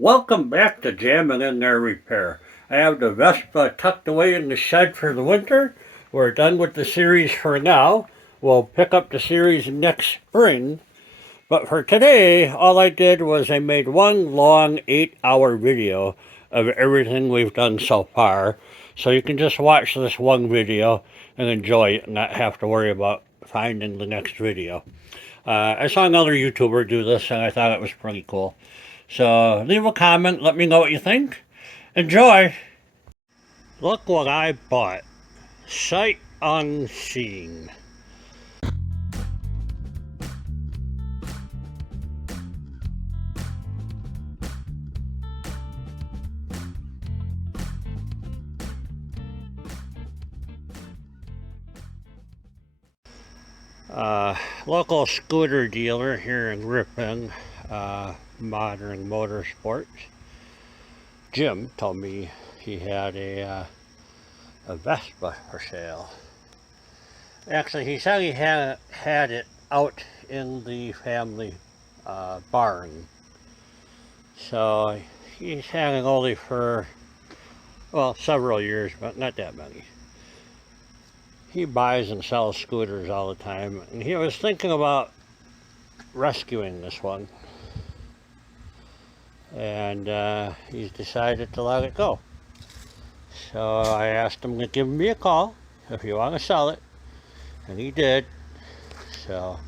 Welcome back to Jamming in There Repair. I have the Vespa tucked away in the shed for the winter. We're done with the series for now. We'll pick up the series next spring. But for today, all I did was I made one long 8-hour video of everything we've done so far. So you can just watch this one video and enjoy it and not have to worry about finding the next video. I saw another YouTuber do this and I thought it was pretty cool. So leave a comment, let me know what you think. Enjoy! Look what I bought. Sight unseen. Local scooter dealer here in Ripon, Modern Motorsports. Jim told me he had a Vespa for sale. Actually, he said he had it out in the family barn. So he's had it only for, well, several years, but not that many. He buys and sells scooters all the time, and he was thinking about rescuing this one. And he's decided to let it go. So I asked him to give me a call if you want to sell it, and he did. So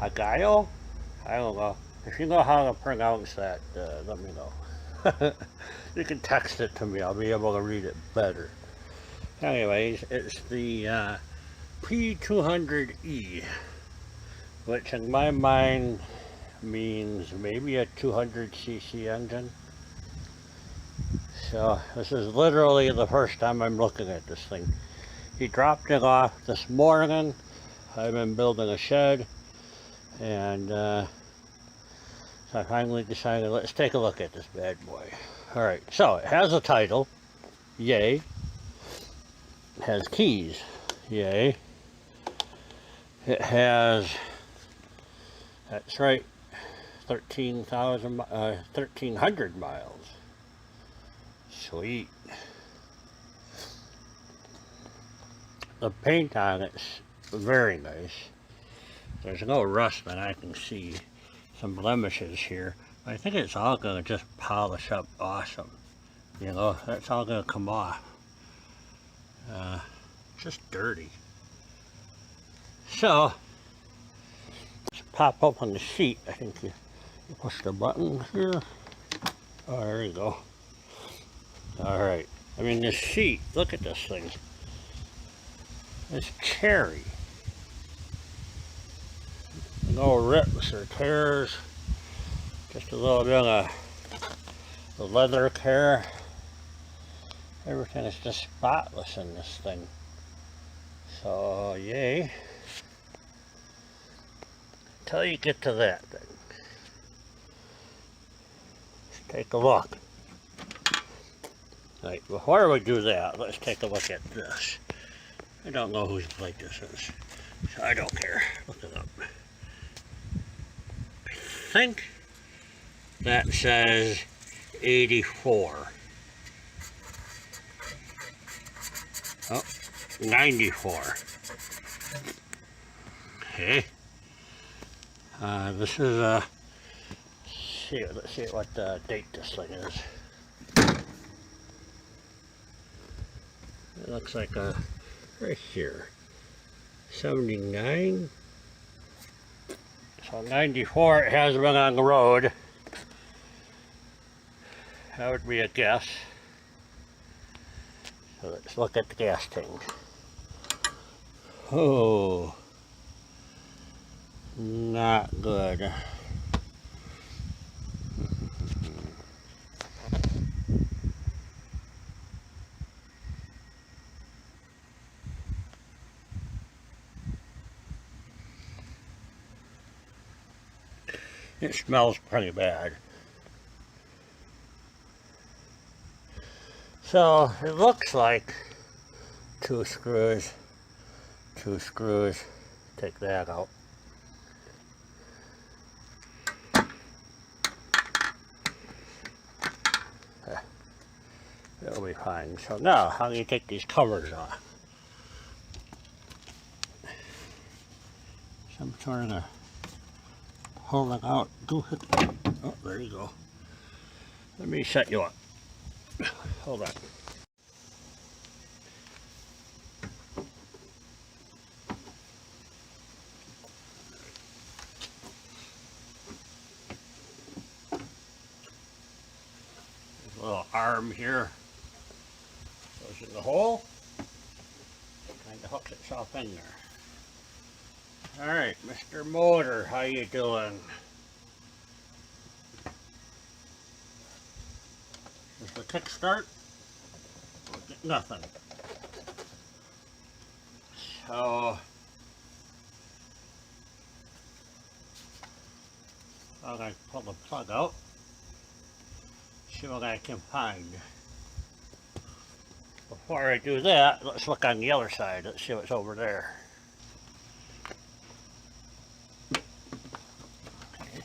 Hagayo? I don't know. If you know how to pronounce that, let me know. You can text it to me, I'll be able to read it better. Anyways, it's the P200E, which in my mind means maybe a 200cc engine. So this is literally the first time I'm looking at this thing. He dropped it off this morning. I've been building a shed, and so I finally decided, let's take a look at this bad boy. Alright, so it has a title, yay. It has keys, yay. It has, that's right, 1,300 miles. Sweet. The paint on it's very nice. There's no rust that I can see. Some blemishes here. I think it's all going to just polish up awesome. You know, that's all going to come off. Just dirty. So, let's pop open the seat. I think you push the button here. Oh, there you go. Alright. I mean, this seat, look at this thing. It's cherry. No rips or tears. Just a little bit of the leather care. Everything is just spotless in this thing. So, yay. Until you get to that thing. Let's take a look. Alright, before we do that, let's take a look at this. I don't know whose plate this is, so I don't care. Look it up. I think that says 84. Oh, 94. Okay. This is let's see what date this thing is. It looks like right here, 79. So 94, it has been on the road. That would be a guess. So let's look at the gas tank. Oh, not good. It smells pretty bad. So it looks like two screws, take that out. It'll be fine. So now, how do you take these covers off? Some sort of pulling out. Oh, there you go. Let me set you up. Hold on. There's a little arm here. Goes in the hole. Kind of hooks itself in there. Alright, Mr. Motor, how you doing? Is the kickstart? Nothing. So I'm going to pull the plug out, see what I can find. Before I do that, let's look on the other side. Let's see what's over there. Okay.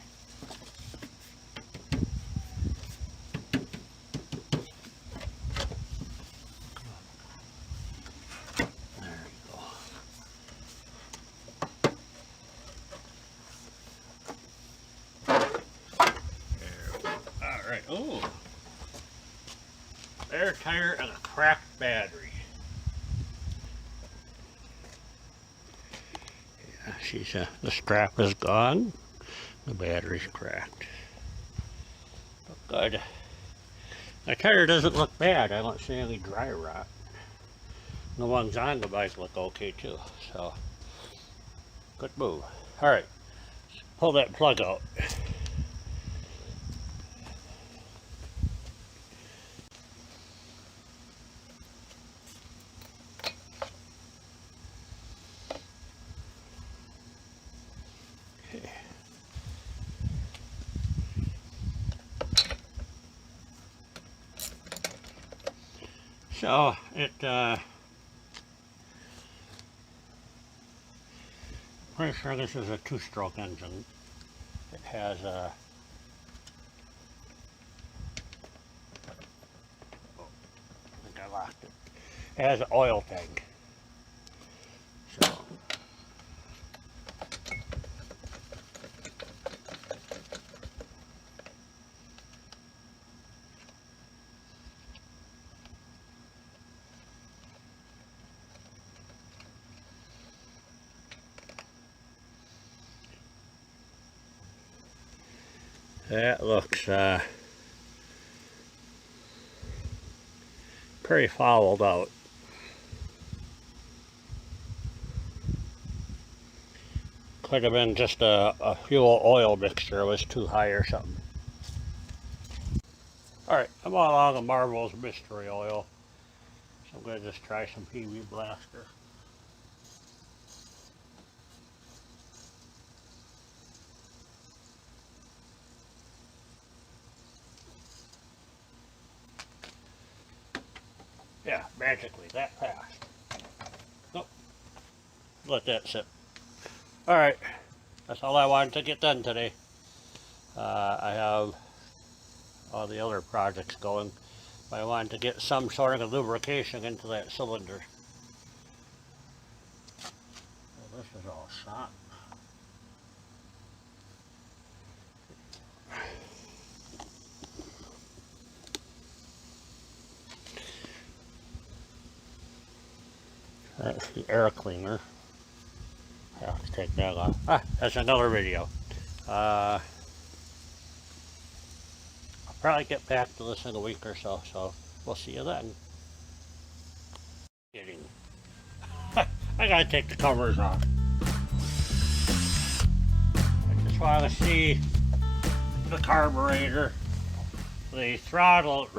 There you go. All right. Oh, spare tire and a cracked battery. Yeah, she's the strap is gone. The battery's cracked. But good. The tire doesn't look bad. I don't see any dry rot. The ones on the bike look okay too. So good move. All right, pull that plug out. Okay. So it pretty sure this is a two-stroke engine. It has a I think I locked it. It has an oil tank. So that looks pretty fouled out. Could have been just a fuel oil mixture was too high or something. Alright, I'm all out of Marvel's mystery oil. So I'm going to just try some PV Blaster. Yeah, magically, that fast. Nope. Let that sit. Alright, that's all I wanted to get done today. I have all the other projects going. But I wanted to get some sort of lubrication into that cylinder. Well, this is all shot. That's the air cleaner. I have to take that off. That's another video. I'll probably get back to this in a week or so, so we'll see you then. Kidding. I gotta take the covers off. I just want to see the carburetor. The throttle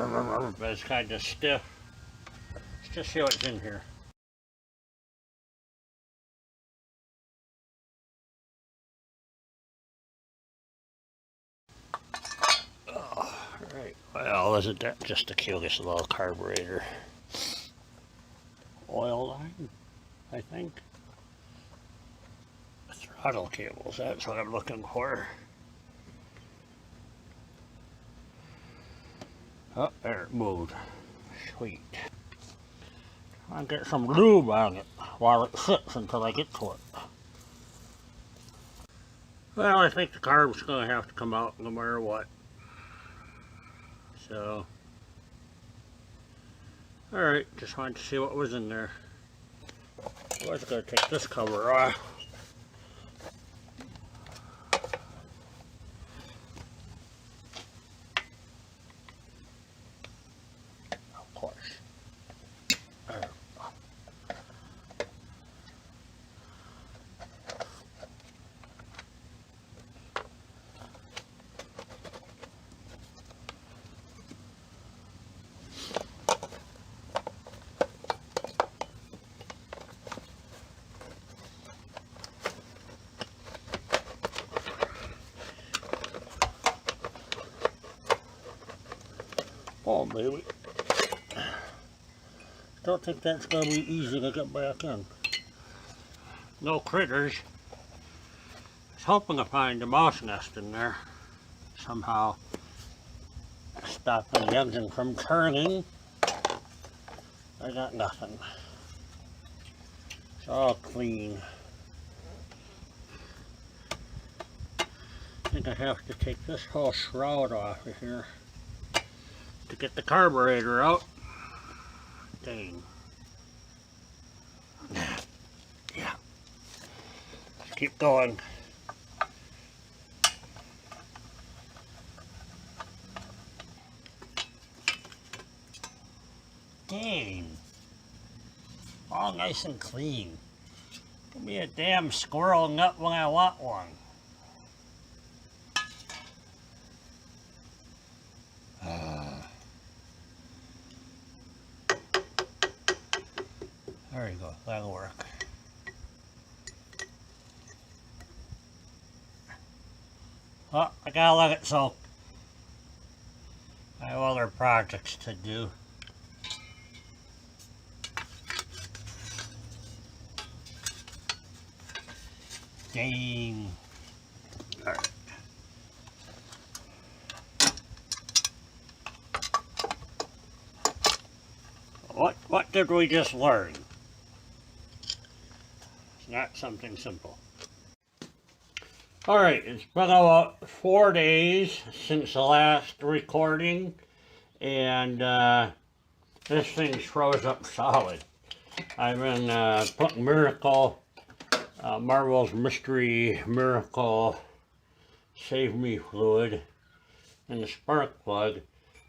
is kind of stiff. Let's just see what's in here. Alright, well, isn't that just the cutest little carburetor? Oil line, I think. Throttle cables, that's what I'm looking for. Oh, there it moved. Sweet. I'll get some lube on it while it sits until I get to it. Well, I think the carb's going to have to come out no matter what. So, alright, just wanted to see what was in there. I was going to take this cover off. Of course. There. Oh, baby. Don't think that's going to be easy to get back in. No critters. I was hoping to find a mouse nest in there. Somehow stopping the engine from turning. I got nothing. It's all clean. I think I have to take this whole shroud off of here to get the carburetor out. Dang. Yeah. Let's keep going. Dang. All nice and clean. Give me a damn squirrel nut when I want one. There you go, that'll work. Oh, I gotta let it soak. I have other projects to do. Dang. All right. What did we just learn? It's not something simple. Alright, it's been about 4 days since the last recording, and this thing's froze up solid. I've been putting Miracle, Marvel's Mystery Miracle Save Me fluid in the spark plug.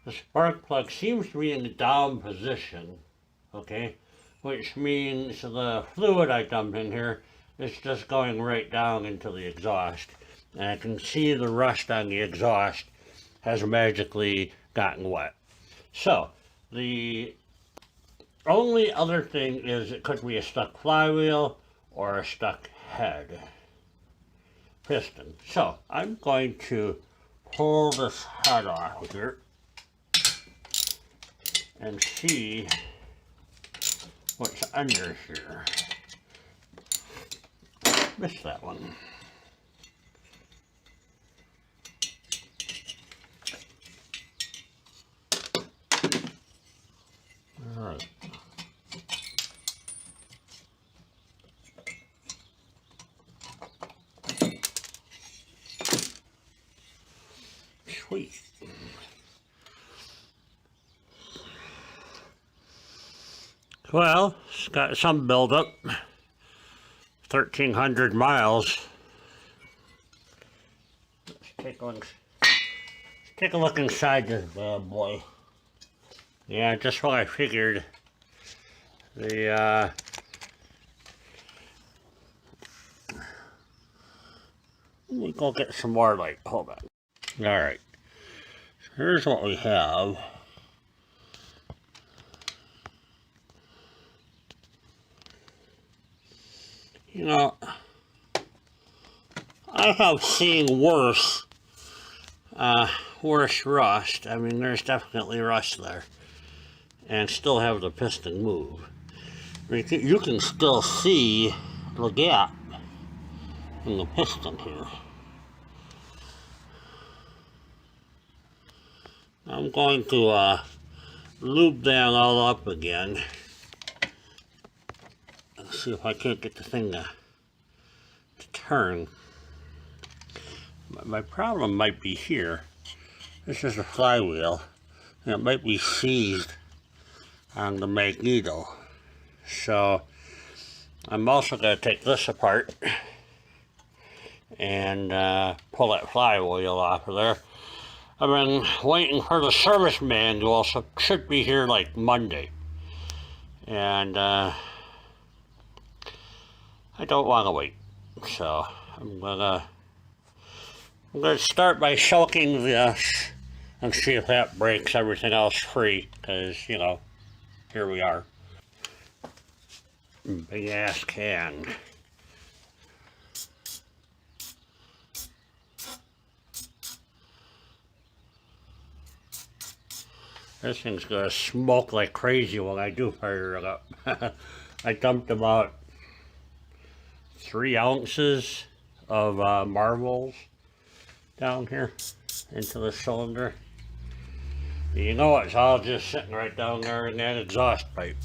The spark plug seems to be in the down position, okay, which means the fluid I dumped in here is just going right down into the exhaust, and I can see the rust on the exhaust has magically gotten wet. So the only other thing is it could be a stuck flywheel or a stuck head piston. So I'm going to pull this head off here and see what's under here. Missed that one. All right. Sweet. Well, it's got some buildup. 1,300 miles. Let's take a look inside this bad boy. Yeah, just what I figured. Let me go get some more light. Hold on. Alright. Here's what we have. You know, I have seen worse rust. I mean, there's definitely rust there, and still have the piston move. I mean, you can still see the gap in the piston here. I'm going to lube that all up again. Let's see if I can't get the thing to turn. My problem might be here. This is a flywheel, and it might be seized on the magneto. So I'm also going to take this apart and pull that flywheel off of there. I've been waiting for the service manual, so it should be here like Monday. And I don't want to wait. So I'm gonna start by soaking this and see if that breaks everything else free, because, you know, here we are. Big ass can. This thing's gonna smoke like crazy when I do fire it up. I dumped about 3 ounces of marbles down here into the cylinder. You know, it's all just sitting right down there in that exhaust pipe.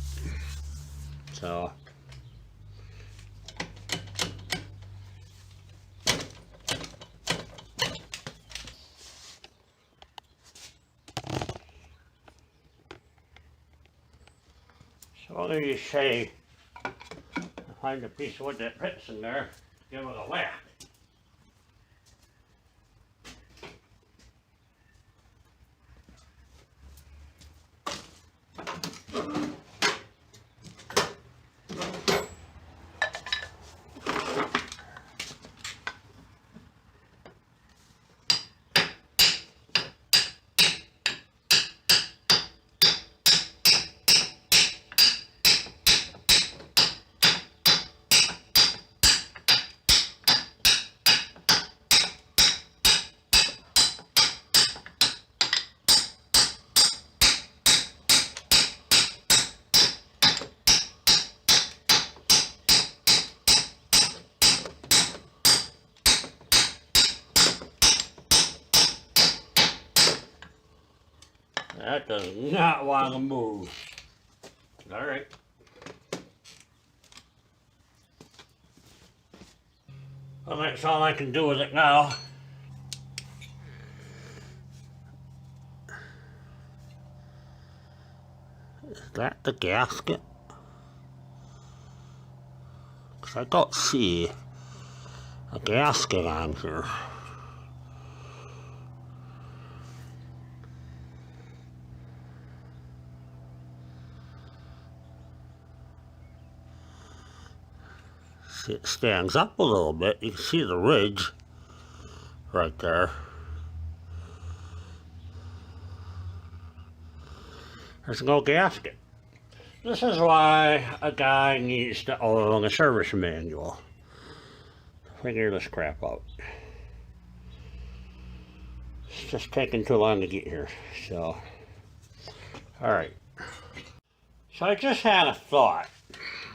So what do you say, find a piece of wood that fits in there, give it a whack. That does not want to move. Alright. Well, that's all I can do with it now. Is that the gasket? Because I don't see a gasket on here. See, it stands up a little bit. You can see the ridge right there. There's no gasket. This is why a guy needs to own a service manual to figure this crap out. It's just taking too long to get here, so. Alright. So I just had a thought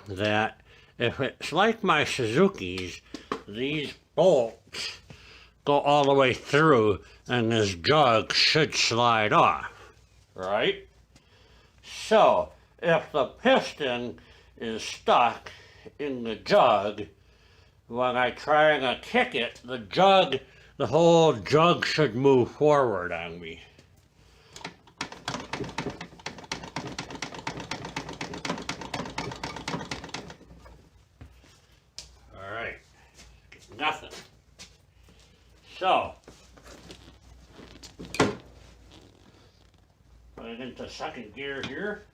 that if it's like my Suzuki's, these bolts go all the way through and this jug should slide off, right? So, if the piston is stuck in the jug, when I try and kick it, the whole jug should move forward on me. Alright, nothing. So, put it into second gear here.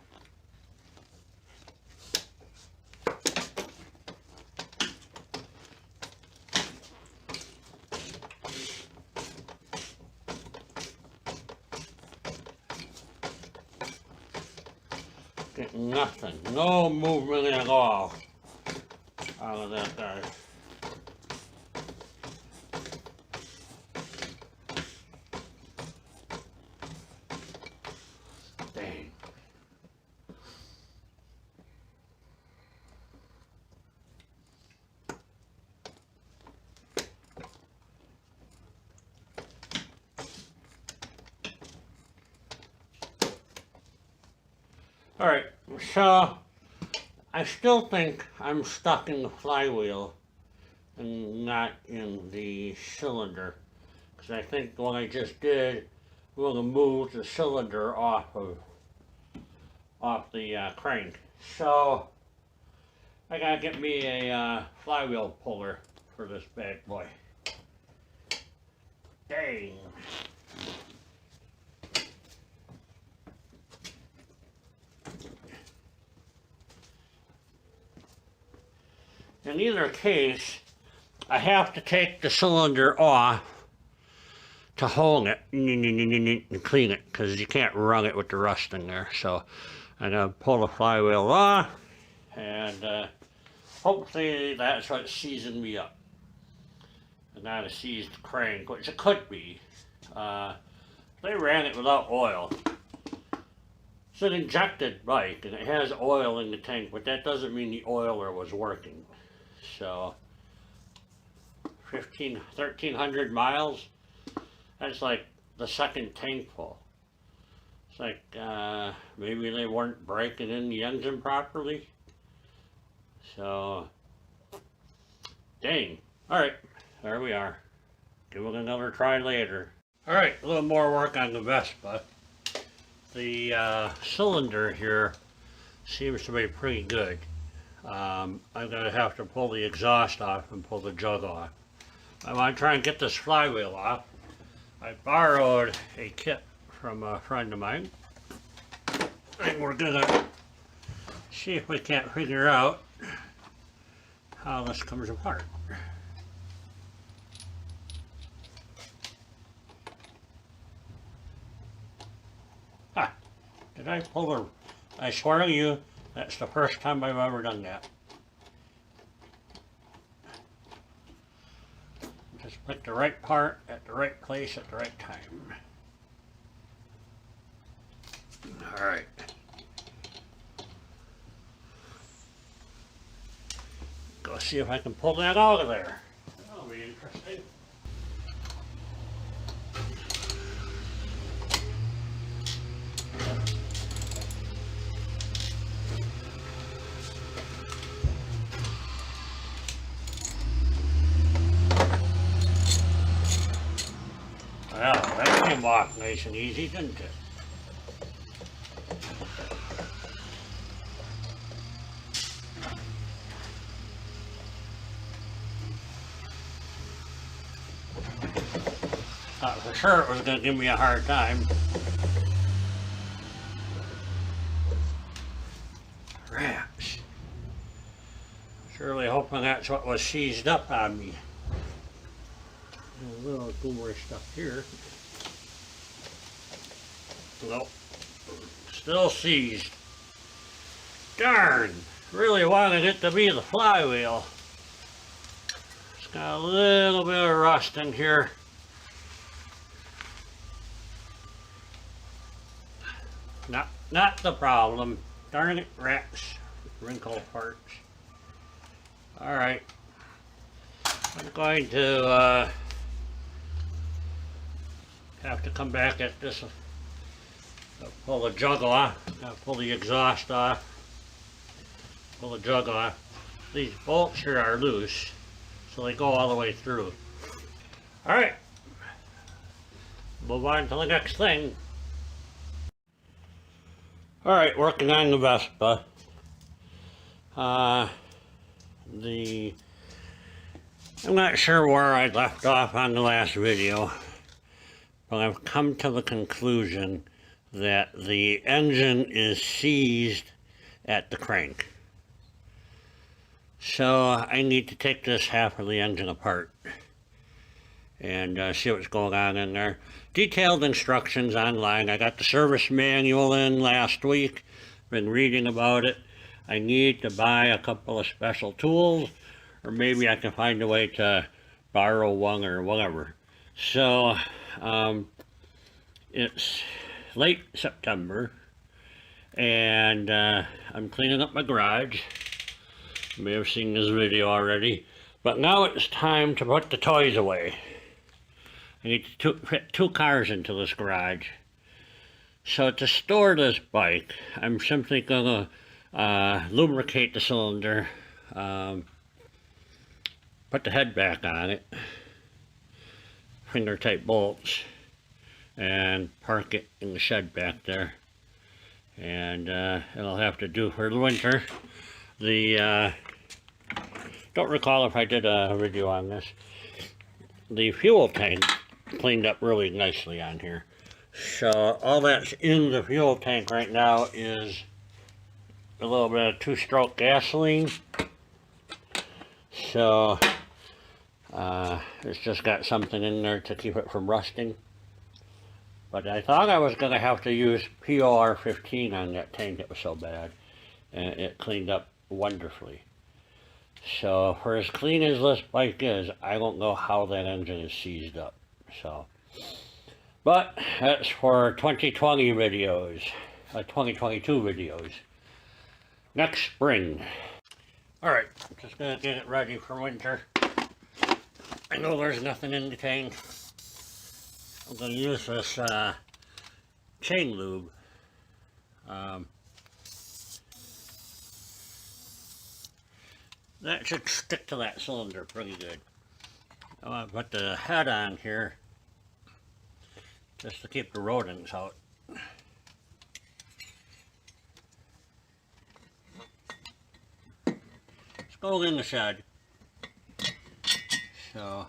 Getting nothing, no movement at all out of that guy. Dang. Alright, so I still think I'm stuck in the flywheel and not in the cylinder. Because I think what I just did will move the cylinder off the crank. So I gotta get me a flywheel puller for this bad boy. Dang. In either case, I have to take the cylinder off to hold it and clean it, because you can't run it with the rust in there. So I'm going to pull the flywheel off, and hopefully that's what seasoned me up. And not a seized crank, which it could be. They ran it without oil. It's an injected bike, and it has oil in the tank, but that doesn't mean the oiler was working. So 1,300 miles, that's like the second tank full. It's like maybe they weren't breaking in the engine properly. So dang. Alright, there we are. Give it another try later. Alright, a little more work on the Vespa. The cylinder here seems to be pretty good. I'm going to have to pull the exhaust off and pull the jug off. I want to try and get this flywheel off. I borrowed a kit from a friend of mine, and we're going to see if we can't figure out how this comes apart. Ah, did I pull the... I swear to you, that's the first time I've ever done that. Just put the right part at the right place at the right time. Alright. Go see if I can pull that out of there. That'll be interesting. Well, that came off nice and easy, didn't it? Thought for sure it was going to give me a hard time. Rats. Surely hoping that's what was seized up on me. A little goomer stuff here. Nope. Still seized. Darn! Really wanted it to be the flywheel. It's got a little bit of rust in here. Not the problem. Darn it, rats. Wrinkle parts. Alright. I'm going to have to come back at this. Pull the jug off. Pull the exhaust off. Pull the jug off. These bolts here are loose, so they go all the way through. Alright. Move on to the next thing. Alright, working on the Vespa. I'm not sure where I left off on the last video, but I've come to the conclusion that the engine is seized at the crank. So I need to take this half of the engine apart and see what's going on in there. Detailed instructions online. I got the service manual in last week, been reading about it. I need to buy a couple of special tools, or maybe I can find a way to borrow one or whatever. So it's late September, and I'm cleaning up my garage. You may have seen this video already, but now it's time to put the toys away. I need to fit 2 cars into this garage. So to store this bike, I'm simply going to lubricate the cylinder, put the head back on it, finger tight bolts, and park it in the shed back there. And it'll have to do for the winter. Don't recall if I did a video on this. The fuel tank cleaned up really nicely on here. So all that's in the fuel tank right now is a little bit of 2-stroke gasoline. So it's just got something in there to keep it from rusting. But I thought I was going to have to use POR15 on that tank, it was so bad. And it cleaned up wonderfully. So for as clean as this bike is, I don't know how that engine is seized up. So, but that's for 2020 videos, 2022 videos. Next spring. Alright, I'm just going to get it ready for winter. I know there's nothing in the tank. I'm going to use this chain lube. That should stick to that cylinder pretty good. I want to put the head on here just to keep the rodents out. It's going in the shed. So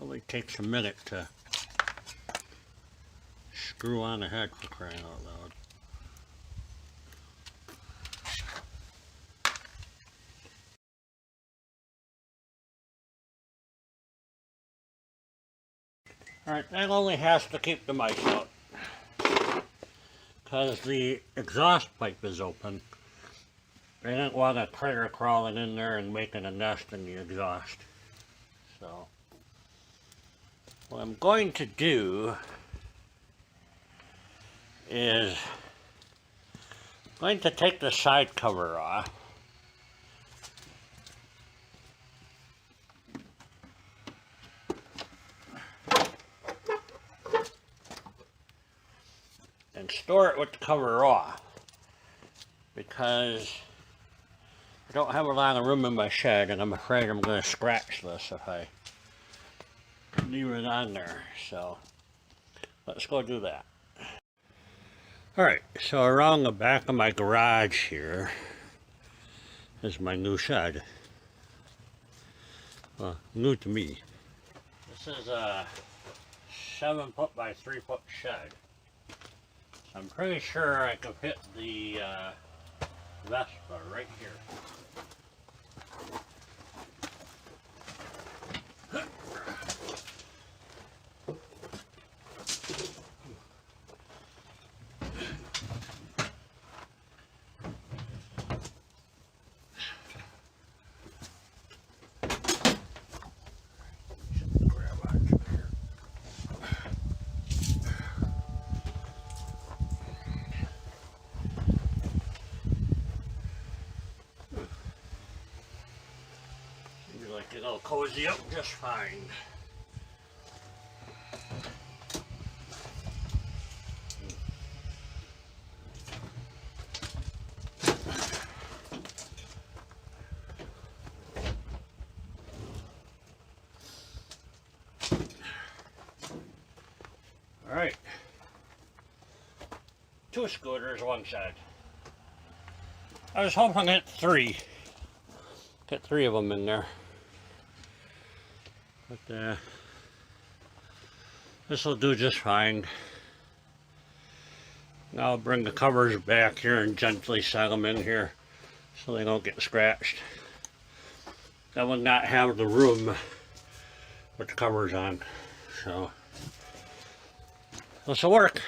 only takes a minute to screw on the head, for crying out loud. Alright, that only has to keep the mice out, because the exhaust pipe is open. They didn't want a critter crawling in there and making a nest in the exhaust. So what I'm going to do is I'm going to take the side cover off. And store it with the cover off, because I don't have a lot of room in my shed and I'm afraid I'm going to scratch this if I leave it on there. So let's go do that. Alright, so around the back of my garage here is my new shed. Well, new to me. This is a 7-foot by 3-foot shed. I'm pretty sure I could fit the Vespa right here. Like it'll cozy up just fine. All right, 2 scooters, 1 side. I was hoping to get 3. Get 3 of them in there. But this will do just fine. Now I'll bring the covers back here and gently set them in here so they don't get scratched. I will not have the room with the covers on, so this will work.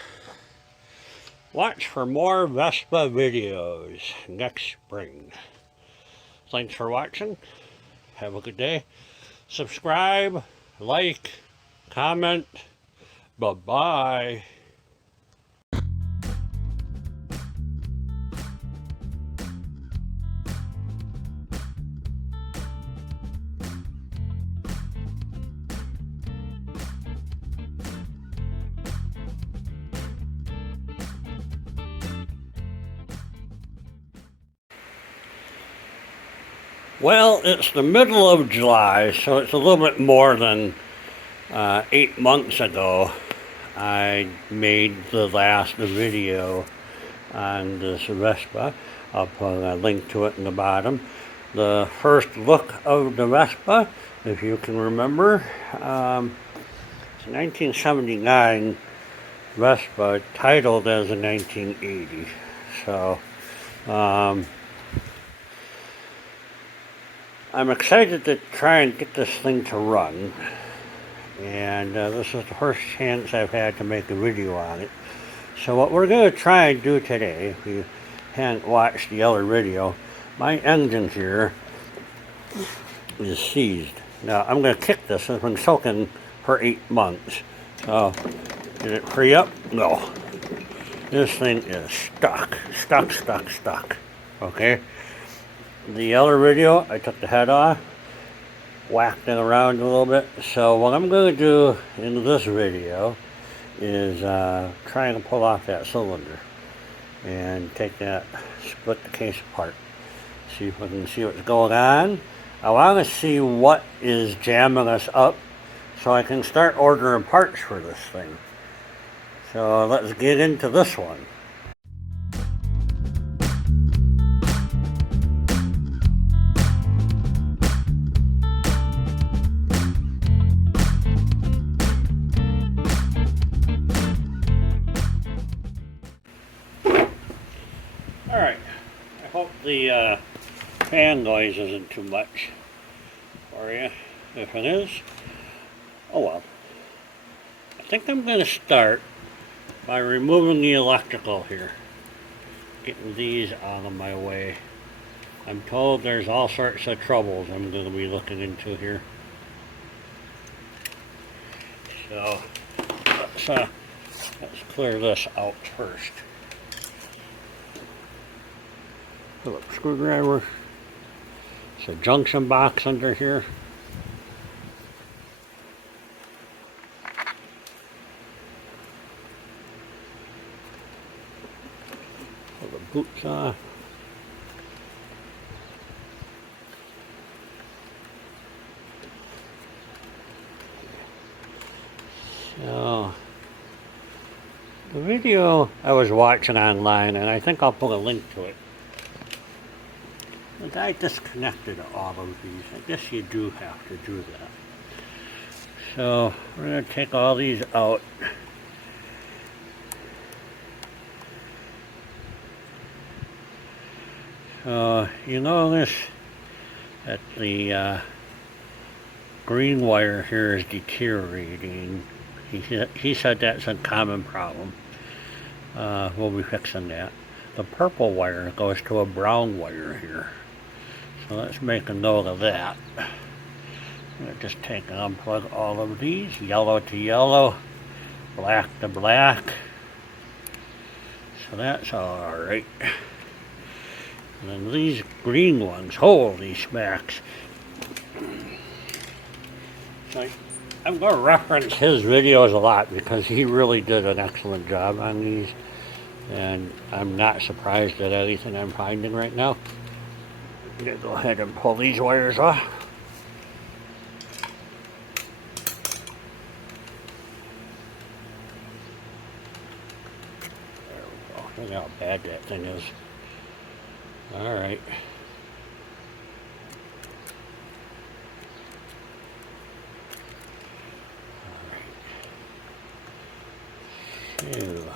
Watch for more Vespa videos next spring. Thanks for watching. Have a good day. Subscribe, like, comment. Bye-bye. Well, it's the middle of July, so it's a little bit more than 8 months ago. I made the last video on this Vespa. I'll put a link to it in the bottom. The first look of the Vespa, if you can remember, it's a 1979 Vespa titled as a 1980. So, I'm excited to try and get this thing to run, and this is the first chance I've had to make a video on it. So what we're going to try and do today, if you hadn't watched the other video, my engine here is seized. Now I'm going to kick this. It's been soaking for 8 months. So, did it free up? No. This thing is stuck. Stuck. Okay? The other video, I took the head off, whacked it around a little bit. So what I'm going to do in this video is try and pull off that cylinder and take that, split the case apart. See if we can see what's going on. I want to see what is jamming us up so I can start ordering parts for this thing. So let's get into this one. Alright, I hope the fan noise isn't too much for you. If it is, oh well. I think I'm going to start by removing the electrical here. Getting these out of my way. I'm told there's all sorts of troubles I'm going to be looking into here. So, let's clear this out first. Phillips screwdriver. There's a junction box under here. Pull the boots off. So, the video I was watching online, and I think I'll put a link to it. The guy disconnected all of these. I guess you do have to do that. So we're going to take all these out. So you notice that the green wire here is deteriorating. He said that's a common problem. We'll be fixing that. The purple wire goes to a brown wire here. So let's make a note of that. I'm going to just take and unplug all of these, yellow to yellow, black to black. So that's alright. And then these green ones, holy smacks. So I'm going to reference his videos a lot because he really did an excellent job on these. And I'm not surprised at anything I'm finding right now. I'm going to go ahead and pull these wires off. There we go. Look how bad that thing is. Alright. Alright.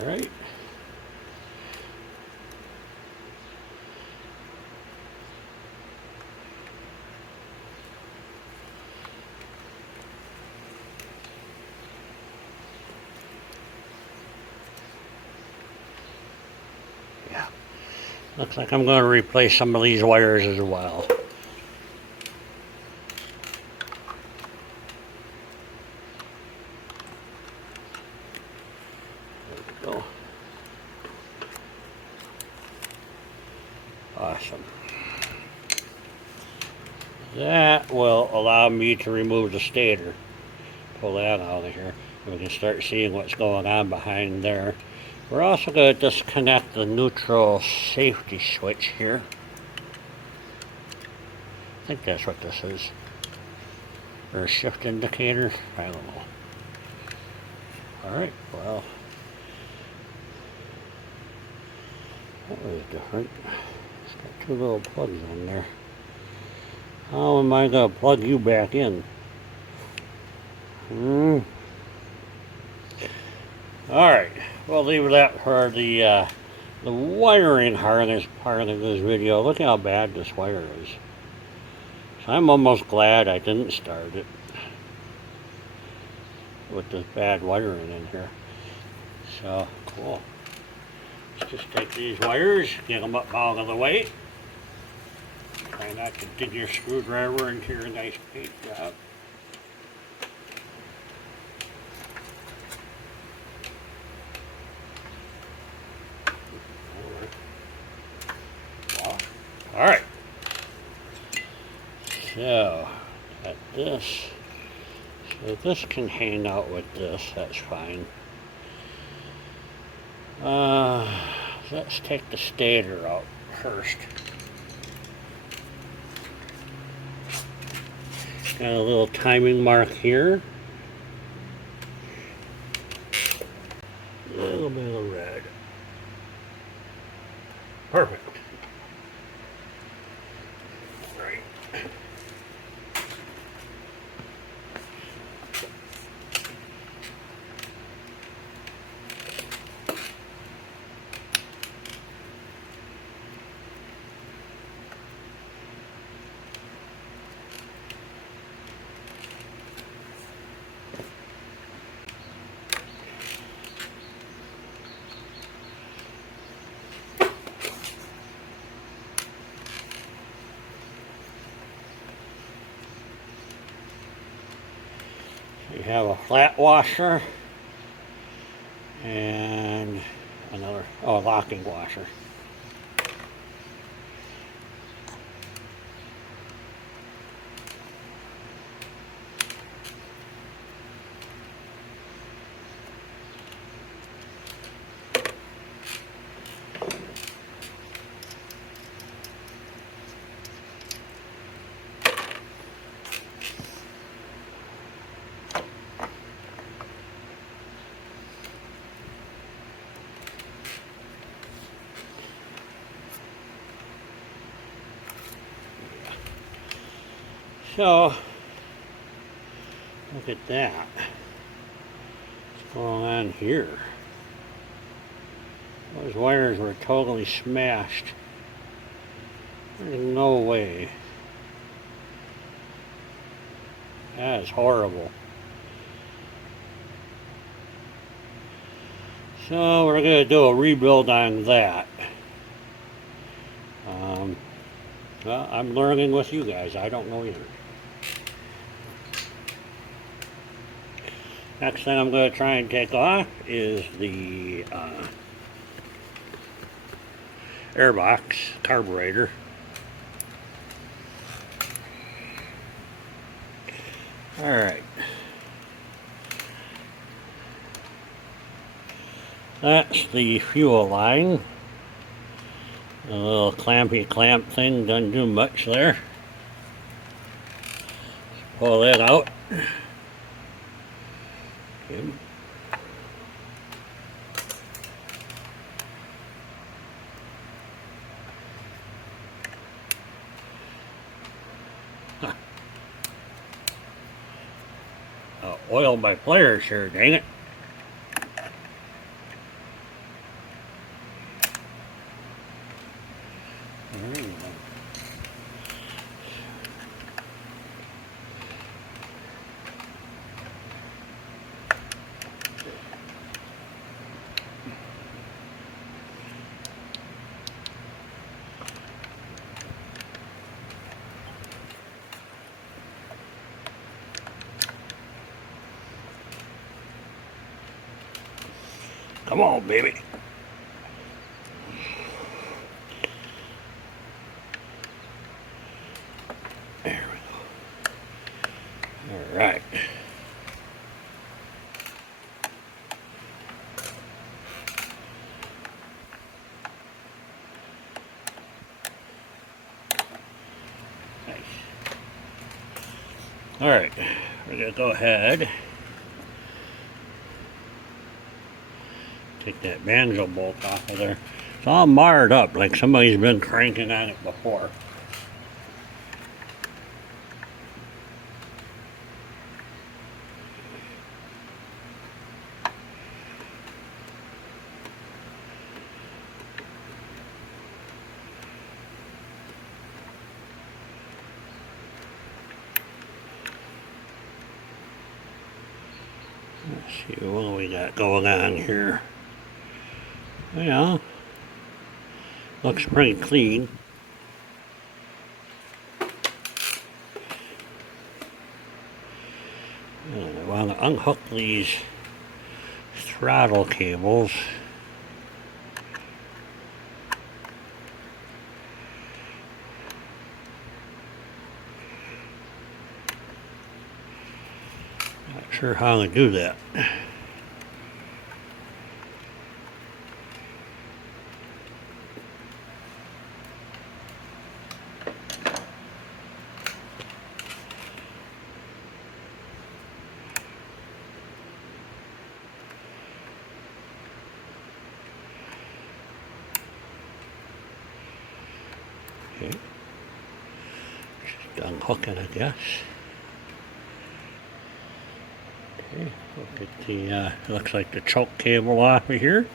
Alright. Yeah. Looks like I'm going to replace some of these wires as well. Go. Awesome. That will allow me to remove the stator. Pull that out of here. We can start seeing what's going on behind there. We're also going to disconnect the neutral safety switch here. I think that's what this is. Or a shift indicator. I don't know. Alright, well. That was different. It's got two little plugs on there. How am I going to plug you back in? Alright, we'll leave that for the wiring harness part of this video. Look how bad this wire is. So I'm almost glad I didn't start it with this bad wiring in here. So, cool. Let's just take these wires, get them up out of the way. Try not to dig your screwdriver into your nice paint job. Alright. So, got this. So this can hang out with this, that's fine. Let's take the stator out first. Got a little timing mark here. A little bit of red. Perfect. Right. You have a flat washer and another, locking washer. So, look at that. What's going on here? Those wires were totally smashed. There's no way. That is horrible. So we're going to do a rebuild on that. Well, I'm learning with you guys. I don't know either. Next thing I'm going to try and take off is the airbox carburetor. Alright. That's the fuel line. A little clampy clamp thing doesn't do much there. Let's pull that out. Okay. Huh. Oiled my pliers here, dang it. Come on, baby. There we go. All right. Alright, we're going to go ahead, take that banjo bolt off of there. It's all marred up like somebody's been cranking on it before. Let's see what do we got going on here. Yeah, looks pretty clean. And I want to unhook these throttle cables. Not sure how to do that. Okay. Just unhook it, I guess. Okay, we'll get the, looks like the choke cable off of here.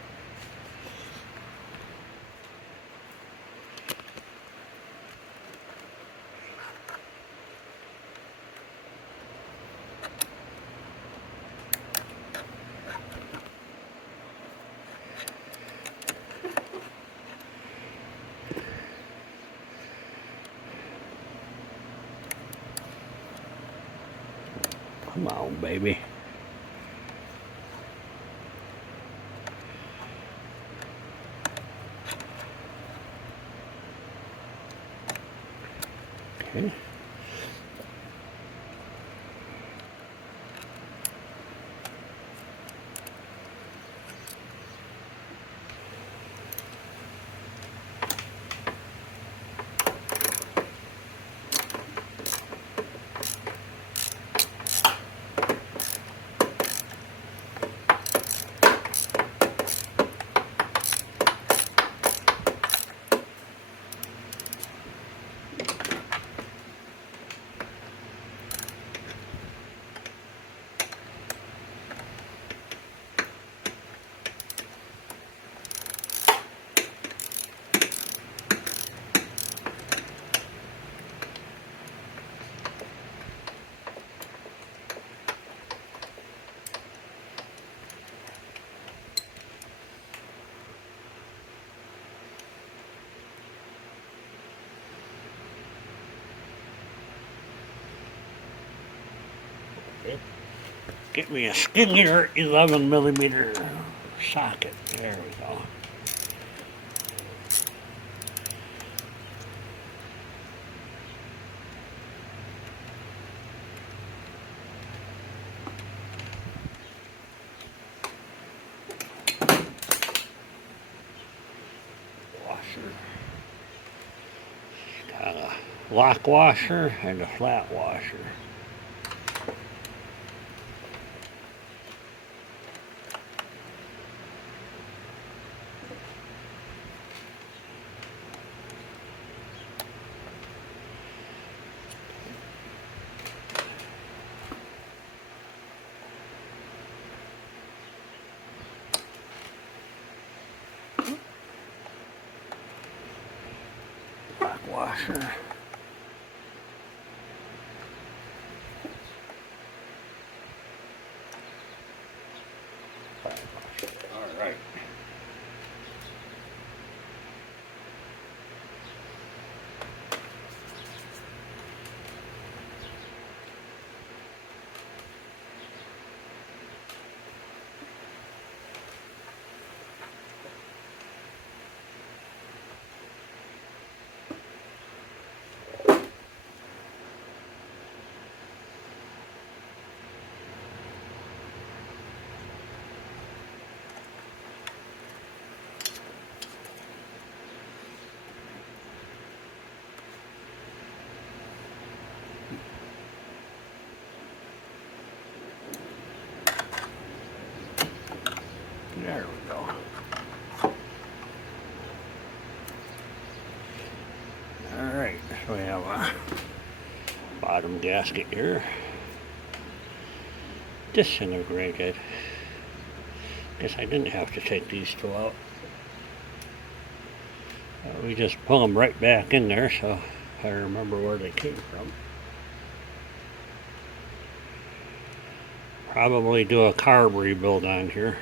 Come on, baby. Okay. Get me a skinnier 11mm socket. There we go. Washer. Got a lock washer and a flat washer. Lock washer. All right. gasket here. Disintegrated. Guess I didn't have to take these two out. We just pull them right back in there, so I remember where they came from. Probably do a carb rebuild on here.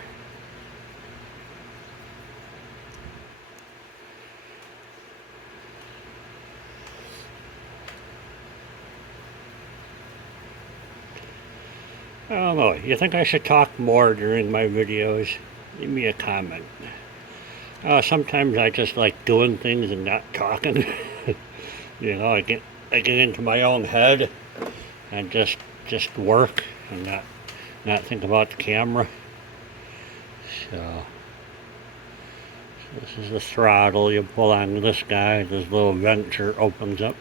I don't know, you think I should talk more during my videos? Leave me a comment. Sometimes I just like doing things and not talking. You know, I get into my own head and just work and not think about the camera. So this is the throttle. You pull on this guy, this little venture opens up.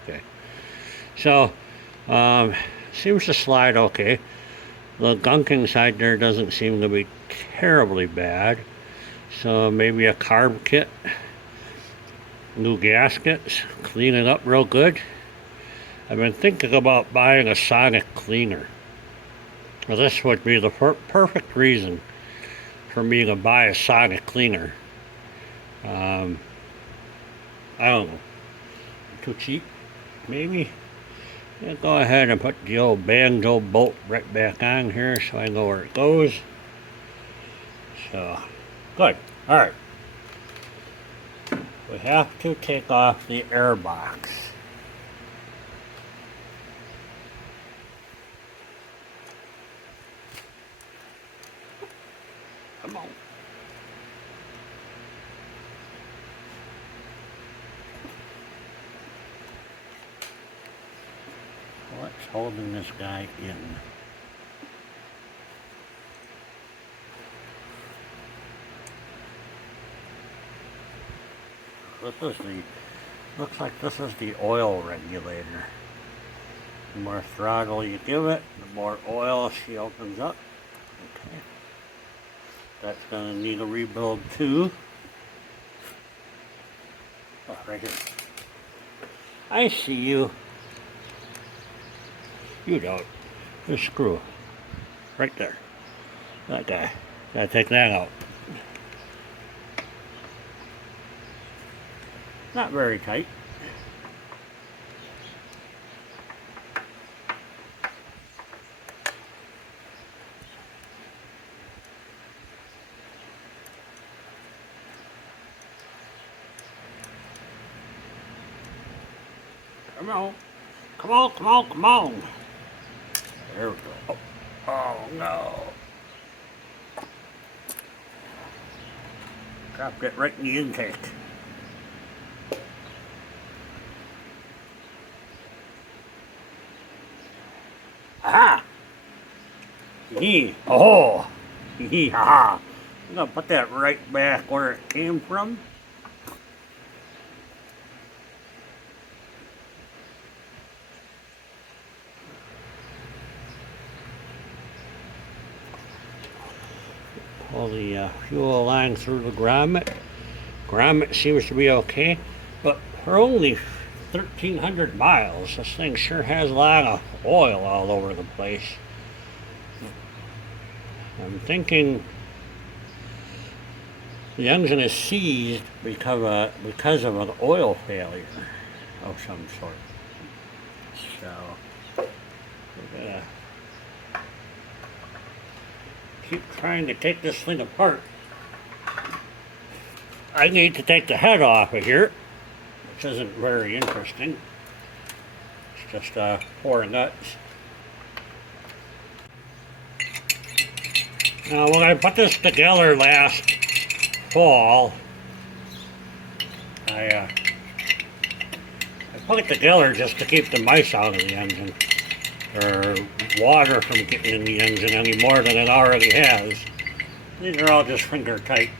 Okay. So seems to slide okay. The gunking side there doesn't seem to be terribly bad. So maybe a carb kit, new gaskets, clean it up real good. I've been thinking about buying a sonic cleaner. Well, this would be the perfect reason for me to buy a sonic cleaner. I don't know, too cheap, maybe? Yeah, go ahead and put the old banjo bolt right back on here so I know where it goes. So, good. Alright. We have to take off the air box. Come on. What's holding this guy in? Looks like this is the oil regulator. The more throttle you give it, the more oil she opens up. Okay. That's going to need a rebuild too. Oh, right here. I see you. You don't. There's a screw. Right there. That guy. Gotta take that out. Not very tight. Come on. Come on, come on, come on. There we go. Oh no. Dropped it right in the intake. Aha! Hee. Oh! Hee ha ha. I'm gonna put that right back where it came from. Pull the fuel line through the grommet. Grommet seems to be okay, but for only 1,300 miles, this thing sure has a lot of oil all over the place. I'm thinking the engine is seized because of an oil failure of some sort. So we're gonna keep trying to take this thing apart. I need to take the head off of here, which isn't very interesting. It's just 4 nuts. Now when I put this together last fall, I put it together just to keep the mice out of the engine, or water from getting in the engine any more than it already has. These are all just finger tight.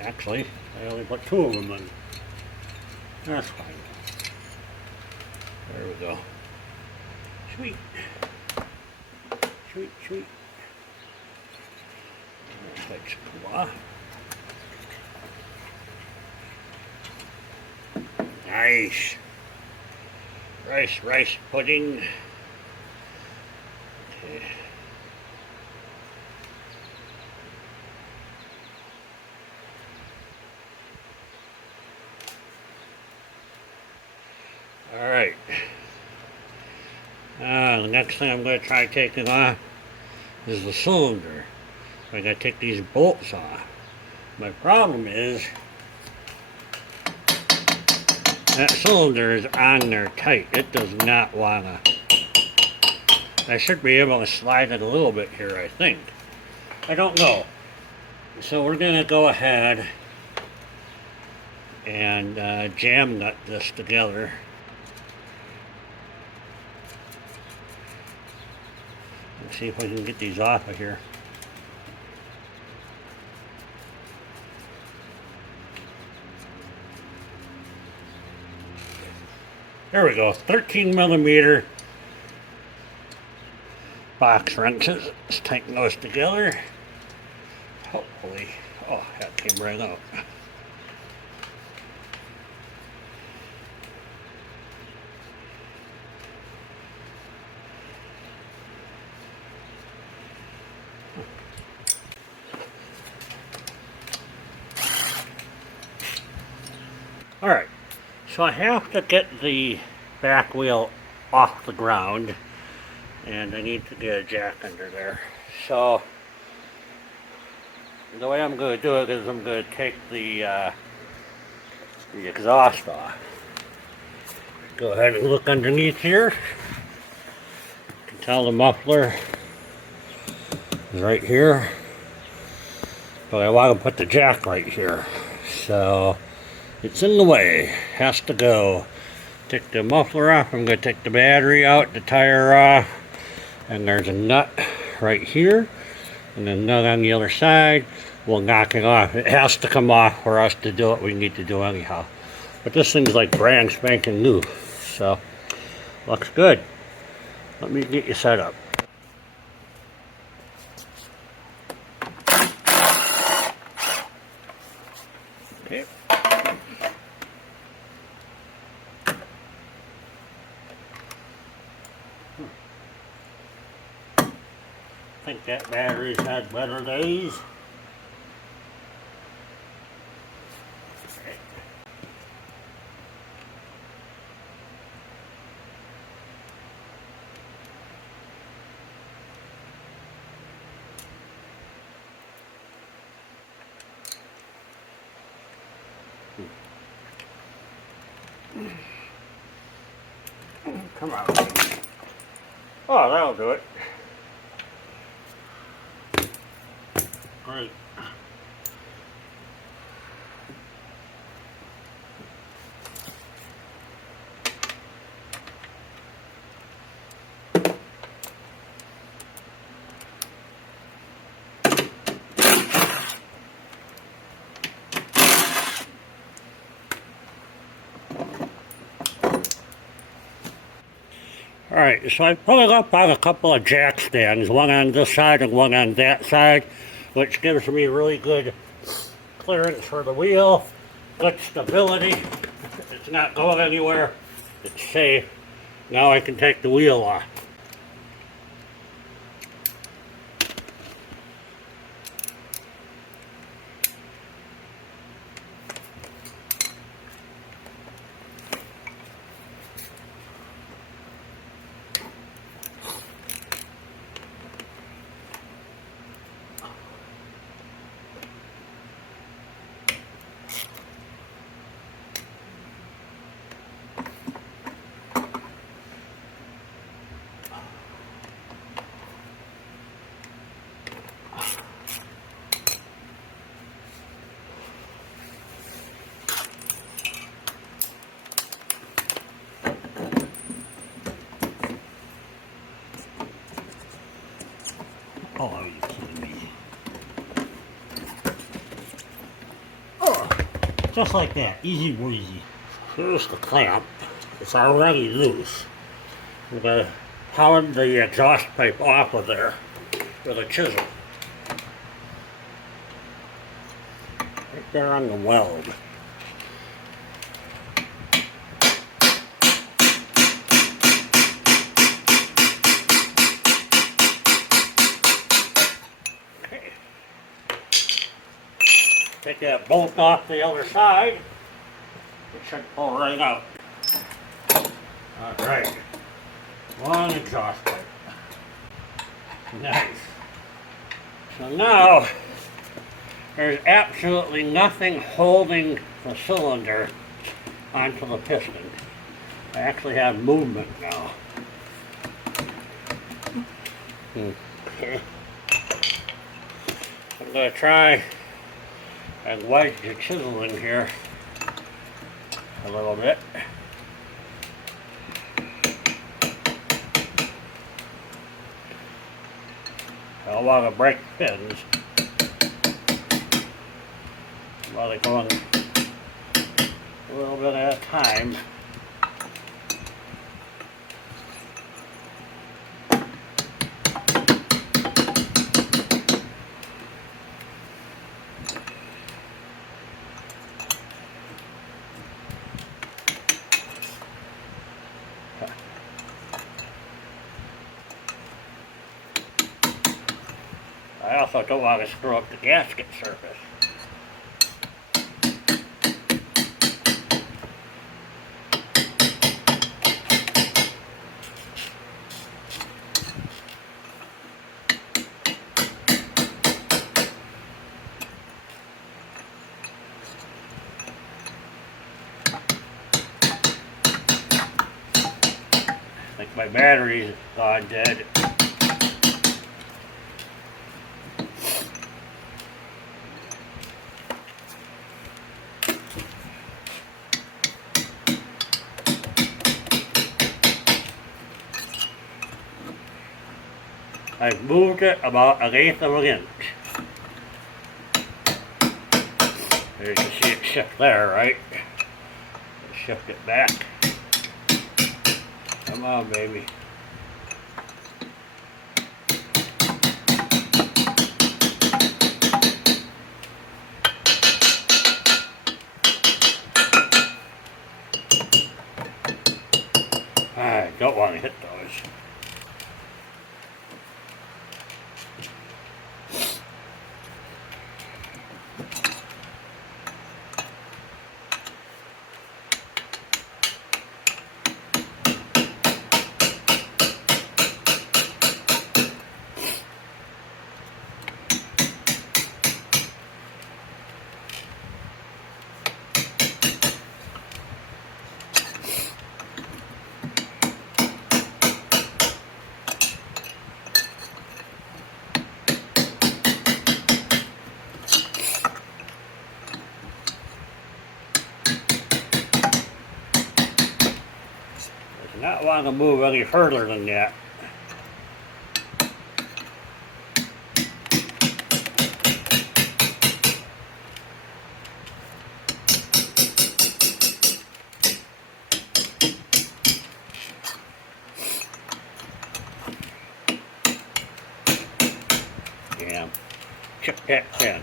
Actually, I only put 2 of them in. That's fine. There we go. Sweet. Sweet, sweet. That's cool. Nice. Rice pudding. Okay. Alright. The next thing I'm going to try taking off is the cylinder. I got to take these bolts off. My problem is that cylinder is on there tight. It does not want to. I should be able to slide it a little bit here, I think. I don't know. So we're going to go ahead and jam nut this together. Let's see if we can get these off of here. There we go, 13 millimeter box wrenches. Let's tighten those together. Hopefully, oh, that came right out. Alright, so I have to get the back wheel off the ground, and I need to get a jack under there. So the way I'm going to do it is I'm going to take the exhaust off. Go ahead and look underneath here. You can tell the muffler is right here, but I want to put the jack right here. So it's in the way, has to go. Take the muffler off, I'm going to take the battery out, the tire off, and there's a nut right here, and a nut on the other side. We'll knock it off. It has to come off for us to do what we need to do anyhow. But this thing's like brand spanking new, so looks good. Let me get you set up. Okay. I think that battery's had better days. Come on. Oh, that'll do it. Great. Alright, so I put it up on a couple of jack stands, one on this side and one on that side, which gives me really good clearance for the wheel, good stability. It's not going anywhere, it's safe. Now I can take the wheel off. Oh, are you kidding me? Oh, just like that, easy breezy. Here's the clamp. It's already loose. I'm going to pound the exhaust pipe off of there with a chisel. Right there on the weld. take that bolt off the other side. It should pull right out. Alright. One exhaust pipe. Nice. So now, there's absolutely nothing holding the cylinder onto the piston. I actually have movement now. Okay. I'm going to try and wedge the chisel in here a little bit. I don't want to break pins while they're going a little bit at a time. I also don't want to screw up the gasket surface. I think my battery's gone dead. I've moved it about 1/8 of an inch. There you can see it shift there, right? Shift it back. Come on, baby. I don't want to hit those. Not want to move any further than that. Damn. Chip that pin.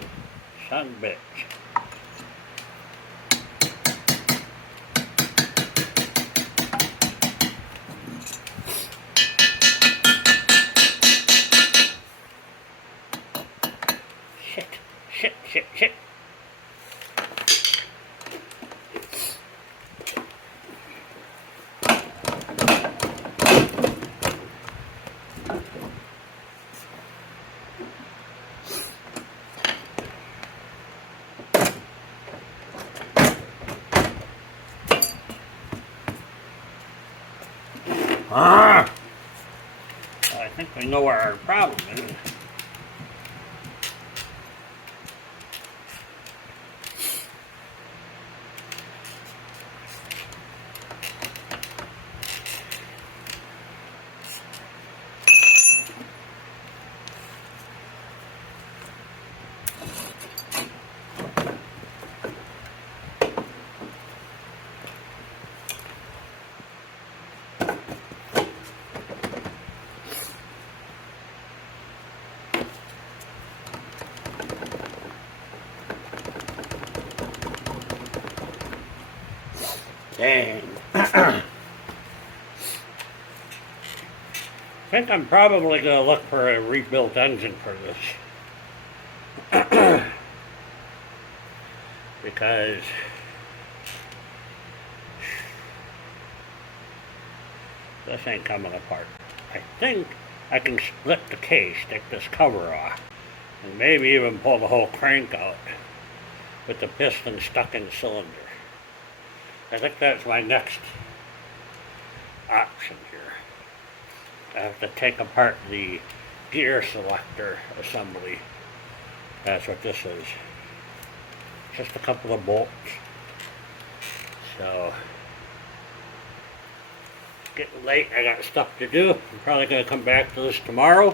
Son of a bitch. Shit. I think we know where our problem is. Dang. I think I'm probably going to look for a rebuilt engine for this. because this ain't coming apart. I think I can split the case, take this cover off, and maybe even pull the whole crank out with the piston stuck in the cylinder. I think that's my next option here. I have to take apart the gear selector assembly. That's what this is. Just a couple of bolts. So, it's getting late. I got stuff to do. I'm probably going to come back to this tomorrow.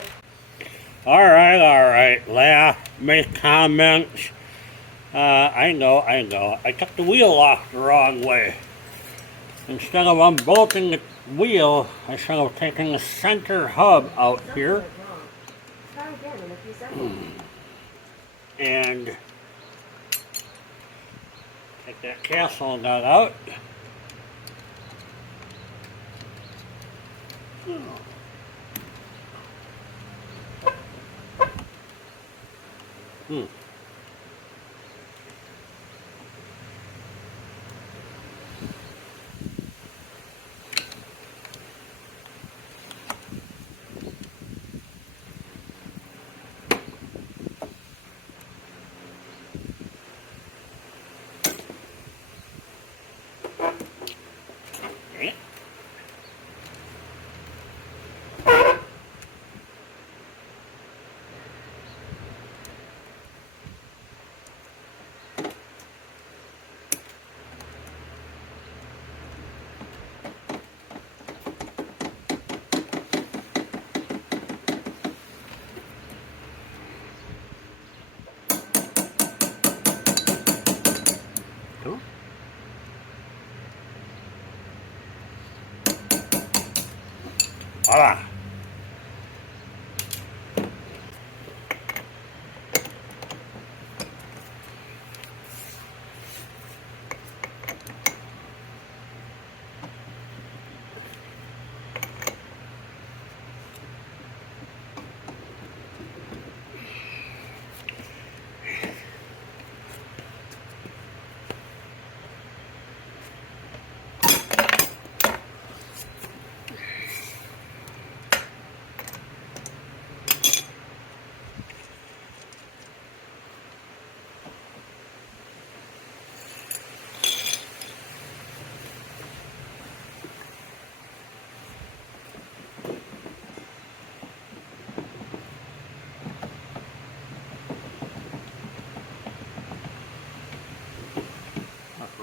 Alright. Laugh, make comments. I know. I took the wheel off the wrong way. Instead of unbolting the wheel, I should have taken the center hub out here. And take that castle nut out. Voila.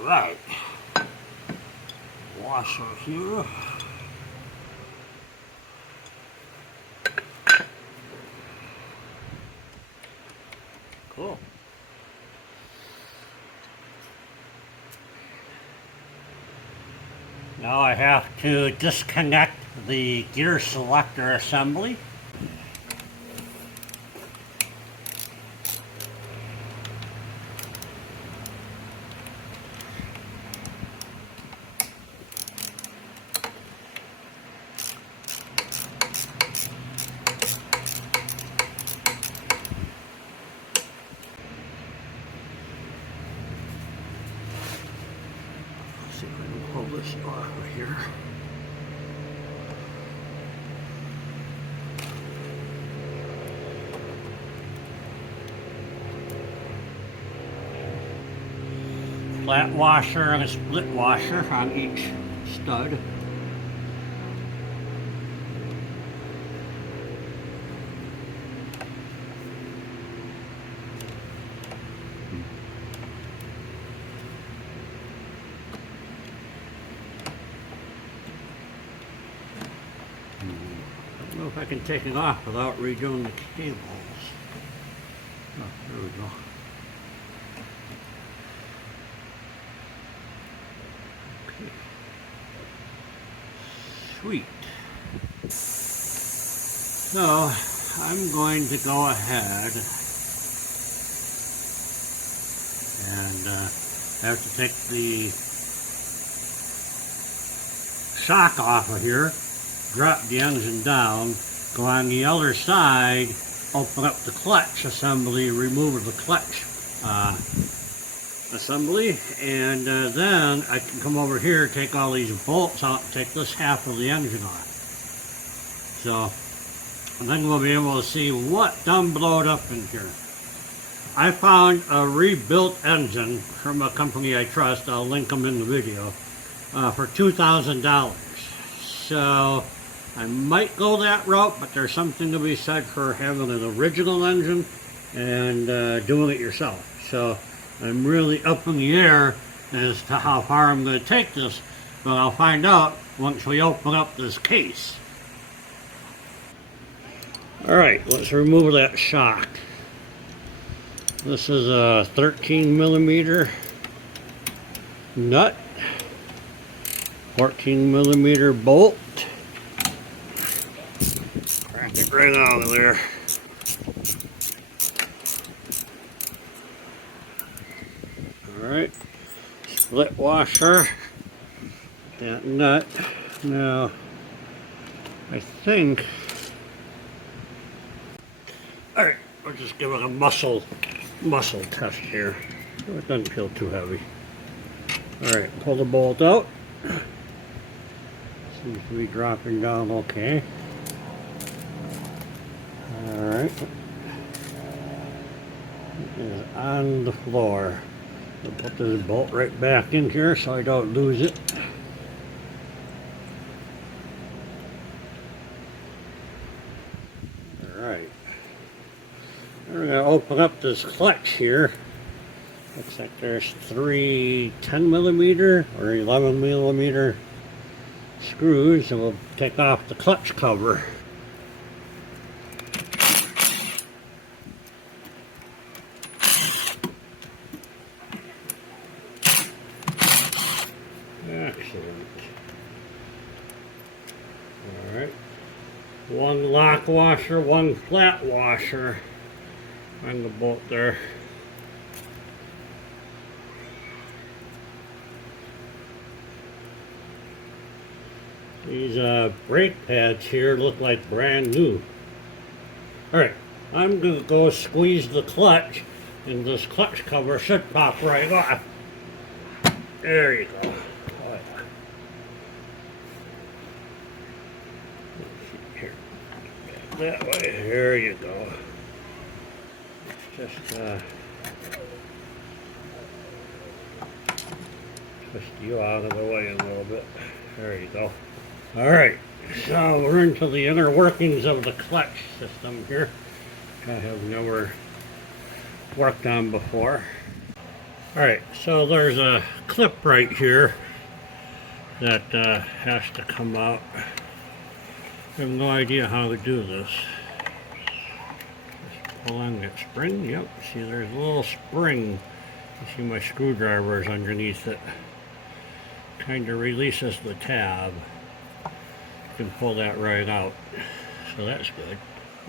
Right, washer here. Cool. Now I have to disconnect the gear selector assembly. See if I can pull this off of here. Flat washer and a split washer on each stud. I don't know if I can take it off without redoing the cables. Oh, there we go. Okay. Sweet. So, I'm going to go ahead and have to take the shock off of here, drop the engine down, go on the other side, open up the clutch assembly, remove the clutch assembly, and then I can come over here, take all these bolts out, take this half of the engine off. So then we'll be able to see what done blowed up in here. I found a rebuilt engine from a company I trust. I'll link them in the video for $2,000. So I might go that route, but there's something to be said for having an original engine and doing it yourself. So I'm really up in the air as to how far I'm going to take this, but I'll find out once we open up this case. Alright, let's remove that shock. This is a 13mm nut, 14mm bolt. Crack it right out of there. Alright, split washer, that nut. Now, I think, alright, we'll just give it a muscle test here. It doesn't feel too heavy. Alright, pull the bolt out. Seems to be dropping down okay. Alright. It is on the floor. I'll put this bolt right back in here so I don't lose it. Alright. We're going to open up this clutch here. Looks like there's 3 10mm or 11mm screws, and we'll take off the clutch cover. Excellent. Alright. One lock washer, one flat washer on the bolt there. These brake pads here look like brand new. Alright, I'm going to go squeeze the clutch, and this clutch cover should pop right off. There you go. Here. That way. There you go. Just twist you out of the way a little bit. There you go. Alright, so we're into the inner workings of the clutch system here. I have never worked on before. Alright, so there's a clip right here that has to come out. I have no idea how to do this. Just pull on that spring. Yep, see there's a little spring. You see my screwdriver is underneath it. Kind of releases the tab. You can pull that right out. So that's good.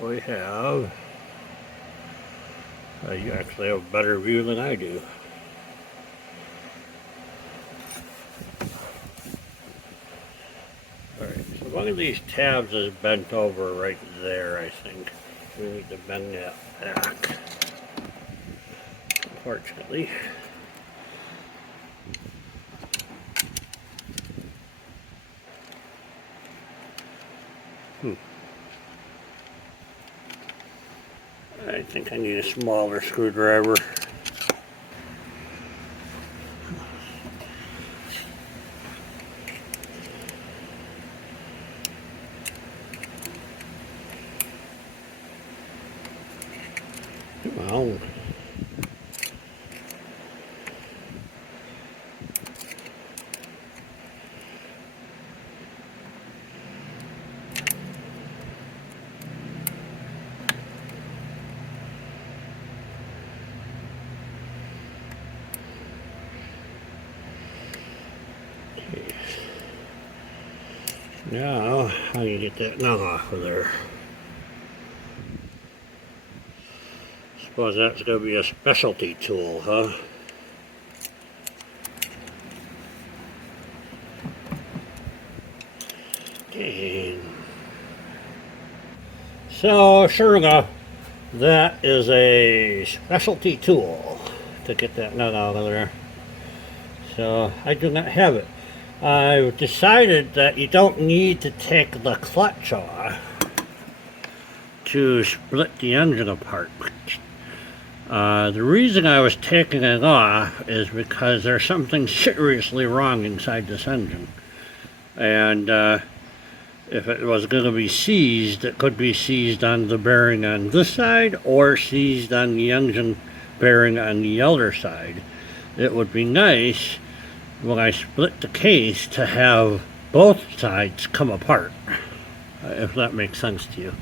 We have, you actually have a better view than I do. Alright, so one of these tabs is bent over right there, I think. We need to bend that back. Unfortunately. I think I need a smaller screwdriver. Come on. Now, how do you get that nut off of there? Suppose that's going to be a specialty tool, huh? Dang. So, sure enough, that is a specialty tool. to get that nut out of there. So I do not have it. I've decided that you don't need to take the clutch off to split the engine apart. The reason I was taking it off is because there's something seriously wrong inside this engine. And if it was going to be seized, it could be seized on the bearing on this side or seized on the engine bearing on the other side. It would be nice when I split the case to have both sides come apart, if that makes sense to you.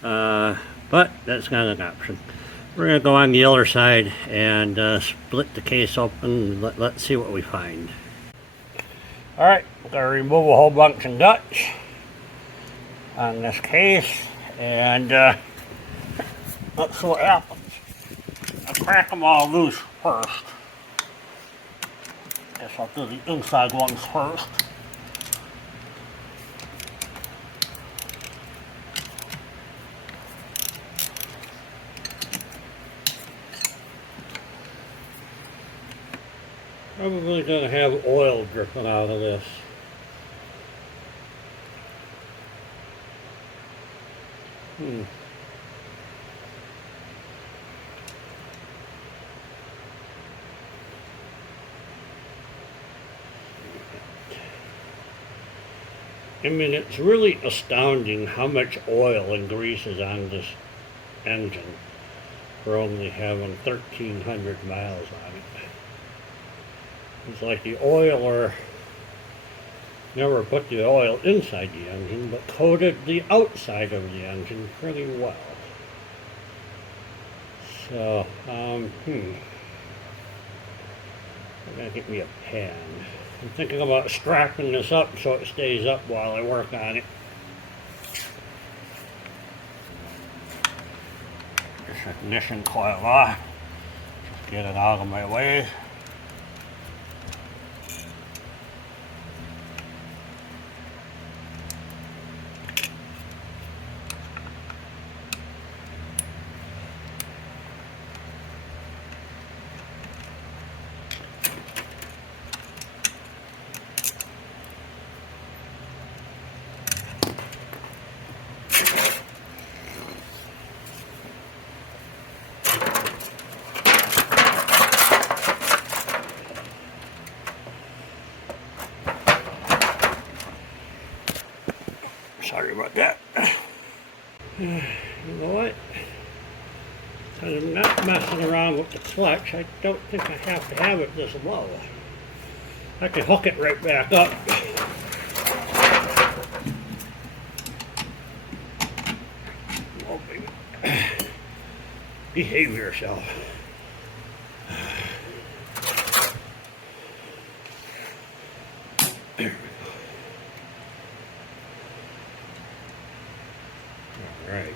But that's not an option. We're going to go on the other side and split the case open. Let's see what we find. Alright, we're going to remove a whole bunch of nuts on this case, and let's see what happens. I'll crack them all loose first. Guess I'll do the inside ones first. Probably going to have oil dripping out of this. I mean, it's really astounding how much oil and grease is on this engine for only having 1,300 miles on it. It's like the oiler never put the oil inside the engine, but coated the outside of the engine pretty well. So, I'm gonna get me a pan. I'm thinking about strapping this up so it stays up while I work on it. This ignition coil off. Just get it out of my way. Sorry about that. You know what? I'm not messing around with the clutch. I don't think I have to have it this low. I can hook it right back up. Oh, baby. Behave yourself. There we go. Right.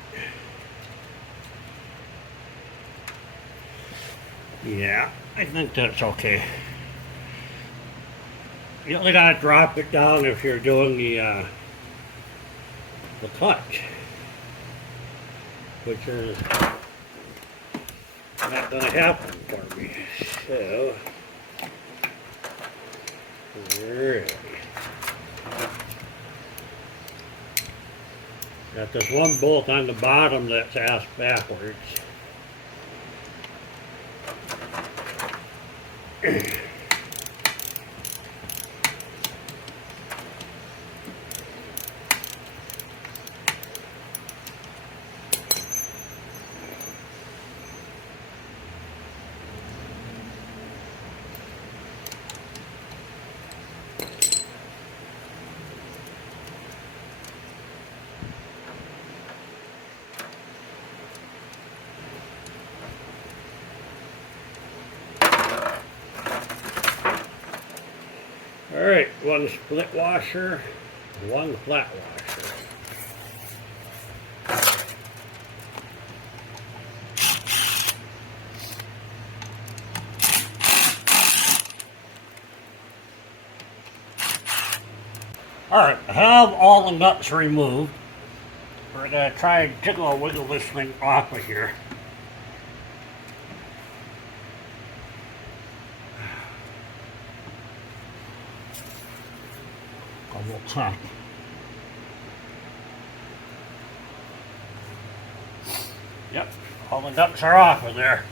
Yeah, I think that's okay. You only gotta drop it down if you're doing the clutch, which is not gonna happen for me. So, really. Got this one bolt on the bottom that's ass backwards. Alright, one split washer, one flat washer. Alright, I have all the nuts removed. We're going to try and jiggle or wiggle this thing off of here. Double check. Yep, all the ducts are off of there.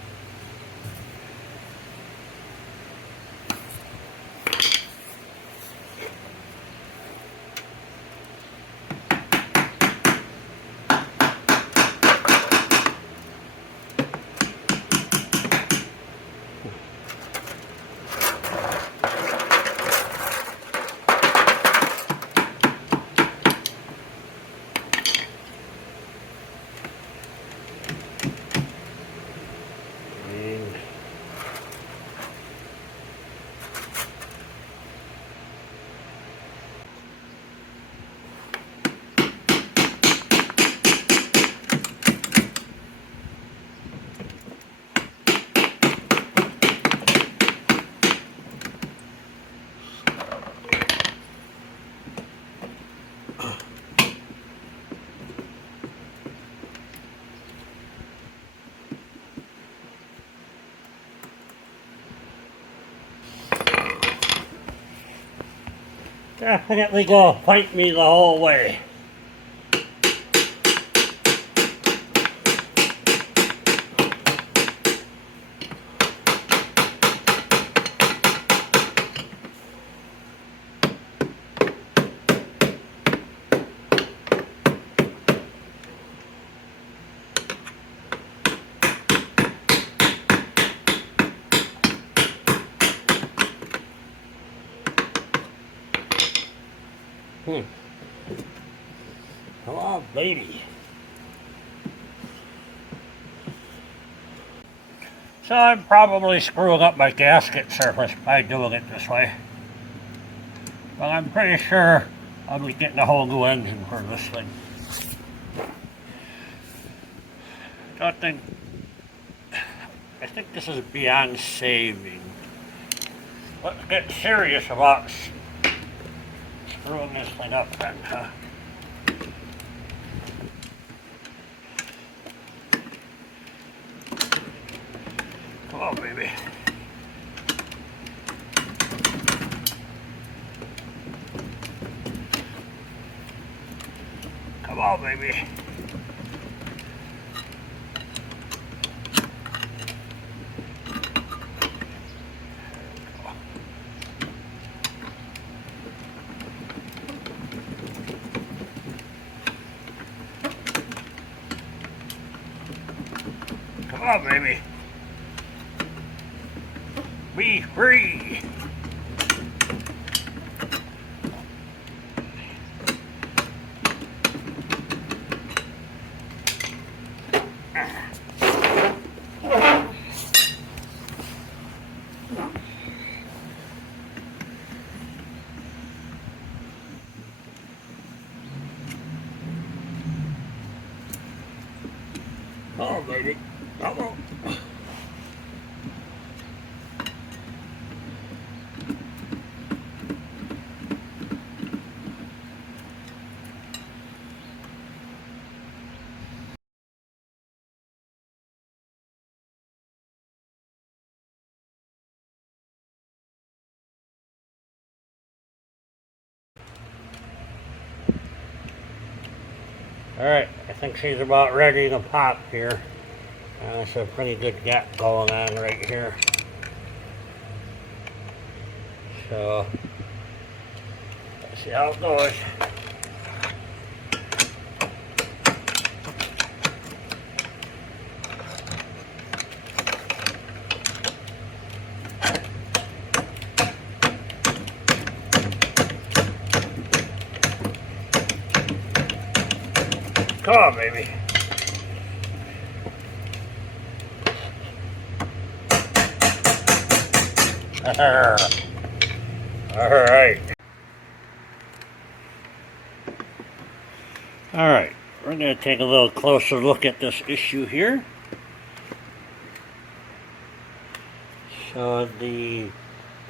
Definitely gonna fight me the whole way. Come on, baby. So I'm probably screwing up my gasket surface by doing it this way. But I'm pretty sure I'll be getting a whole new engine for this thing. I think this is beyond saving. Let's get serious about screwing this thing up then, huh? Come on, baby. Come on, baby. Come on, baby. Be free. Oh, baby. Come on. Alright, I think she's about ready to pop here. That's a pretty good gap going on right here. So, let's see how it goes. Come on, baby. Alright. Alright, we're going to take a little closer look at this issue here. So the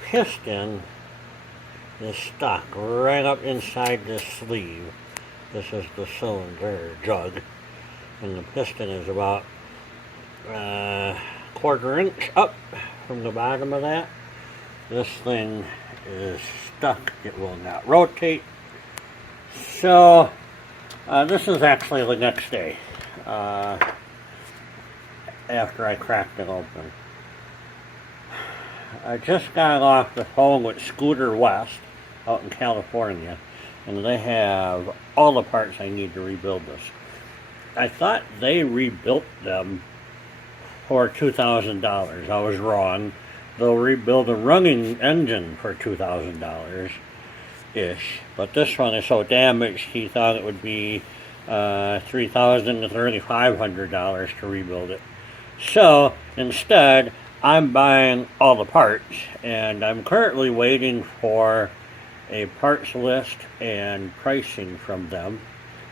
piston is stuck right up inside this sleeve. This is the cylinder jug, and the piston is about quarter inch up from the bottom of that. This thing is stuck. It will not rotate. So, this is actually the next day after I cracked it open. I just got off the phone with Scooter West out in California, and they have all the parts I need to rebuild this. I thought they rebuilt them for $2,000. I was wrong. They'll rebuild a running engine for $2,000-ish. But this one is so damaged, he thought it would be $3,000 to $3,500 to rebuild it. So instead, I'm buying all the parts, and I'm currently waiting for a parts list and pricing from them.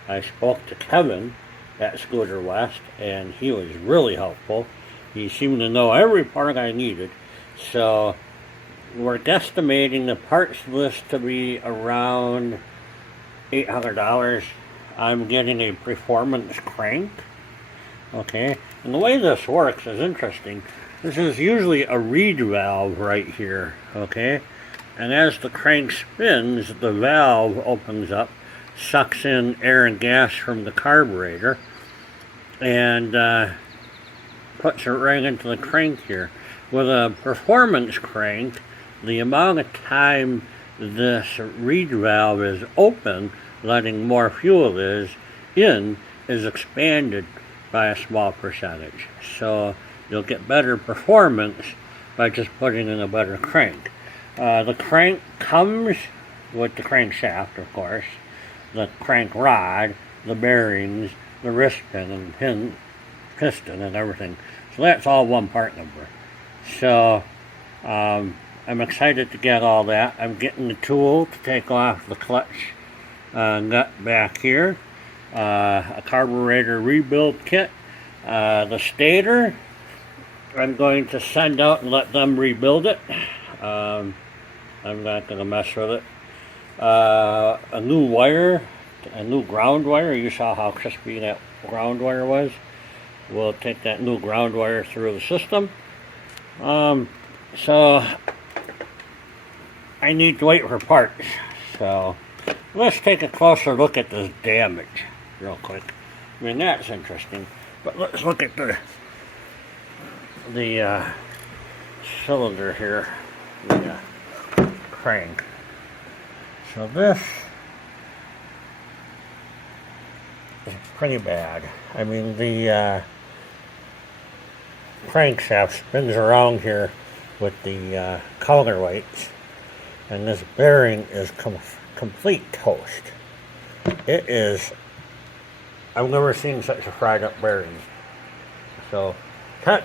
I spoke to Kevin at Scooter West, and he was really helpful. He seemed to know every part I needed. So we're guesstimating the parts list to be around $800. I'm getting a performance crank. Okay, and the way this works is interesting. This is usually a reed valve right here, okay? And as the crank spins, the valve opens up, sucks in air and gas from the carburetor, and puts it right into the crank here. With a performance crank, the amount of time this reed valve is open, letting more fuel is expanded by a small percentage. So you'll get better performance by just putting in a better crank. The crank comes with the crankshaft, of course, the crank rod, the bearings, the wrist pin and piston and everything. So that's all one part number. So I'm excited to get all that. I'm getting the tool to take off the clutch nut back here. A carburetor rebuild kit. The stator, I'm going to send out and let them rebuild it. I'm not going to mess with it. A new wire, a new ground wire. You saw how crispy that ground wire was. We'll take that new ground wire through the system. So I need to wait for parts. So let's take a closer look at this damage real quick. I mean, that's interesting. But let's look at the cylinder here, the crank. So this is pretty bad. I mean, the crankshaft spins around here with the counterweights, and this bearing is complete toast. It is, I've never seen such a fried up bearing. So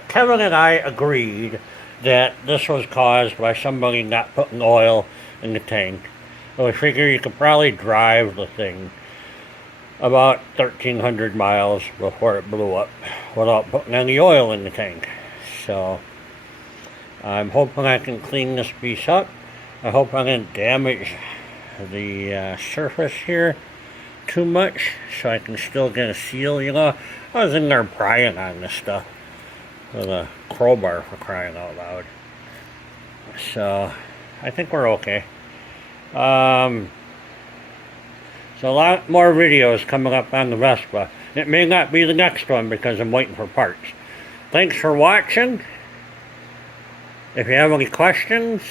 Kevin and I agreed that this was caused by somebody not putting oil in the tank. So we figure you could probably drive the thing about 1,300 miles before it blew up without putting any oil in the tank. So I'm hoping I can clean this piece up. I hope I didn't damage the surface here too much, so I can still get a seal. You know, I was in there prying on this stuff with a crowbar, for crying out loud. So I think we're okay. So a lot more videos coming up on the Vespa. It may not be the next one because I'm waiting for parts. Thanks for watching. If you have any questions,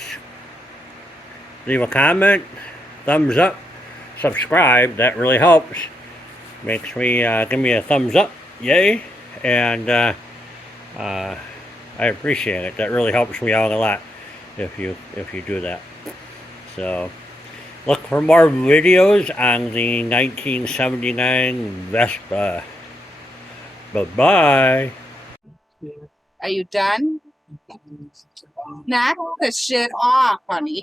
leave a comment, thumbs up, subscribe. That really helps. Makes me give me a thumbs up, yay, and I appreciate it. That really helps me out a lot if you do that. So look for more videos on the 1979 Vespa. Bye-bye. Are you done? Knock the shit off, honey.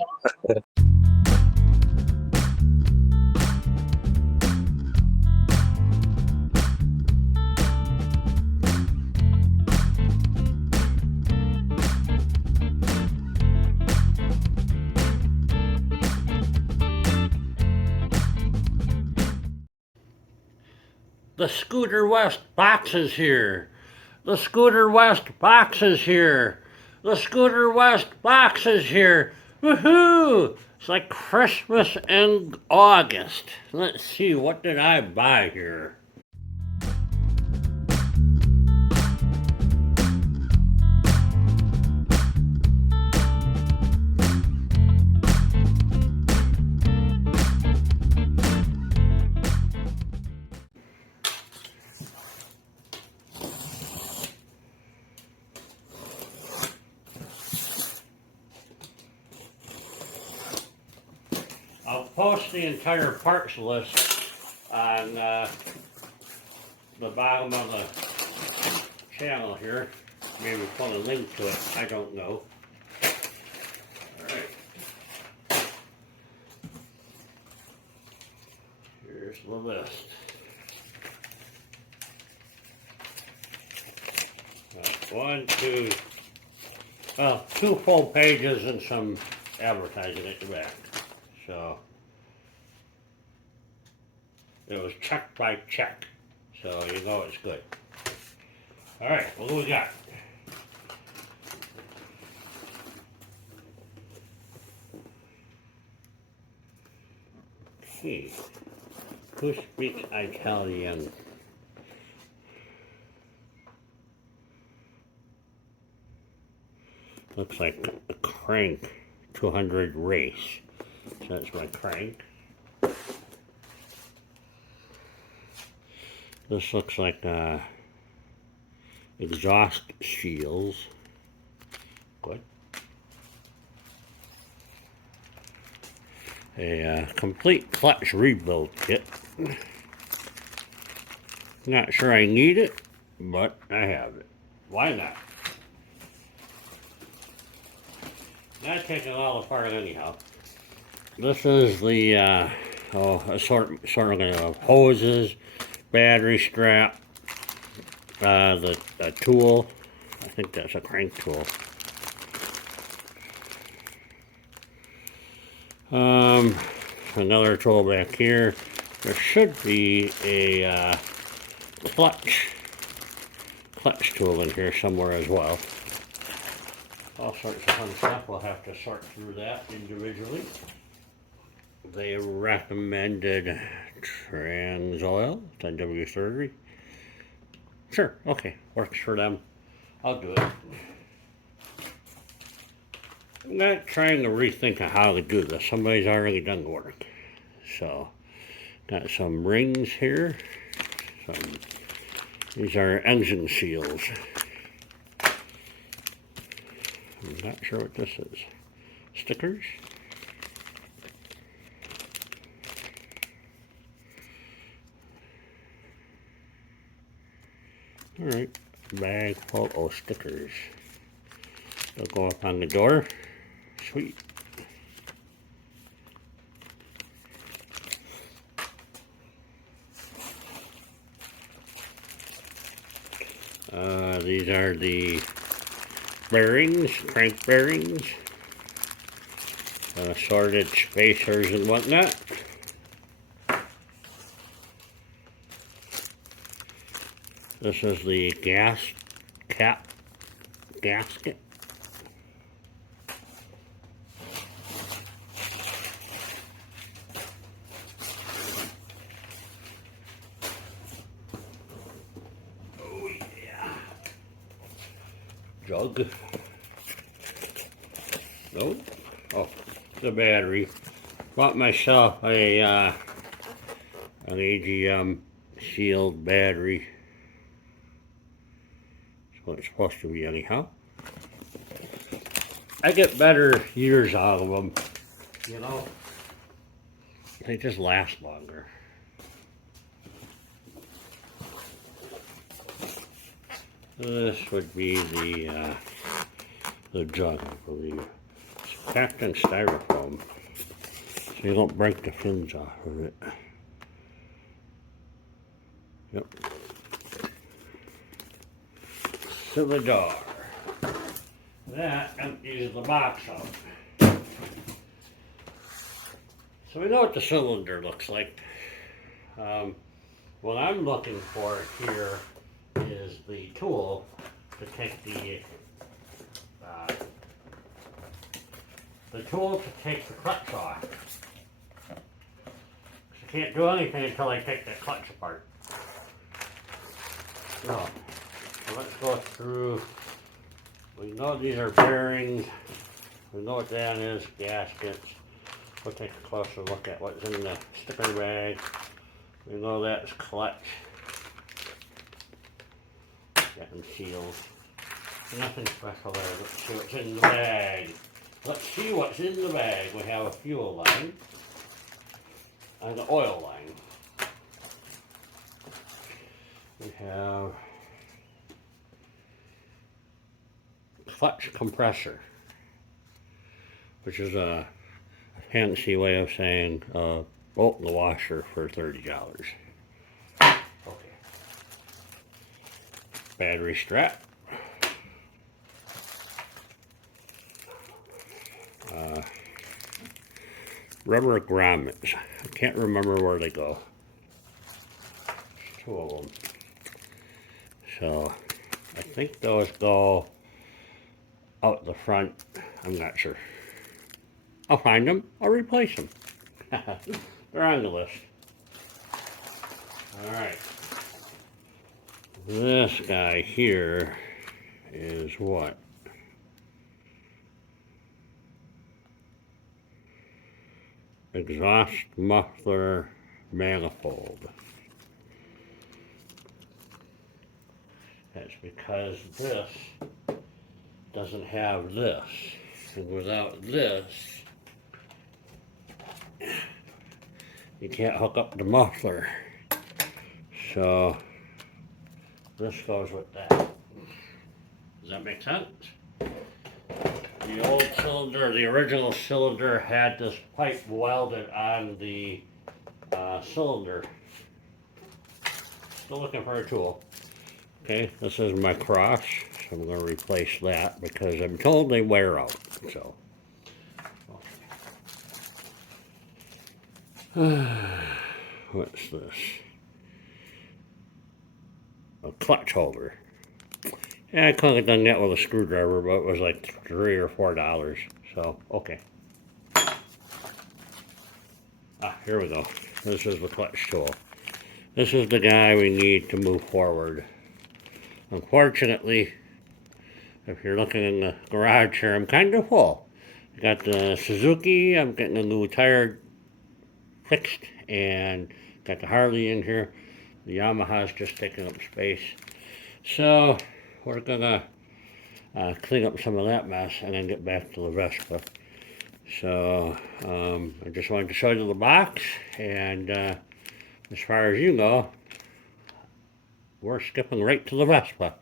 The Scooter West box is here. The Scooter West box is here. The Scooter West box is here. Woohoo! It's like Christmas in August. Let's see, what did I buy here? I'll post the entire parts list on the bottom of the channel here. Maybe put a link to it, I don't know. Alright. Here's the list. Two full pages and some advertising at the back. So it was check by check, so you know it's good. All right, what do we got? Okay, who speaks Italian? Looks like a crank 200 race. So that's my crank. This looks like exhaust shields. Good. A complete clutch rebuild kit. Not sure I need it, but I have it. Why not? Not taking it all apart anyhow. This is the sort of hoses, battery strap, the tool. I think that's a crank tool. Another tool back here. There should be a clutch tool in here somewhere as well. All sorts of fun stuff. We'll have to sort through that individually. They recommended trans oil. It's on W30. Sure, okay, works for them. I'll do it. I'm not trying to rethink of how to do this. Somebody's already done the work. So, got some rings here. These are engine seals. I'm not sure what this is. Stickers? Alright, bag full of stickers. They'll go up on the door. Sweet. These are the bearings, crank bearings, assorted spacers and whatnot. This is the gas cap gasket. Oh yeah. Jug. No. Oh, the battery. Bought myself a an AGM sealed battery. That's what it's supposed to be anyhow. I get better years out of them, you know. They just last longer. This would be the jug, I believe. It's packed in styrofoam, so you don't break the fins off of it. Yep. To the door. That empties the box out. So we know what the cylinder looks like. What I'm looking for here is the tool to take the the tool to take the clutch off. You can't do anything until I take the clutch apart. So let's go through. We know these are bearings. We know what that is, gaskets. We'll take a closer look at what's in the sticker bag. We know that's clutch. Got them sealed. Nothing special there. Let's see what's in the bag. Let's see what's in the bag. We have a fuel line and an oil line. We have clutch compressor, which is a fancy way of saying bolt in the washer for $30. Okay. Battery strap. Rubber grommets. I can't remember where they go. There's two of them. So I think those go out the front. I'm not sure. I'll find them. I'll replace them. They're on the list. Alright. This guy here is what? Exhaust muffler manifold. That's because this doesn't have this. And without this, you can't hook up the muffler. So this goes with that. Does that make sense? The old cylinder, the original cylinder, had this pipe welded on the cylinder. Still looking for a tool. Okay, this is my cross, so I'm going to replace that because I'm told they wear out. So, what's this? A clutch holder. Yeah, I could have done that with a screwdriver, but it was like $3 or $4. So, okay. Here we go. This is the clutch tool. This is the guy we need to move forward. Unfortunately, if you're looking in the garage here, I'm kind of full. I got the Suzuki, I'm getting a new tire fixed, and got the Harley in here. The Yamaha's just taking up space. So, we're gonna clean up some of that mess and then get back to the Vespa. So, I just wanted to show you the box, and as far as you know, we're skipping right to the Vespa.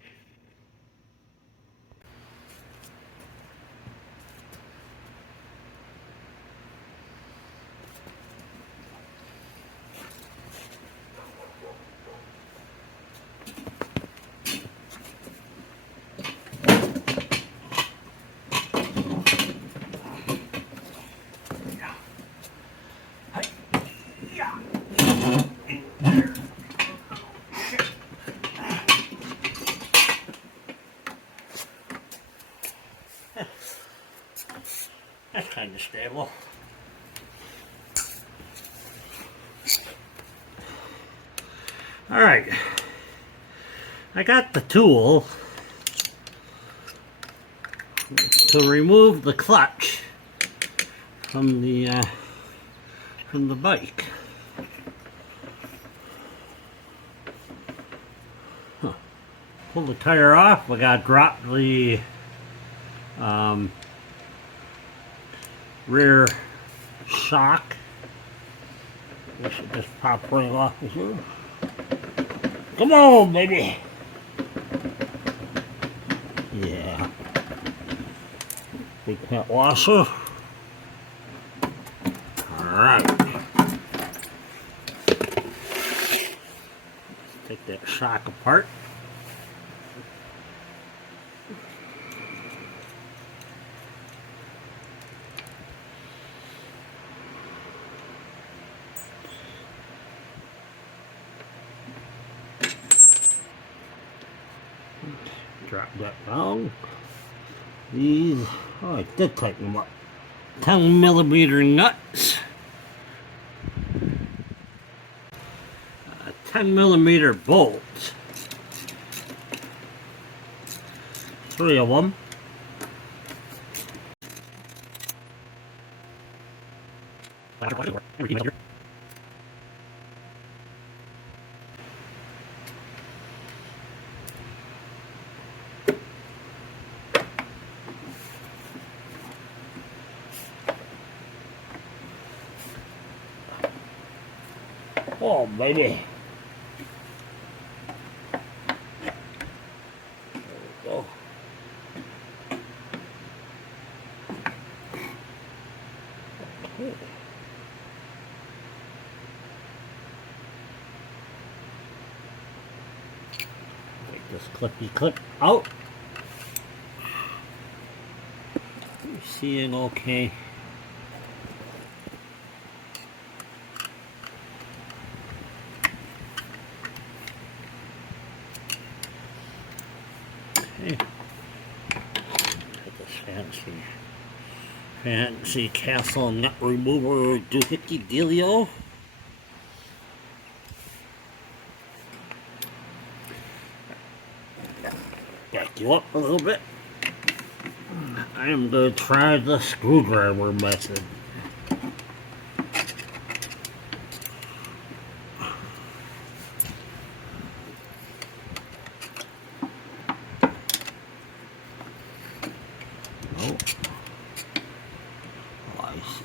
That's kind of stable. All right, I got the tool to remove the clutch from the bike. Pull the tire off. We got to drop the rear shock. This should just pop right off of here. Come on, baby. Yeah. Big pet washer. Alright. Take that shock apart. Drop that down. These, oh, I did tighten them up. 10mm nuts, 10mm bolts, 3 of them. Oh, baby. There we go. Okay. Take this clippy clip out. Seeing okay. Okay. Get this fancy castle nut remover doohickey dealio. Back you up a little bit. I am going to try the screwdriver method. Oh, I see.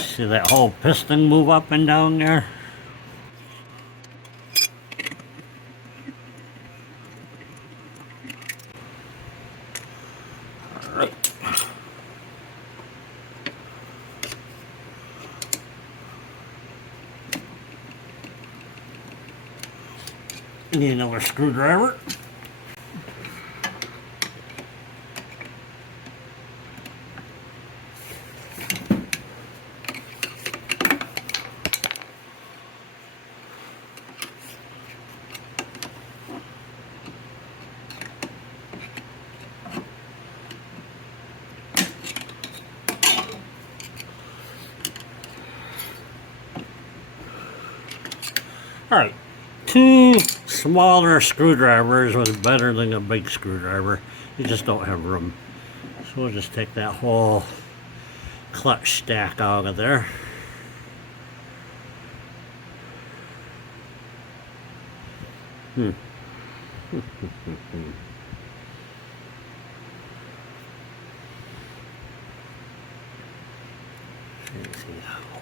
See that whole piston move up and down there? Alright. Need another screwdriver. Alright, 2 smaller screwdrivers was better than a big screwdriver. You just don't have room. So we'll just take that whole clutch stack out of there. Fancy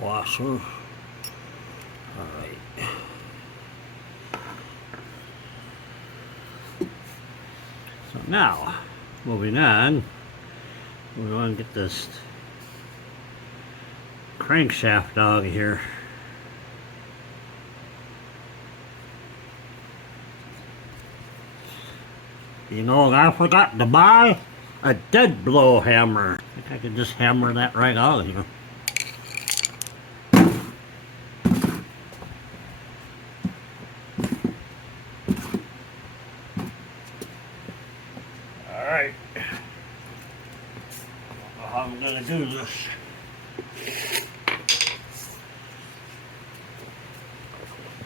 washer. Alright. So now, moving on, we want to get this crankshaft out of here. You know, I forgot to buy a dead blow hammer. I think I could just hammer that right out of here. Alright. I don't know how I'm gonna do this.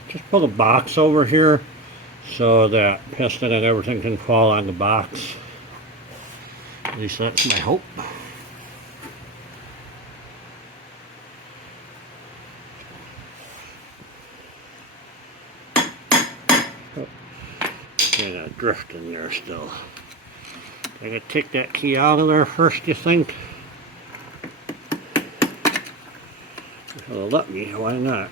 Just put a box over here so that piston and everything can fall on the box. At least that's my hope. Kind of drifting there still. I gotta take that key out of there first, you think? If it'll let me, why not?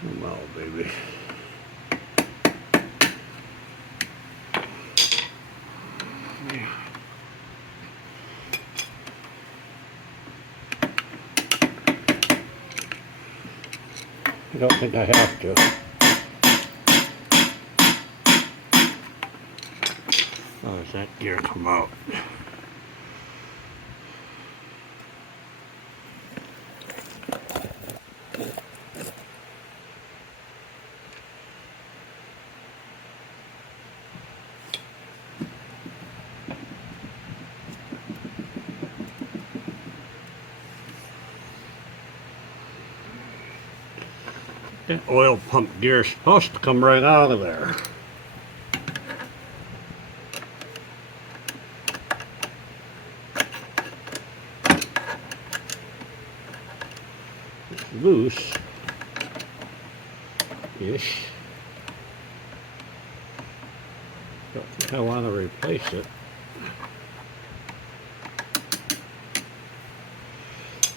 Come on, baby. I don't think I have to. Oh, does that gear come out? That oil pump gear is supposed to come right out of there. It's loose-ish. Don't think I want to replace it.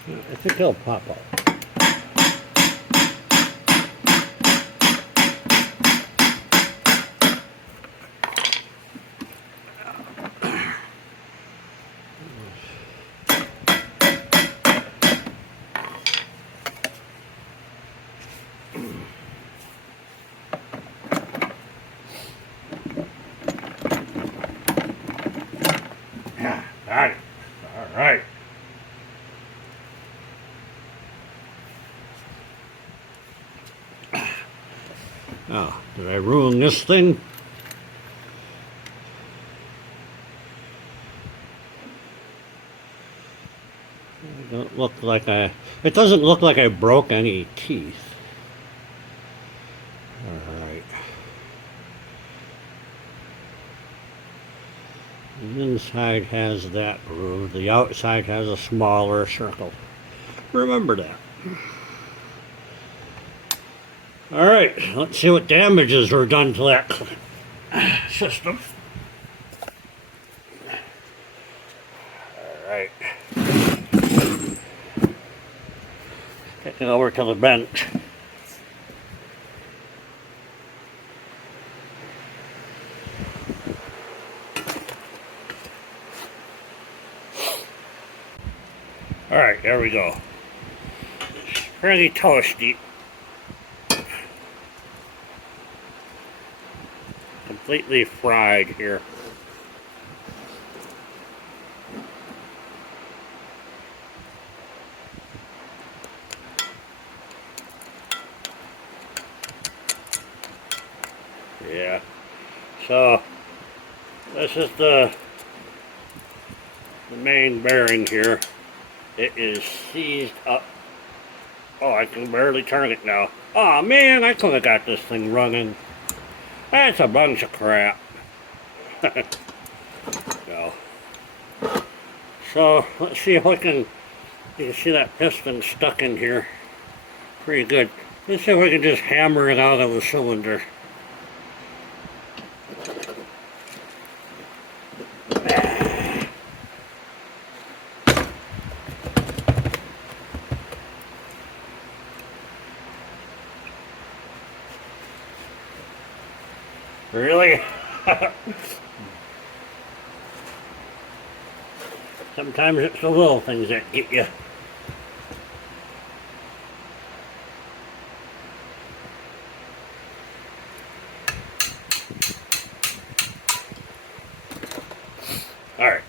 I think it'll pop out. Yeah, got it. All right. Oh, did I ruin this thing? It don't look like it doesn't look like I broke any teeth. All right. The inside has that groove. The outside has a smaller circle. Remember that. All right, let's see what damages were done to that system. All right. Taking over to the bench. All right, there we go. It's pretty toasty. Completely fried here. Yeah. So this is the main bearing here. It is seized up. Oh, I can barely turn it now. Oh man, I could have got this thing running. That's a bunch of crap. No. So let's see if we can. You can see that piston stuck in here pretty good. Let's see if we can just hammer it out of the cylinder. Really? Sometimes it's the little things that get you. All right.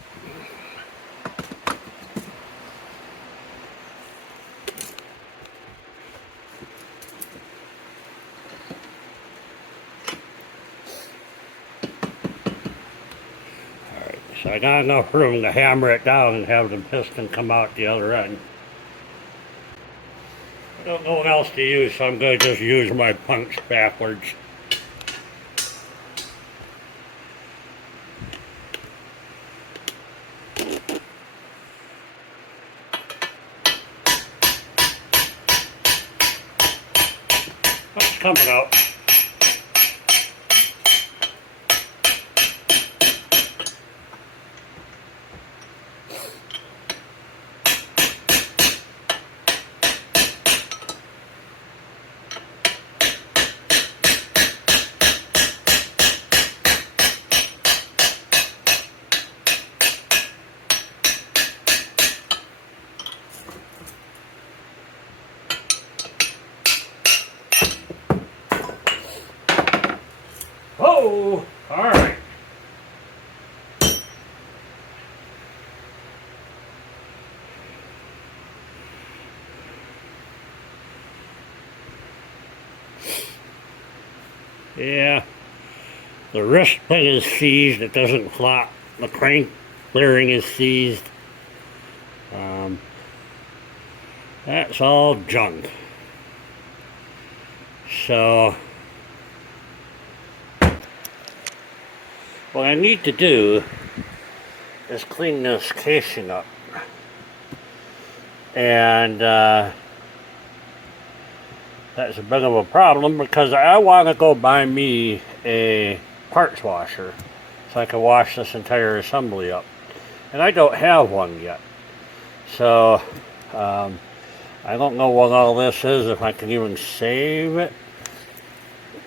So I got enough room to hammer it down and have the piston come out the other end. I don't know what else to use, so I'm going to just use my punch backwards. It's coming out. Yeah, the wrist thing is seized. It doesn't flop. The crank bearing is seized. That's all junk. So what I need to do is clean this casing up. And that's a bit of a problem because I want to go buy me a parts washer so I can wash this entire assembly up. And I don't have one yet. So I don't know what all this is, if I can even save it.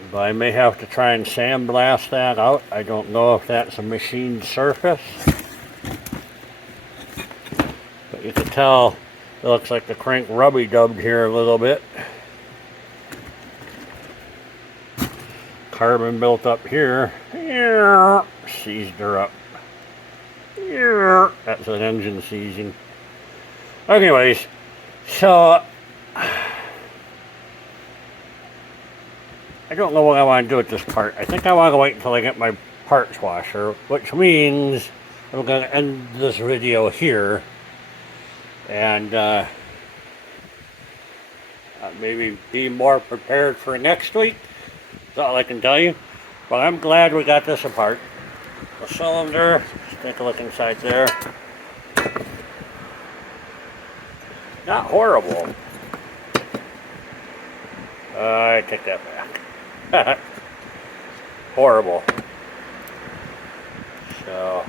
But I may have to try and sandblast that out. I don't know if that's a machined surface. But you can tell it looks like the crank rubby-dubbed here a little bit. Carbon built up here. Seized her up. That's an engine seizing. Anyways, so I don't know what I want to do with this part. I think I want to wait until I get my parts washer, which means I'm going to end this video here and maybe be more prepared for next week. That's all I can tell you. But I'm glad we got this apart. The cylinder, let's take a look inside there. Not horrible. I take that back. Horrible. So,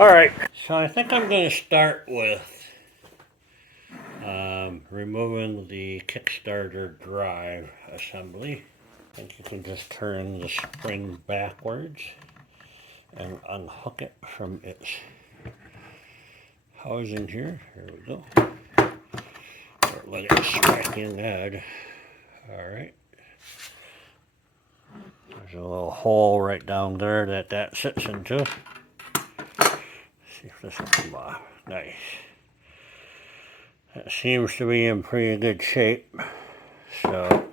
alright, so I think I'm going to start with removing the Kickstarter drive assembly. I think you can just turn the spring backwards and unhook it from its housing here. Here we go. Or let it smack in that. Alright. There's a little hole right down there that sits into. Let's see if this will come off. Nice. That seems to be in pretty good shape. So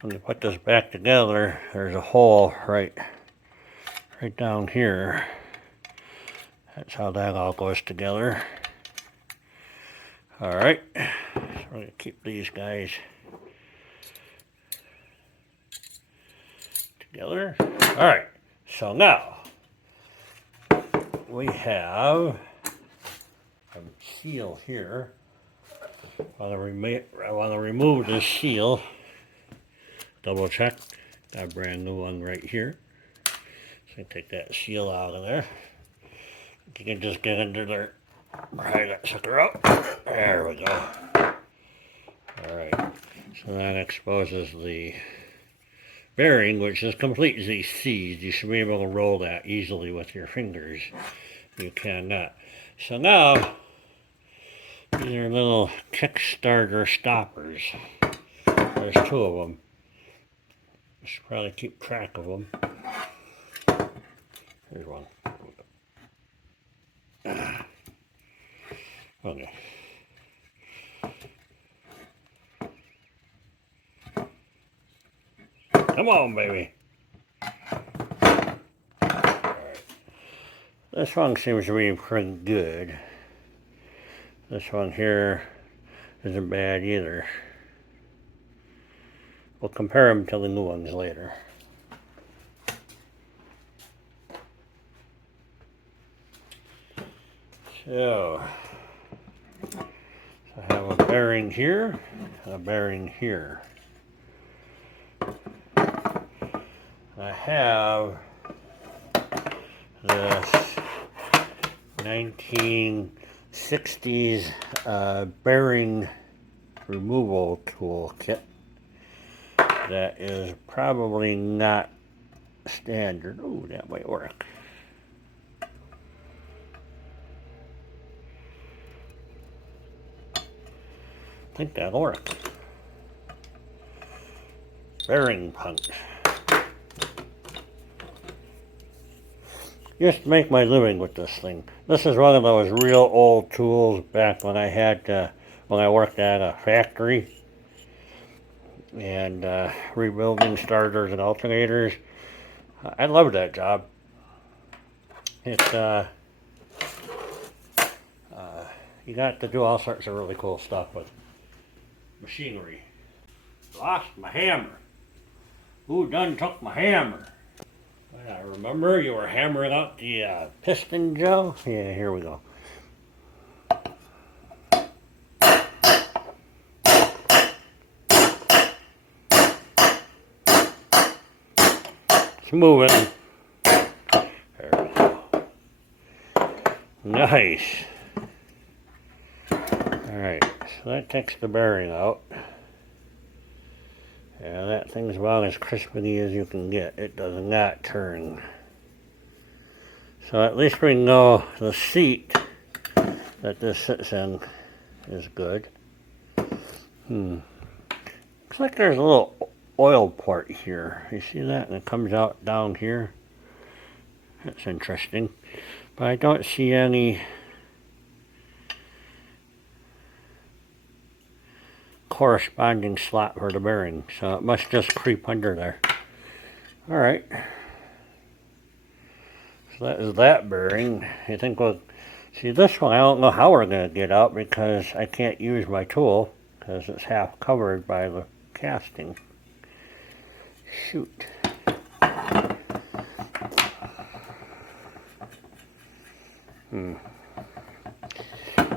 when you put this back together, there's a hole right down here. That's how that all goes together. Alright, so we're going to keep these guys together. Alright, so now we have a seal here. I want to remove this seal. Double check. Got a brand new one right here. So take that seal out of there. You can just get under there. Pry that sucker up. There we go. Alright. So that exposes the bearing, which is completely seized. You should be able to roll that easily with your fingers. You cannot. So now, these are little Kickstarter stoppers. There's two of them. I should probably keep track of them. Here's one. Okay. Come on, baby. Alright. This one seems to be pretty good. This one here isn't bad either. We'll compare them to the new ones later. So, I have a bearing here and a bearing here. I have this 1960s bearing removal tool kit that is probably not standard. Ooh, that might work. I think that'll work. Bearing punch. Used to make my living with this thing. This is one of those real old tools back when I worked at a factory. and rebuilding starters and alternators. I love that job. It's you got to do all sorts of really cool stuff with machinery. Lost my hammer. Who done took my hammer? I remember you were hammering out the piston, Joe. Yeah, here we go. It's moving. There we go. Nice. Alright, so that takes the bearing out. Yeah, that thing's about as crispy as you can get. It does not turn. So at least we know the seat that this sits in is good. Looks like there's a little oil port here. You see that? And it comes out down here. That's interesting. But I don't see any corresponding slot for the bearing, so it must just creep under there. Alright. So that is that bearing. I think we'll see this one. I don't know how we're going to get out because I can't use my tool because it's half covered by the casting. Shoot.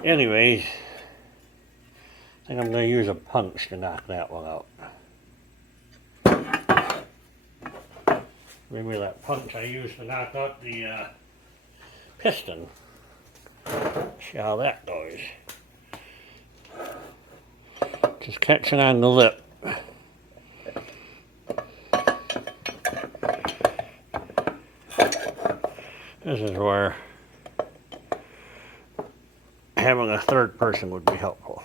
Anyways, I think I'm going to use a punch to knock that one out. Maybe that punch I used to knock out the piston. See how that goes. Just catching on the lip. This is where having a third person would be helpful.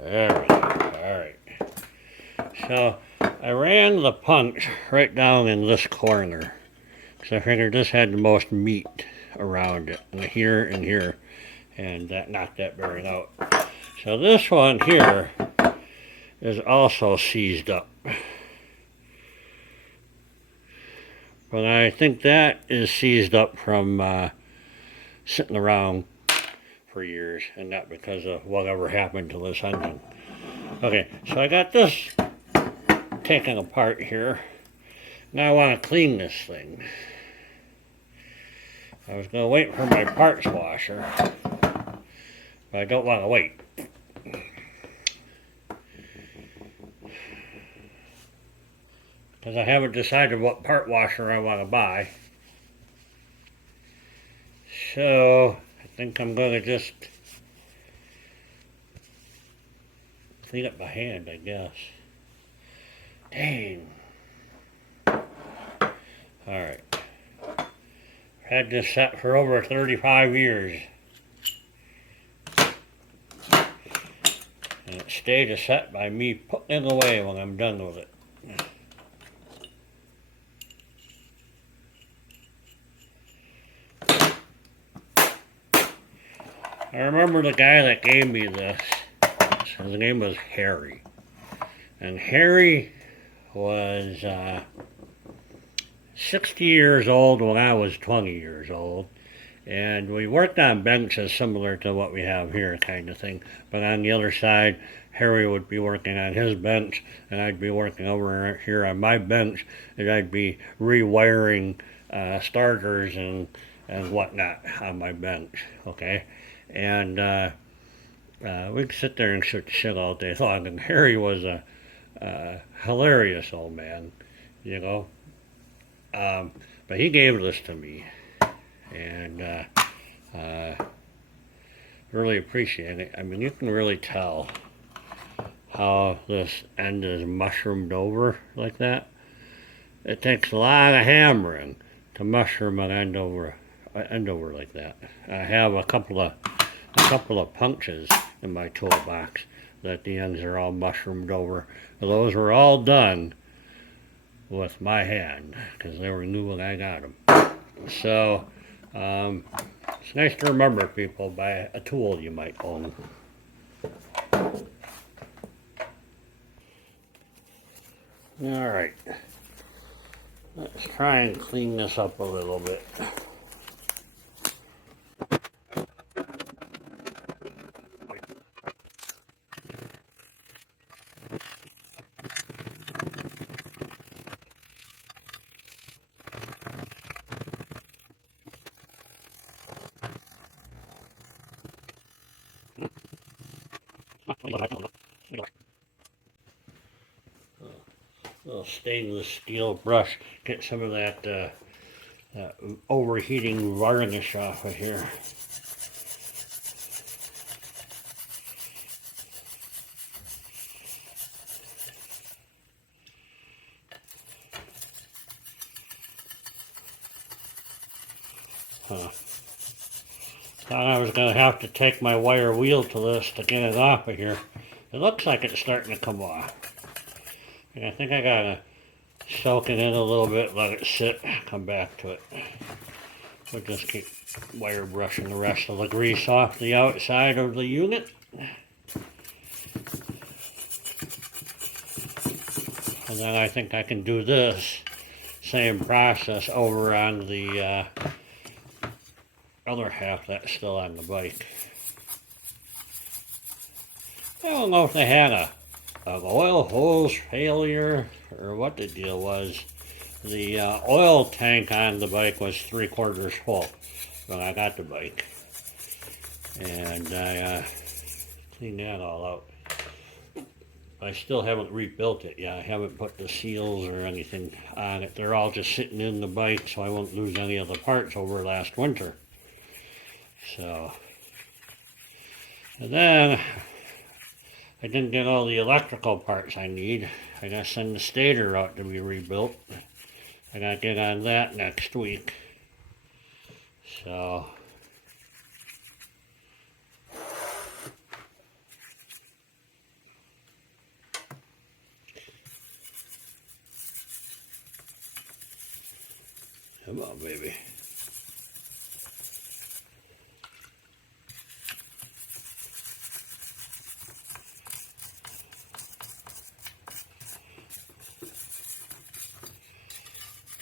There we go. Alright. So I ran the punch right down in this corner. So I figured this had the most meat around it. And here. And that knocked that bearing out. So this one here is also seized up. But I think that is seized up from sitting around for years and not because of whatever happened to this engine. Okay, so I got this taken apart here. Now I want to clean this thing. I was going to wait for my parts washer, but I don't want to wait. Because I haven't decided what part washer I want to buy. So I think I'm going to just clean it by hand, I guess. Dang. Alright. Had this set for over 35 years. And it stayed a set by me putting it away when I'm done with it. I remember the guy that gave me this. His name was Harry. And Harry was 60 years old when I was 20 years old. And we worked on benches similar to what we have here, kind of thing. But on the other side, Harry would be working on his bench, and I'd be working over here on my bench, and I'd be rewiring starters and whatnot on my bench, okay? And we'd sit there and shoot shit all day long, and Harry was a hilarious old man, you know? But he gave this to me, and really appreciate it. I mean, you can really tell how this end is mushroomed over like that. It takes a lot of hammering to mushroom an end over like that. I have a couple of punches in my toolbox that the ends are all mushroomed over. Those were all done with my hand because they were new when I got them. So it's nice to remember people by a tool you might own. All right, let's try and clean this up a little bit. Little stainless steel brush, get some of that overheating varnish off of here. Thought I was going to have to take my wire wheel to this to get it off of here. It looks like it's starting to come off. And I think I got to soak it in a little bit, let it sit, come back to it. We'll just keep wire brushing the rest of the grease off the outside of the unit. And then I think I can do this same process over on the other half that's still on the bike. I don't know if they had an oil hose failure or what the deal was. The oil tank on the bike was 3/4 full when I got the bike. And I cleaned that all out. I still haven't rebuilt it yet. I haven't put the seals or anything on it. They're all just sitting in the bike so I won't lose any of the parts over last winter. So, and then I didn't get all the electrical parts I need. I gotta send the stator out to be rebuilt. I gotta get on that next week. So, come on, baby.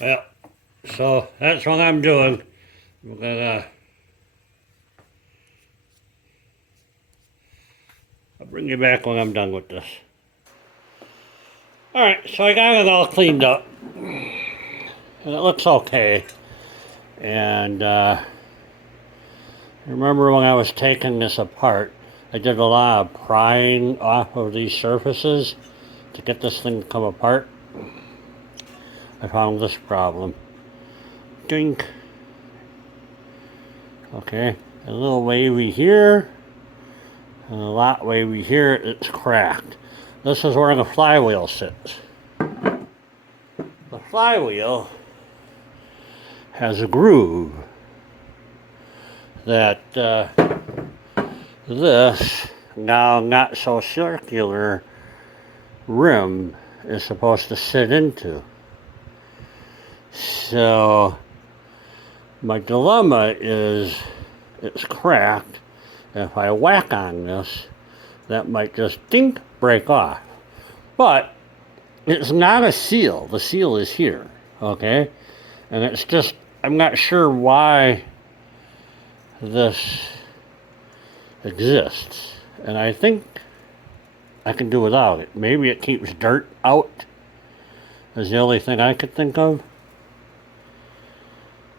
Well, so that's what I'm doing. We're gonna, I'll bring you back when I'm done with this. Alright, so I got it all cleaned up. And it looks okay. And remember when I was taking this apart, I did a lot of prying off of these surfaces to get this thing to come apart. I found this problem. Dink. Okay, a little wavy here, and a lot wavy here, it's cracked. This is where the flywheel sits. The flywheel has a groove that this now not so circular rim is supposed to sit into. So my dilemma is it's cracked. If I whack on this, that might just dink, break off. But it's not a seal. The seal is here, okay? And it's just, I'm not sure why this exists. And I think I can do without it. Maybe it keeps dirt out is the only thing I could think of.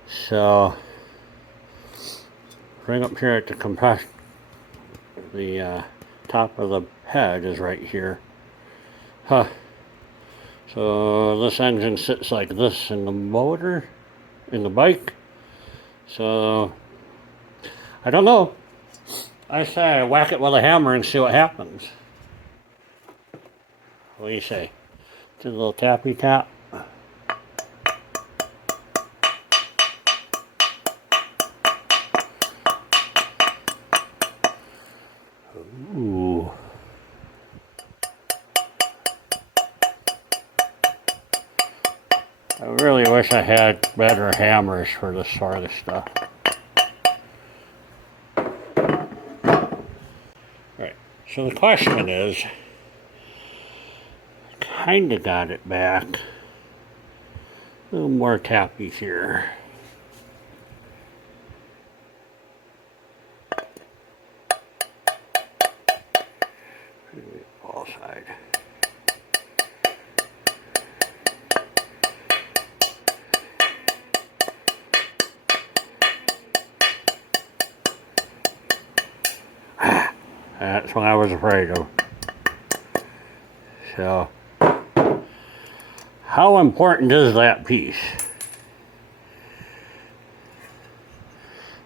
So, right up here at the compression, the top of the head is right here. Huh. So this engine sits like this in the motor, in the bike. So, I don't know. I say I whack it with a hammer and see what happens. What do you say? Just a little tappy tap. Ooh. I really wish I had better hammers for this sort of stuff. Right, so the question is, kinda got it back. A little more tappy here. Ball side. That's what I was afraid of. So, how important is that piece?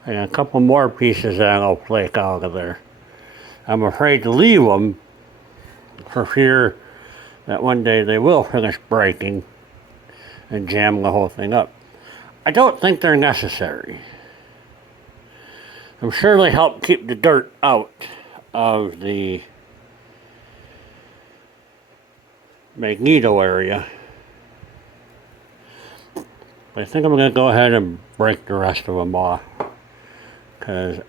And a couple more pieces that'll flake out of there. I'm afraid to leave them for fear that one day they will finish breaking and jam the whole thing up. I don't think they're necessary. I'm sure they help keep the dirt out of the magneto area. But I think I'm going to go ahead and break the rest of them off, because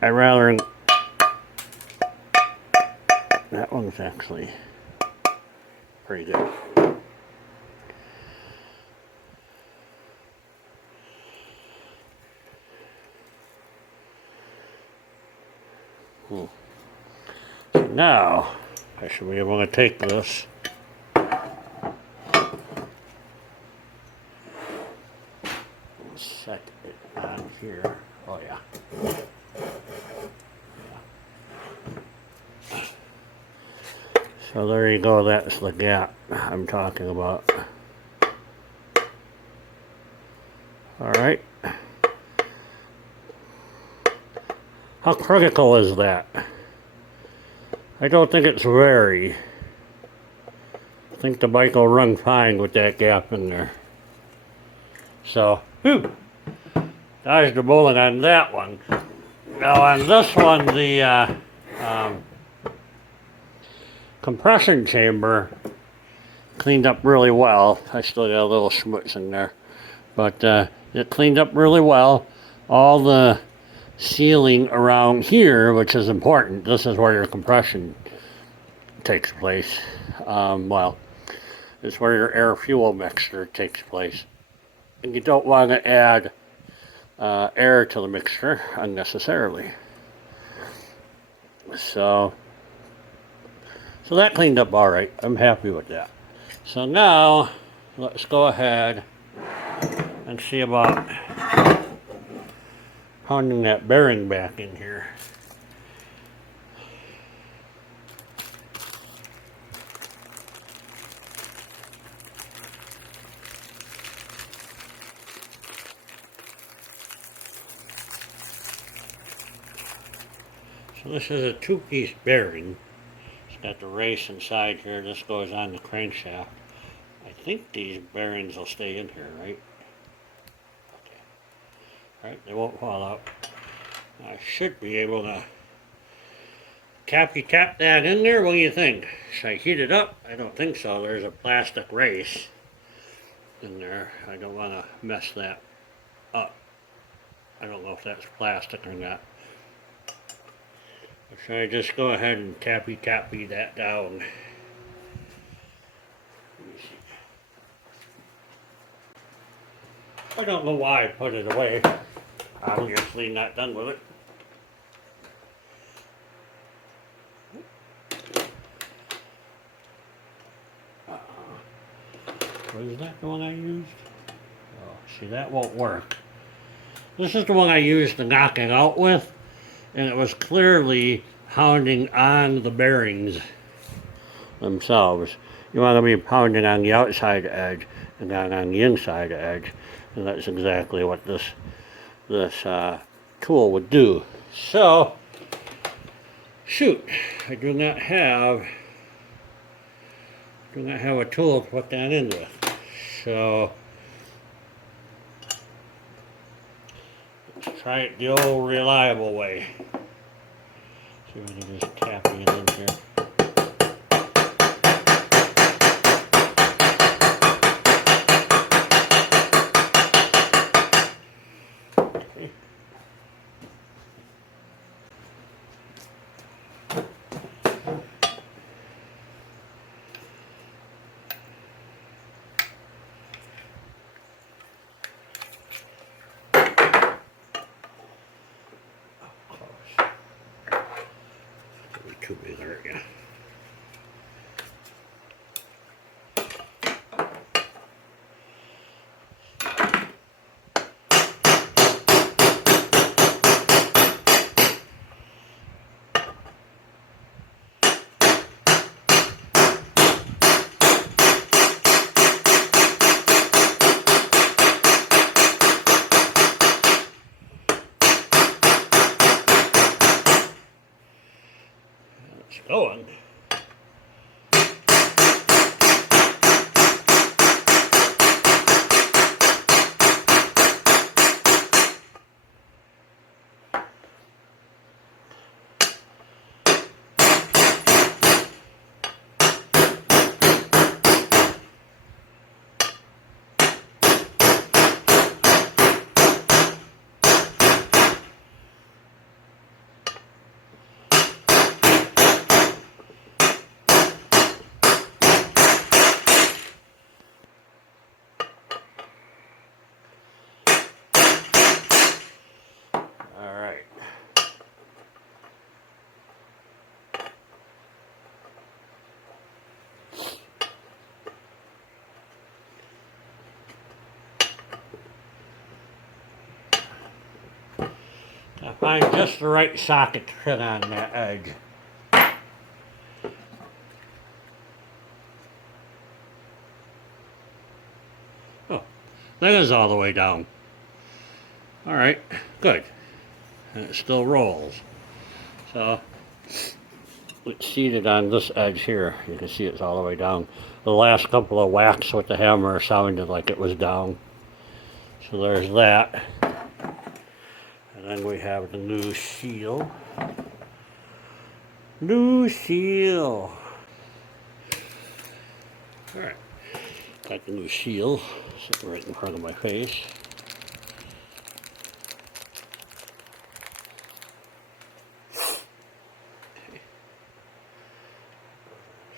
I'd rather... That one's actually pretty good. So now I should be able to take this and set it on here. Oh yeah. So there you go, that's the gap I'm talking about. Alright. How critical is that? I don't think it's very. I think the bike will run fine with that gap in there. So, whew, dodged the bullet on that one. Now on this one, the compression chamber cleaned up really well. I still got a little schmutz in there, but it cleaned up really well. All the sealing around here, which is important. This is where your compression takes place. Well, it's where your air-fuel mixture takes place. And you don't want to add air to the mixture unnecessarily. So that cleaned up all right. I'm happy with that. So now, let's go ahead and see about pounding that bearing back in here. So this is a two-piece bearing. It's got the race inside here. This goes on the crankshaft. I think these bearings will stay in here, right? Okay. Alright, they won't fall out. I should be able to tap that in there. What do you think? Should I heat it up? I don't think so. There's a plastic race in there. I don't want to mess that up. I don't know if that's plastic or not. Or should I just go ahead and tappy that down? Let me see. I don't know why I put it away. Obviously not done with it. Was that the one I used? Oh, see, that won't work. This is the one I used to knock it out with, and it was clearly pounding on the bearings themselves. You want to be pounding on the outside edge and not on the inside edge, and that's exactly what this tool would do. So, shoot, I do not have a tool to put that in with. So let's try it the old reliable way. See if I can just tapping it in here. too big area. It's going. All right. I find just the right socket to fit on that edge. Oh, that is all the way down. All right, good. And it still rolls. So it's seated on this edge here. You can see it's all the way down. The last couple of whacks with the hammer sounded like it was down. So there's that. And then we have the new seal. New seal. All right, got the new seal sitting right in front of my face.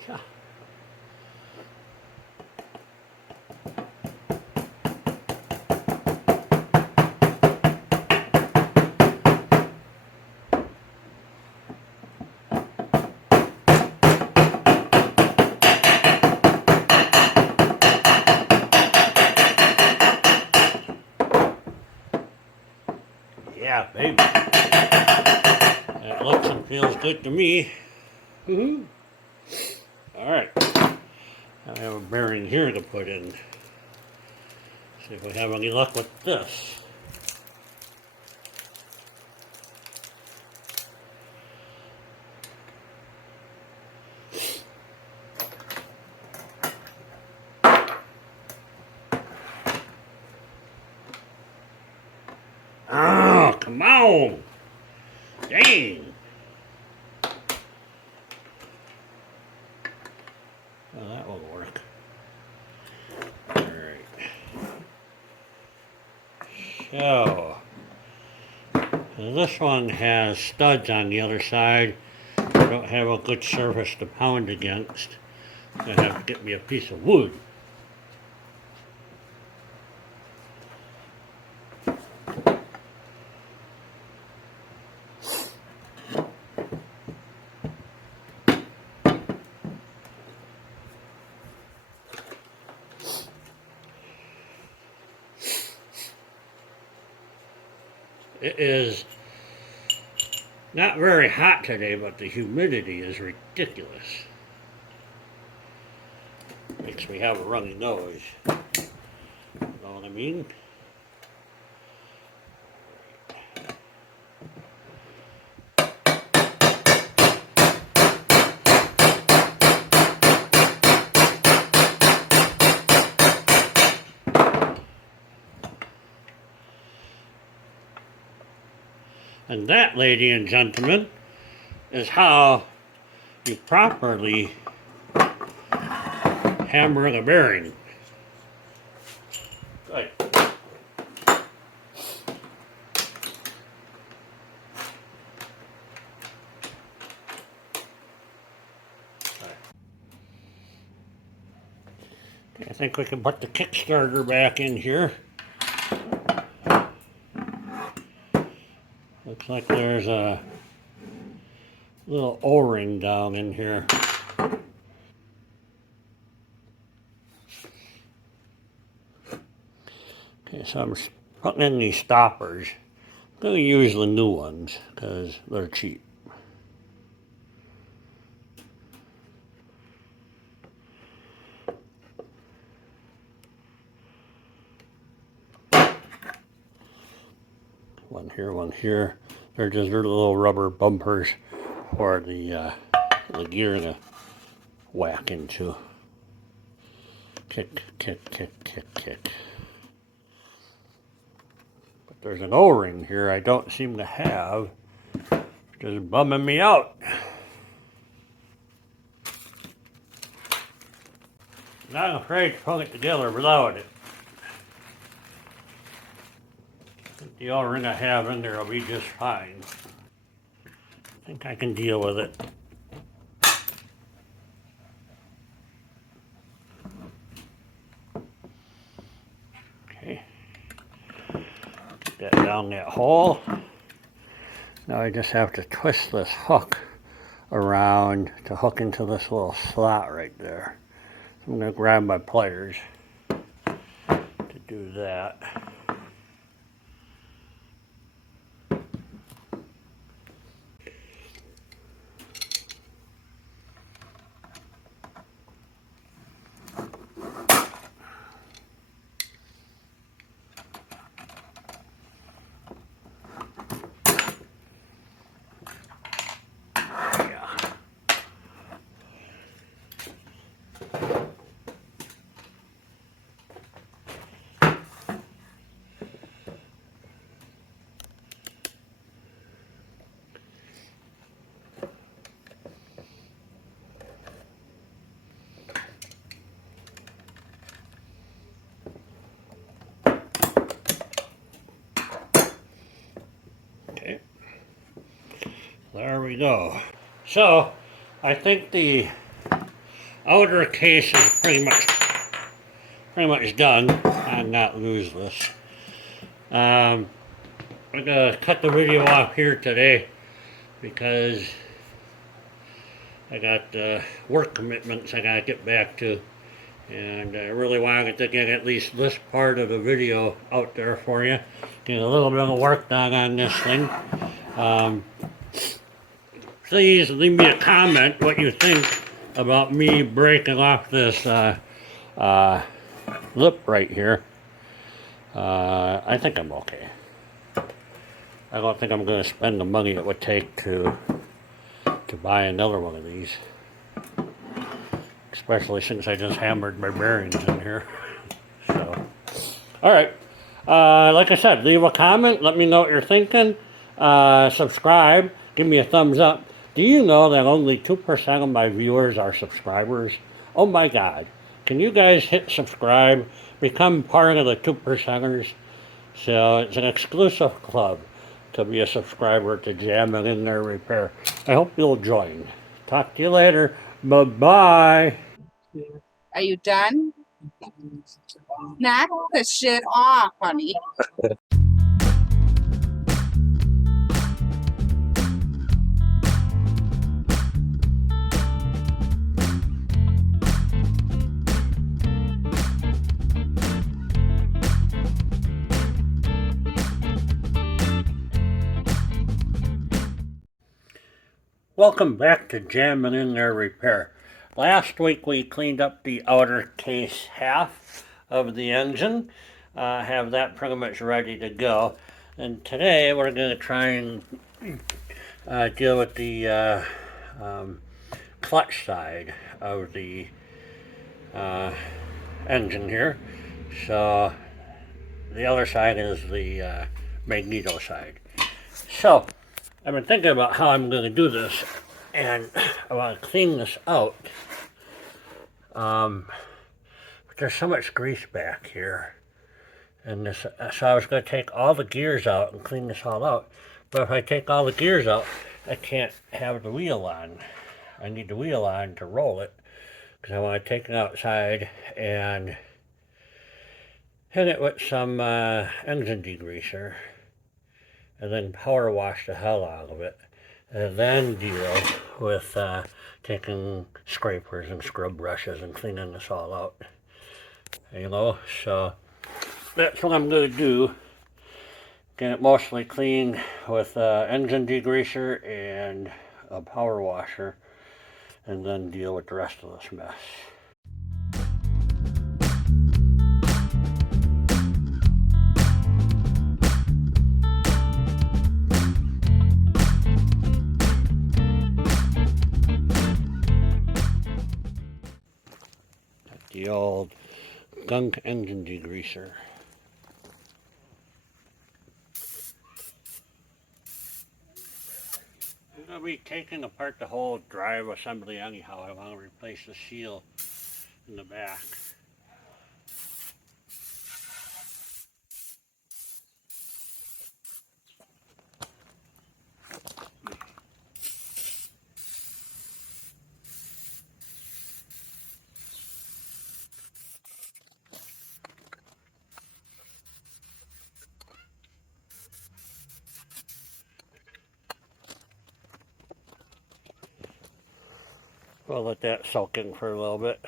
Yeah. Yeah, baby. That looks and feels good to me. Woohoo! All right. I have a bearing here to put in. See if we have any luck with this. Oh, come on! Dang! Well, that will work. Alright. So, this one has studs on the other side. I don't have a good surface to pound against. I have to get me a piece of wood. It is not very hot today, but the humidity is ridiculous. Makes me have a runny nose. You know what I mean? And that, ladies and gentlemen, is how you properly hammer the bearing. Good. I think we can put the Kickstarter back in here. Looks like there's a little O-ring down in here. Okay, so I'm putting in these stoppers. I'm going to use the new ones because they're cheap. One here, one here. They're just little rubber bumpers for the gear to whack into. Kick, kick, kick, kick, kick. But there's an O-ring here I don't seem to have. Just bumming me out. Not afraid to put it together without it. I think the O-ring I have in there will be just fine. I think I can deal with it. Okay. Get that down that hole. Now I just have to twist this hook around to hook into this little slot right there. I'm going to grab my pliers to do that. Okay, there we go. So I think the outer case is pretty much done on that looseless. I'm gonna cut the video off here today because I got work commitments I gotta get back to, and I really wanted to get at least this part of the video out there for you. Get a little bit of work done on this thing. Please leave me a comment what you think about me breaking off this lip right here. I think I'm okay. I don't think I'm going to spend the money it would take to buy another one of these. Especially since I just hammered my bearings in here. So, alright. Like I said, leave a comment. Let me know what you're thinking. Subscribe. Give me a thumbs up. Do you know that only 2% of my viewers are subscribers? Oh my God. Can you guys hit subscribe? Become part of the 2%ers. So it's an exclusive club to be a subscriber to Jamming in Their Repair. I hope you'll join. Talk to you later. Bye-bye. Are you done? Knock the shit off, honey. Welcome back to Jamming in Their Repair. Last week we cleaned up the outer case half of the engine. Have that pretty much ready to go. And today we're going to try and deal with the clutch side of the engine here. So the other side is the magneto side. So I've been thinking about how I'm going to do this, and I want to clean this out. But there's so much grease back here, and this, so I was going to take all the gears out and clean this all out. But if I take all the gears out, I can't have the wheel on. I need the wheel on to roll it, because I want to take it outside and hit it with some engine degreaser, and then power wash the hell out of it, and then deal with taking scrapers and scrub brushes and cleaning this all out. You know, so that's what I'm going to do. Get it mostly clean with engine degreaser and a power washer, and then deal with the rest of this mess. The old gunk engine degreaser. I'm going to be taking apart the whole drive assembly anyhow. I want to replace the seal in the back. We'll let that soak in for a little bit.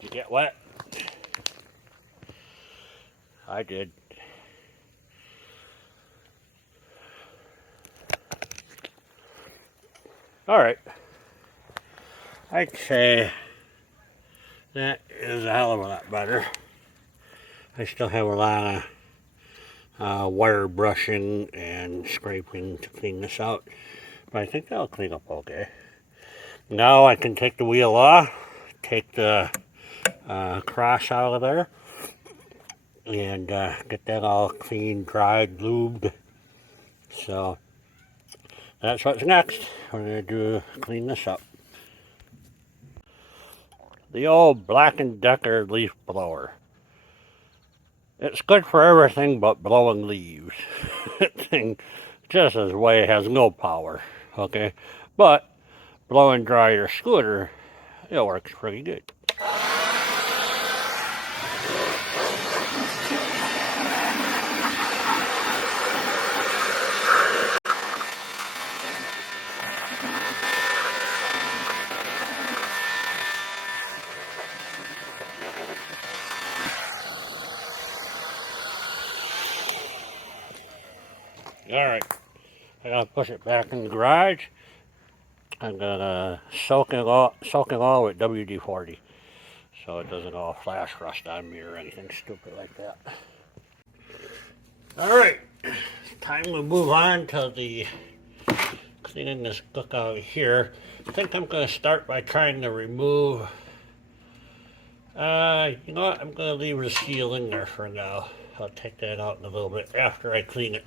Did you get wet? I did. Alright. I'd say that is a hell of a lot better. I still have a lot of wire brushing and scraping to clean this out, but I think that'll clean up okay. Now I can take the wheel off, take the cross out of there, and get that all clean, dried, lubed. So that's what's next. We're going to do clean this up. The old Black & Decker leaf blower. It's good for everything but blowing leaves. That thing just as way has no power, okay? But blowing dry your scooter, it works pretty good. Alright, I gotta push it back in the garage. I'm gonna soak it all with WD-40 so it doesn't all flash rust on me or anything stupid like that. Alright, it's time to move on to the cleaning this book out here. I think I'm gonna start by trying to remove, you know what, I'm gonna leave the seal in there for now. I'll take that out in a little bit after I clean it,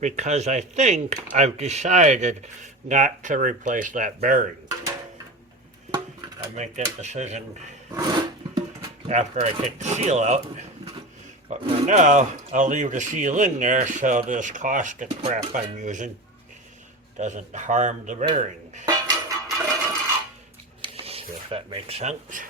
because I think I've decided not to replace that bearing. I'll make that decision after I take the seal out, but for now I'll leave the seal in there so this caustic crap I'm using doesn't harm the bearing. See if that makes sense.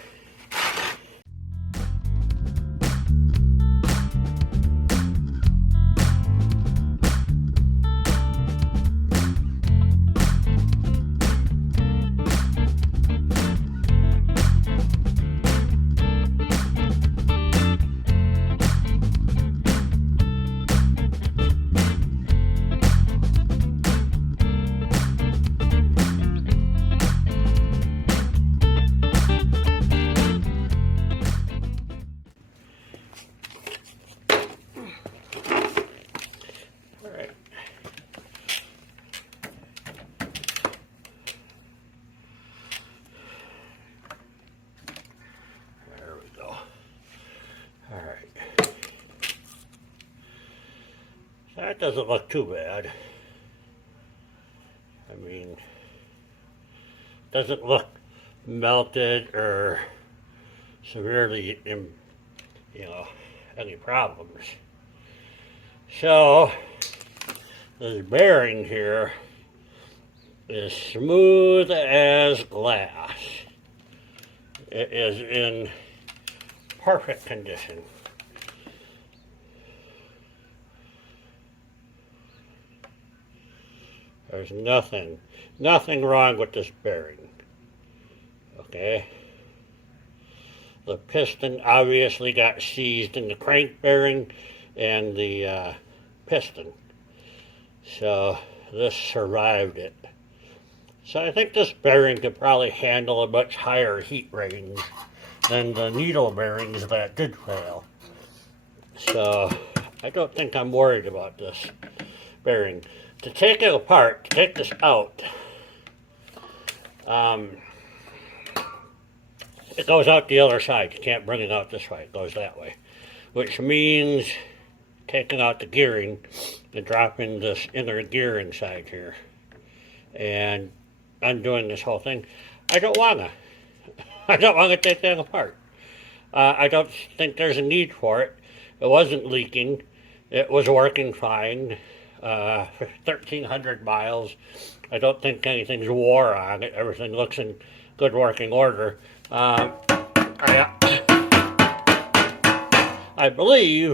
That doesn't look too bad. I mean, doesn't look melted or severely in, any problems. So this bearing here is smooth as glass. It is in perfect condition. There's nothing wrong with this bearing. Okay. The piston obviously got seized in the crank bearing and the piston. So this survived it. So I think this bearing could probably handle a much higher heat range than the needle bearings that did fail. So I don't think I'm worried about this bearing. To take it apart, to take this out, it goes out the other side. You can't bring it out this way. It goes that way. Which means taking out the gearing and dropping this inner gearing side here. And undoing this whole thing. I don't want to take that apart. I don't think there's a need for it. It wasn't leaking. It was working fine. 1,300 miles. I don't think anything's wore on it. Everything looks in good working order. I believe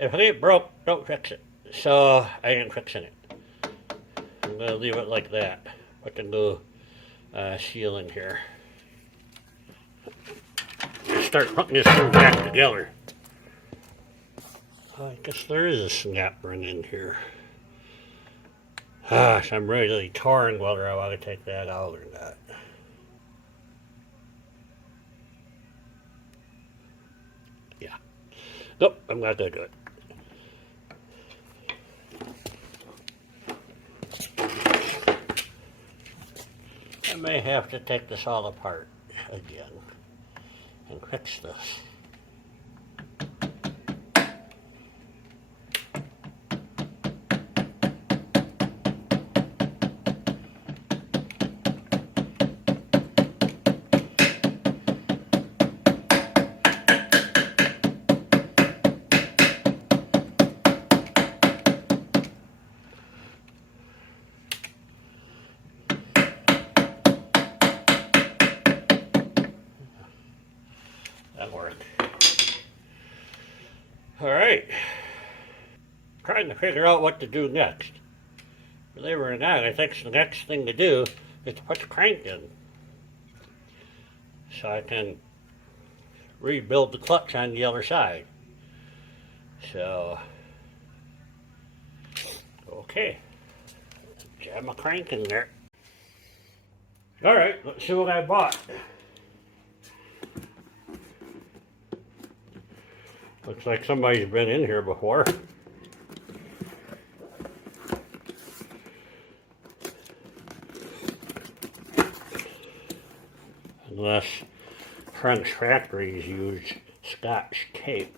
if it ain't broke, don't fix it. So I ain't fixing it. I'm going to leave it like that. Put the new seal in here. Start putting this thing back together. I guess there is a snap run in here. Gosh, I'm really torn whether I want to take that out or not. Yeah. Nope, I'm not going to do it. I may have to take this all apart again and fix this. That worked. All right. Trying to figure out what to do next. Believe it or not, I think the next thing to do is to put the crank in. So I can rebuild the clutch on the other side. So, okay. Jab my crank in there. All right, let's see what I bought. Looks like somebody's been in here before. Unless French factories use Scotch tape.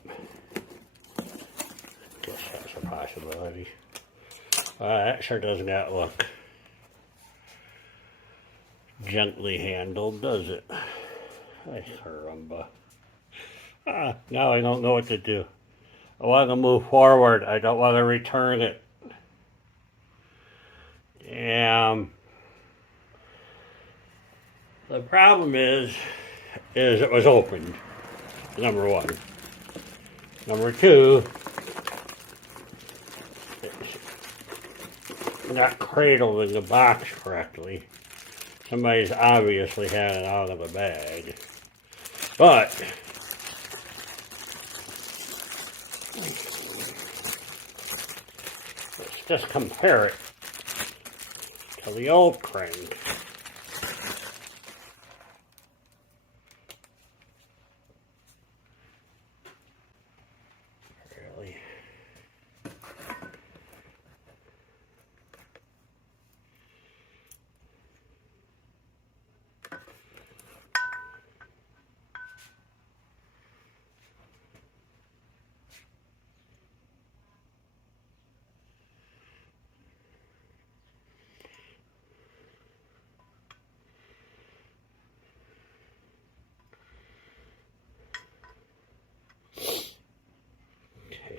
Guess that's a possibility. That sure does not look gently handled, does it? Ay, caramba. Now I don't know what to do. I want to move forward. I don't want to return it. Damn. The problem is it was opened, number one. Number two, it's not cradled in the box correctly. Somebody's obviously had it out of a bag. But let's just compare it to the old crank. Really?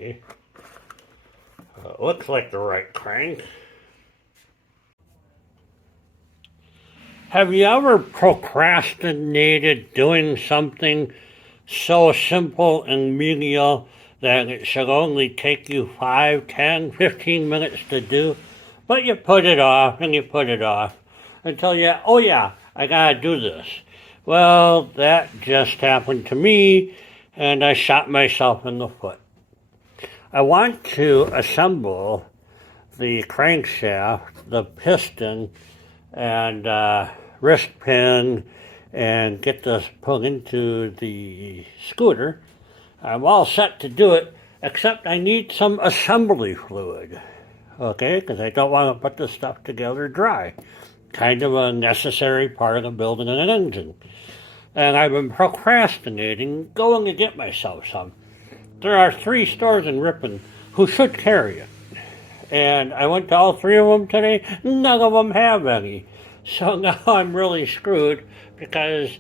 see. Looks like the right crank. Have you ever procrastinated doing something so simple and menial that it should only take you 5, 10, 15 minutes to do, but you put it off and you put it off until you, oh yeah, I gotta do this. Well, that just happened to me and I shot myself in the foot. I want to assemble the crankshaft, the piston, and wrist pin and get this put into the scooter. I'm all set to do it, except I need some assembly fluid, okay, because I don't want to put this stuff together dry. Kind of a necessary part of building an engine. And I've been procrastinating going to get myself some. There are 3 stores in Ripon who should carry it. And I went to all 3 of them today. None of them have any. So now I'm really screwed because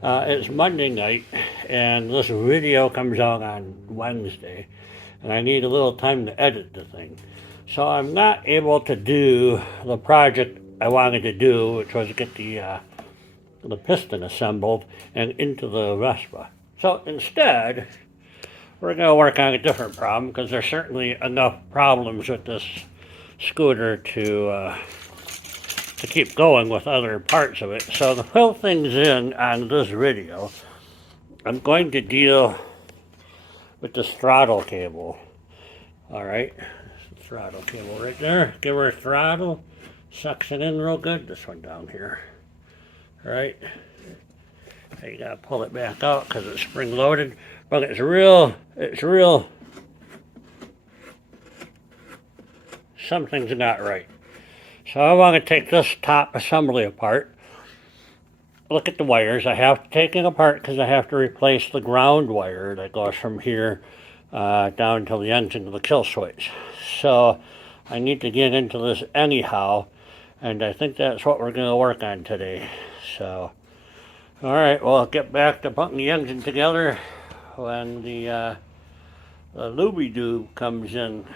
it's Monday night and this video comes out on Wednesday. And I need a little time to edit the thing. So I'm not able to do the project I wanted to do, which was get the piston assembled and into the Vespa. So instead, we're going to work on a different problem because there's certainly enough problems with this scooter to keep going with other parts of it. So to fill things in on this video, I'm going to deal with this throttle cable. All right, throttle cable right there. Give her a throttle, sucks it in real good. This one down here. All right. You gotta pull it back out because it's spring loaded, but it's real, something's not right. So I want to take this top assembly apart, look at the wires. I have to take it apart because I have to replace the ground wire that goes from here down to the engine of the kill switch. So I need to get into this anyhow, and I think that's what we're going to work on today. So alright, well, I'll get back to putting the engine together when the looby-doo comes in.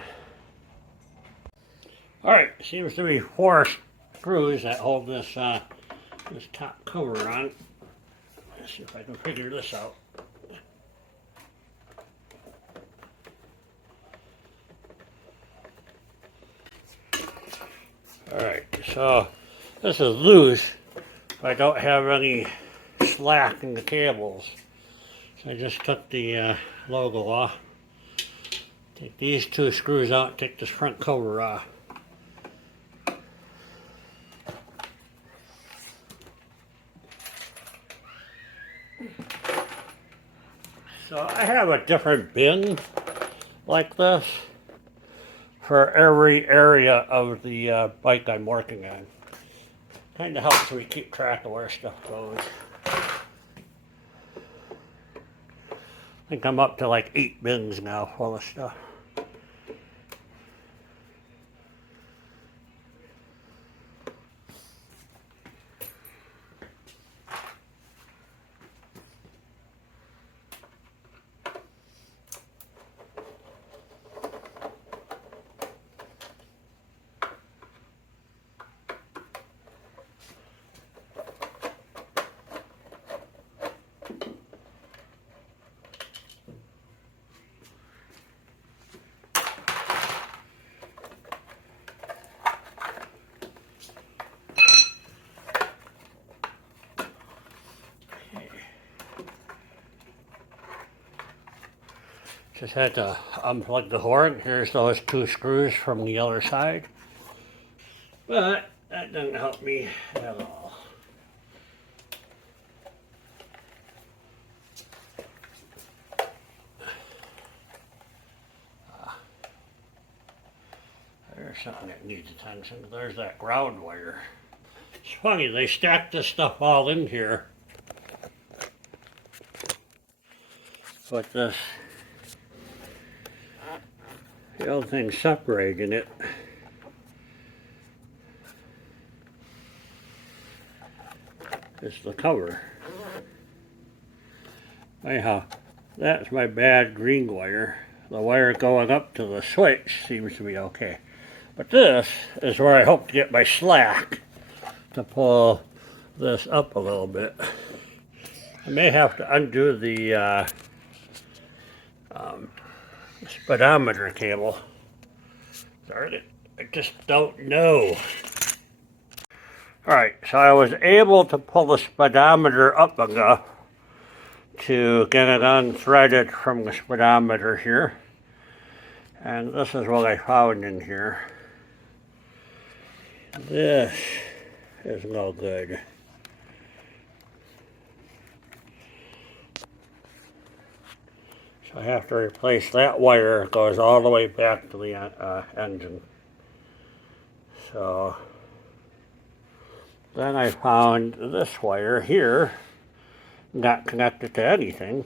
Alright, seems to be 4 screws that hold this this top cover on. Let's see if I can figure this out. Alright, so this is loose. I don't have any slack in the cables. So I just took the logo off. Take these 2 screws out, take this front cover off. So I have a different bin like this for every area of the bike I'm working on. Kind of helps me keep track of where stuff goes. I think I'm up to like 8 bins now full of stuff. Just had to unplug the horn. Here's those 2 screws from the other side. But that doesn't help me at all. There's something that needs attention. There's that ground wire. It's funny, they stacked this stuff all in here. But this the old thing separating it. It's the cover. Anyhow, that's my bad green wire. the wire going up to the switch seems to be okay. But this is where I hope to get my slack to pull this up a little bit. I may have to undo the speedometer cable. Darn it, I just don't know. Alright, so I was able to pull the speedometer up enough to get it unthreaded from the speedometer here. And this is what I found in here. This is no good. So I have to replace that wire. It goes all the way back to the engine. So then I found this wire here, not connected to anything.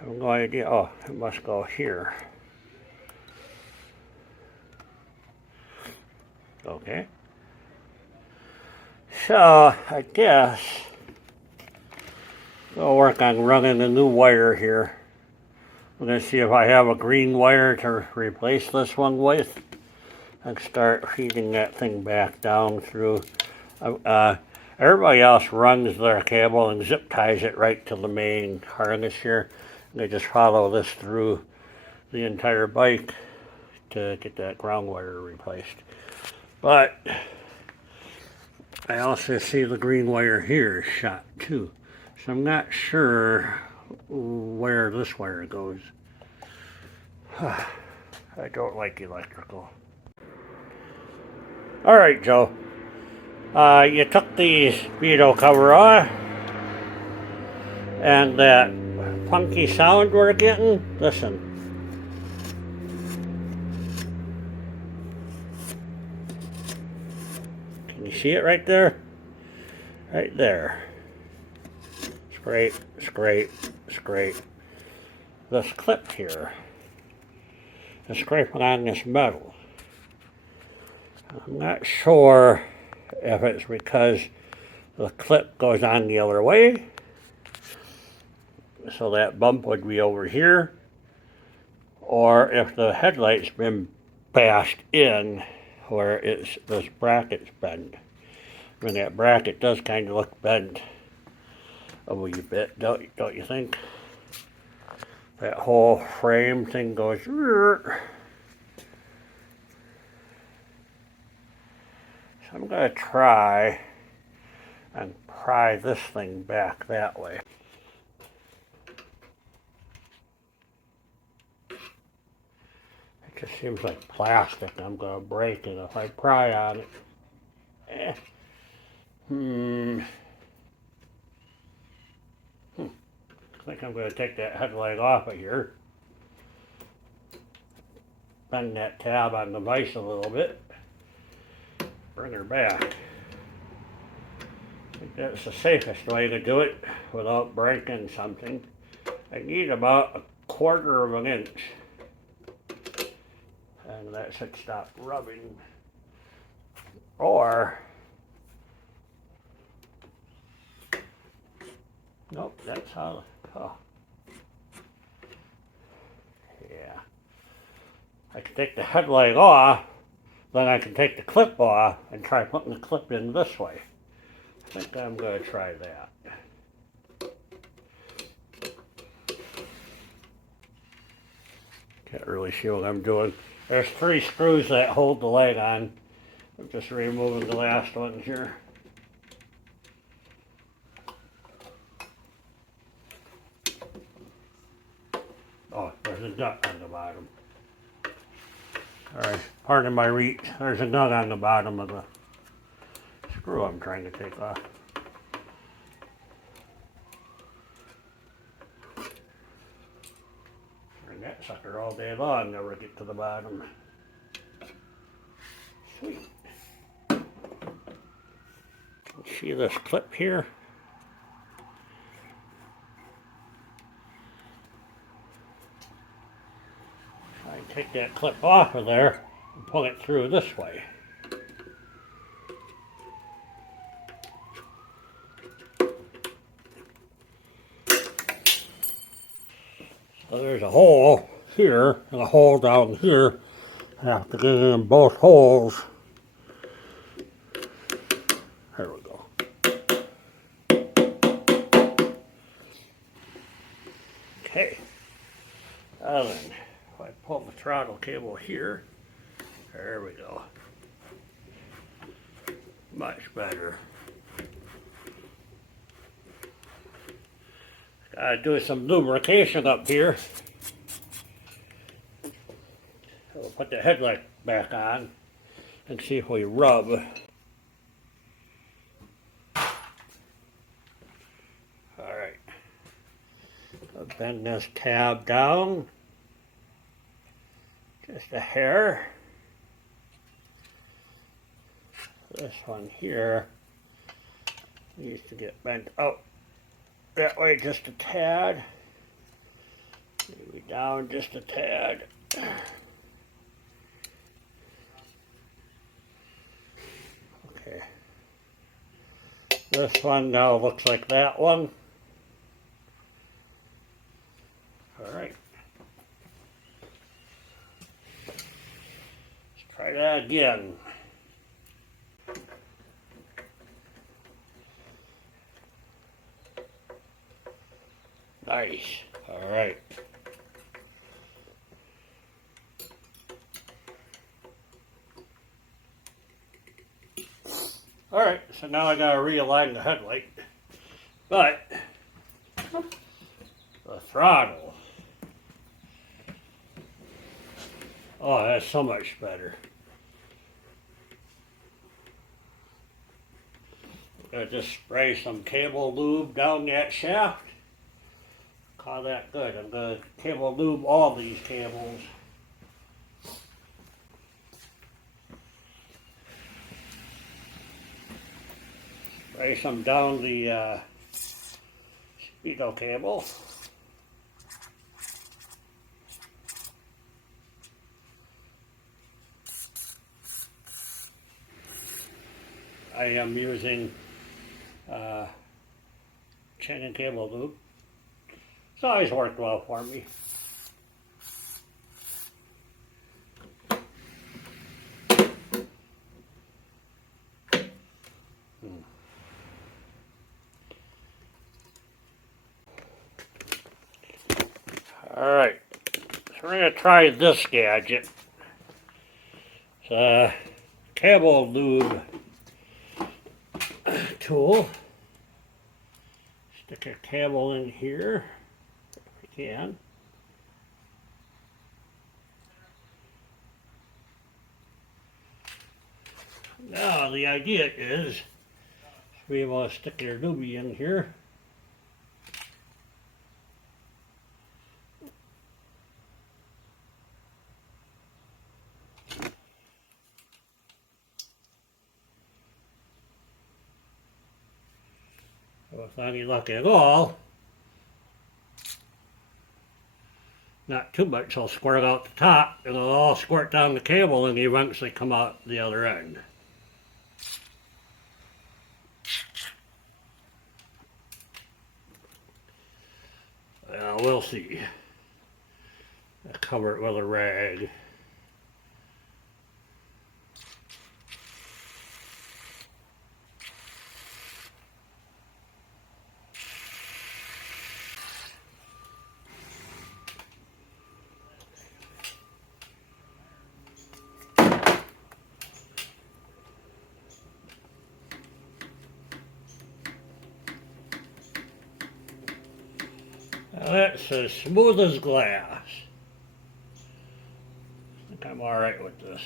I have no idea. Oh, it must go here. Okay. So I guess I'll work on running a new wire here. I'm going to see if I have a green wire to replace this one with and start feeding that thing back down through. Everybody else runs their cable and zip ties it right to the main harness here. They just follow this through the entire bike to get that ground wire replaced. But I also see the green wire here is shot too. So I'm not sure where this wire goes. I don't like electrical. Alright, Joe. You took the speedo cover off, and that funky sound we're getting, listen. Can you see it right there? Right there. Scrape, scrape, scrape. This clip here is scraping on this metal. I'm not sure if it's because the clip goes on the other way, so that bump would be over here, or if the headlight's been bashed in where this bracket's bent. I mean, that bracket does kind of look bent a wee bit, don't you think? That whole frame thing goes. So I'm going to try and pry this thing back that way. It just seems like plastic. I'm going to break it if I pry on it. I think I'm going to take that headlight off of here. Bend that tab on the vise a little bit. Bring her back. I think that's the safest way to do it without breaking something. I need about 1/4 of an inch. And that should stop rubbing. Or, nope, that's how, oh. Yeah. I can take the headlight off, then I can take the clip off and try putting the clip in this way. I think I'm going to try that. Can't really see what I'm doing. There's 3 screws that hold the light on. I'm just removing the last one here. Oh, there's a nut on the bottom. Alright, pardon my reach. There's a nut on the bottom of the screw I'm trying to take off. Turn that sucker all day long, never get to the bottom. Sweet. See this clip here? I take that clip off of there and pull it through this way. So there's a hole here and a hole down here. I have to get in both holes. There we go. Okay. Now then, if I pull the throttle cable here, there we go. Much better. Gotta do some lubrication up here. We'll put the headlight back on and see if we rub. Alright. I'll bend this tab down. Just a hair. This one here needs to get bent out that way just a tad. Maybe down just a tad. Okay. This one now looks like that one. Alright. Let's try that again. Nice. Alright. Alright, so now I gotta realign the headlight. But the throttle. Oh, that's so much better. Gonna just spray some cable lube down that shaft. Call that good. I'm gonna cable lube all these cables. Spray some down the speedo cable. I am using chain and cable lube. It's always worked well for me. Alright, so we're going to try this gadget. It's a cable lube tool. Stick a cable in here if we can. Now the idea is we want to stick your lubie in here. With any luck at all, not too much will squirt out the top. It'll all squirt down the cable and eventually come out the other end. We'll see. I'll cover it with a rag. Now that's as smooth as glass. I think I'm alright with this.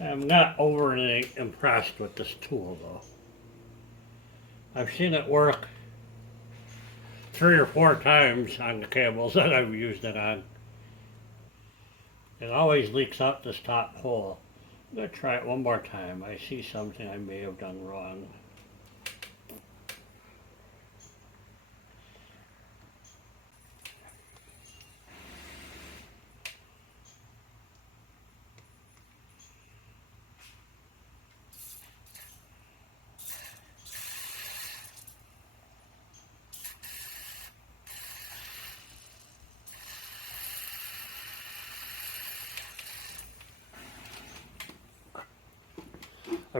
I'm not overly impressed with this tool though. I've seen it work 3 or 4 times on the cables that I've used it on. It always leaks out this top hole. I'm going to try it one more time. I see something I may have done wrong.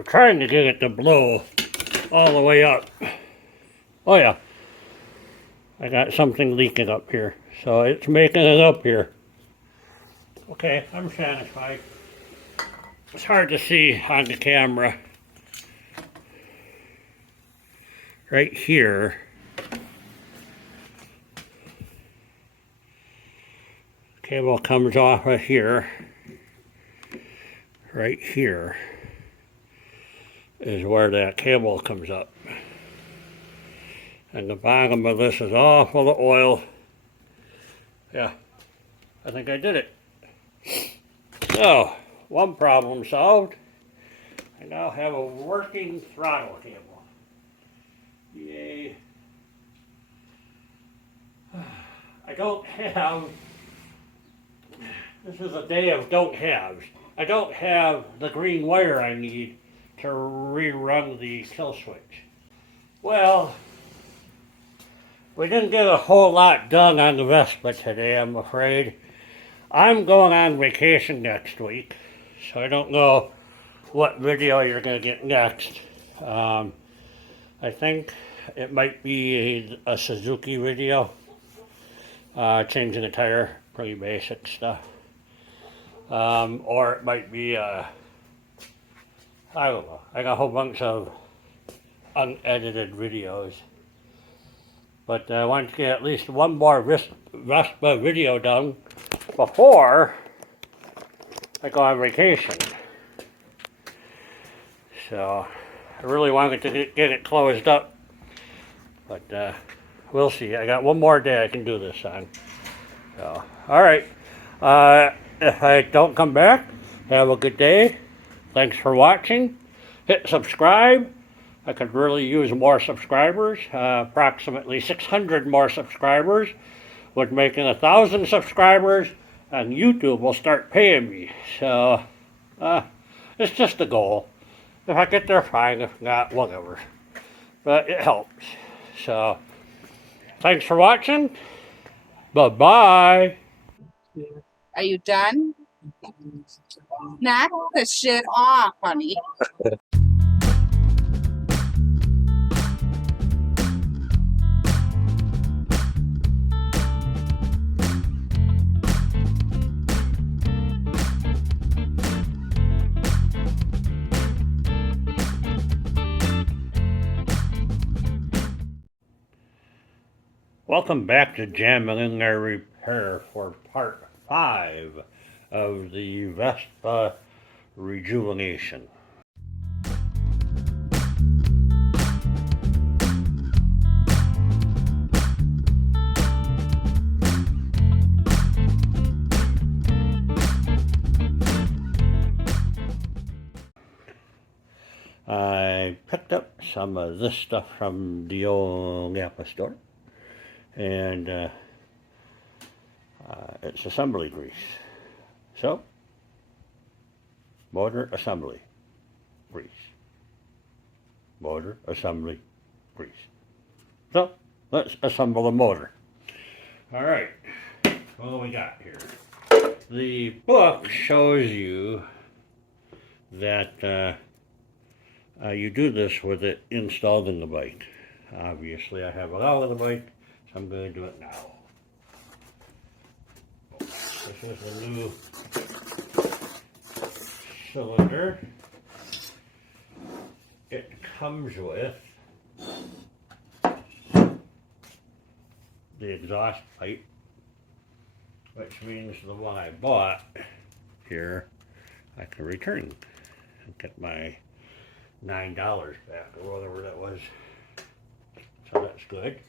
I'm trying to get it to blow all the way up. Oh yeah, I got something leaking up here, so it's making it up here. Okay, I'm satisfied. It's hard to see on the camera. Right here, cable comes off of here. Right here is where that cable comes up. And the bottom of this is all full of oil. Yeah, I think I did it. So, one problem solved. I now have a working throttle cable. Yay. I don't have, this is a day of don't haves. I don't have the green wire I need to rerun the kill switch. Well, we didn't get a whole lot done on the Vespa today, I'm afraid. I'm going on vacation next week, so I don't know what video you're going to get next. I think it might be a Suzuki video, changing a tire, pretty basic stuff. Or it might be, I don't know. I got a whole bunch of unedited videos. But I want to get at least one more Vespa video done before I go on vacation. So I really wanted to get it closed up. But we'll see. I got one more day I can do this on. So, alright. If I don't come back, have a good day. Thanks for watching. Hit subscribe. I could really use more subscribers. Approximately 600 more subscribers would make it 1,000 subscribers, and YouTube will start paying me. So, it's just a goal. If I get there, fine. If not, whatever. But it helps. So, thanks for watching. Bye-bye. Are you done? Knock the shit off, honey. Welcome back to Jamming in There Repair for part 5 of the Vespa Rejuvenation. I picked up some of this stuff from the old Napa store. And it's assembly grease. So, motor assembly grease. Motor assembly grease. So, let's assemble the motor. Alright, what do we got here? The book shows you that you do this with it installed in the bike. Obviously, I have it out of the bike. I'm going to do it now. This is a new cylinder. It comes with the exhaust pipe, which means the one I bought here I can return and get my $9 back or whatever that was. So that's good.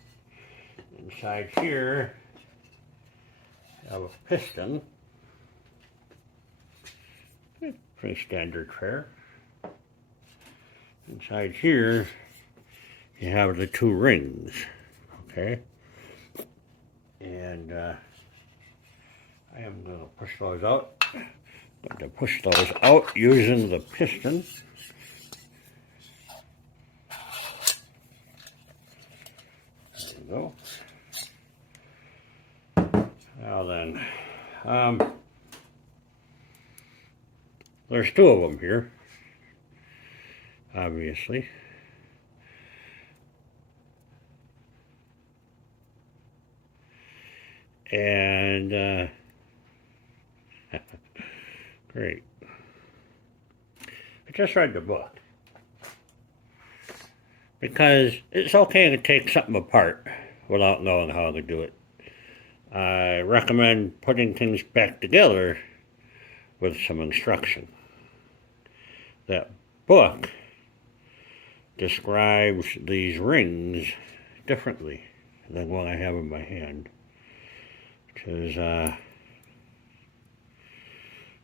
Inside here, I have a piston. Pretty standard fare. Inside here, you have the 2 rings. Okay? And I am going to push those out. I'm going to push those out using the piston. There you go. Now then, there's 2 of them here. obviously. And great. I just read the book because it's okay to take something apart without knowing how to do it. I recommend putting things back together with some instruction. That book describes these rings differently than what I have in my hand, which is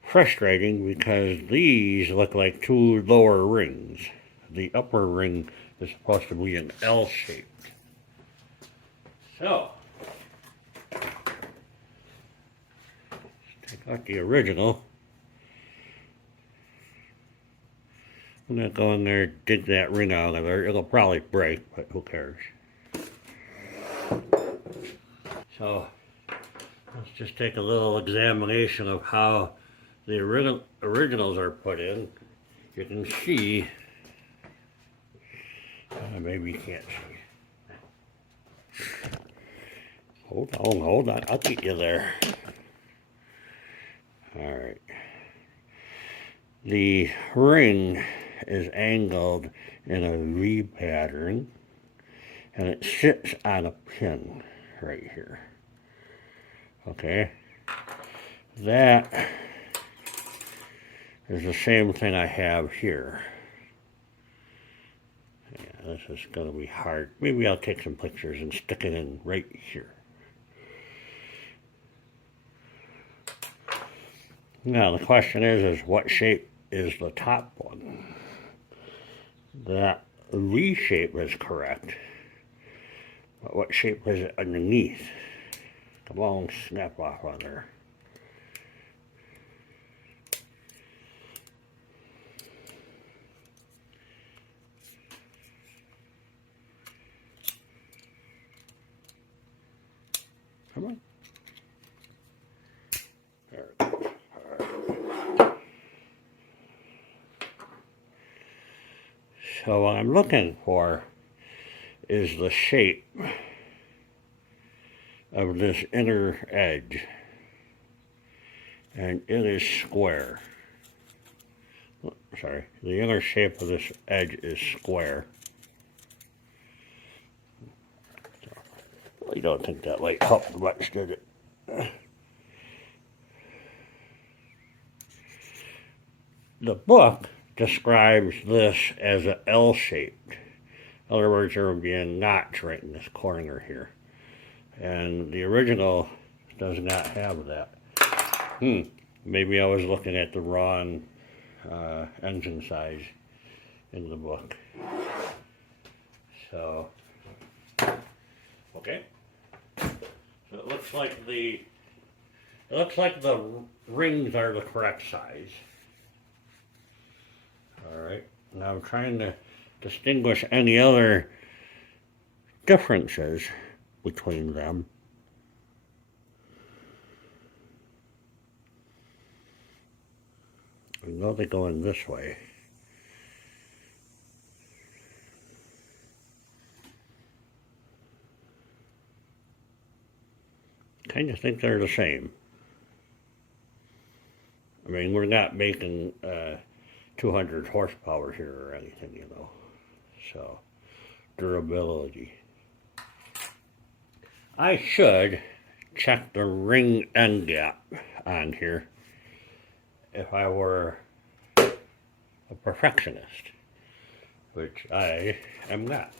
frustrating because these look like two lower rings. The upper ring is supposed to be an L shaped. So, take out the original. I'm gonna go in there, dig that ring out of there. It'll probably break, but who cares? So, let's just take a little examination of how the originals are put in. You can see, maybe you can't see. Hold on, I'll get you there. All right. The ring is angled in a V pattern, and it sits on a pin right here. Okay, that is the same thing I have here. Yeah, this is going to be hard. Maybe I'll take some pictures and stick it in right here. Now the question is what shape is the top one? That V shape is correct, but what shape is it underneath? Come on, snap off on there. Come on. There it goes. All right. So what I'm looking for is the shape of this inner edge, and it is square. Sorry, the inner shape of this edge is square. I don't think that light helped much, did it? The book describes this as an L shaped. In other words, there would be a notch right in this corner here. And the original does not have that. Maybe I was looking at the wrong engine size in the book. So, okay. So it looks like the rings are the correct size. All right. Now I'm trying to distinguish any other differences between them. I know they go in this way. Kind of think they're the same. I mean, we're not making 200 horsepower here or anything, you know. So, durability. I should check the ring end gap on here if I were a perfectionist, which I am not.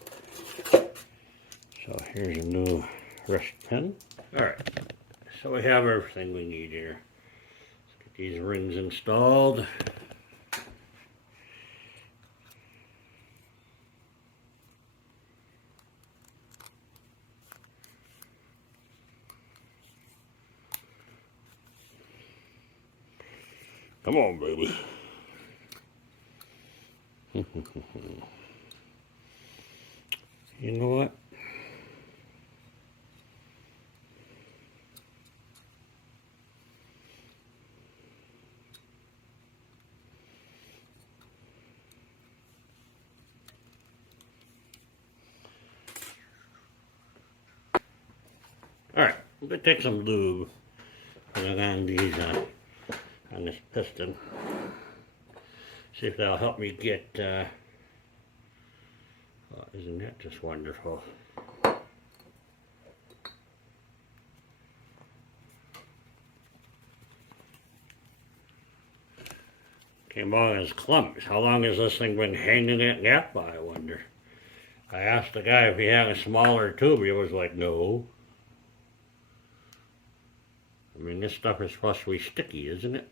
So here's a new wrist pin. All right, so we have everything we need here. Let's get these rings installed. Come on, baby. You know what? I'm gonna take some lube, put it on these, on this piston. See if that'll help me get, oh, isn't that just wonderful? Came on as clumps. How long has this thing been hanging at Napa, I wonder? I asked the guy if he had a smaller tube. He was like, no. I mean, this stuff is supposed to be sticky, isn't it?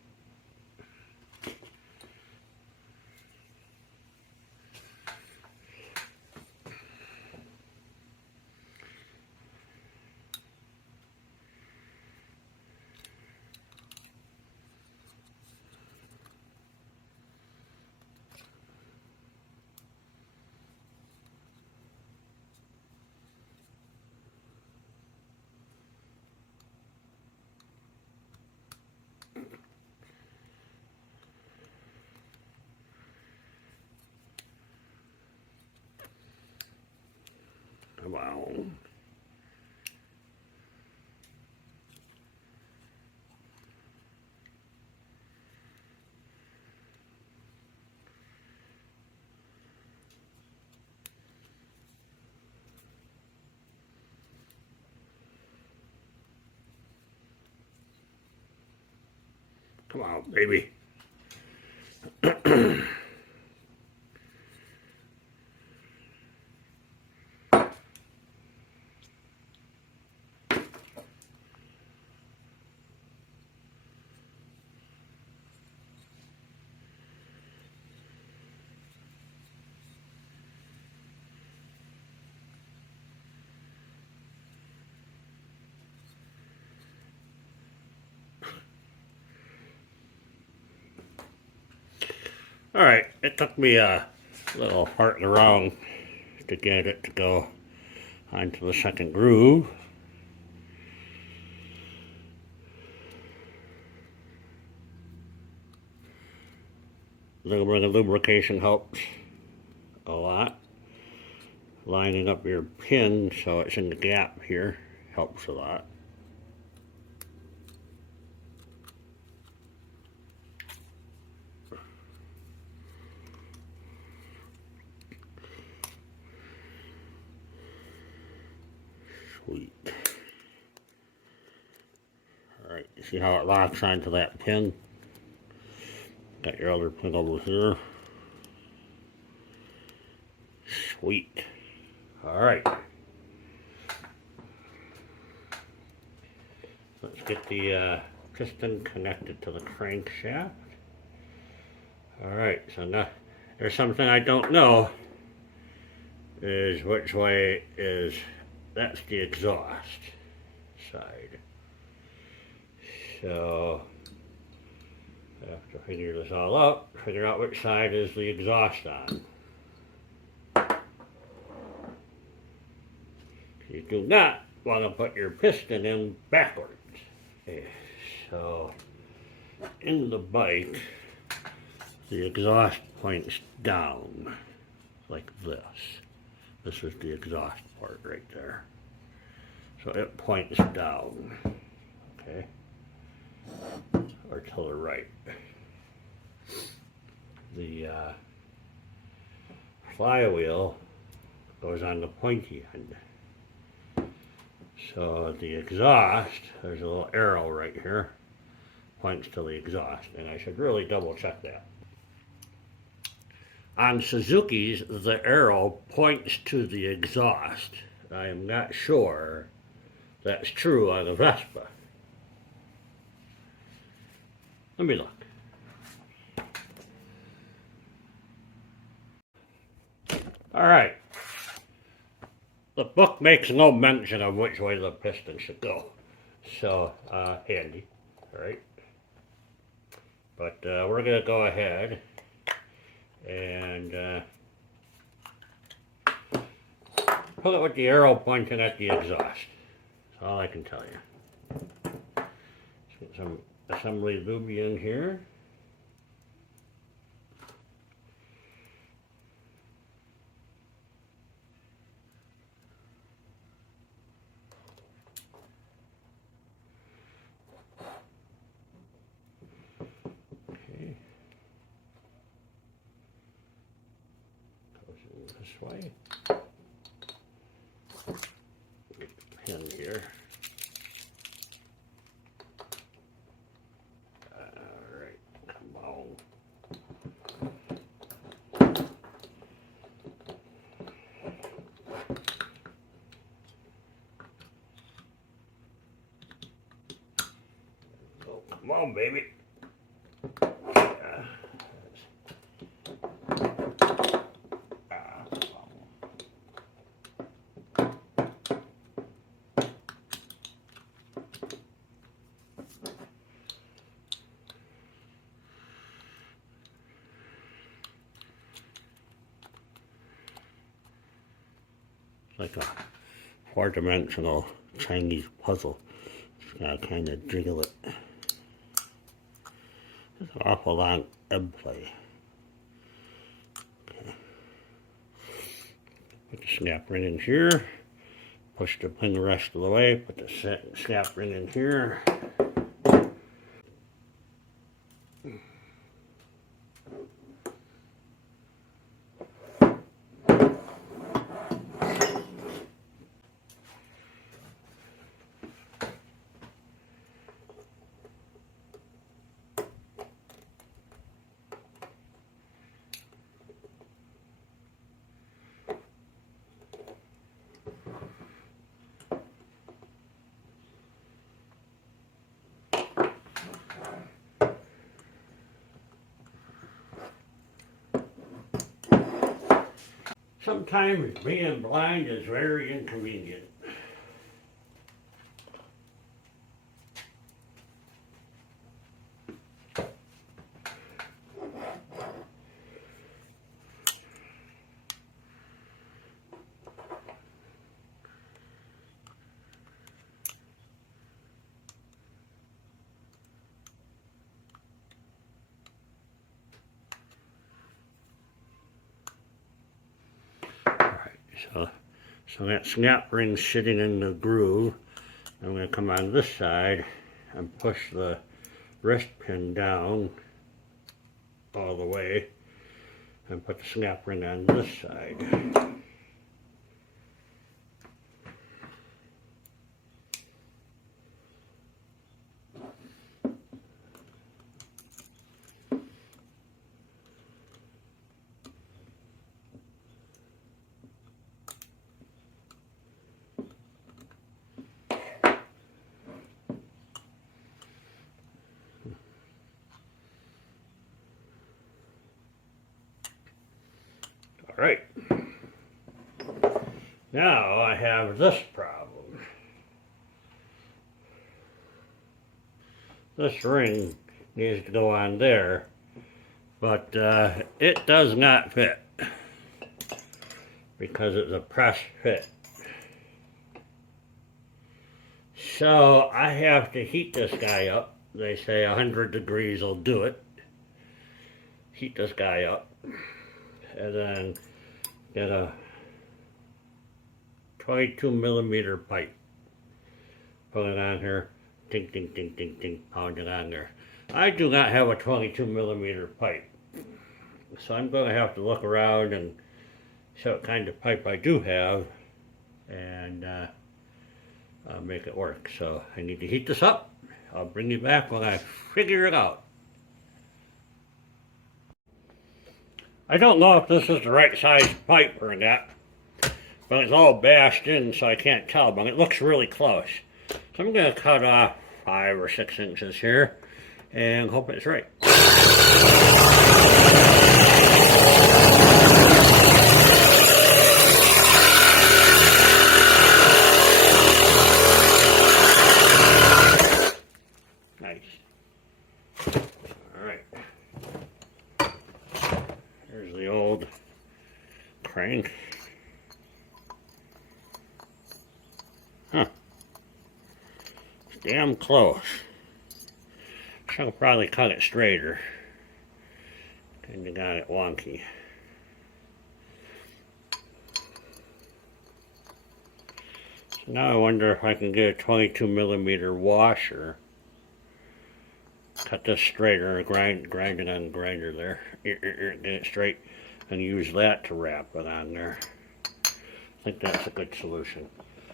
Come on. Come on, baby. Alright, it took me a little farting around to get it to go onto the second groove. A little bit of lubrication helps a lot. Lining up your pin so it's in the gap here helps a lot. Sweet. Alright, you see how it locks onto that pin? Got your other pin over here. Sweet. Alright. Let's get the piston connected to the crankshaft. Alright, so now there's something I don't know is which way is, that's the exhaust side. So I have to figure this all out, figure out which side is the exhaust on. You do not want to put your piston in backwards. Okay, so in the bike, the exhaust points down like this. This is the exhaust port right there. So it points down, okay, or to the right. The flywheel goes on the pointy end. So the exhaust, there's a little arrow right here, points to the exhaust, and I should really double check that. On Suzuki's, the arrow points to the exhaust. I am not sure that's true on a Vespa. Let me look. Alright. The book makes no mention of which way the piston should go. So, handy, alright? But we're going to go ahead and put it with the arrow pointing at the exhaust. That's all I can tell you. Let's get some assembly lube in here. this way. Pin here. Alright, come on. Oh, come on, baby. Like a four-dimensional Chinese puzzle. Just gotta kind of jiggle it. It's an awful long ebb play. Okay. Put the snap ring in here. Push the pin the rest of the way. Put the snap ring in here. Sometimes being blind is very inconvenient. So that snap ring's sitting in the groove. I'm going to come on this side and push the wrist pin down all the way and put the snap ring on this side. Right. Now I have this problem. This ring needs to go on there, but it does not fit because it's a press fit. So I have to heat this guy up. They say 100 degrees will do it. Heat this guy up. And then get a 22 millimeter pipe. Put it on here. Ding, ding, ding, ding, ding. Pound it on there. I do not have a 22 millimeter pipe. So I'm going to have to look around and see what kind of pipe I do have. And make it work. So I need to heat this up. I'll bring you back when I figure it out. I don't know if this is the right size pipe or not, but it's all bashed in so I can't tell, but it looks really close. So I'm going to cut off 5 or 6 inches here and hope it's right. Nice. Alright. Here's the old crank. Huh. It's damn close. Shall probably cut it straighter. Kinda got it wonky. So now I wonder if I can get a 22 millimeter washer. Cut this straighter, grind it on the grinder there. Get it straight. and use that to wrap it on there. I think that's a good solution.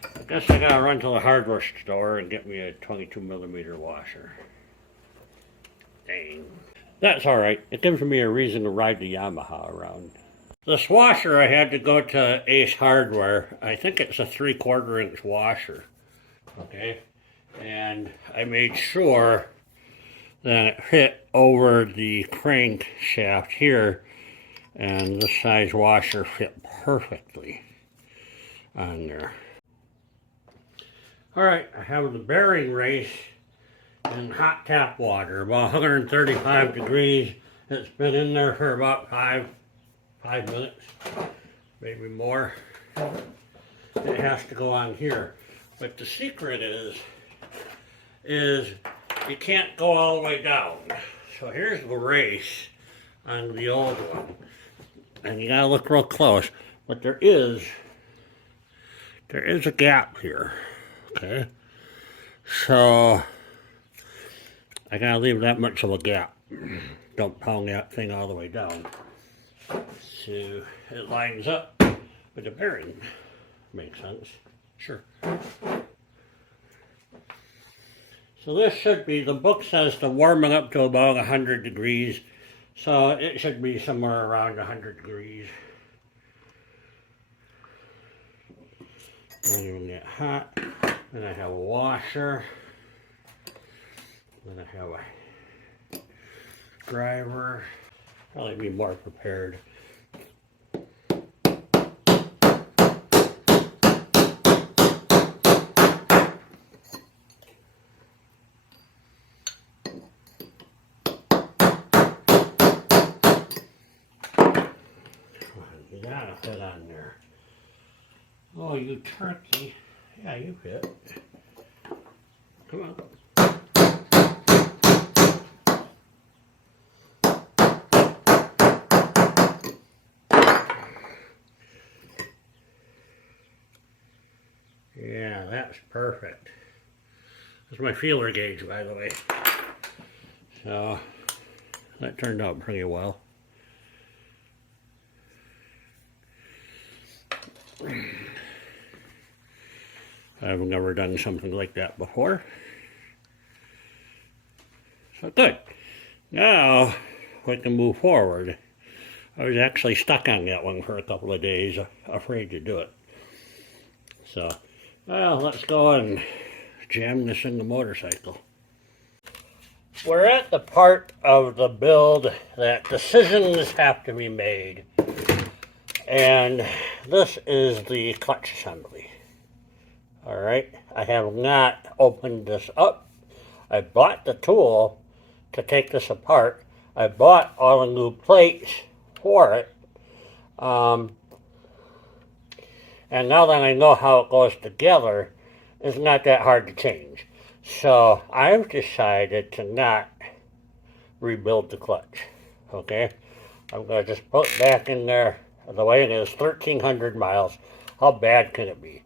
I guess I gotta run to the hardware store and get me a 22mm washer. Dang. That's alright. It gives me a reason to ride the Yamaha around. This washer, I had to go to Ace Hardware. I think it's a 3/4 inch washer. Okay? And I made sure that it fit over the crankshaft here, and this size washer fit perfectly on there. Alright, I have the bearing race in hot tap water, about 135 degrees. It's been in there for about five minutes, maybe more. It has to go on here. But the secret is you can't go all the way down. So here's the race on the old one. And you gotta look real close. But there is a gap here. Okay? So I gotta leave that much of a gap. Don't pound that thing all the way down. So it lines up with the bearing. Makes sense? Sure. So this should be, the book says to warm it up to about 100 degrees. So it should be somewhere around 100 degrees. When you get hot, then I have a washer. Then I have a driver. Probably be more prepared. You gotta fit on there. Oh, you turkey. Yeah, you fit. Come on. Yeah, that's perfect. That's my feeler gauge, by the way. So, that turned out pretty well. I've never done something like that before. So good. Now we can move forward. I was actually stuck on that one for a couple of days, afraid to do it. So, well, let's go and jam this in the motorcycle. We're at the part of the build that decisions have to be made. And this is the clutch assembly. Alright, I have not opened this up. I bought the tool to take this apart. I bought all the new plates for it. And now that I know how it goes together, it's not that hard to change. So I've decided to not rebuild the clutch. Okay, I'm going to just put it back in there the way it is, 1,300 miles. How bad can it be?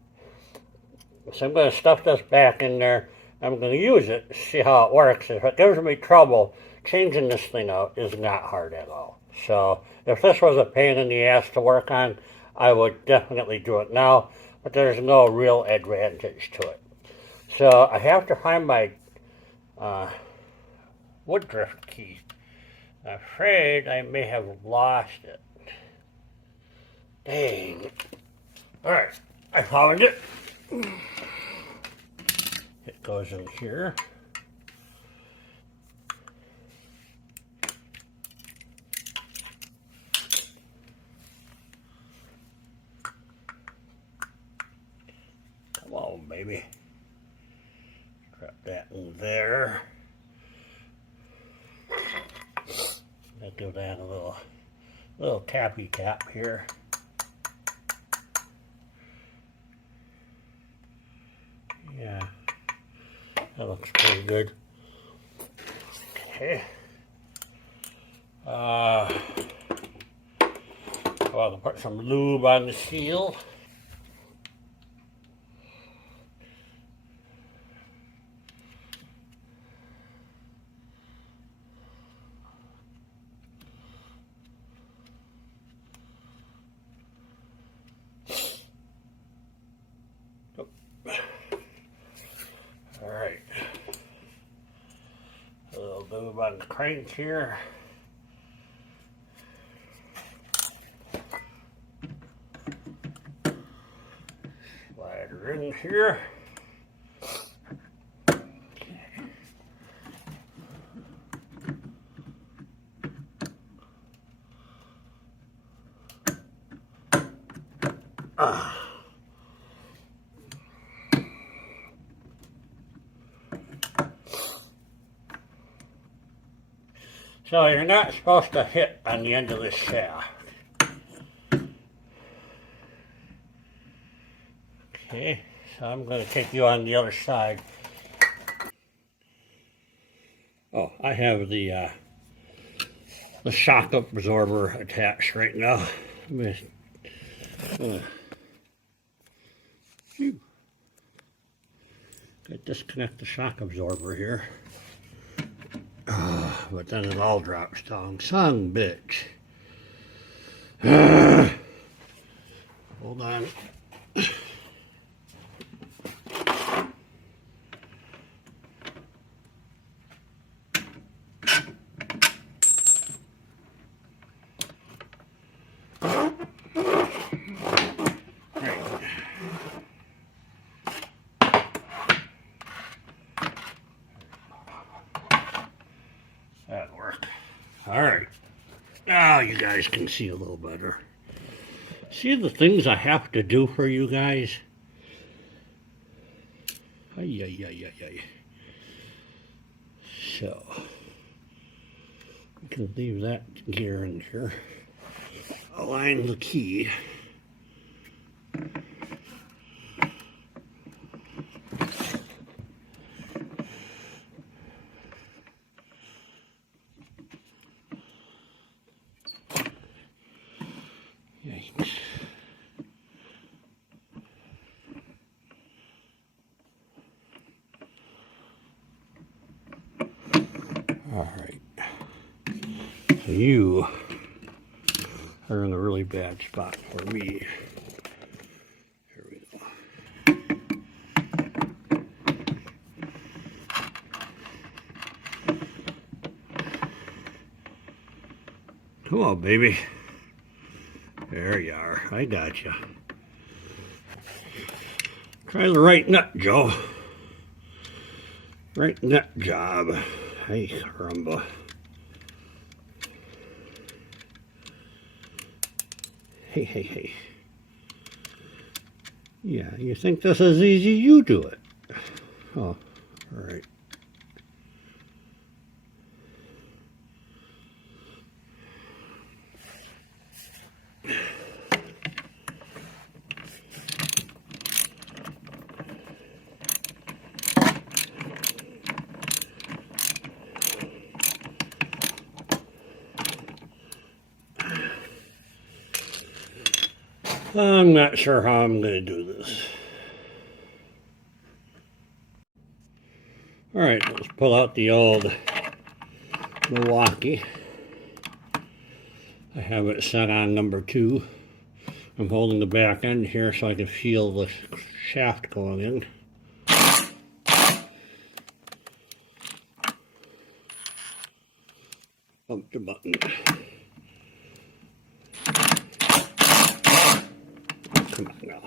So I'm going to stuff this back in there. I'm going to use it, see how it works. If it gives me trouble, changing this thing out is not hard at all. So if this was a pain in the ass to work on, I would definitely do it now, but there's no real advantage to it. So I have to find my woodruff key. I'm afraid I may have lost it. Dang. Alright, I found it. It goes in here. Come on, baby. Drop that in there. I'll give that a little tappy tap here. Yeah, that looks pretty good. Okay. I'll put some lube on the seal. move on the crank here. Slide her in here. So you're not supposed to hit on the end of this shaft. Okay, so I'm going to take you on the other side. Oh, I have the shock absorber attached right now. Disconnect the shock absorber here. But then it all drops down. Son bitch. Hold on. That'll work. All right. Now you guys can see a little better. See the things I have to do for you guys? Ay, ay, ay, ay, ay. So, we can leave that gear in here. Align the key. Yikes. All right. So you are in a really bad spot for me. Here we go. Come on, baby. There you are. I got you. Try the right nut, Joe. Right nut job. Hey, caramba. Hey, hey, hey. Yeah, you think this is easy? You do it. Oh, all right. I'm not sure how I'm going to do this. All right, let's pull out the old Milwaukee. I have it set on number 2. I'm holding the back end here so I can feel the shaft going in. Pump the button. Come on now.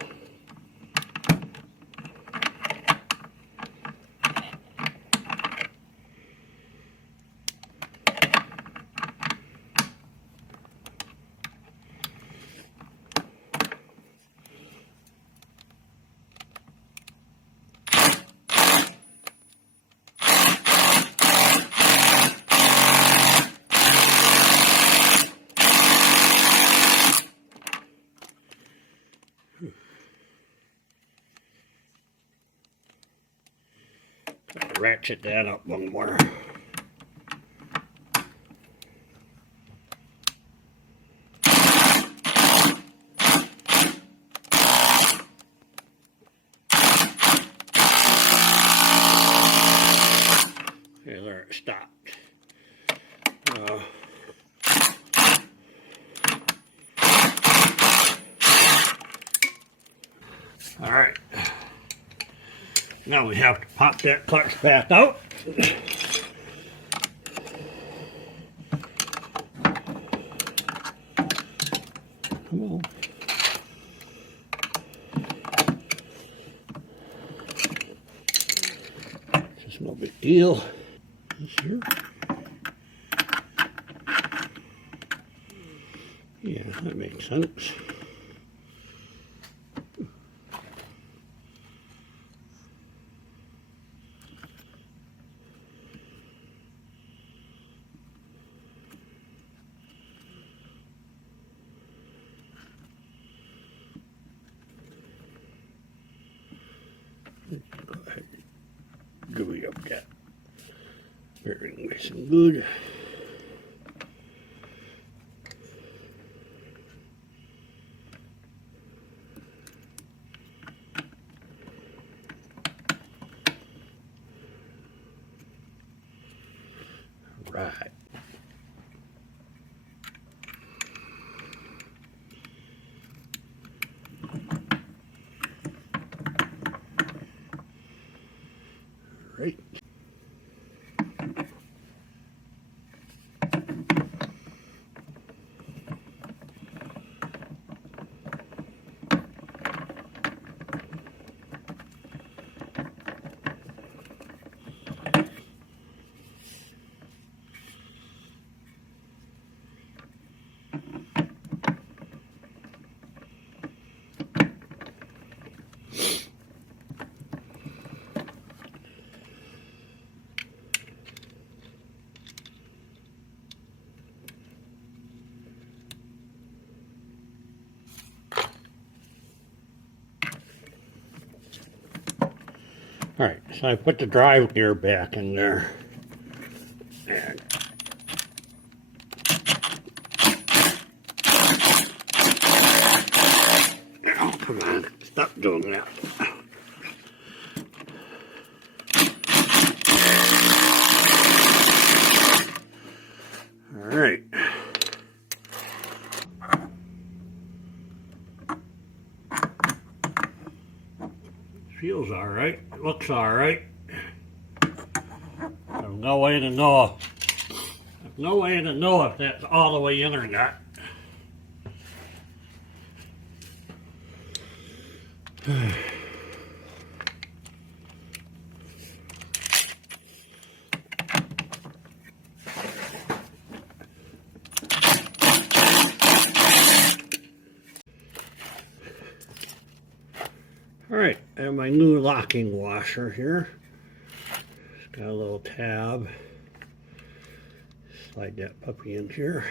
Ratchet that up one more. Okay, there it stopped. All right. Now we have to pop that clutch back out. no big deal. Here. Yeah, that makes sense. Go ahead and gooey up that bearing nice and good. Right. Right. Alright, so I put the drive gear back in there. And oh, come on, stop doing that. Alright. Feels alright, looks alright. There's no way to know. There's no way to know if that's all the way in or not. Alright, I have my new locking washer here. It's got a little tab. Slide that puppy in here.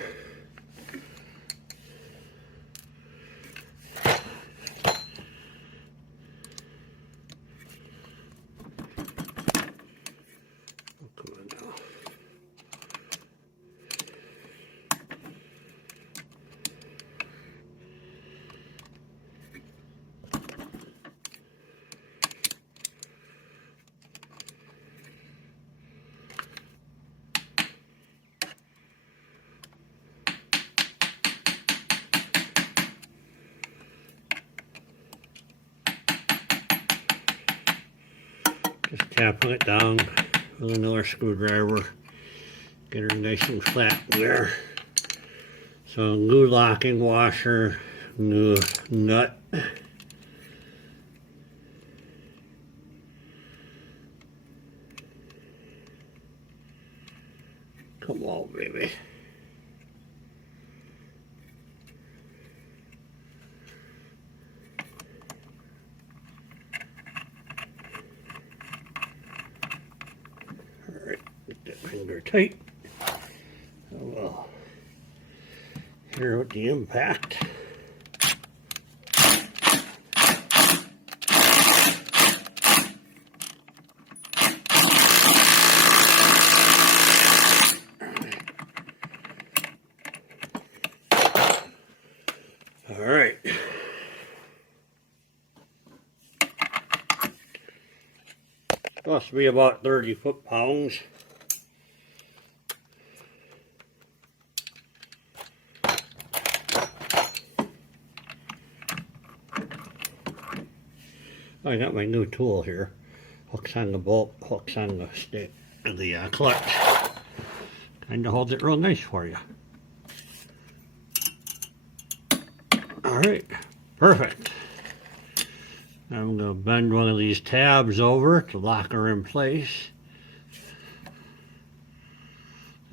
Oh, come on now. Just tapping it down with another screwdriver. Get her nice and flat there. So new locking washer, new nut. Come on, baby. Alright, get that finger tight. So we'll hear with the impact. Alright. Supposed to be about 30 foot-pounds. I got my new tool here. Hooks on the bolt, hooks on the stick, and the clutch. Kind of holds it real nice for you. Alright, perfect. I'm going to bend one of these tabs over to lock her in place.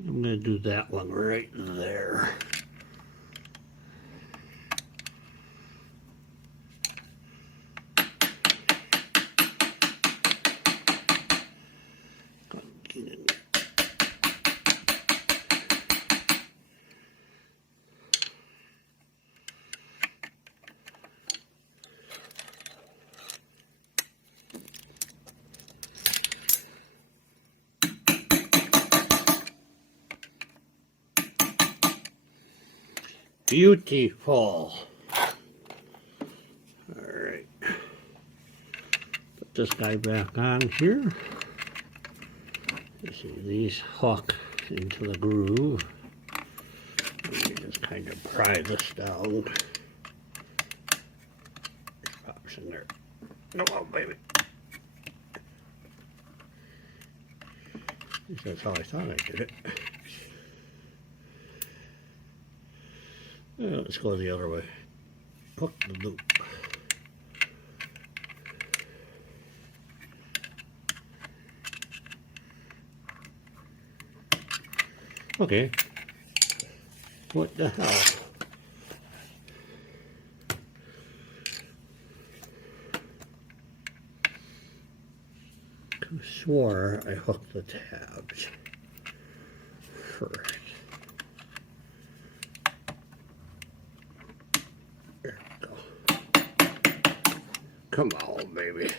I'm going to do that one right there. Beautiful. Alright. Put this guy back on here. You see these hook into the groove. Let me just kind of pry this down. It pops in there. Come on, baby. At least that's how I thought I did it. Yeah, let's go the other way. Hook the loop. Okay. What the hell? I swore I hooked the tabs first. There we go. Come on, baby.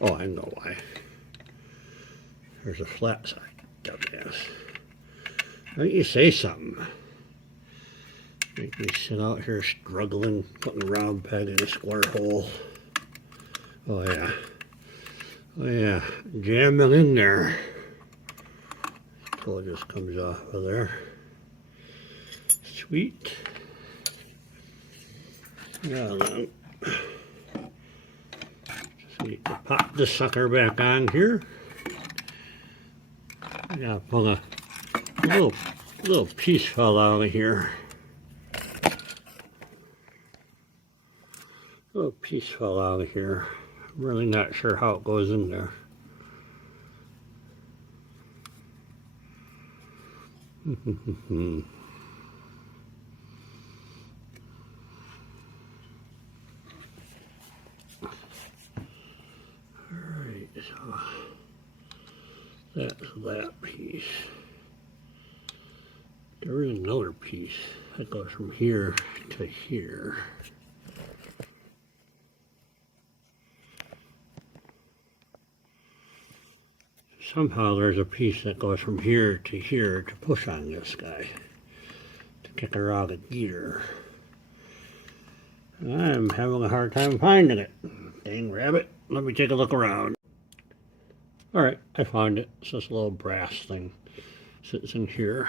Oh, I know why. There's a flat side, dumbass. Why don't you say something? Make me sit out here struggling, putting a round peg in a square hole. Oh yeah. Oh yeah. Jamming in there. Until it just comes off of there. Sweet. Now then. Just need to pop this sucker back on here. I gotta pull a little piece fell out of here. Little piece fell out of here. I'm really not sure how it goes in there. Alright, so that's that piece. There is another piece that goes from here to here. Somehow there's a piece that goes from here to push on this guy to kick her out of gear. I'm having a hard time finding it. Dang rabbit. Let me take a look around. Alright, I found it. It's this little brass thing. Sits in here.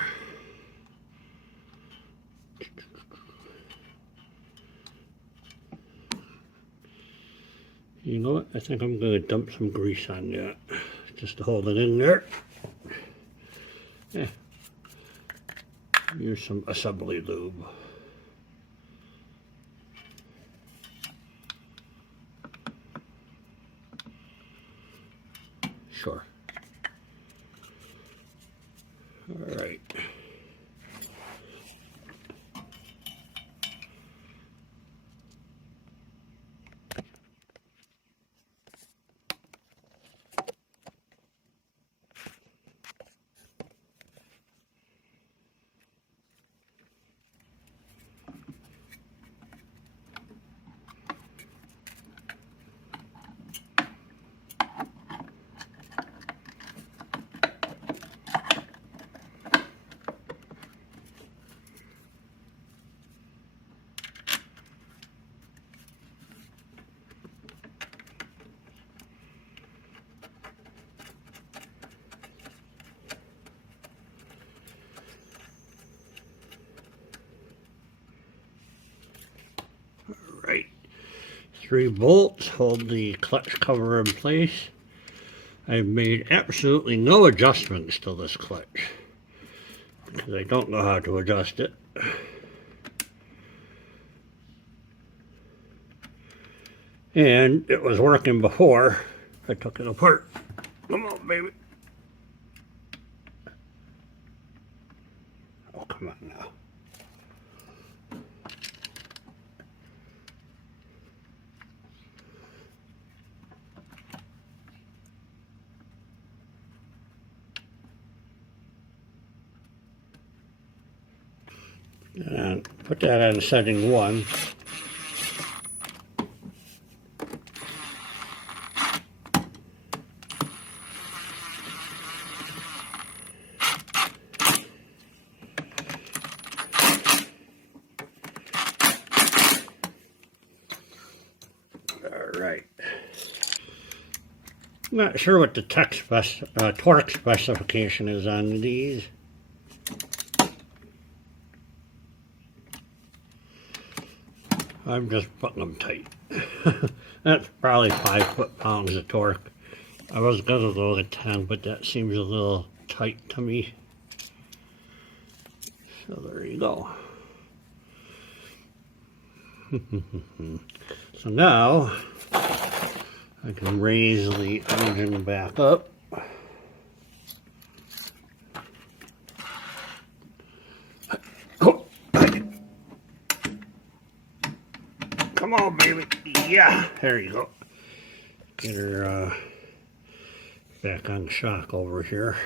You know what? I think I'm going to dump some grease on that. Just to hold it in there. Yeah. Use some assembly lube. Sure. All right. Right. 3 bolts hold the clutch cover in place. I've made absolutely no adjustments to this clutch because I don't know how to adjust it. And it was working before I took it apart. Come on, baby. And put that on setting 1. Alright. I'm not sure what the torque specification is on these. I'm just putting them tight. That's probably 5 foot-pounds of torque. I was gonna go to 10, but that seems a little tight to me. So there you go. So now I can raise the engine back up. Oh. Come on, baby. Yeah, there you go. Get her back on shock over here.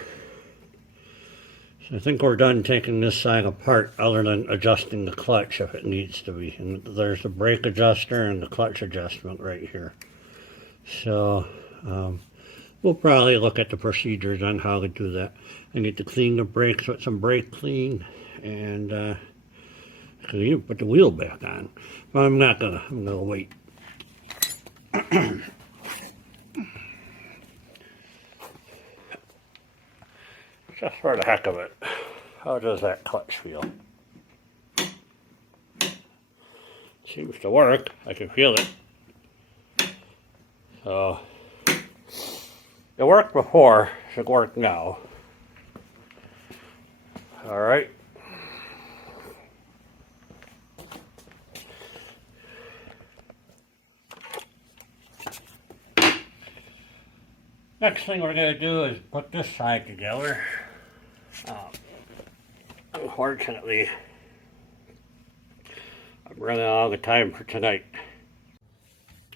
So I think we're done taking this side apart, other than adjusting the clutch if it needs to be. And there's the brake adjuster and the clutch adjustment right here. So we'll probably look at the procedures on how to do that. I need to clean the brakes with some brake clean and put the wheel back on. But I'm not gonna. I'm gonna wait. Just for the heck of it, how does that clutch feel? Seems to work. I can feel it. So it worked before. Should work now. All right. Next thing we're going to do is put this side together. Unfortunately, I'm running out of time for tonight.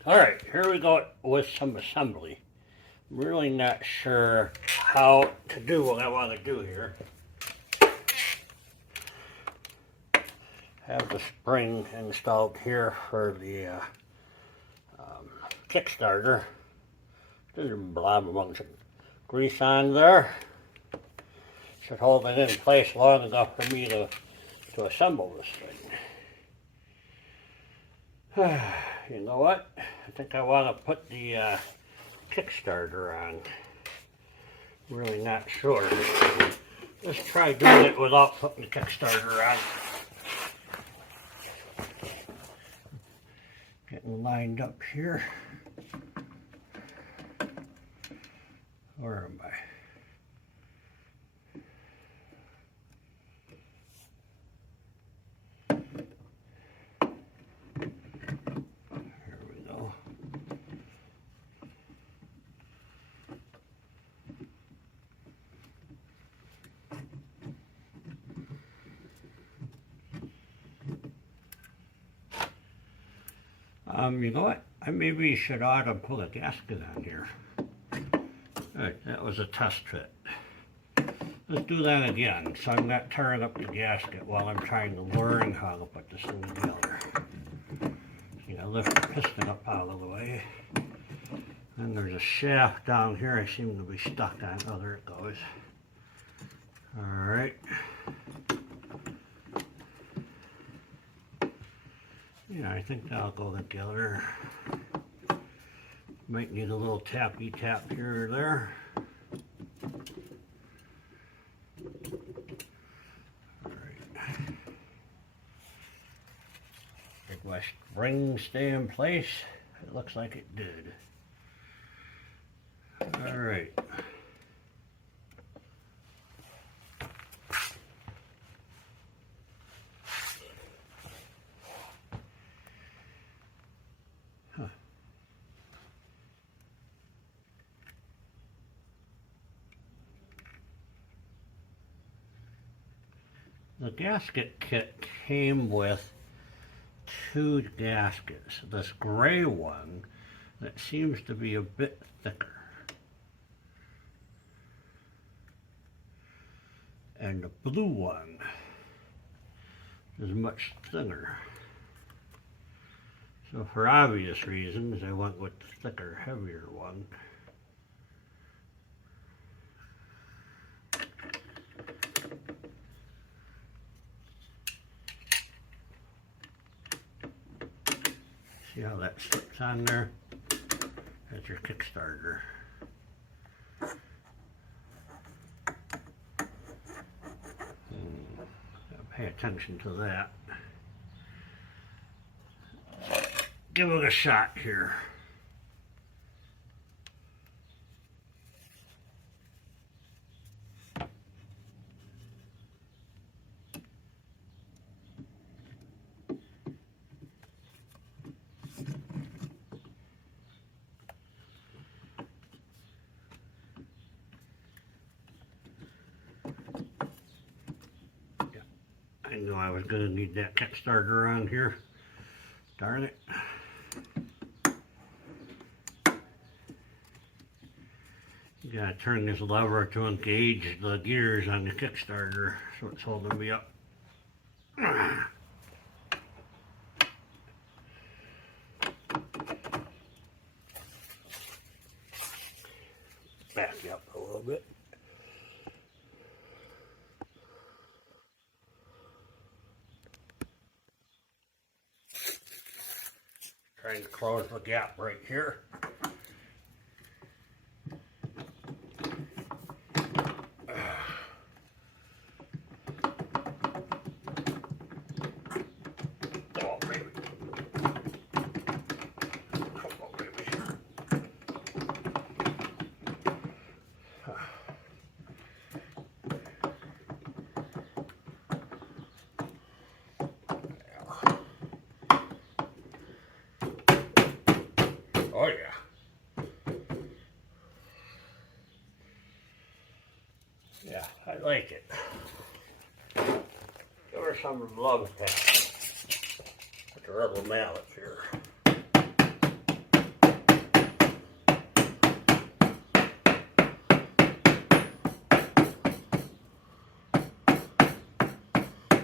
Alright, here we go with some assembly. I'm really not sure how to do what I want to do here. Have the spring installed here for the Kickstarter. There's a blob amongst it. Grease on there. Should hold it in place long enough for me to assemble this thing. You know what? I think I want to put the Kickstarter on. Really not sure. Let's try doing it without putting the Kickstarter on. Getting lined up here. Where am I? Here we go. You know what? I maybe should ought to put a gasket on here. Alright, that was a test fit. Let's do that again, so I'm not tearing up the gasket while I'm trying to learn how to put this thing together. See, I lift the piston up out of the way. And there's a shaft down here I seem to be stuck on. Oh, there it goes. Alright. Yeah, I think that'll go together. Might need a little tappy tap here or there. Alright. Did my spring stay in place? It looks like it did. Alright. The gasket kit came with 2 gaskets. This gray one that seems to be a bit thicker. And the blue one. is much thinner. So for obvious reasons, I went with the thicker, heavier one. See how that sits on there? That's your Kickstarter. Pay attention to that. Give it a shot here. I knew I was going to need that Kickstarter on here. Darn it. You gotta turn this lever to engage the gears on the Kickstarter so it's holding me up. Back you up a little bit. Trying to close the gap right here. Oh, baby. Come on, baby. Oh yeah. Yeah, I like it. Give her some love pat. With the little mallet here.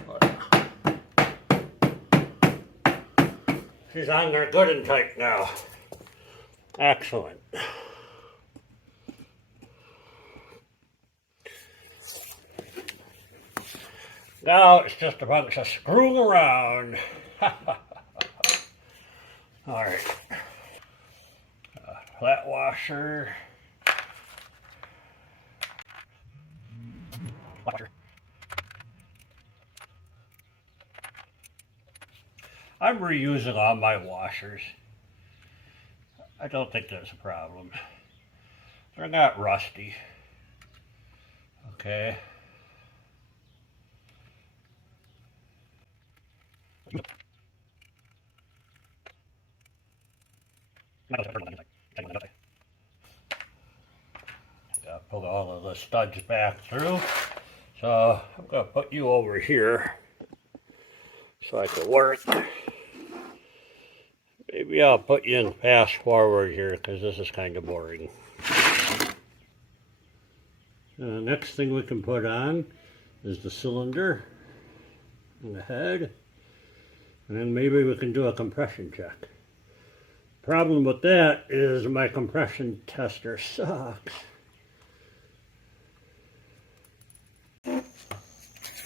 Oh, yeah. She's on there good and tight now. Excellent. Now it's just a bunch of screwing around. Alright. Flat washer. I'm reusing all my washers. I don't think that's a problem. They're not rusty. Okay. Pull all of the studs back through. So I'm going to put you over here so I can work. Maybe I'll put you in fast forward here because this is kind of boring. The next thing we can put on is the cylinder and the head. And then maybe we can do a compression check. Problem with that is my compression tester sucks.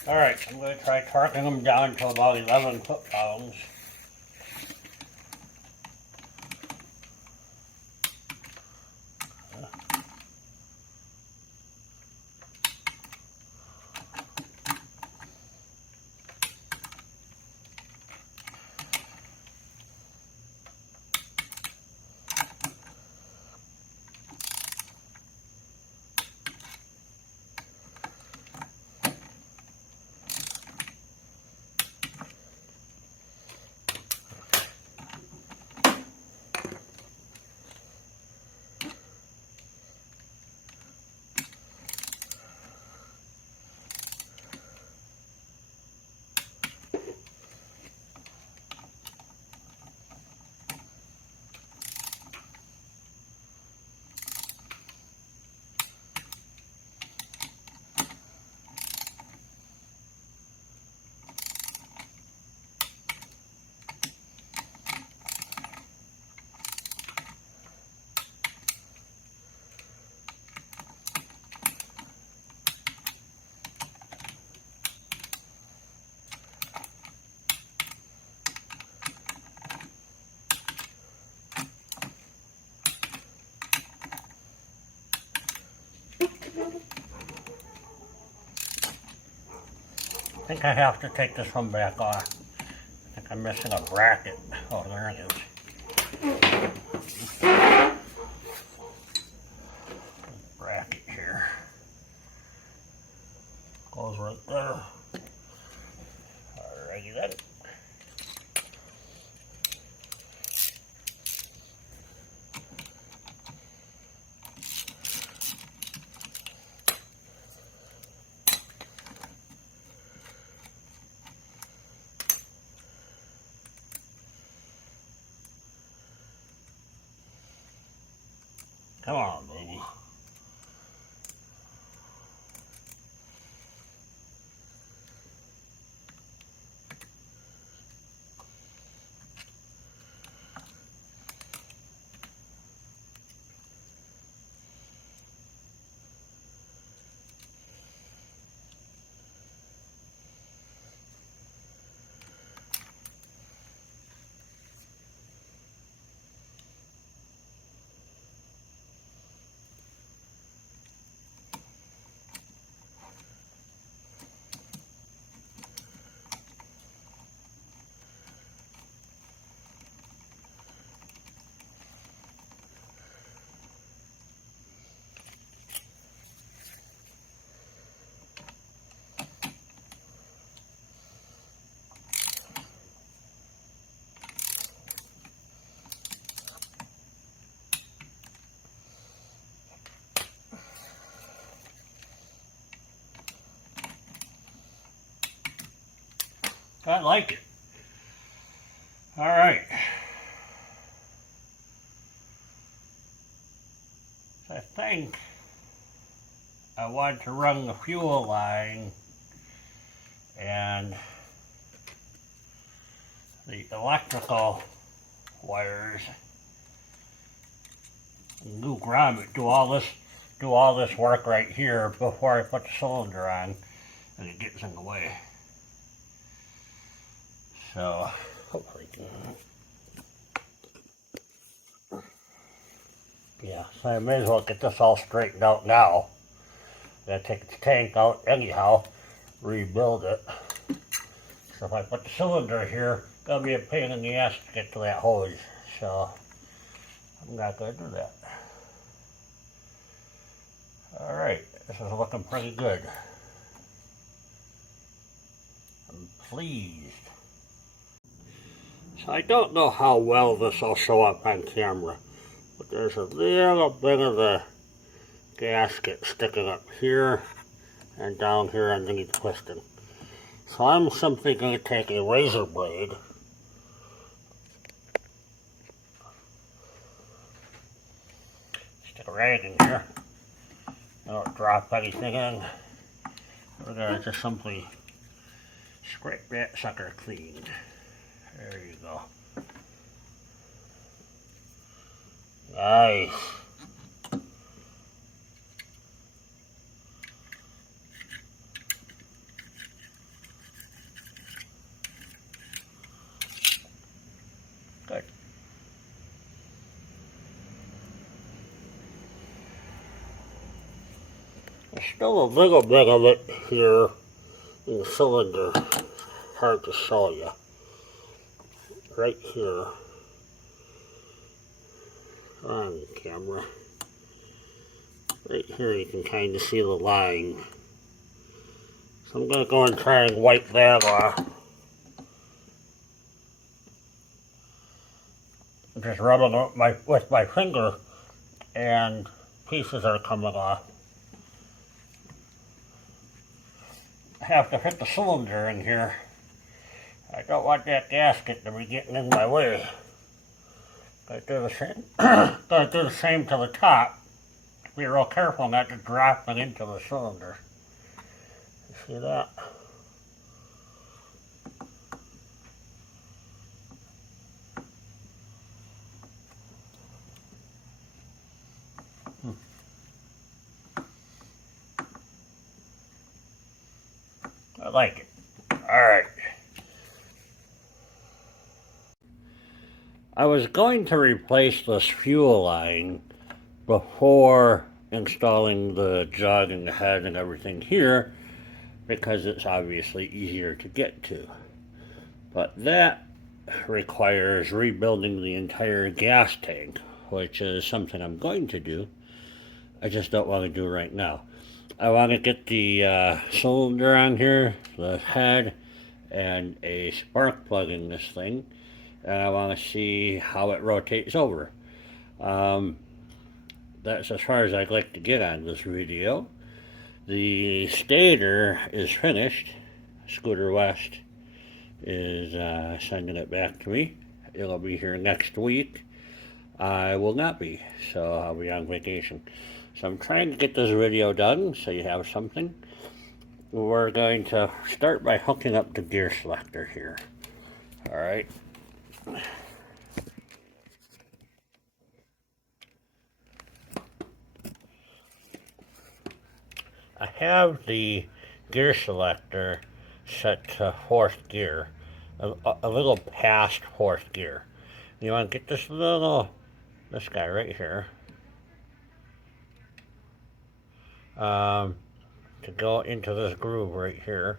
Alright, I'm going to try torquing them down to about 11 foot-pounds. I think I have to take this one back off. I think I'm missing a bracket. Oh, there it is. Bracket here. Goes right there. Alrighty then. Come on, baby. I like it. All right. I think I want to run the fuel line and the electrical wires and do grommet, do all this work right here before I put the cylinder on and it gets in the way. So hopefully, yeah, so I may as well get this all straightened out now. Gotta take the tank out anyhow, rebuild it. So if I put the cylinder here, it'll be a pain in the ass to get to that hose. So I'm not gonna do that. All right, this is looking pretty good. I'm pleased. So I don't know how well this will show up on camera, but there's a little bit of the gasket sticking up here and down here underneath the piston. So I'm simply going to take a razor blade stick a rag in here. I don't drop anything in. We're going to just simply scrape that sucker clean. There you go. Nice. Good. There's still a little bit of it here in the cylinder. Hard to show you. Right here on the camera. Right here you can kind of see the line. So I'm going to go and try and wipe that off. I'm just rubbing it with my finger and pieces are coming off. I have to fit the cylinder in here. I don't want that gasket to be getting in my way. Gotta do the same. Gotta do the same to the top. Be real careful not to drop it into the cylinder. You see that? I like it. All right. I was going to replace this fuel line before installing the jug and the head and everything here, because it's obviously easier to get to. But that requires rebuilding the entire gas tank, which is something I'm going to do. I just don't want to do right now. I want to get the cylinder on here, the head, and a spark plug in this thing, and I want to see how it rotates over. That's as far as I'd like to get on this video. The stator is finished. Scooter West is sending it back to me. It'll be here next week. I will not be, so I'll be on vacation. So I'm trying to get this video done so you have something. We're going to start by hooking up the gear selector here. All right. I have the gear selector set to fourth gear, a little past fourth gear. You want to get this guy right here, to go into this groove right here,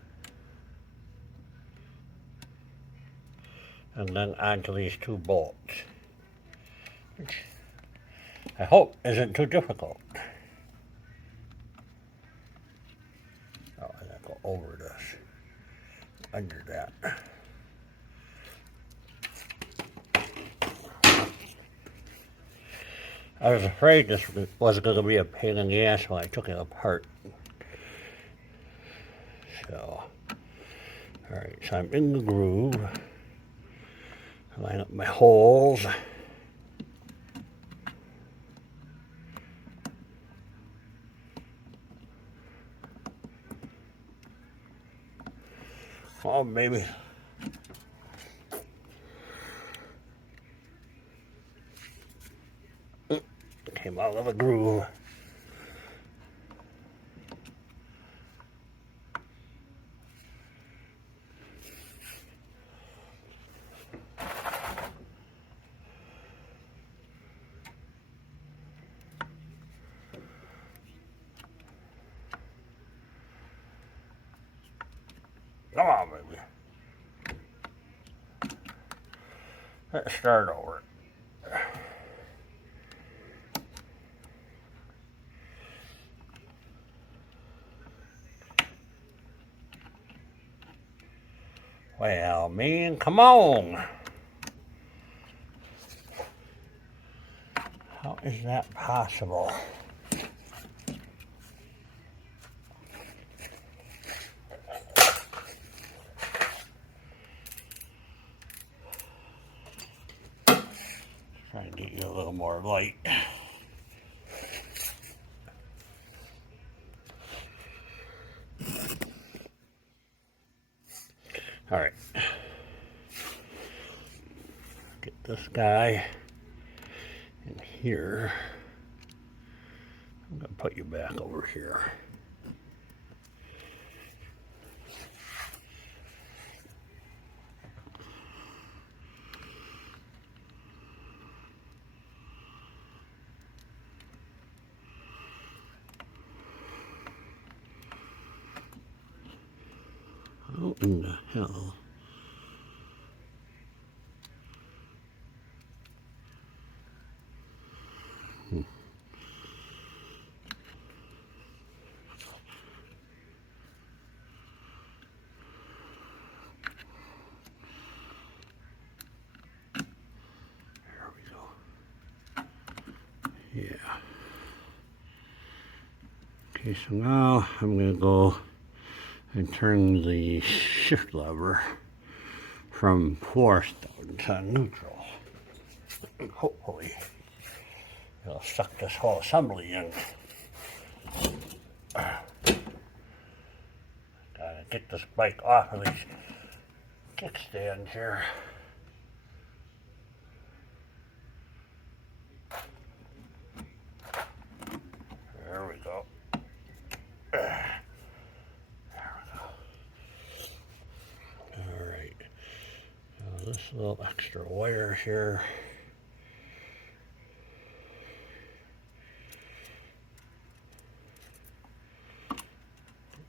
and then onto these two bolts, which I hope isn't too difficult. Oh, I gotta go over this, under that. I was afraid this was going to be a pain in the ass when I took it apart. So, alright, so I'm in the groove. Line up my holes. Oh, baby. Came out of the groove. Come on, baby. Let's start over. Well, man, come on. How is that possible? Try to get you a little more light. All right. Get this guy in here. I'm gonna put you back over here. How in the hell? There we go. Yeah. Okay, so now I'm going to go and turn the shift lever from fourth to neutral. Hopefully it'll suck this whole assembly in. Gotta get this bike off of these kickstands here. There we go. There we go. Alright. Now this little extra wire here.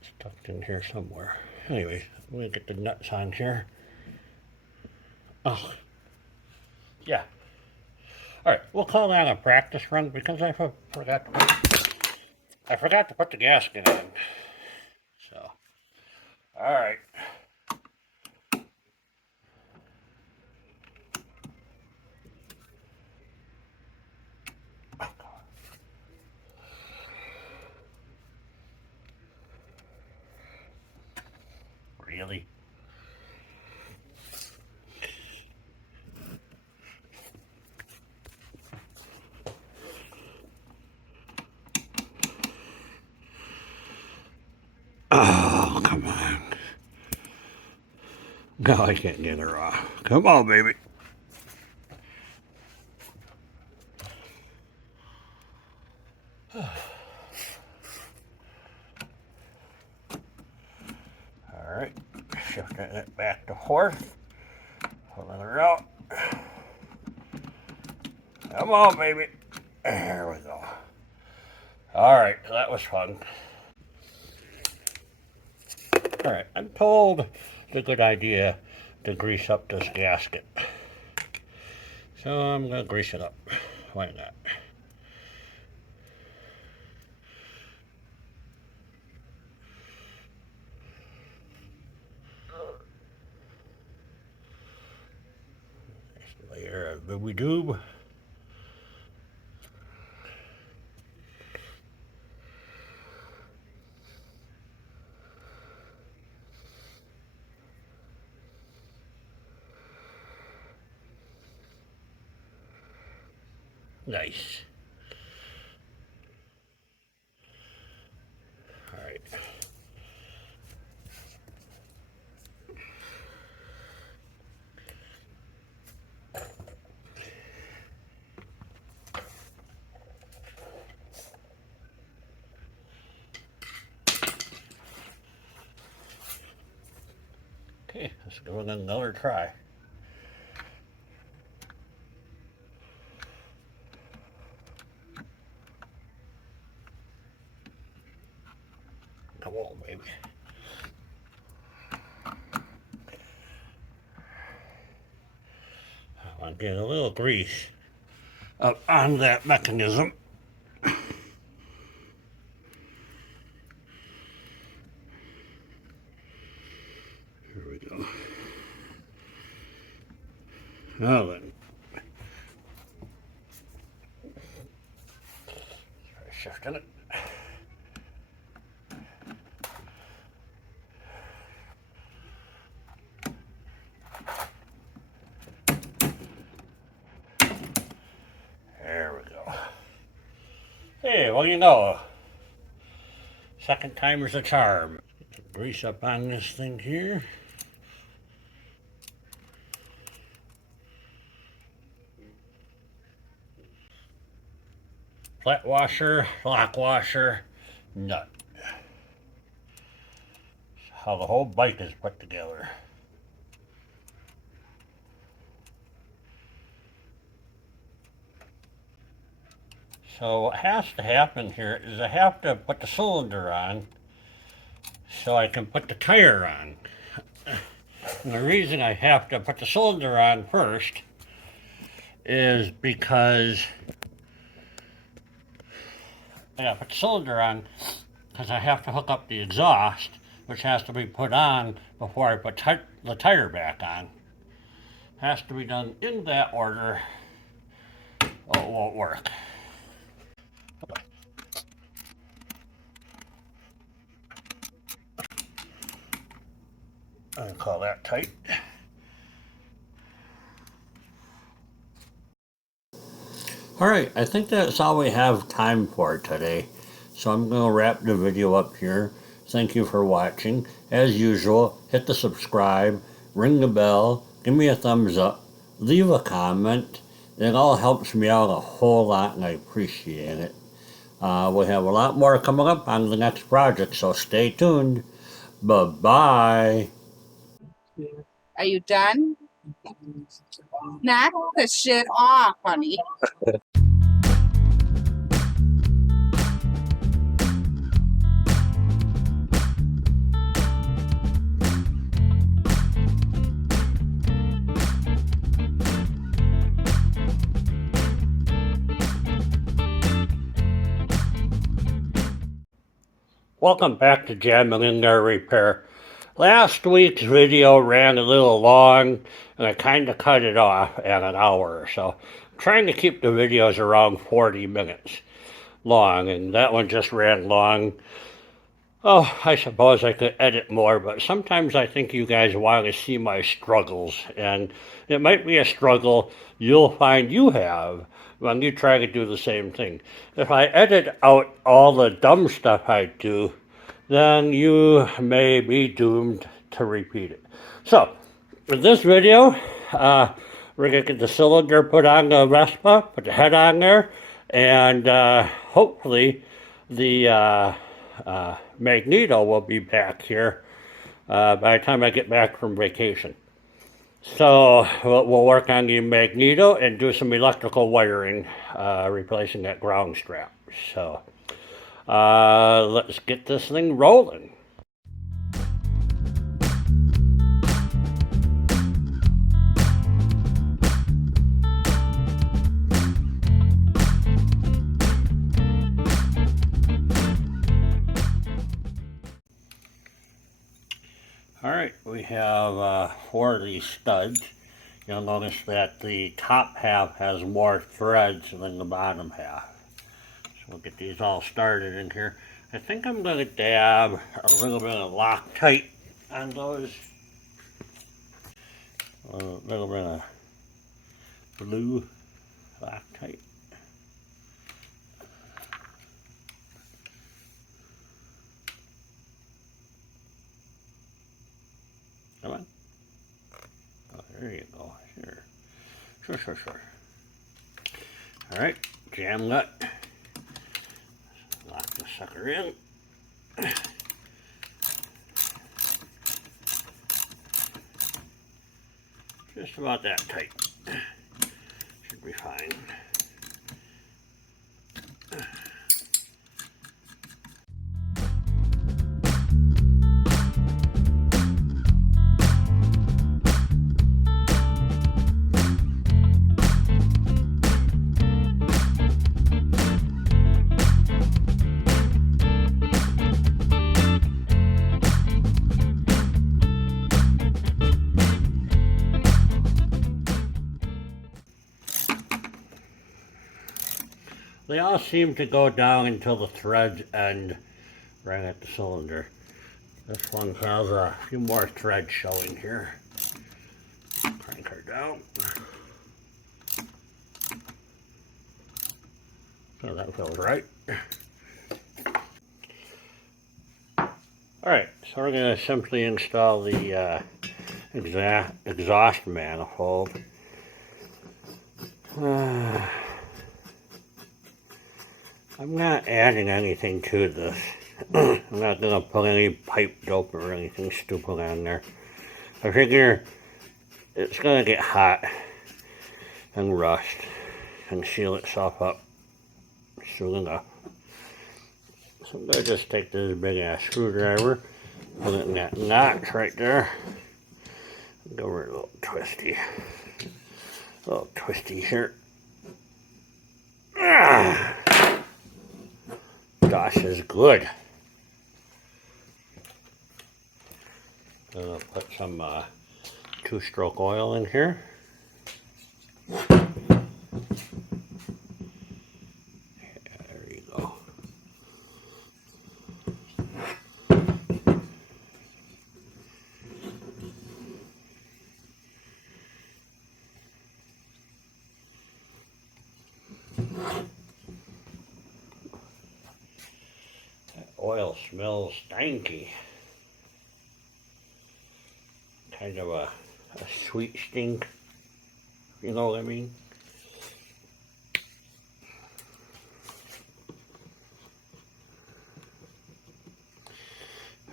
It's tucked in here somewhere. Anyway, I'm gonna get the nuts on here. Oh, yeah. All right, we'll call that a practice run because I forgot to put the gasket in. So, all right. Really? Oh, come on. No, I can't get her off. Come on, baby. All right, shifting it back to fourth. Pulling her out. Come on, baby. There we go. All right, that was fun. All right, I'm told it's a good idea to grease up this gasket. So I'm gonna grease it up. Why not? Nice layer of booby doob. Nice. All right. Okay, let's give it another try. Come on, baby. I want to get a little grease up on that mechanism. Here we go. Now then. Try shifting it. There we go. Hey, well, you know, second timer's a charm. Grease up on this thing here. Flat washer, lock washer, nut. How the whole bike is put together. So what has to happen here is I have to put the cylinder on so I can put the tire on. And the reason I have to put the cylinder on first is because I gotta put the cylinder on because I have to hook up the exhaust, which has to be put on before I put the tire back on. Has to be done in that order or it won't work. I call that tight. All right, I think that's all we have time for today. So I'm going to wrap the video up here. Thank you for watching. As usual, hit the subscribe, ring the bell, give me a thumbs up, leave a comment. It all helps me out a whole lot and I appreciate it. We'll have a lot more coming up on the next project, so stay tuned. Bye-bye. Are you done? Knock the shit off, honey. Welcome back to Jamming in There Repair. Last week's video ran a little long and I kind of cut it off at an hour or so. I'm trying to keep the videos around 40 minutes long, and that one just ran long. Oh, I suppose I could edit more, but sometimes I think you guys want to see my struggles, and it might be a struggle you'll find you have when you try to do the same thing. If I edit out all the dumb stuff I do, then you may be doomed to repeat it. So, in this video, we're going to get the cylinder put on the Vespa, put the head on there, and hopefully the magneto will be back here by the time I get back from vacation. So we'll work on the magneto and do some electrical wiring, replacing that ground strap. So let's get this thing rolling. Alright, we have 4 of these studs. You'll notice that the top half has more threads than the bottom half. So we'll get these all started in here. I think I'm going to dab a little bit of Loctite on those. A little bit of blue Loctite. Come on. Oh, there you go. Sure. Alright, jam nut. Lock the sucker in. Just about that tight. Should be fine. They all seem to go down until the threads end right at the cylinder. This one has a few more threads showing here. Crank her down. So that feels right. Alright, so we're going to simply install the exhaust manifold. I'm not adding anything to this. I'm not going to put any pipe dope or anything stupid on there. I figure it's going to get hot and rust and seal itself up soon enough. So I'm going to just take this big ass screwdriver, put it in that notch right there, and go over a little twisty here. Gosh, is good. Gonna put some 2-stroke oil in here. Yeah, there you go. That oil smells stanky. Kind of a sweet stink, you know what I mean?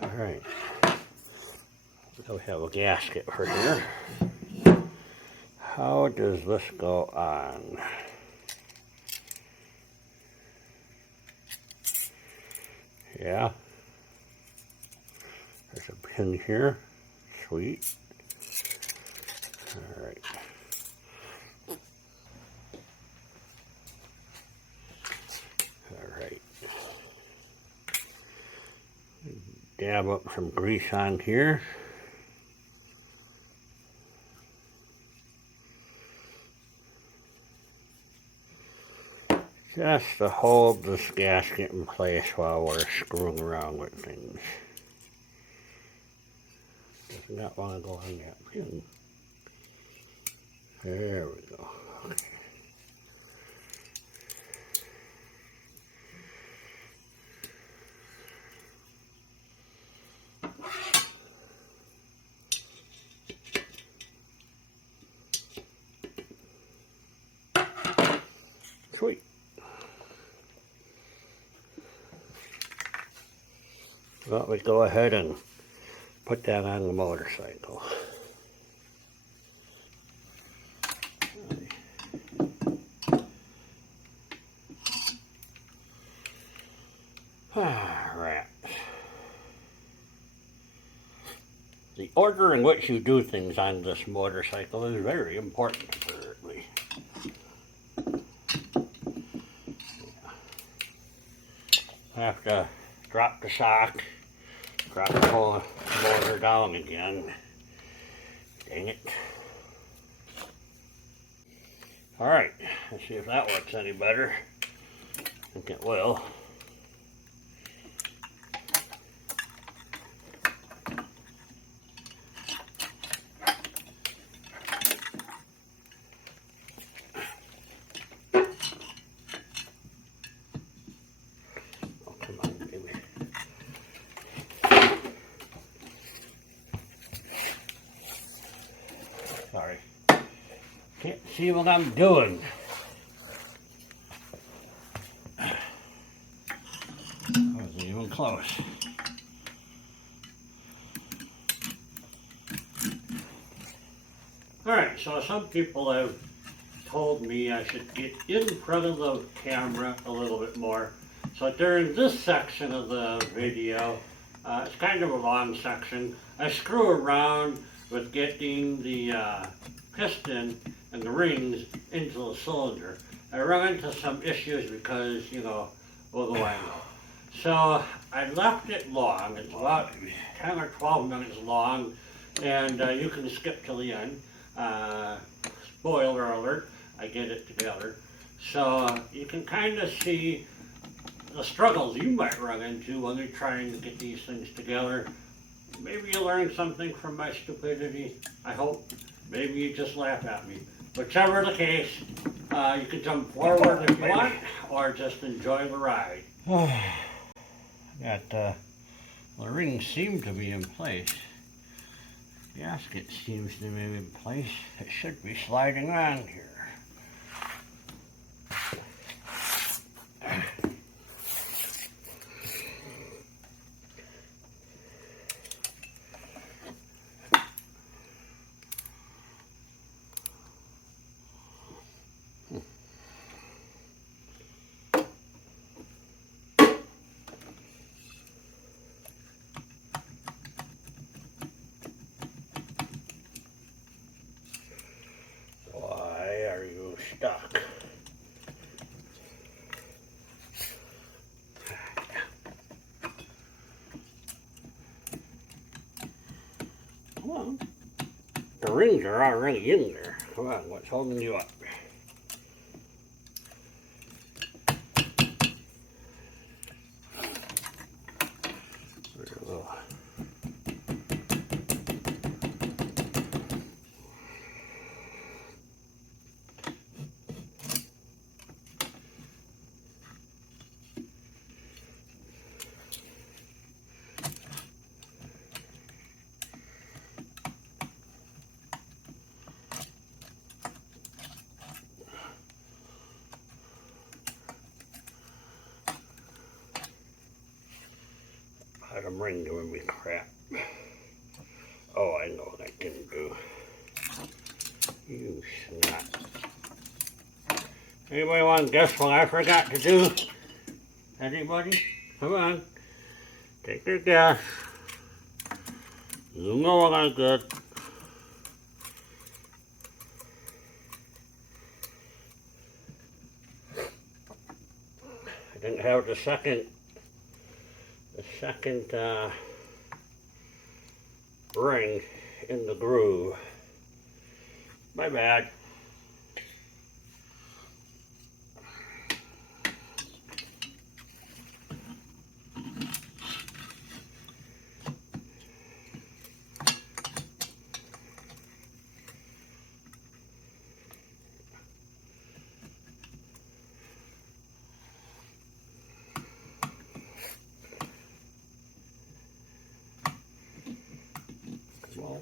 Alright, so we have a gasket for here. How does this go on? Yeah, there's a pin here. Sweet. All right. All right. dab up some grease on here. Just to hold this gasket in place while we're screwing around with things. Does not want to go on that pin. There we go. Okay. Sweet. Well, we go ahead and put that on the motorcycle. Alright. The order in which you do things on this motorcycle is very important, apparently. I have to drop the shock, drop the whole motor down again. Dang it. Alright, let's see if that works any better. I think it will. Sorry. Can't see what I'm doing. Wasn't even close. Alright, so some people have told me I should get in front of the camera a little bit more. So during this section of the video, it's kind of a long section, I screw around with getting the piston and the rings into the cylinder. I run into some issues because, you know, what do I know? So I left it long. It's about 10 or 12 minutes long, and you can skip till the end. Spoiler alert, I get it together. So you can kind of see the struggles you might run into when you're trying to get these things together. Maybe you learn something from my stupidity, I hope. Maybe you just laugh at me. Whichever the case, you can jump forward if you want, or just enjoy the ride. The rings seem to be in place. The gasket seems to be in place. It should be sliding on here. Stuck. Come on. The rings are already in there. Come on, what's holding you up? Had them ring doing me crap. Oh, I know what I didn't do. You snot. Anybody want to guess what I forgot to do? Anybody? Come on. Take your guess. You know what I did. I didn't have the second ring in the groove. My bad. Well,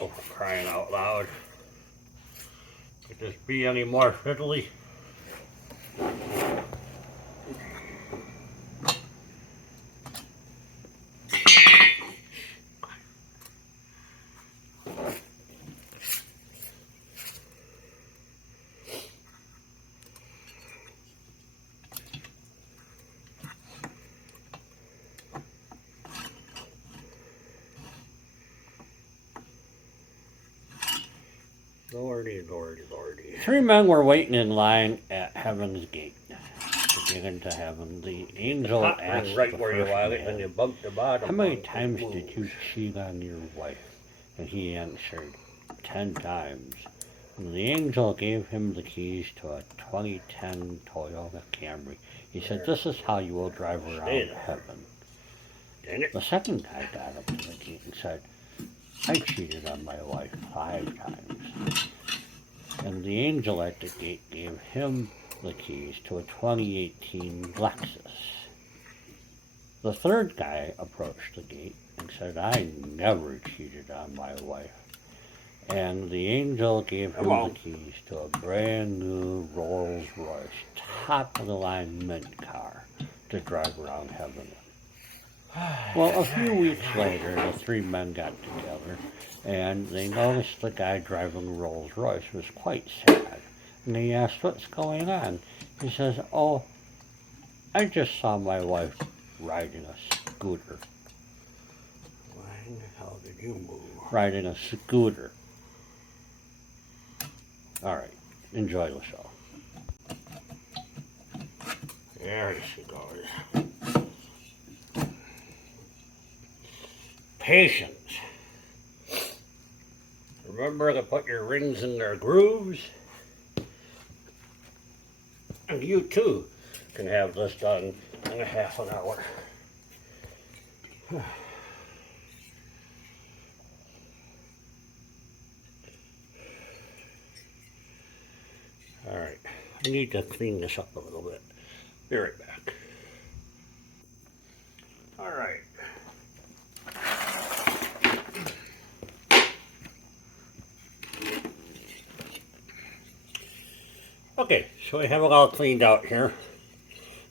oh, for crying out loud. Could this be any more fiddly? Lordy, lordy, lordy. Three men were waiting in line at Heaven's Gate to get into heaven. The angel asked right the where first you man, and you bumped the bottom. How many times did you cheat on your wife? And he answered, 10 times. And the angel gave him the keys to a 2010 Toyota Camry. He said, this is how you will drive around heaven. The second guy got up to the gate and said, I cheated on my wife 5 times. And the angel at the gate gave him the keys to a 2018 Lexus. The third guy approached the gate and said, I never cheated on my wife. And the angel gave him the keys to a brand new Rolls Royce, top of the line mint car to drive around heaven. Well, a few weeks later, the three men got together, and they noticed the guy driving the Rolls Royce was quite sad. And they asked, what's going on? He says, oh, I just saw my wife riding a scooter. Why in the hell did you move? Riding a scooter. All right, enjoy the show. There she goes. Patience. Remember to put your rings in their grooves. And you too can have this done in a half an hour. All right, I need to clean this up a little bit. Be right back. All right. Okay, so we have it all cleaned out here.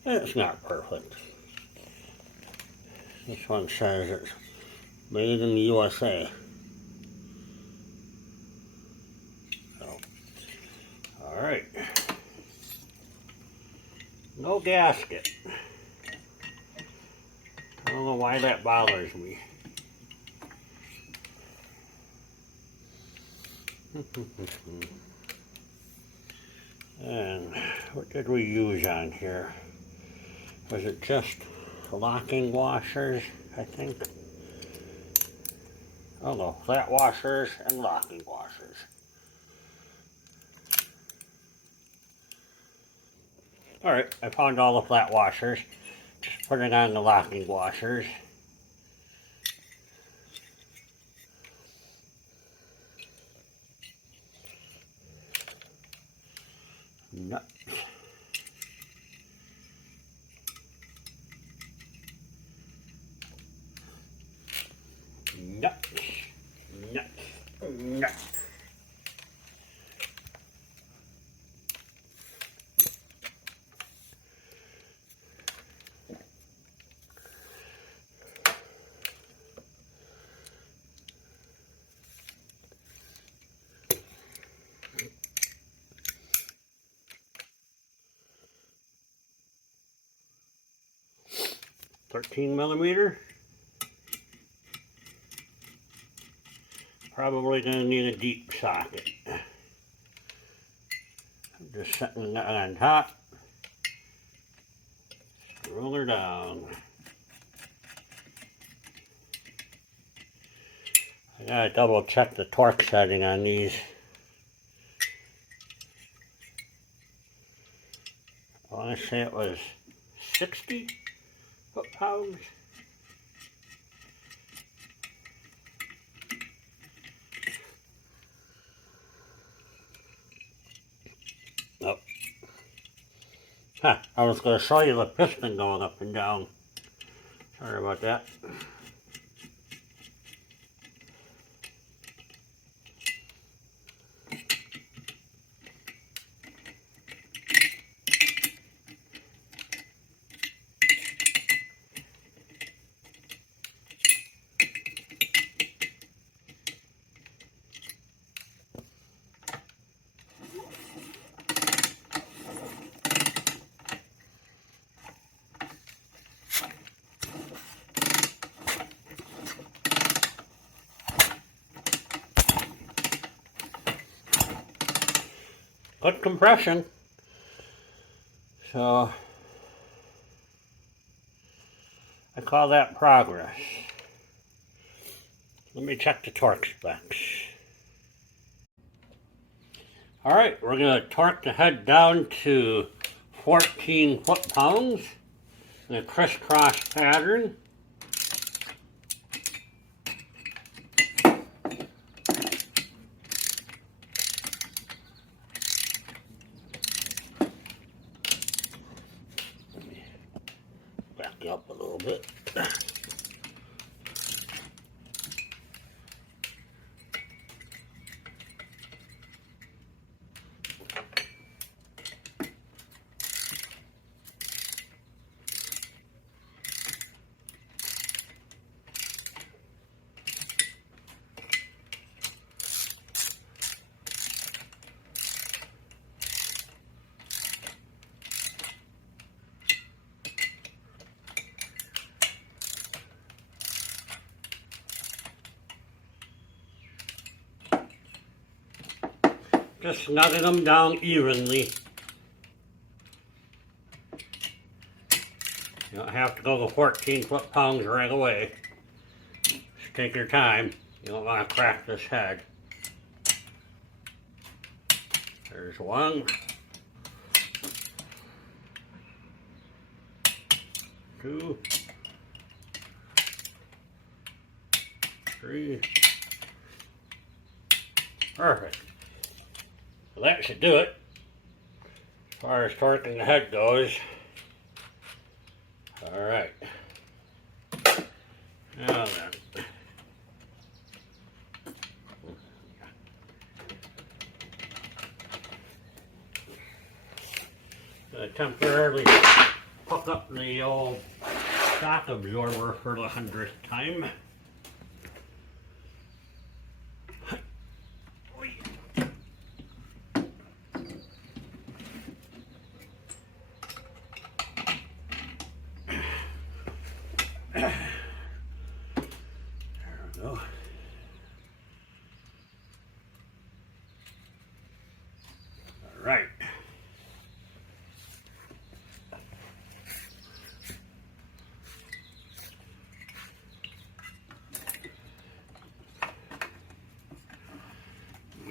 It's not perfect. This one says it's made in the USA. So, all right. No gasket. I don't know why that bothers me. And what did we use on here? Was it just locking washers, I think? Oh no, flat washers and locking washers. Alright, I found all the flat washers. Just put it on the locking washers. Nuts. Nuts. Nuts. Nuts. $13 millimeter. Probably going to need a deep socket. I'm just setting that on top. Screw her down. I gotta double check the torque setting on these. I want to say it was 60 foot-pounds. Nope. Huh, I was going to show you the piston going up and down. Sorry about that. Good compression. So I call that progress. Let me check the torque specs. Alright, we're going to torque the head down to 14 foot-pounds in a crisscross pattern. Back you up a little bit. Just snugging them down evenly. You don't have to go to 14 foot-pounds right away. Just take your time. You don't want to crack this head. There's one. 2. 3. Perfect. Well, that should do it as far as torquing the head goes. Alright. Now then. Temporarily hook up the old shock absorber for the 100th time. There we go. All right.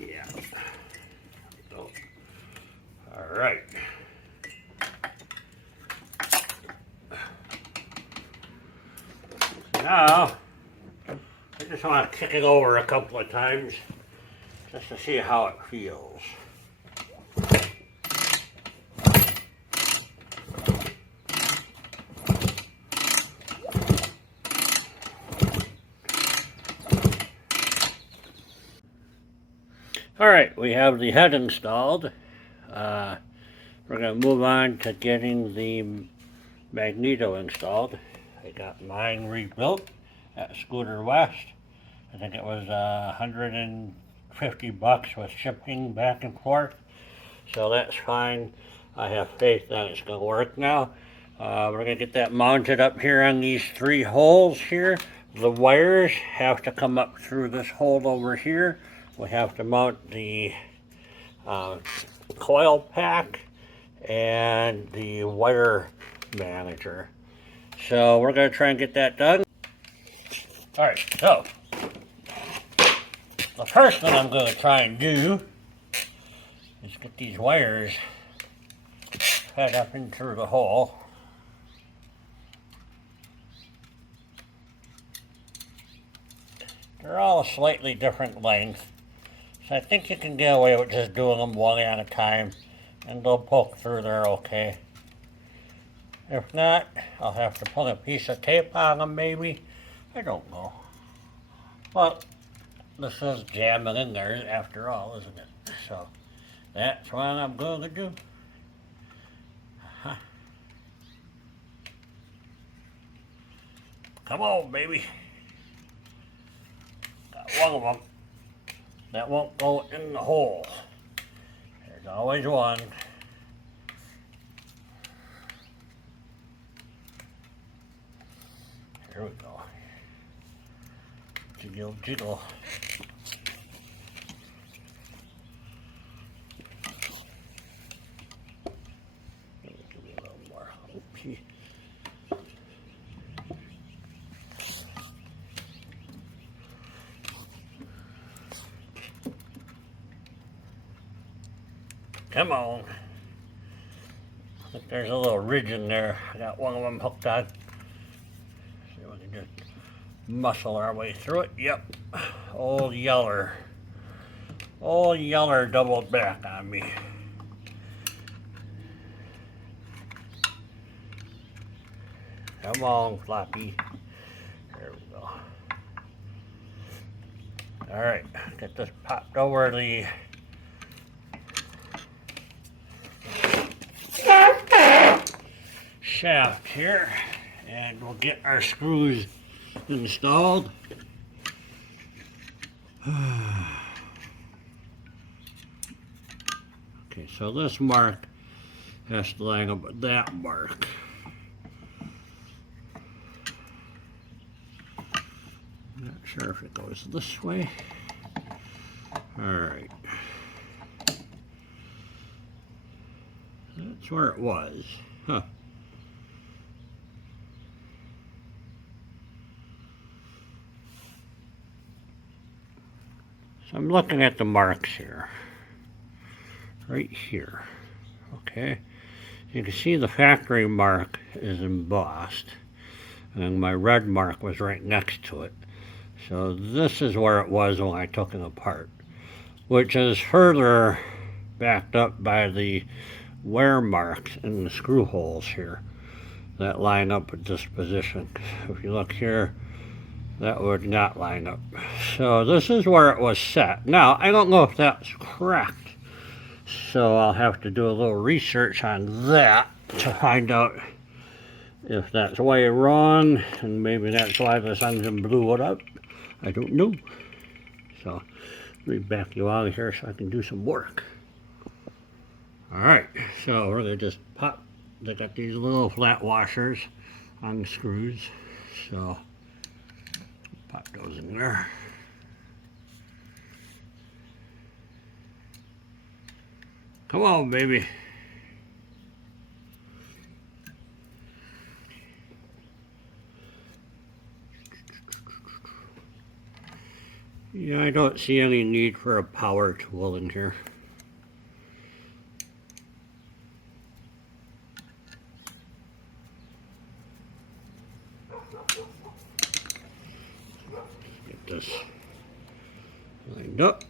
Yeah. So, all right. Now, I just want to kick it over a couple of times just to see how it feels. Alright, we have the head installed. We're going to move on to getting the magneto installed. I got mine rebuilt at Scooter West. I think it was $150 with shipping back and forth. So that's fine. I have faith that it's going to work now. We're going to get that mounted up here on these 3 holes here The wires have to come up through this hole over here. We have to mount the coil pack and the wire manager. So we're going to try and get that done. Alright, so the first thing I'm going to try and do is get these wires fed up into the hole. They're all a slightly different length, so I think you can get away with just doing them one at a time, and they'll poke through there okay. If not, I'll have to put a piece of tape on them maybe. I don't know. But this is jamming in there after all, isn't it? So that's what I'm going to do. Come on, baby. Got one of them that won't go in the hole. There's always one. Here we go. Jiggle, jiggle. Give me a little more. Okay. Come on. I think there's a little ridge in there. I got one of them hooked on. See if we can just muscle our way through it. Yep. Old Yeller. Old Yeller doubled back on me. Come on, Floppy. There we go. Alright, get this popped over the shaft here, and we'll get our screws installed. Okay, so this mark has to line up with that mark. Not sure if it goes this way. Alright. That's where it was. Huh. So I'm looking at the marks here. Right here. Okay. You can see the factory mark is embossed. And my red mark was right next to it. So this is where it was when I took it apart. Which is further backed up by the wear marks in the screw holes here that line up with this position. If you look here, that would not line up. So this is where it was set. Now, I don't know if that's correct. So I'll have to do a little research on that to find out if that's way wrong, and maybe that's why this engine blew it up. I don't know. So let me back you out of here so I can do some work. Alright, so we're going to just pop, they got these little flat washers on the screws, so pop those in there. Come on, baby. Yeah, I don't see any need for a power tool in here. Get this lined up.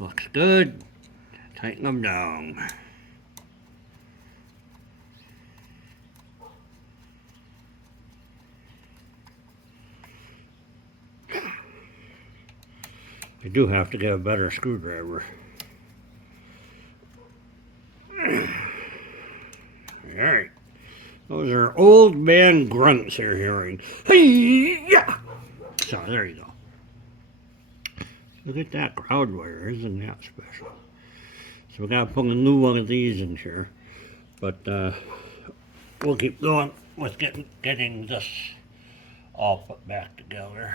Looks good. Tighten them down. You do have to get a better screwdriver. Alright. Those are old man grunts you're hearing. Hey-ya! So there you go. Look at that crowd wire, isn't that special? So we gotta put a new one of these in here. But we'll keep going with getting this all put back together.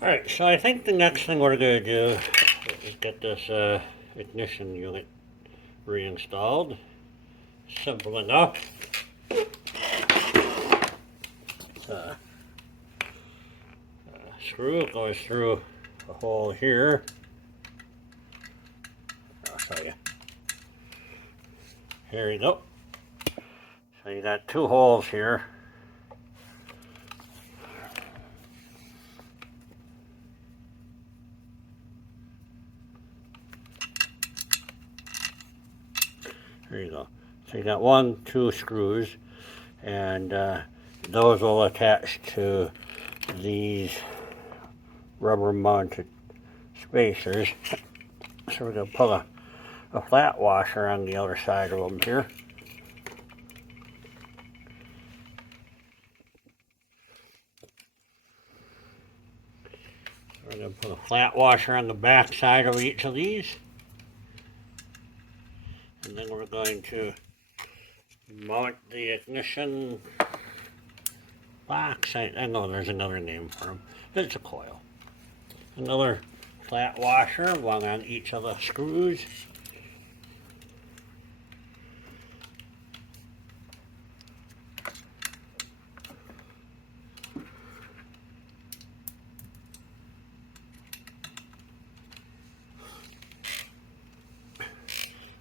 Alright, so I think the next thing we're going to do is get this ignition unit reinstalled. Simple enough. Screw goes through a hole here. I'll show you. Here you go. So you got two holes here. There you go. So you got 1, 2 screws, and those will attach to these rubber mounted spacers. So we're going to put a flat washer on the other side of them here. So we're going to put a flat washer on the back side of each of these. And then we're going to mount the ignition box. I know there's another name for them. It's a coil. Another flat washer, one on each of the screws.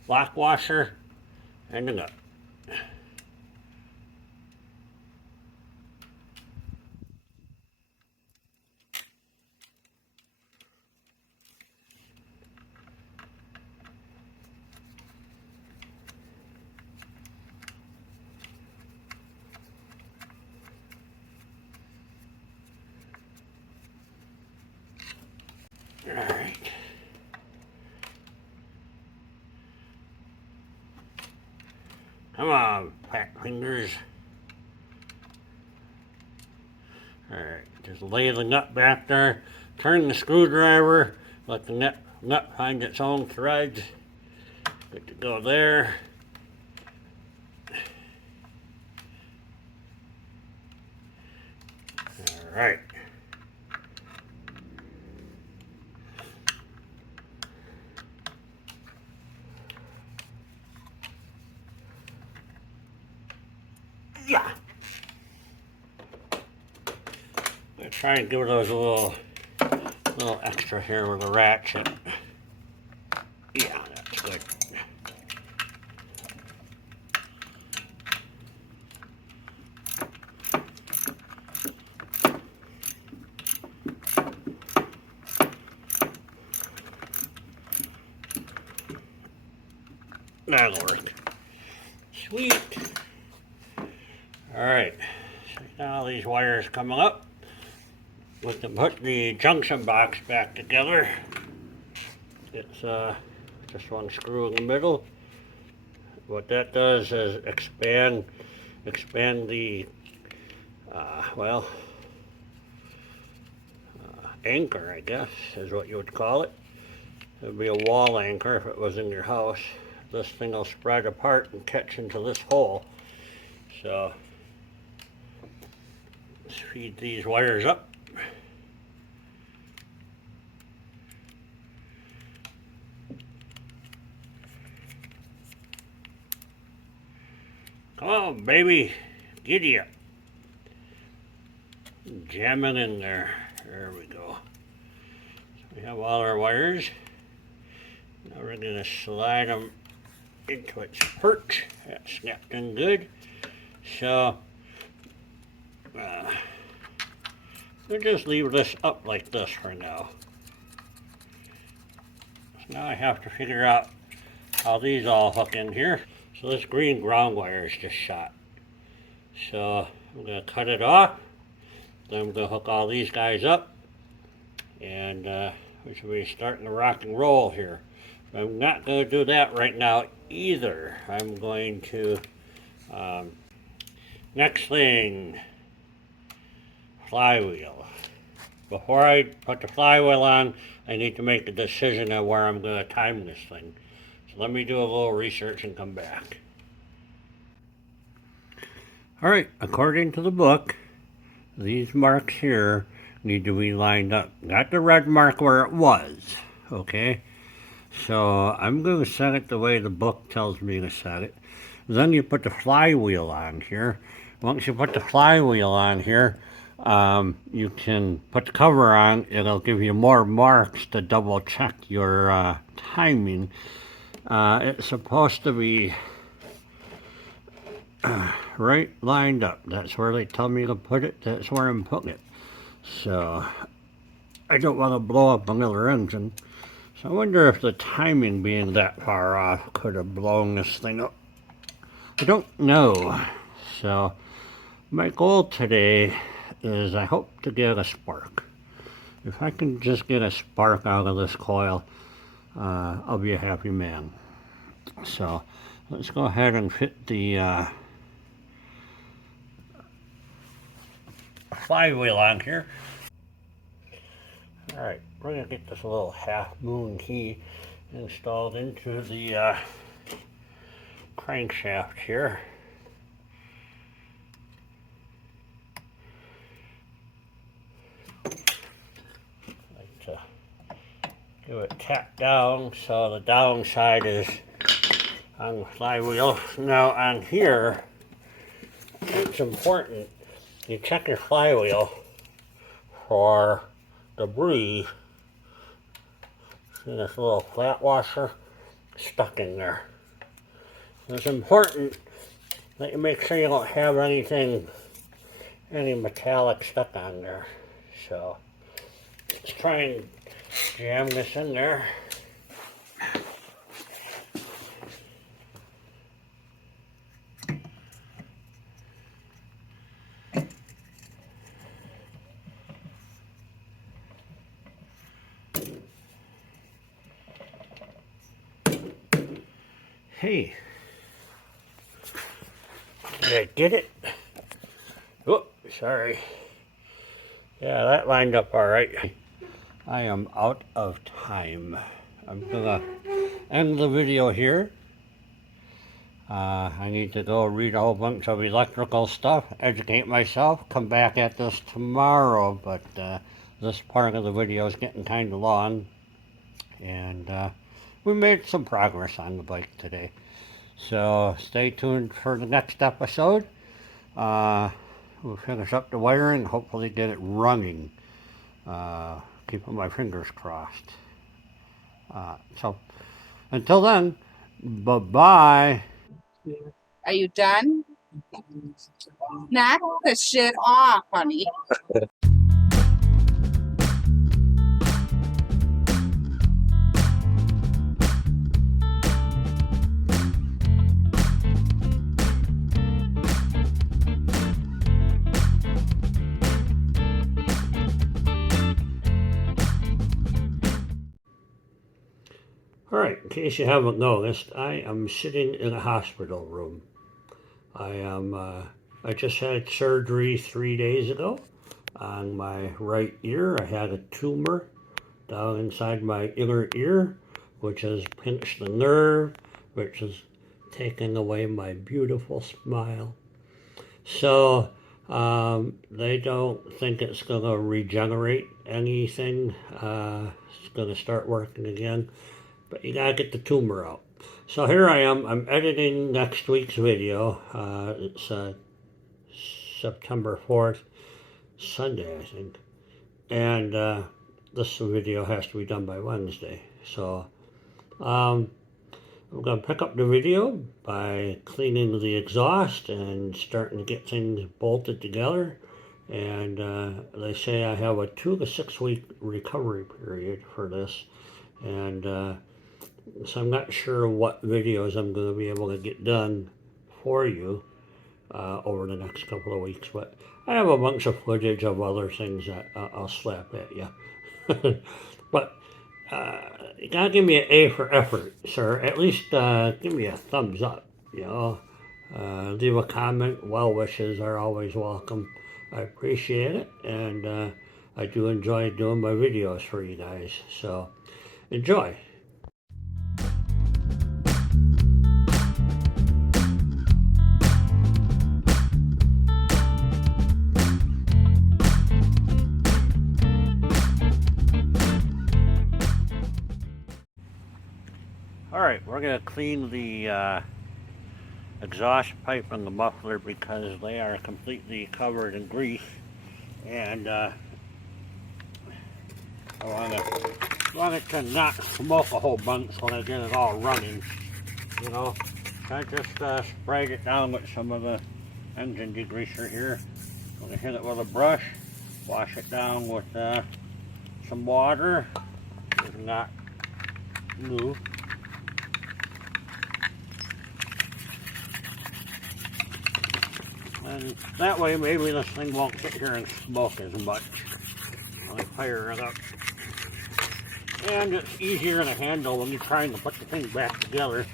Lock washer and a nut. All right. Come on, fat fingers. Alright, just lay the nut back there, turn the screwdriver, let the nut find its own threads. Good to go there. Alright. Yeah. I'm try and give those a little extra here with a ratchet. Yeah, that's good. That'll work. Sweet. Alright, so now these wires coming up. We can put the junction box back together. It's just one screw in the middle. What that does is expand the anchor, I guess is what you would call it. It would be a wall anchor if it was in your house. This thing will spread apart and catch into this hole. So let's feed these wires up. Come on, baby, giddy up. Jamming in there. There we go. So we have all our wires. Now we're going to slide them into its perch. That snapped in good. So we'll just leave this up like this for now. So now I have to figure out how these all hook in here. So this green ground wire is just shot. So I'm going to cut it off. Then I'm going to hook all these guys up. And we should be starting to rock and roll here. But I'm not going to do that right now either. I'm going to, next thing, flywheel. Before I put the flywheel on, I need to make a decision on where I'm going to time this thing. Let me do a little research and come back. All right, according to the book, these marks here need to be lined up. Not the red mark where it was, okay? So I'm going to set it the way the book tells me to set it. Then you put the flywheel on here. Once you put the flywheel on here, you can put the cover on. It'll give you more marks to double check your timing. It's supposed to be right lined up. That's where they tell me to put it. That's where I'm putting it. So I don't want to blow up another engine. So I wonder if the timing being that far off could have blown this thing up. I don't know. So my goal today is I hope to get a spark. If I can just get a spark out of this coil, I'll be a happy man. So let's go ahead and fit the flywheel on here. Alright, we're going to get this little half moon key installed into the crankshaft here. Like to give it tap down so the down side is on the flywheel. Now on here, it's important you check your flywheel for debris. See this little flat washer stuck in there. It's important that you make sure you don't have any metallic stuck on there. So let's try and jam this in there. Hey, did I get it? Oh, sorry. Yeah, that lined up all right. I am out of time. I'm gonna end the video here. I need to go read a whole bunch of electrical stuff, educate myself, come back at this tomorrow, but this part of the video is getting kind of long, and we made some progress on the bike today. So stay tuned for the next episode. We'll finish up the wiring, hopefully get it running. Keeping my fingers crossed. So until then, bye-bye. Are you done? Knock the shit off, honey. Alright, in case you haven't noticed, I am sitting in a hospital room. I just had surgery 3 days ago on my right ear. I had a tumor down inside my inner ear, which has pinched the nerve, which has taken away my beautiful smile. So they don't think it's going to regenerate anything. It's going to start working again. But you gotta get the tumor out. So here I am. I'm editing next week's video. It's September 4th, Sunday, I think. And this video has to be done by Wednesday. So I'm going to pick up the video by cleaning the exhaust and starting to get things bolted together. And they say I have a 2 to 6 week recovery period for this. And so I'm not sure what videos I'm going to be able to get done for you over the next couple of weeks, but I have a bunch of footage of other things that I'll slap at you. But you gotta give me an A for effort, sir. At least give me a thumbs up, you know. Leave a comment. Well wishes are always welcome. I appreciate it, and I do enjoy doing my videos for you guys. So enjoy. Alright, we're going to clean the exhaust pipe and the muffler because they are completely covered in grease, and I want it to not smoke a whole bunch when I get it all running. You know, I just sprayed it down with some of the engine degreaser here. I'm going to hit it with a brush, wash it down with some water. It's not new. And that way maybe this thing won't sit here and smoke as much. I'll fire it up. And it's easier to handle when you're trying to put the thing back together,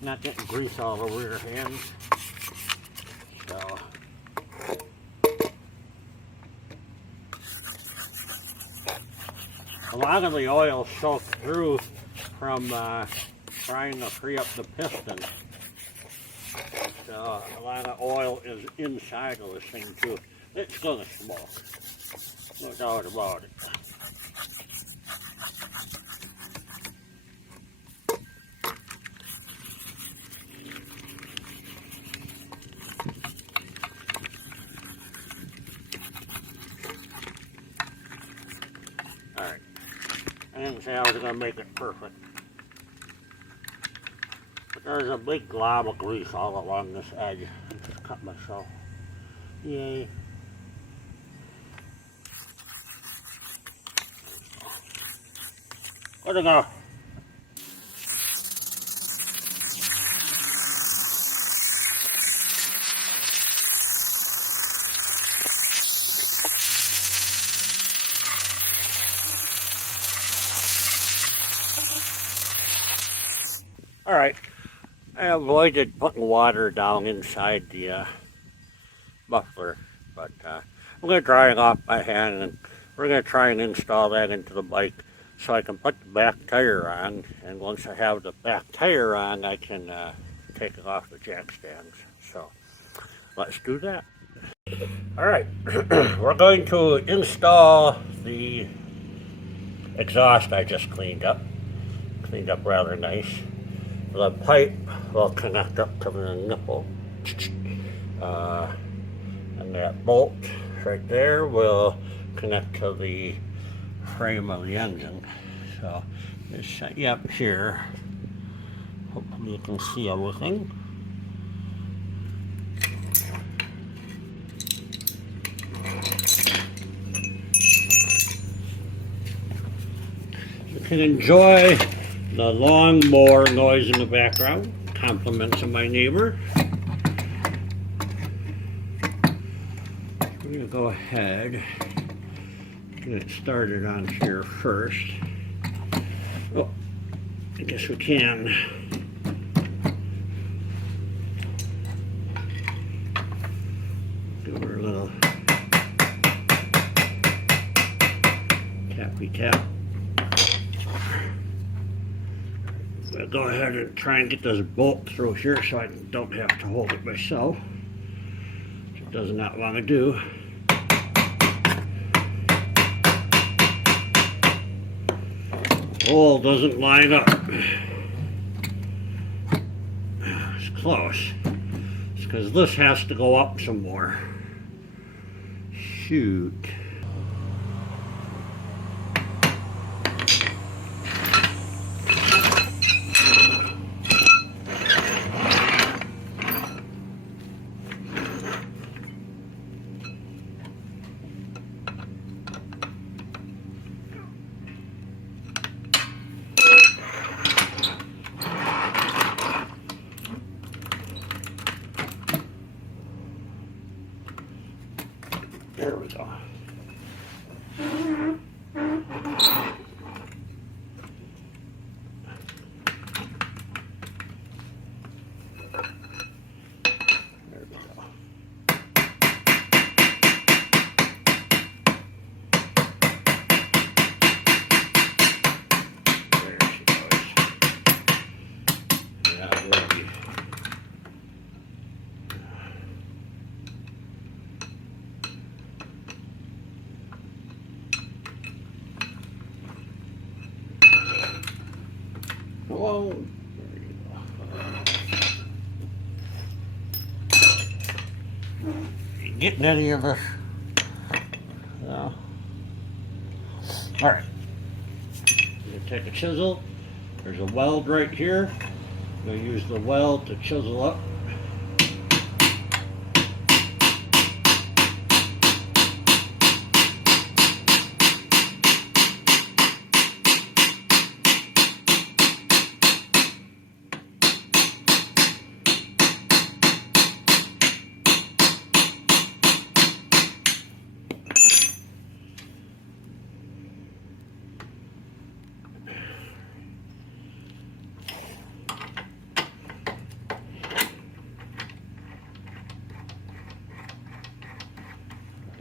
not getting grease all over your hands. So, a lot of the oil soaked through from trying to free up the piston. So, a lot of oil is inside of this thing too. It's gonna smoke, no doubt about it. Alright, I didn't say I was gonna make it perfect. But there's a big glob of grease all along this edge. I just cut myself. Yay. Where'd it go? Alright, I avoided putting water down inside the muffler, but I'm going to dry it off by hand, and we're going to try and install that into the bike so I can put the back tire on, and once I have the back tire on I can take it off the jack stands. So let's do that. Alright, we're going to install the exhaust I just cleaned up rather nice. The pipe will connect up to the nipple, and that bolt right there will connect to the frame of the engine. So just set you up here. Hopefully you can see everything. You can enjoy the lawnmower noise in the background, compliments of my neighbor. We're going to go ahead and get it started on here first. Oh, I guess we can. Give her a little tappy tap. I'll go ahead and try and get this bolt through here so I don't have to hold it myself, which it does not want to do. Hole doesn't line up. It's close. It's because this has to go up some more. Shoot. There we go. Whoa, there getting any of this. No. All right. I'm gonna take a chisel. There's a weld right here. I'm gonna use the weld to chisel up.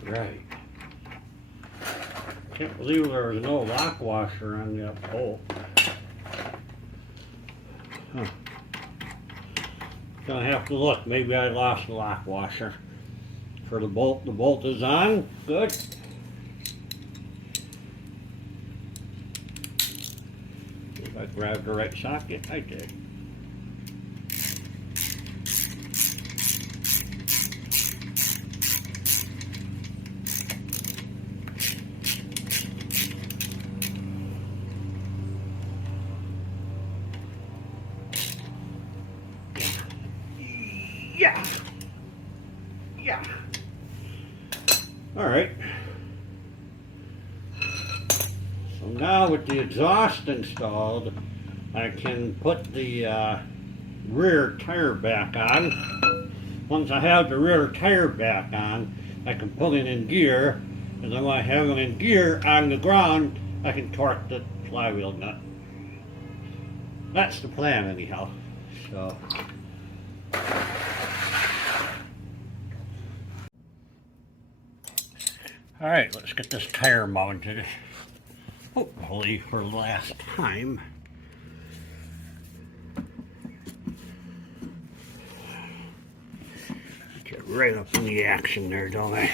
Right. Can't believe there was no lock washer on that bolt. Huh. Gonna have to look. Maybe I lost the lock washer. For the bolt is on. Good. If I grabbed the right socket, I did. Yeah. Yeah. All right. So now with the exhaust installed, I can put the rear tire back on. Once I have the rear tire back on, I can put it in gear, and then when I have it in gear on the ground, I can torque the flywheel nut. That's the plan anyhow. So. All right, let's get this tire mounted. Hopefully for the last time. Get right up in the action there, don't I?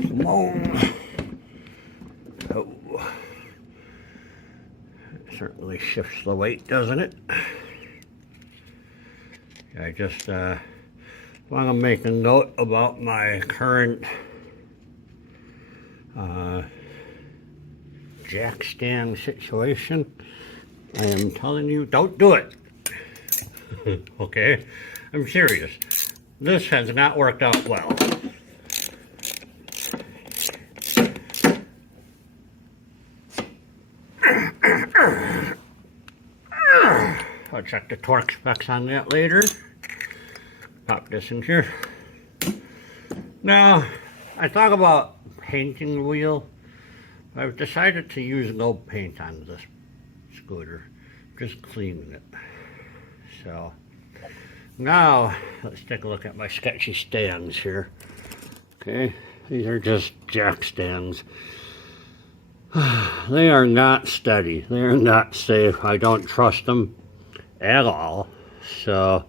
Come on. Oh. It certainly shifts the weight, doesn't it? I just want to make a note about my current jack stand situation. I am telling you, don't do it. Okay? I'm serious. This has not worked out well. I'll check the torque specs on that later. Pop this in here. Now, I thought about painting the wheel. I've decided to use no paint on this scooter, just cleaning it. So, now, let's take a look at my sketchy stands here. Okay, these are just jack stands. They are not steady. They are not safe. I don't trust them at all. So,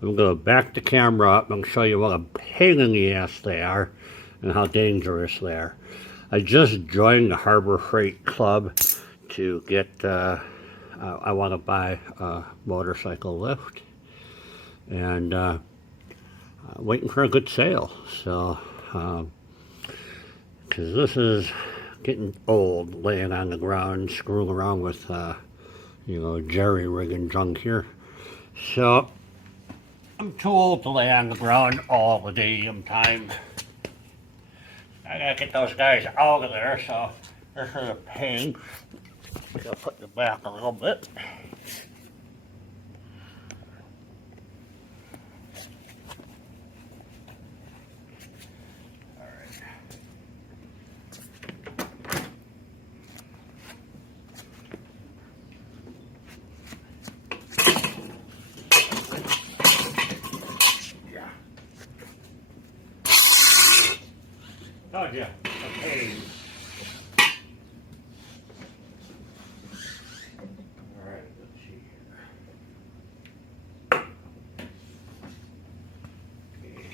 I'm going to back the camera up and show you what a pain in the ass they are and how dangerous they are. I just joined the Harbor Freight Club to get, I want to buy a motorcycle lift, and waiting for a good sale. So, because this is getting old, laying on the ground, screwing around with, you know, jerry rigging junk here. So, I'm too old to lay on the ground all the damn time. I gotta get those guys out of there, so this is a pain. I'm gonna put the back a little bit. Oh yeah, okay. Alright, let's see here. Okay.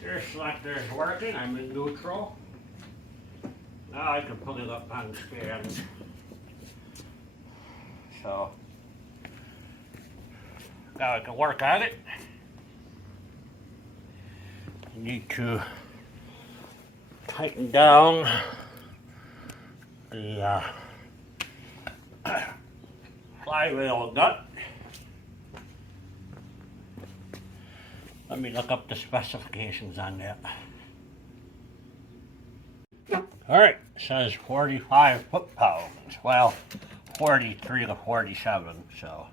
Gear selector is working, I'm in neutral. Now I can put it up on stand. So so now I can work on it. I need to tighten down the flywheel nut. Let me look up the specifications on that. Alright, it says 45 foot-pounds. Well, 43 to 47, so.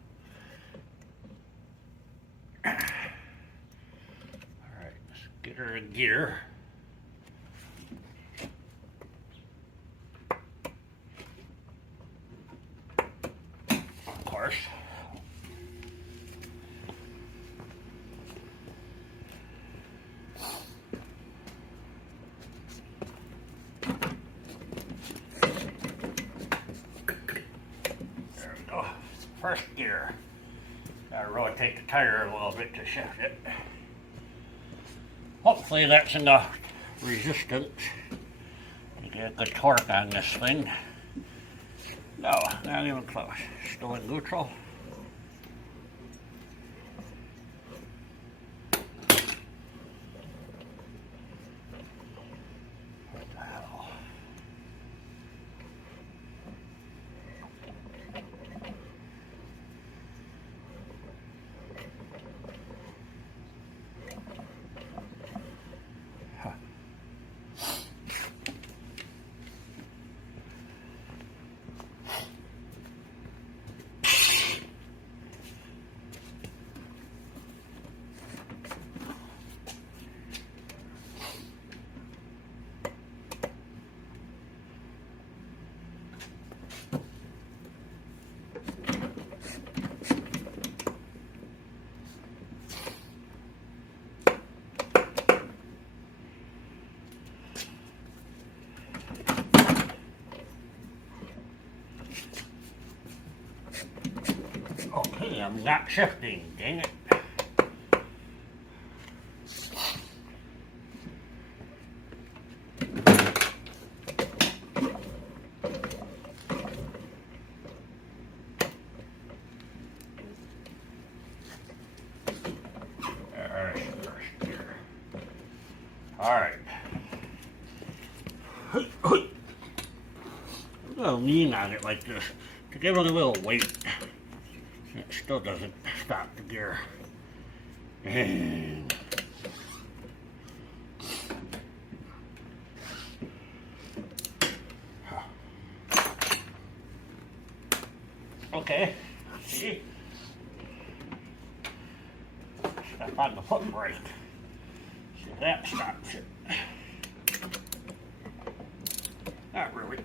Alright, let's get her in gear. Of course. First gear. Gotta rotate the tire a little bit to shift it. Hopefully that's enough resistance to get a good torque on this thing. No, not even close. Still in neutral. What the hell? Okay, I'm not shifting, dang it. There's the first gear. Alright. I'm gonna lean on it like this to give it a little weight. It still doesn't stop the gear. And okay, see? Step on the foot brake. See if that stops it. Not really.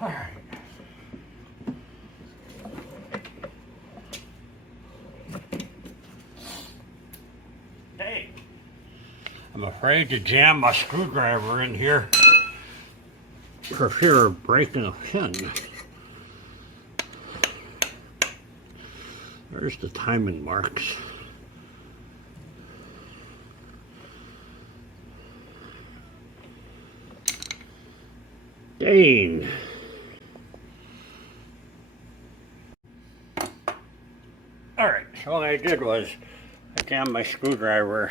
Alright. Hey, I'm afraid to jam my screwdriver in here for fear of breaking a pin. There's the timing marks. Dang. Alright, so what I did was I jammed my screwdriver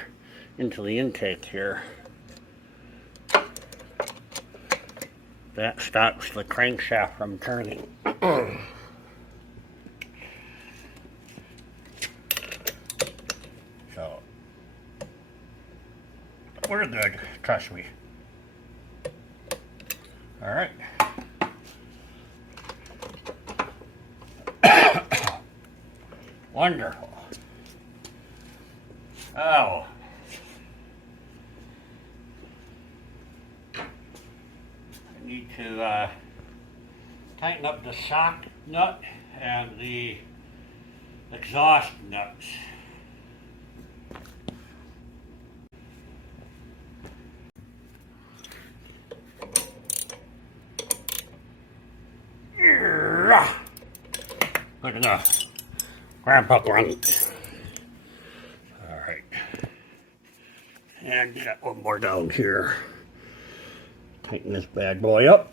into the intake here. That stops the crankshaft from turning. So, we're good, trust me. Alright. Wonderful. Oh. I need to tighten up the shock nut and the exhaust nuts. Good enough. Grandpa grunt. Alright. And got one more down here. Tighten this bad boy up.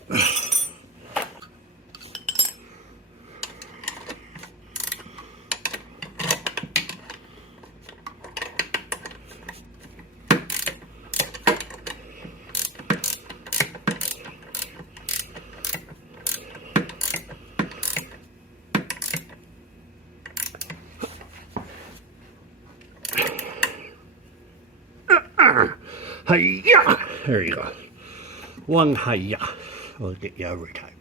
Hiya! There you go. One hiya. We'll get you every time.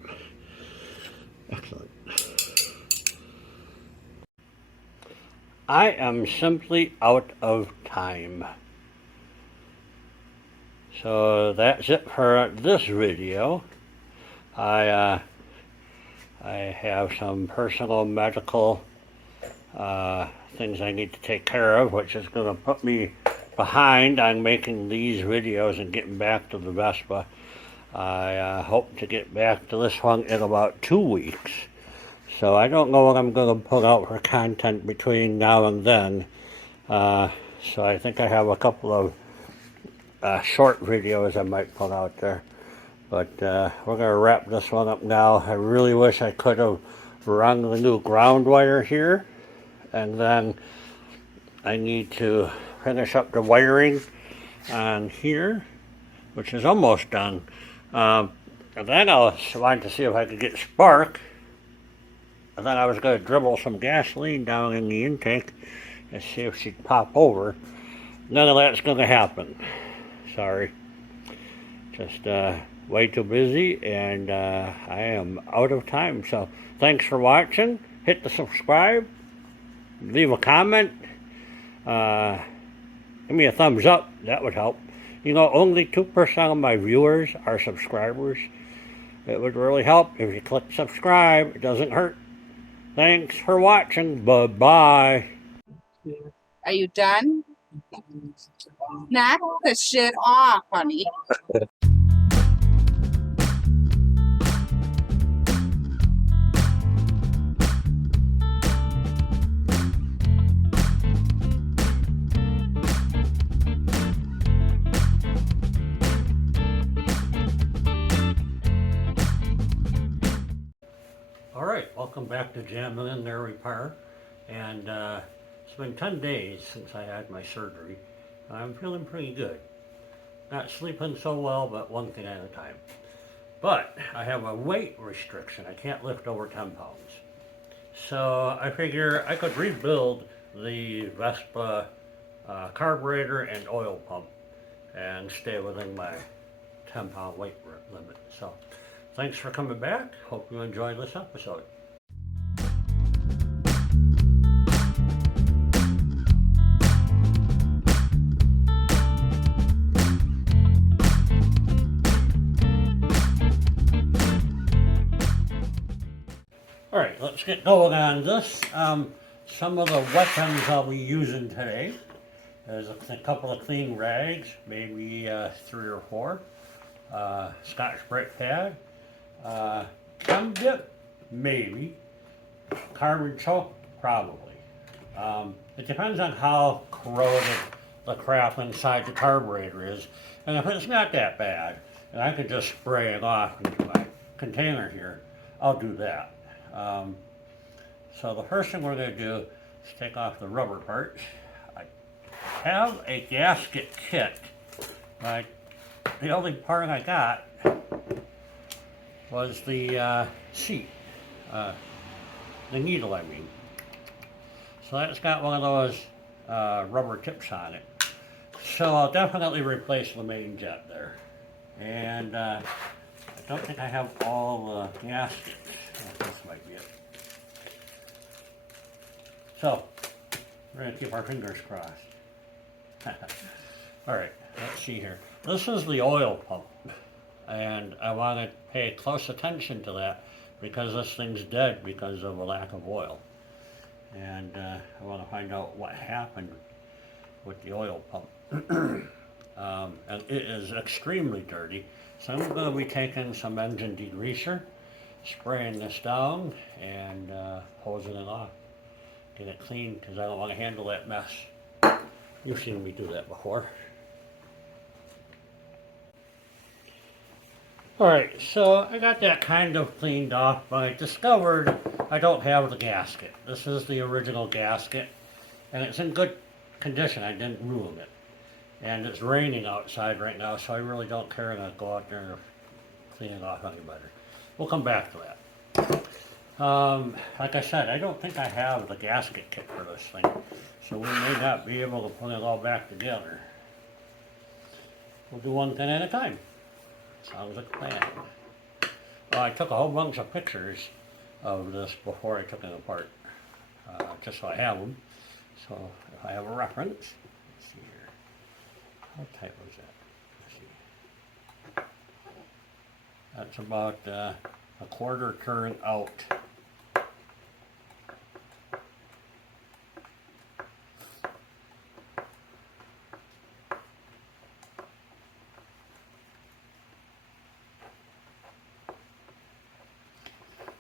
Excellent. I am simply out of time. So that's it for this video. I have some personal medical things I need to take care of, which is going to put me behind on making these videos and getting back to the Vespa. I hope to get back to this one in about 2 weeks. So I don't know what I'm going to put out for content between now and then. So I think I have a couple of short videos I might put out there. But we're going to wrap this one up now. I really wish I could have run the new ground wire here. And then I need to finish up the wiring on here, which is almost done. And then I wanted to see if I could get spark. And then I was going to dribble some gasoline down in the intake and see if she'd pop over. None of that's going to happen. Sorry. Just way too busy, and I am out of time. So thanks for watching. Hit the subscribe. Leave a comment. Give me a thumbs up. That would help. You know, only 2% of my viewers are subscribers. It would really help if you click subscribe. It doesn't hurt. Thanks for watching. Bye-bye. Are you done? Knock the shit off, honey. Alright, welcome back to Jamming in There Repair. And it's been 10 days since I had my surgery. I'm feeling pretty good. Not sleeping so well, but one thing at a time. But I have a weight restriction. I can't lift over 10 pounds. So I figure I could rebuild the Vespa carburetor and oil pump and stay within my 10-pound weight limit. So thanks for coming back. Hope you enjoyed this episode. Alright, let's get going on this. Some of the weapons I'll be using today. There's a couple of clean rags, maybe 3 or 4. Scotch Brite pad. Chem dip, maybe. Carbon choke, probably. It depends on how corroded the crap inside the carburetor is. And if it's not that bad, and I could just spray it off into my container here, I'll do that. So the first thing we're going to do is take off the rubber parts. I have a gasket kit, but the only part I got was the seat, the needle I mean. So that's got one of those rubber tips on it. So I'll definitely replace the main jet there. And I don't think I have all the gaskets. This might be it. So, we're going to keep our fingers crossed. Alright, let's see here. This is the oil pump. And I want to pay close attention to that because this thing's dead because of a lack of oil. And I want to find out what happened with the oil pump. And it is extremely dirty. So I'm going to be taking some engine degreaser, spraying this down, and hosing it off. Get it clean because I don't want to handle that mess. You've seen me do that before. Alright, so I got that kind of cleaned off, but I discovered I don't have the gasket. This is the original gasket, and it's in good condition. I didn't ruin it. And it's raining outside right now, so I really don't care to go out there and clean it off any better. We'll come back to that. Like I said, I don't think I have the gasket kit for this thing, so we may not be able to put it all back together. We'll do one thing at a time. Sounds like a plan. Well, I took a whole bunch of pictures of this before I took it apart, just so I have them. So if I have a reference, let's see here. How tight was that? Let's see. That's about a quarter turn out.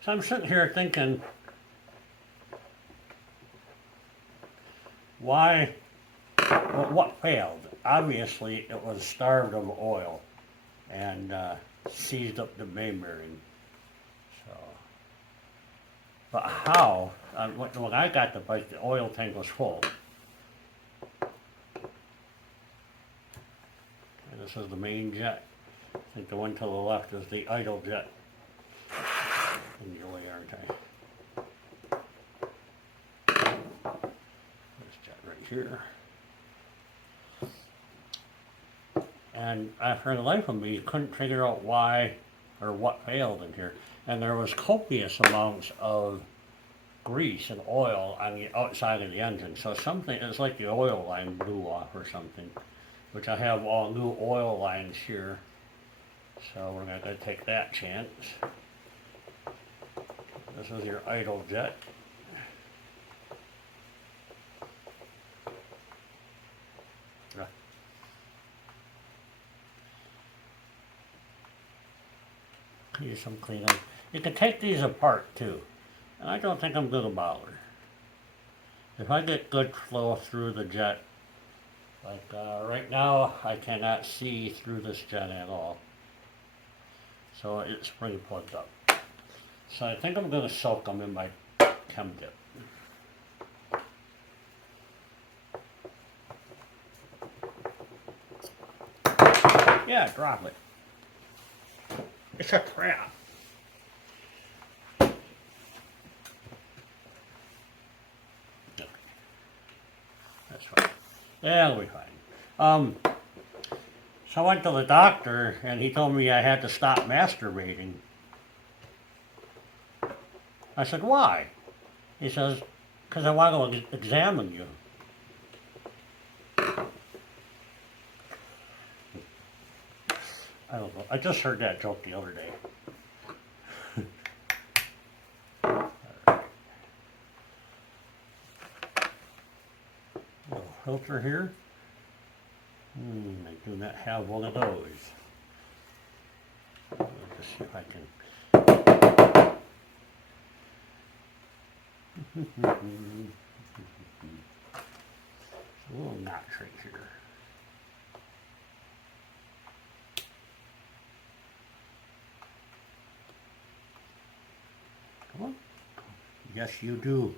So I'm sitting here thinking, why, well, what failed? Obviously, it was starved of oil and seized up the main bearing. So, but how? When I got the bike, the oil tank was full. And this is the main jet. I think the one to the left is the idle jet. Usually, aren't I? This jet right here. And for the life of me, you couldn't figure out why or what failed in here. And there was copious amounts of grease and oil on the outside of the engine. So something, it's like the oil line blew off or something, which I have all new oil lines here. So we're not going to take that chance. This is your idle jet. Use some cleanup. You can take these apart too. And I don't think I'm going to bother. If I get good flow through the jet, like right now I cannot see through this jet at all. So it's spring plugged up. So I think I'm going to soak them in my chem dip. Yeah, drop it. It's a trap. That's fine. That'll be fine. So I went to the doctor and he told me I had to stop masturbating. I said, why? He says, because I want to examine you. I don't know. I just heard that joke the other day. Little filter here. I do not have one of those. Let's just see if I can. A little notch right here. Come on. Yes, you do.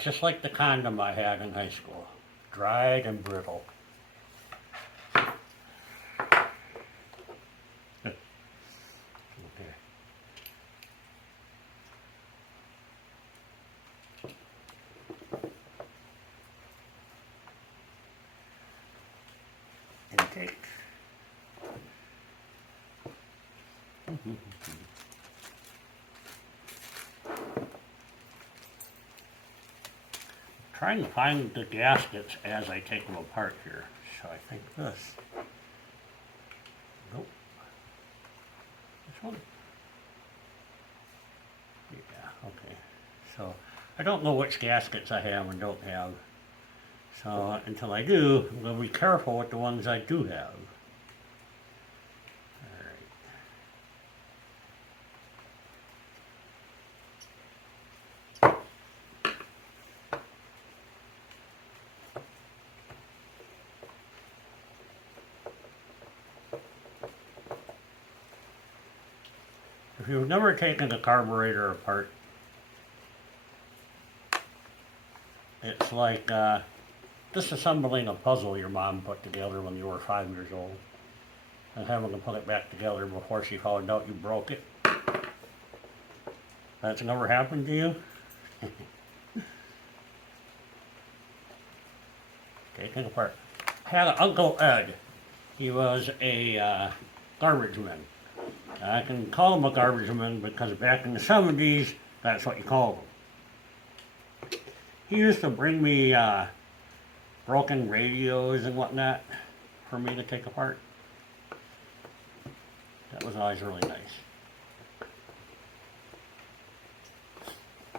Just like the condom I had in high school. Dried and brittle. Okay. Intake. Trying to find the gaskets as I take them apart here. So I think this. Nope. This one. Yeah, okay. So I don't know which gaskets I have and don't have. So until I do, I'm going to be careful with the ones I do have. If you've never taken a carburetor apart, it's like disassembling a puzzle your mom put together when you were 5 years old and having to put it back together before she found out you broke it. That's never happened to you? Taking apart. I had an Uncle Ed. He was a garbage man. I can call him a garbage man because back in the 70s, that's what you called him. He used to bring me broken radios and whatnot for me to take apart. That was always really nice.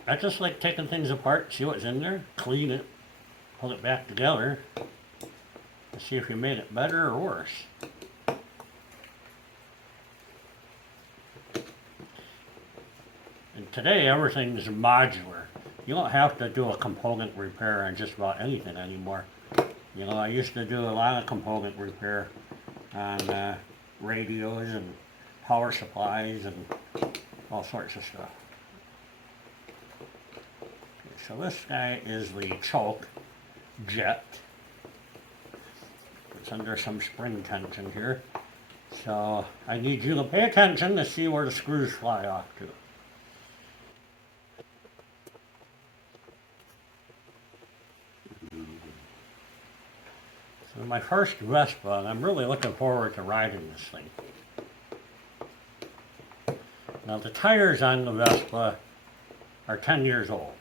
I just like taking things apart, see what's in there, clean it, put it back together, and see if you made it better or worse. And today everything's modular. You don't have to do a component repair on just about anything anymore. You know, I used to do a lot of component repair on radios and power supplies and all sorts of stuff. Okay, so this guy is the choke jet. It's under some spring tension here. So I need you to pay attention to see where the screws fly off to. So my first Vespa, and I'm really looking forward to riding this thing. Now the tires on the Vespa are 10 years old.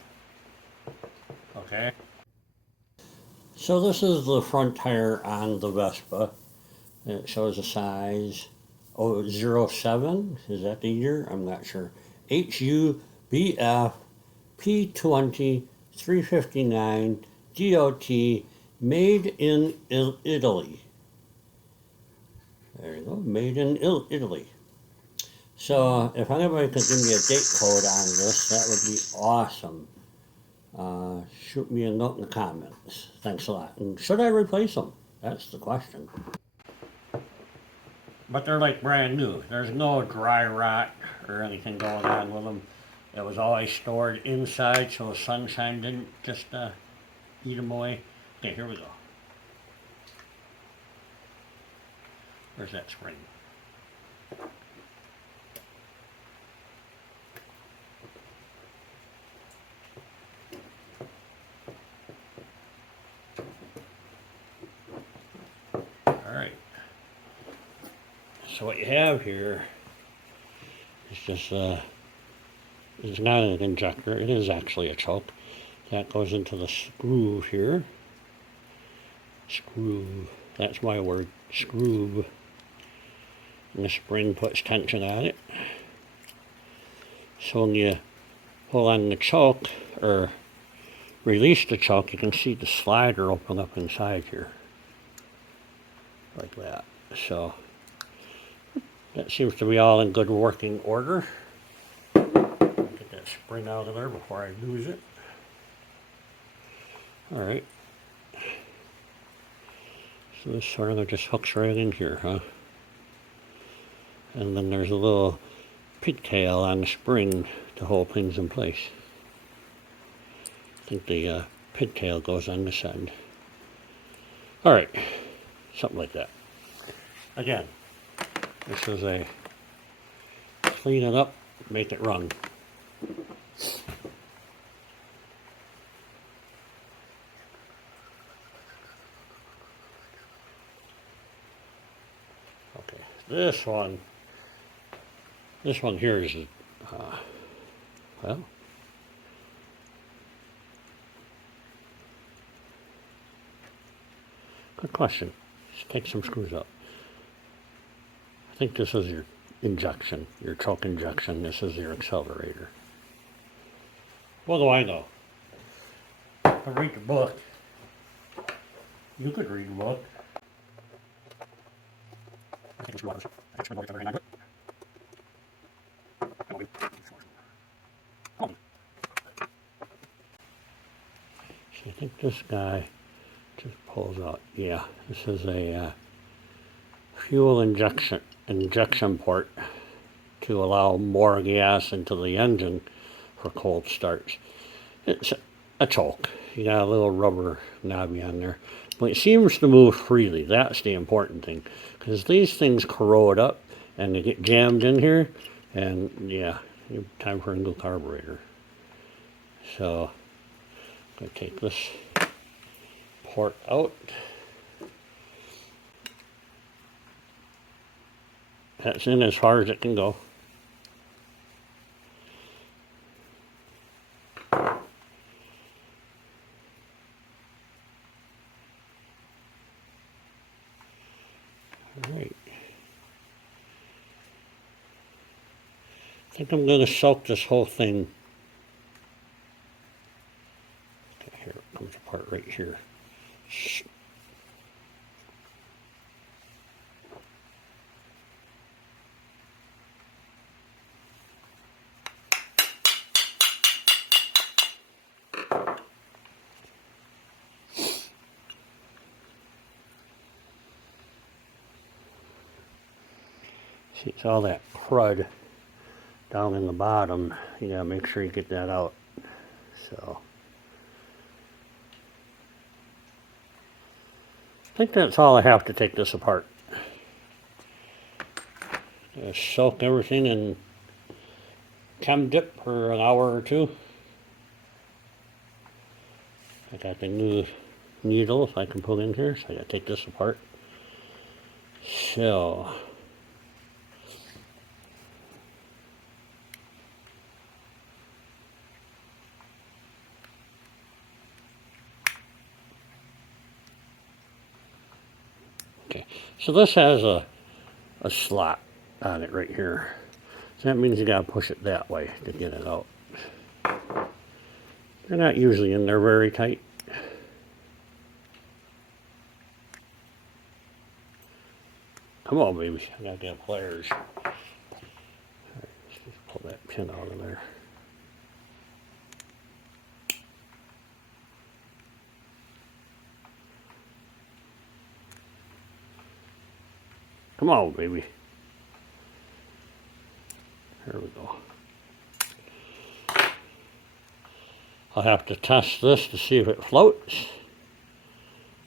Okay? So this is the front tire on the Vespa. It shows a size 07, is that the year? I'm not sure. HUBF P200 359 DOT made in Italy. There you go, made in Italy. So if anybody could give me a date code on this, that would be awesome. Shoot me a note in the comments. Thanks a lot. And should I replace them? That's the question. But they're like brand new. There's no dry rot or anything going on with them. It was always stored inside so the sunshine didn't just eat them away. Okay, here we go. Where's that spring? Alright. So what you have here is just it's not an injector, it is actually a choke. That goes into the screw here. Screw, that's my word, screw. And the spring puts tension on it. So when you pull on the choke, or release the choke, you can see the slider open up inside here. Like that. So that seems to be all in good working order. Get that spring out of there before I lose it. Alright. So this sort of just hooks right in here, huh? And then there's a little pigtail on the spring to hold things in place. I think the pigtail goes on this end. Alright. Something like that. Again, this is a clean it up, make it run. Okay, this one here is, well, good question. Let's take some screws up. I think this is your injection, your choke injection. This is your accelerator. What do I know? I read the book. You could read the book. I think it's water. I think it's very good. So I think this guy just pulls out. Yeah, this is a fuel injection port to allow more gas into the engine for cold starts. It's a choke. You got a little rubber knobby on there, but it seems to move freely. That's the important thing, because these things corrode up and they get jammed in here, and yeah, time for a new carburetor. So I'm going to take this port out. That's in as far as it can go. Alright. I think I'm going to soak this whole thing. Here it comes apart right here. See, it's all that crud down in the bottom. You gotta make sure you get that out. So I think that's all I have to take this apart. Just soak everything in chem dip for an hour or two. I got the new needles I can put in here, so I gotta take this apart. So okay, so this has a slot on it right here. So that means you gotta push it that way to get it out. They're not usually in there very tight. Come on, baby. I got damn pliers. Alright, let's just pull that pin out of there. Come on, baby. There we go. I'll have to test this to see if it floats.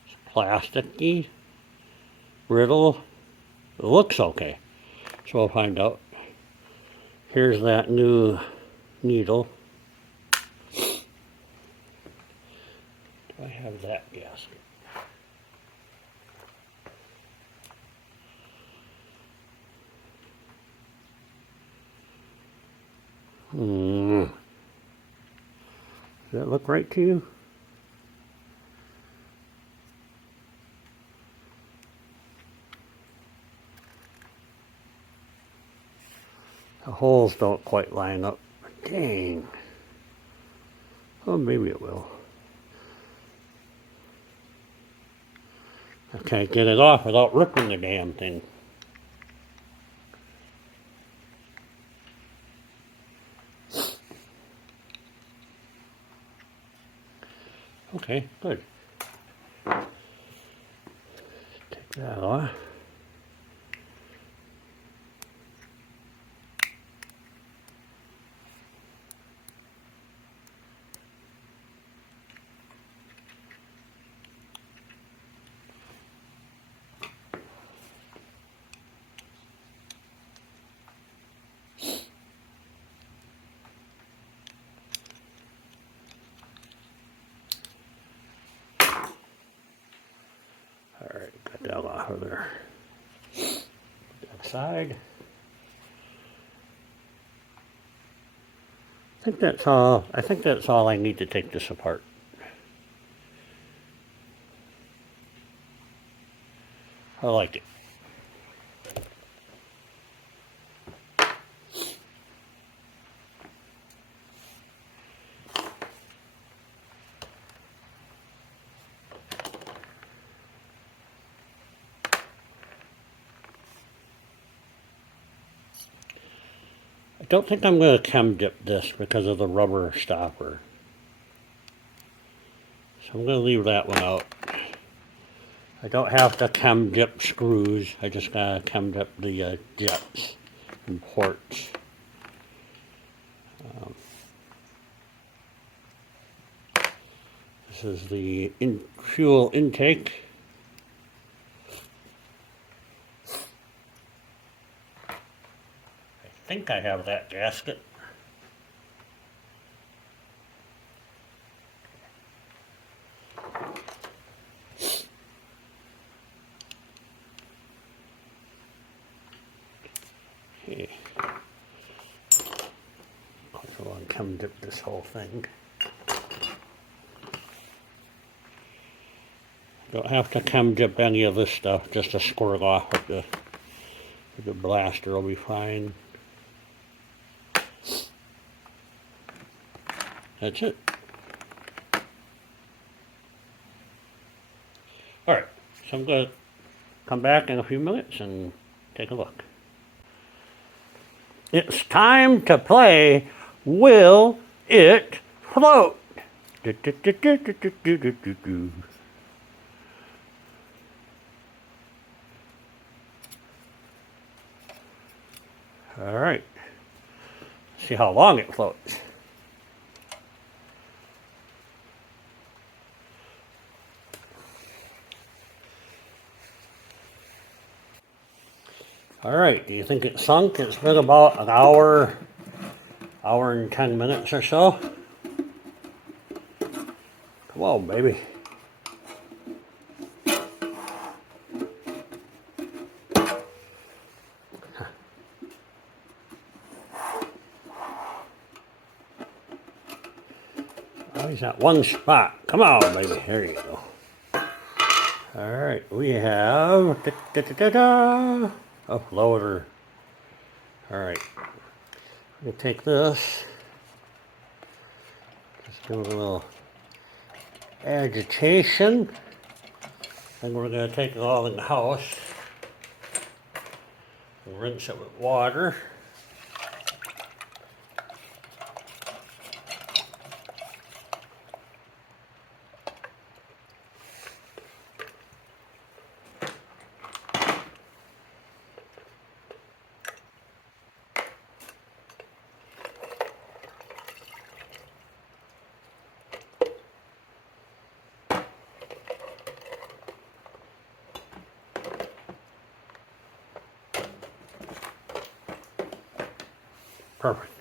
It's plasticky, brittle. It looks okay, so we'll find out. Here's that new needle. Do I have that gasket? Does that look right to you? The holes don't quite line up. Dang. Oh, maybe it will. I can't get it off without ripping the damn thing. Okay, good. Take that off. Alright, got that off of there. Put that aside. I think that's all I need to take this apart. I like it. I don't think I'm going to chem dip this because of the rubber stopper. So I'm going to leave that one out. I don't have to chem dip screws. I just got to chem dip the jets and ports. This is the fuel intake. I think I have that gasket. Okay. Of course, I'll chem dip this whole thing. Don't have to chem dip any of this stuff, just to squirt off with the blaster will be fine. That's it. Alright, so I'm going to come back in a few minutes and take a look. It's time to play Will It Float? Do, do, do, do, do, do, do, do, do. Alright, see how long it floats. Alright, do you think it sunk? It's been about an hour and 10 minutes or so. Come on, baby. Oh, he's at one spot. Come on, baby. There you go. Alright, we have a floater. Alright, we'll take this. Just give it a little agitation. And we're going to take it all in the house and rinse it with water. Perfect.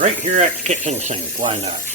Right here at the kitchen sink, why not?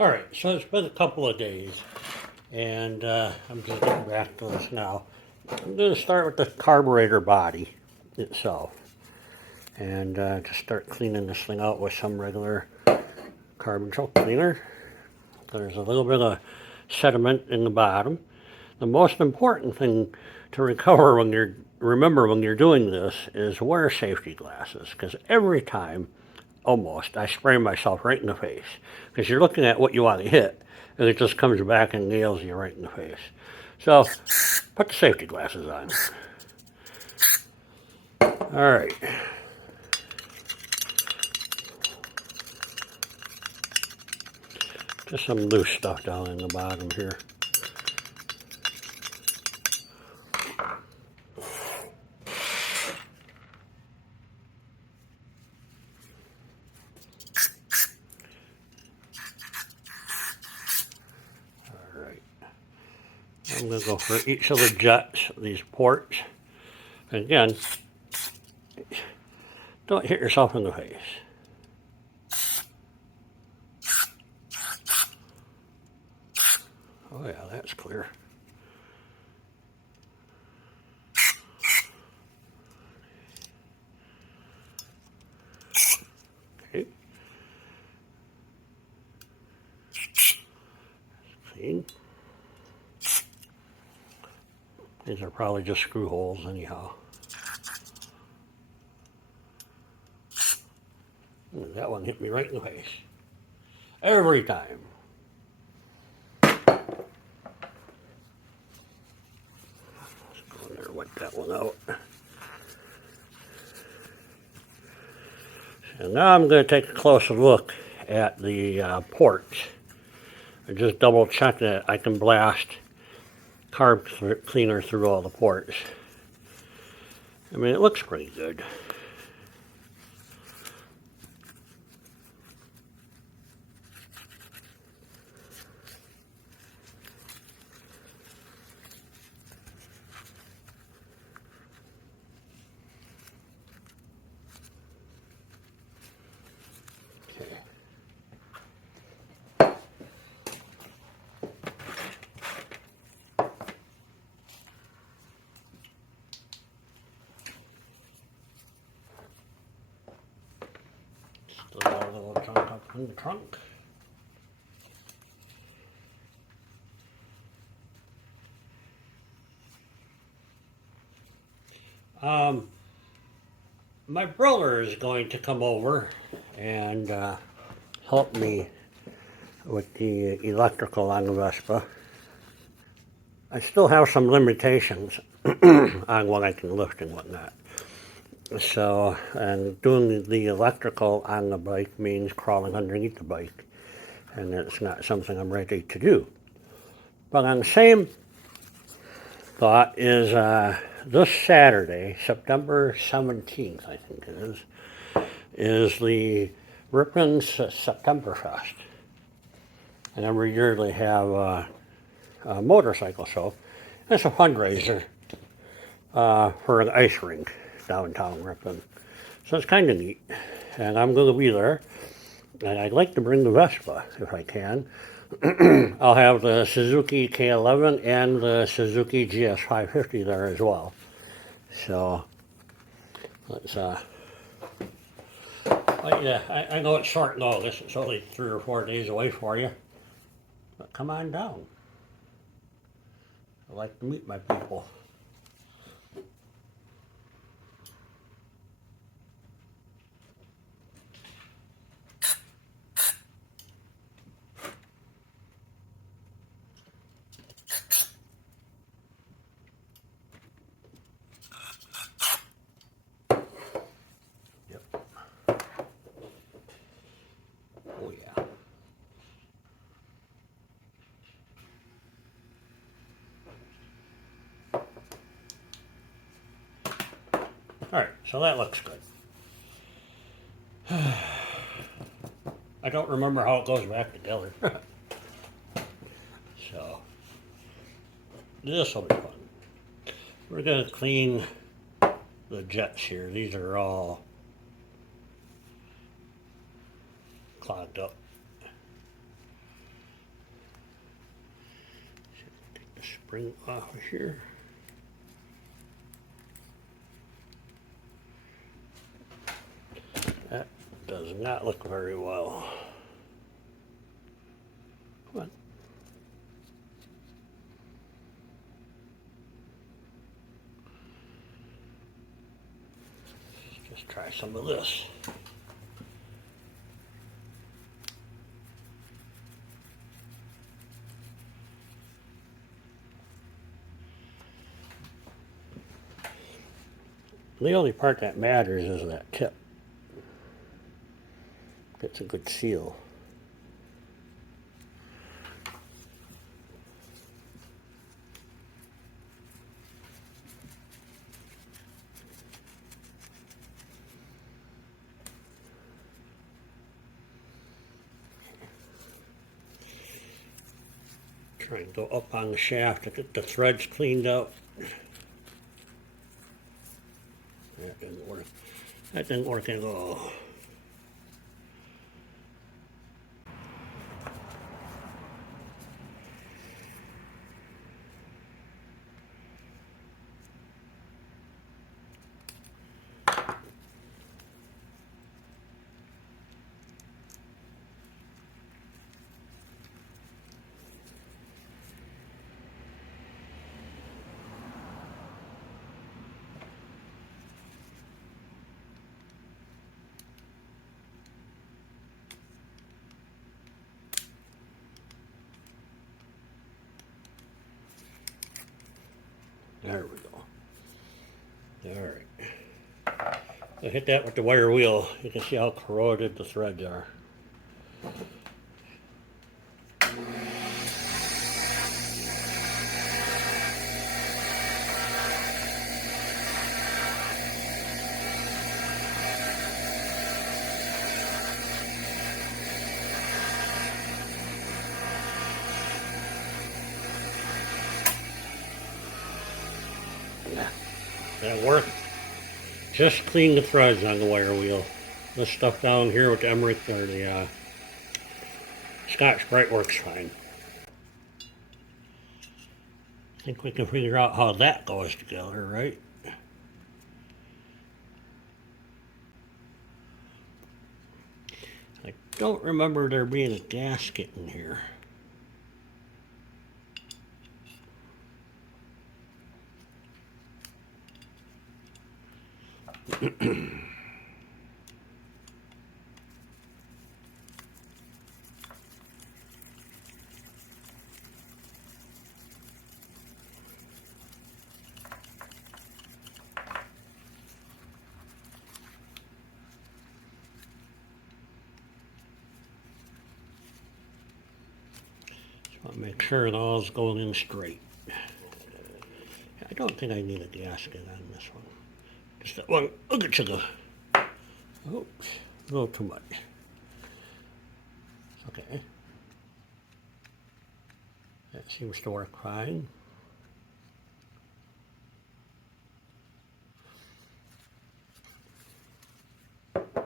Alright, so it's been a couple of days, and I'm just getting back to this now. I'm going to start with the carburetor body itself, and just start cleaning this thing out with some regular carbon choke cleaner. There's a little bit of sediment in the bottom. The most important thing to remember when you're doing this is wear safety glasses, because every time almost I spray myself right in the face, because you're looking at what you want to hit and it just comes back and nails you right in the face. So put the safety glasses on. Alright, just some loose stuff down in the bottom here. I'm going to go for each of the jets, these ports. And again, don't hit yourself in the face. Oh yeah, that's clear. Okay. Clean. These are probably just screw holes anyhow. And that one hit me right in the face. Every time. Let's go in there and wipe that one out. And now I'm going to take a closer look at the ports. I just double check that I can blast carb cleaner through all the ports. I mean, it looks pretty good. Still got a little chunk up in the trunk. My brother is going to come over and help me with the electrical on the Vespa. I still have some limitations on what I can lift and whatnot. So, and doing the electrical on the bike means crawling underneath the bike, and it's not something I'm ready to do. But on the same thought is this Saturday, September 17th, I think it is the Rippon's Septemberfest. And every year they have a motorcycle show. It's a fundraiser for an ice rink downtown Ripon. So it's kind of neat. And I'm going to be there. And I'd like to bring the Vespa if I can. I'll have the Suzuki K11 and the Suzuki GS550 there as well. So let's well, yeah, I know it's short notice. It's only 3 or 4 days away for you. But come on down. I like to meet my people. Yep. Oh yeah. Alright, so that looks good. I don't remember how it goes back together. So, this will be fun. We're going to clean the jets here. These are all clogged up. Take the spring off of here. That does not look very well. Come on. Let's just try some of this. The only part that matters is that tip. Gets a good seal. Try and go up on the shaft to get the threads cleaned up. That didn't work. That didn't work at all. There we go. All right. I hit that with the wire wheel. You can see how corroded the threads are. Yeah, that worked. Just clean the threads on the wire wheel. This stuff down here with the Emmerich or the Scotch-Brite works fine. I think we can figure out how that goes together, right? I don't remember there being a gasket in here. Just want to make sure it all's going in straight. I don't think I need a gasket on this one. Just that one. Look at you. Oops, a little too much. Okay. That seems to work fine. Let's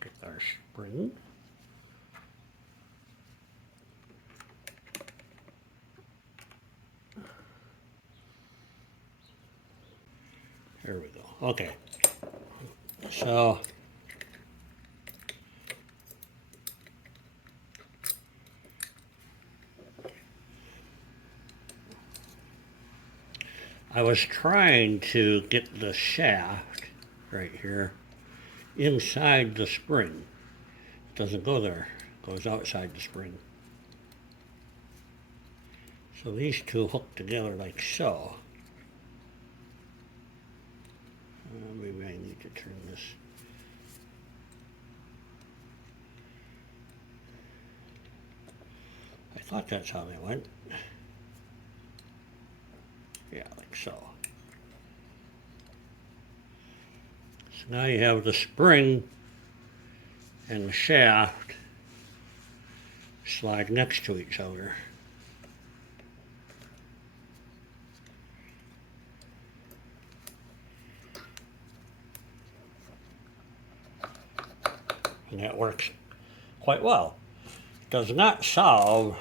get our spring. There we go. Okay. So I was trying to get the shaft right here inside the spring. It doesn't go there. It goes outside the spring. So these two hook together like so. Maybe I need to turn this. I thought that's how they went. Yeah, like so. So now you have the spring and the shaft slide next to each other. And that works quite well. Does not solve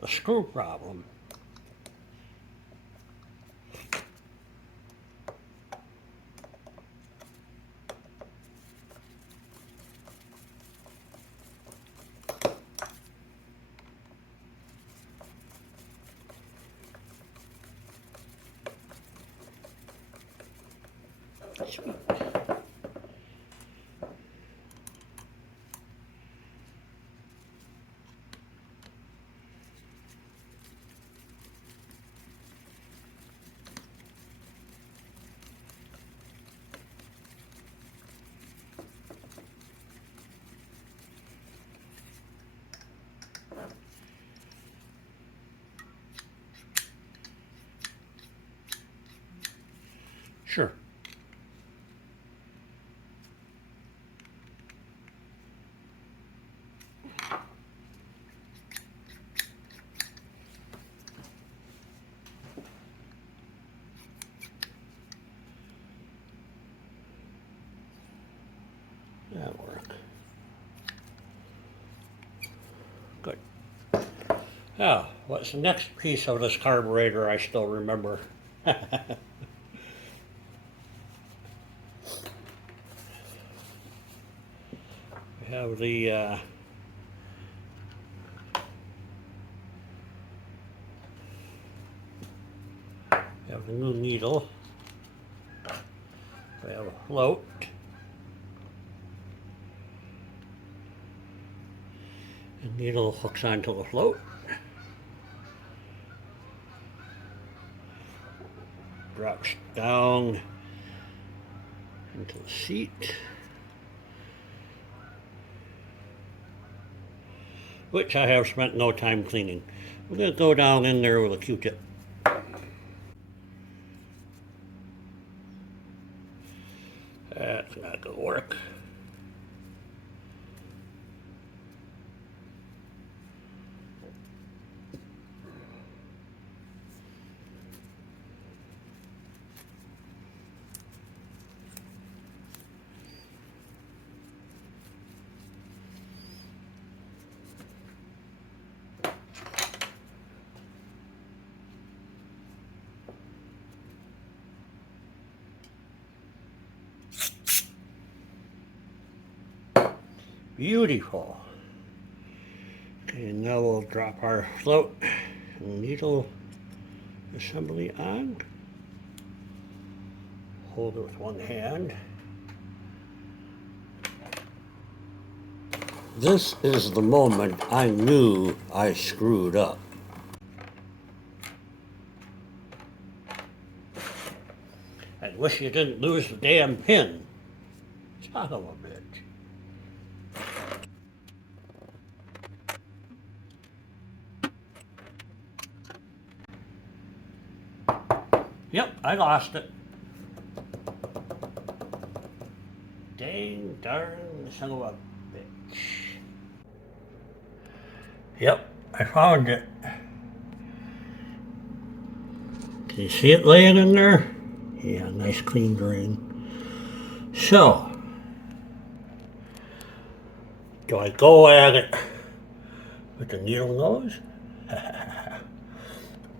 the screw problem. Sure. Good. Now, what's the next piece of this carburetor I still remember? We have the new needle. We have a float. The needle hooks onto the float. Drops down into the seat, which I have spent no time cleaning. We're going to go down in there with a Q-tip. That's not going to work. Beautiful. Okay, now we'll drop our float and needle assembly on. Hold it with one hand. This is the moment I knew I screwed up. I wish you didn't lose the damn pin. Son of a bitch. Yep, I lost it. Dang darn son of a bitch. Yep, I found it. Can you see it laying in there? Yeah, nice clean drain. So, do I go at it with the needle nose?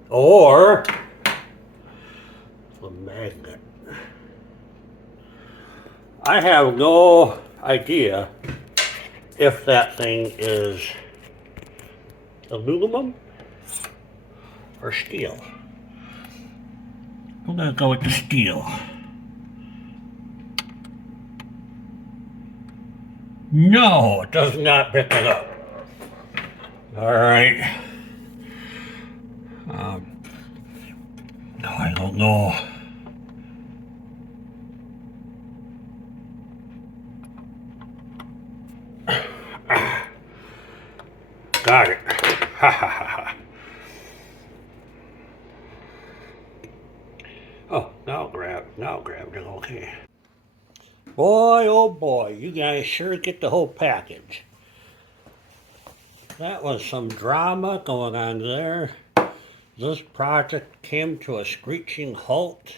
Or the magnet? I have no idea if that thing is aluminum or steel. I'm gonna go with the steel. No, it does not pick it up. All right. I don't know. Got it. Ha ha ha ha. Oh, now grabbed it, okay. Boy, oh boy, you guys sure get the whole package. That was some drama going on there. This project came to a screeching halt.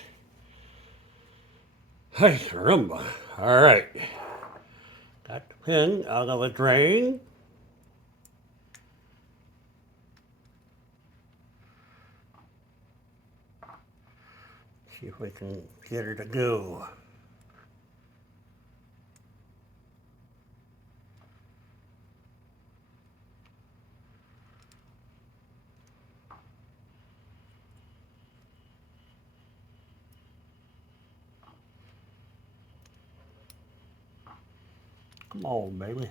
Hey, caramba. All right. Got the pin out of the drain. See if we can get her to go. Come on, baby.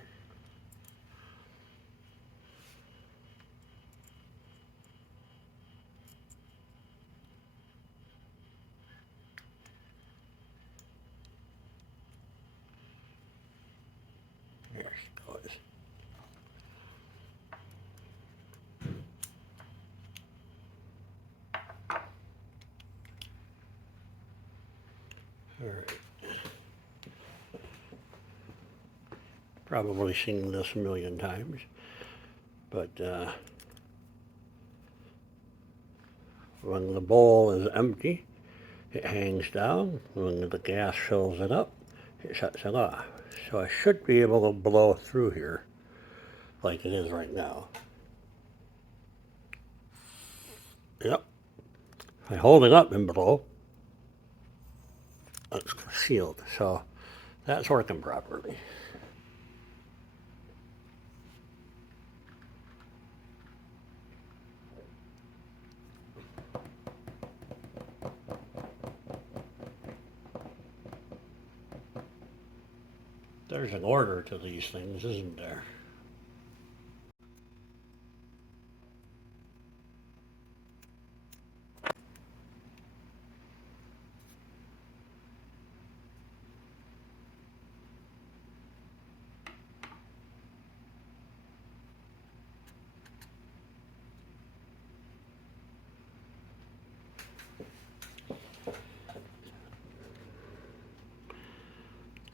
There she goes. All right. Probably seen this a million times, but when the bowl is empty, it hangs down. When the gas fills it up, it shuts it off. So I should be able to blow through here like it is right now. Yep. If I hold it up and below, it's sealed. So that's working properly. There's an order to these things, isn't there?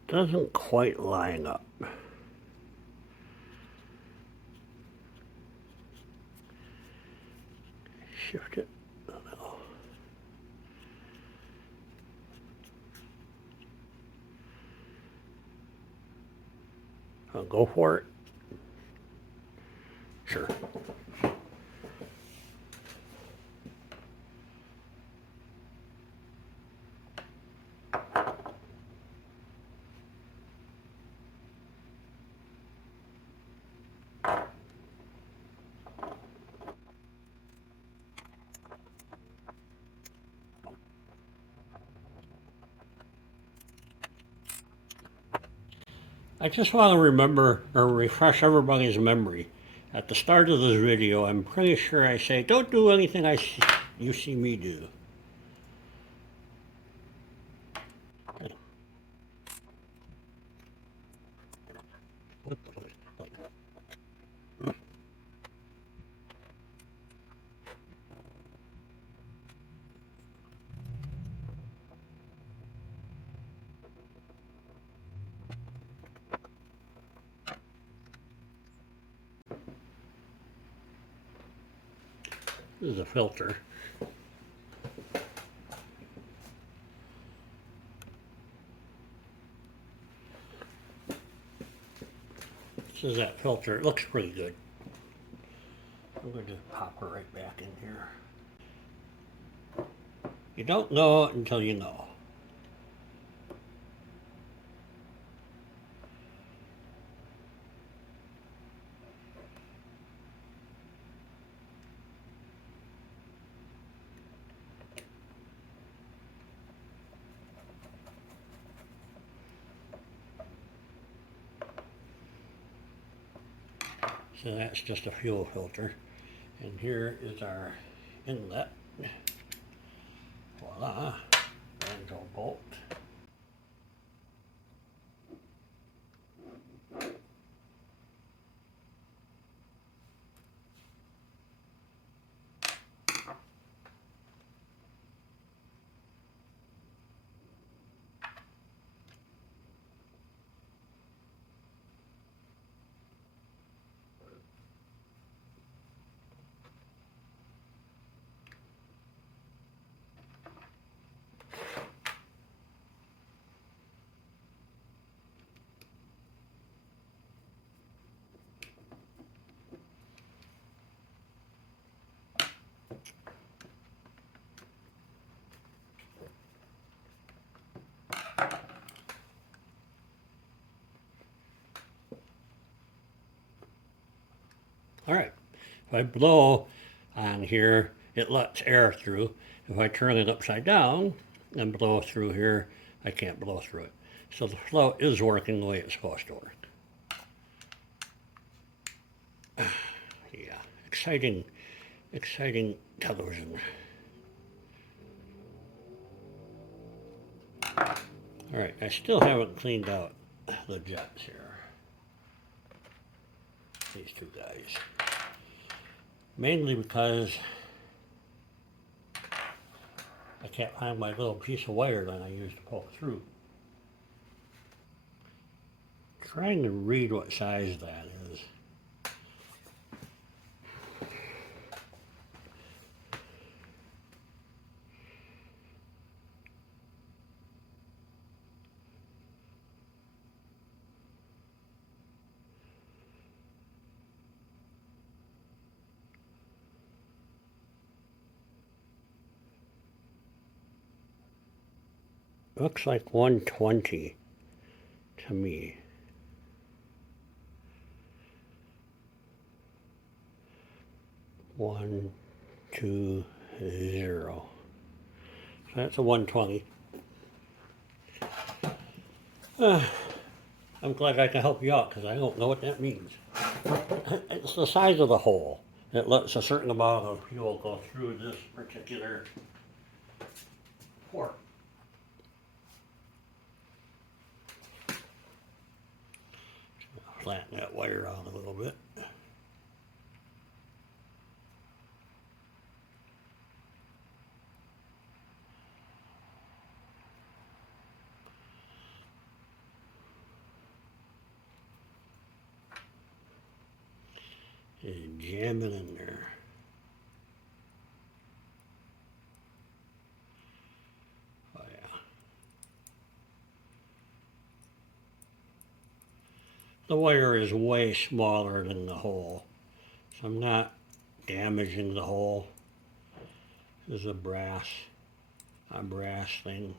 Doesn't quite line up. Shift it. I'll go for it. Sure. I just want to remember or refresh everybody's memory. At the start of this video, I'm pretty sure I say, don't do anything you see me do. This is a filter. This is that filter. It looks pretty good. I'm going to just pop her right back in here. You don't know it until you know. So that's just a fuel filter. And here is our inlet. Voila. Banjo bolt. All right. If I blow on here, it lets air through. If I turn it upside down and blow through here, I can't blow through it. So the flow is working the way it's supposed to work. Yeah, exciting television. All right, I still haven't cleaned out the jets here. These two guys. Mainly because I can't find my little piece of wire that I used to poke through. Trying to read what size that is. Looks like 120 to me. One, 2, 0. So that's a 120. I'm glad I can help you out because I don't know what that means. It's the size of the hole. It lets a certain amount of fuel go through this particular port. Flatten that wire out a little bit. And jam it in there. Oh yeah. The wire is way smaller than the hole, so I'm not damaging the hole. This is a brass thing.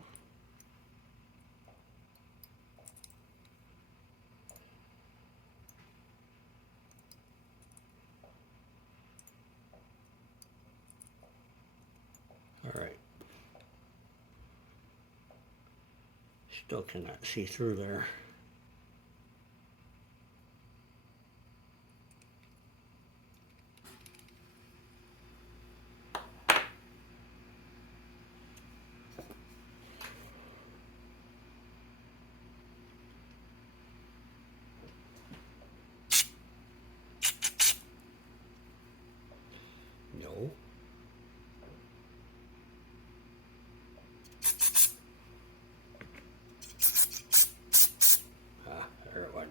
All right. Still cannot see through there. No. Ah, there it went.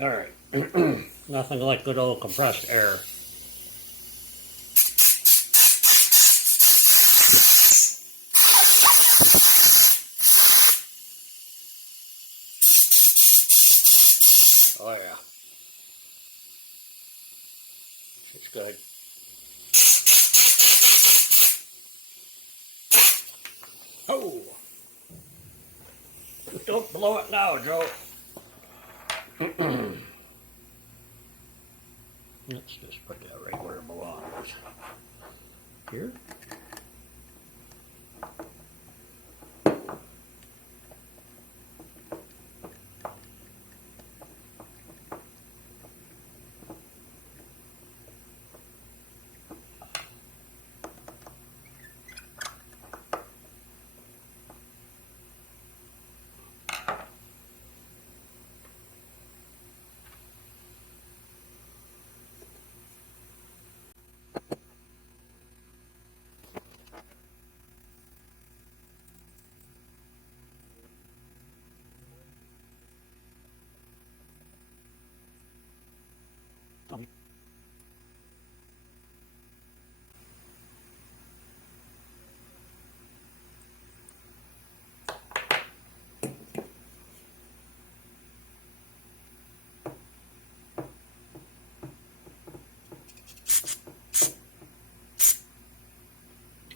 All right. Nothing like good old compressed air. Oh yeah. It's good. Oh! Don't blow it now, Joe. Let's just put that right where it belongs. Here.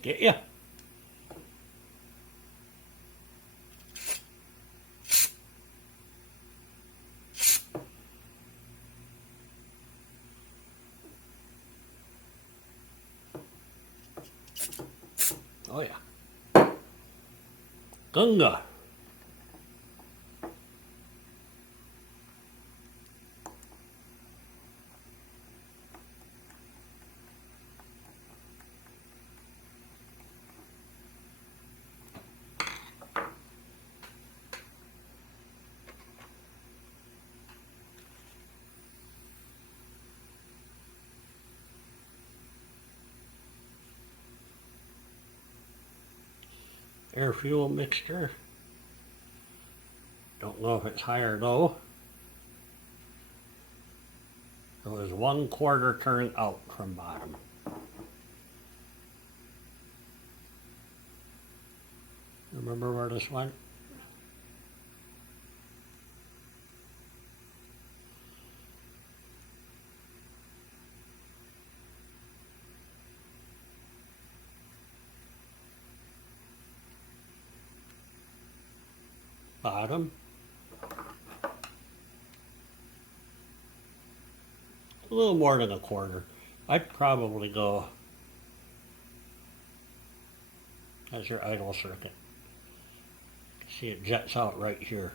Get ya. Oh yeah. Gunga. Air fuel mixture. Don't know if it's high or low. It was 1/4 turn out from bottom. Remember where this went? bottom. A little more than a quarter. I'd probably go as your idle circuit. See, it jets out right here.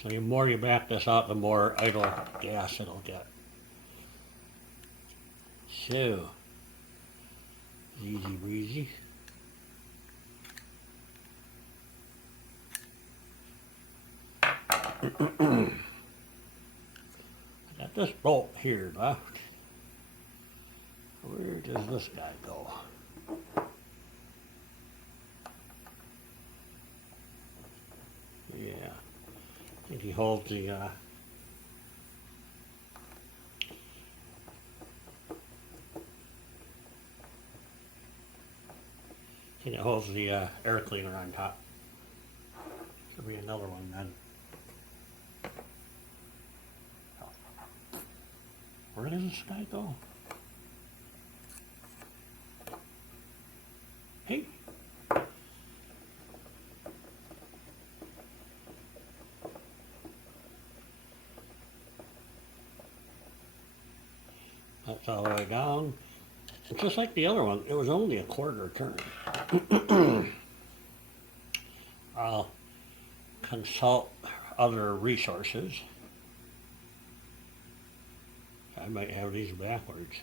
So the more you back this out, the more idle gas it'll get. So, easy breezy. Got this bolt here left. Where does this guy go? Yeah, I think he holds the I think it holds the air cleaner on top. There'll be another one then. Where does this guy go? Hey. That's all the way down. It's just like the other one. It was only a quarter turn. I'll consult other resources. I might have these backwards.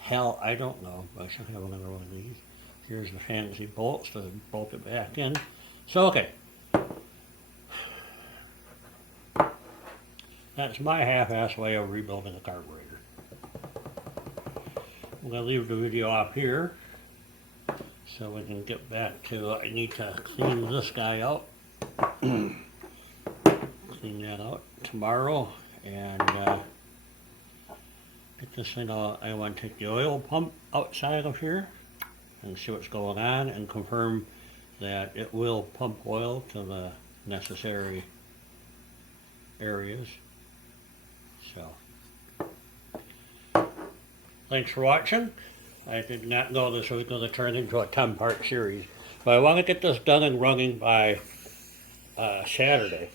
Hell, I don't know. I should have another one of these. Here's the fancy bolts to bolt it back in. So, okay. That's my half-ass way of rebuilding a carburetor. I'm going to leave the video up here so we can get back to, I need to clean this guy out. Clean that out tomorrow and get this thing out. I want to take the oil pump outside of here and see what's going on and confirm that it will pump oil to the necessary areas. So, thanks for watching. I did not know this was going to turn into a 10-part series, but I want to get this done and running by Saturday,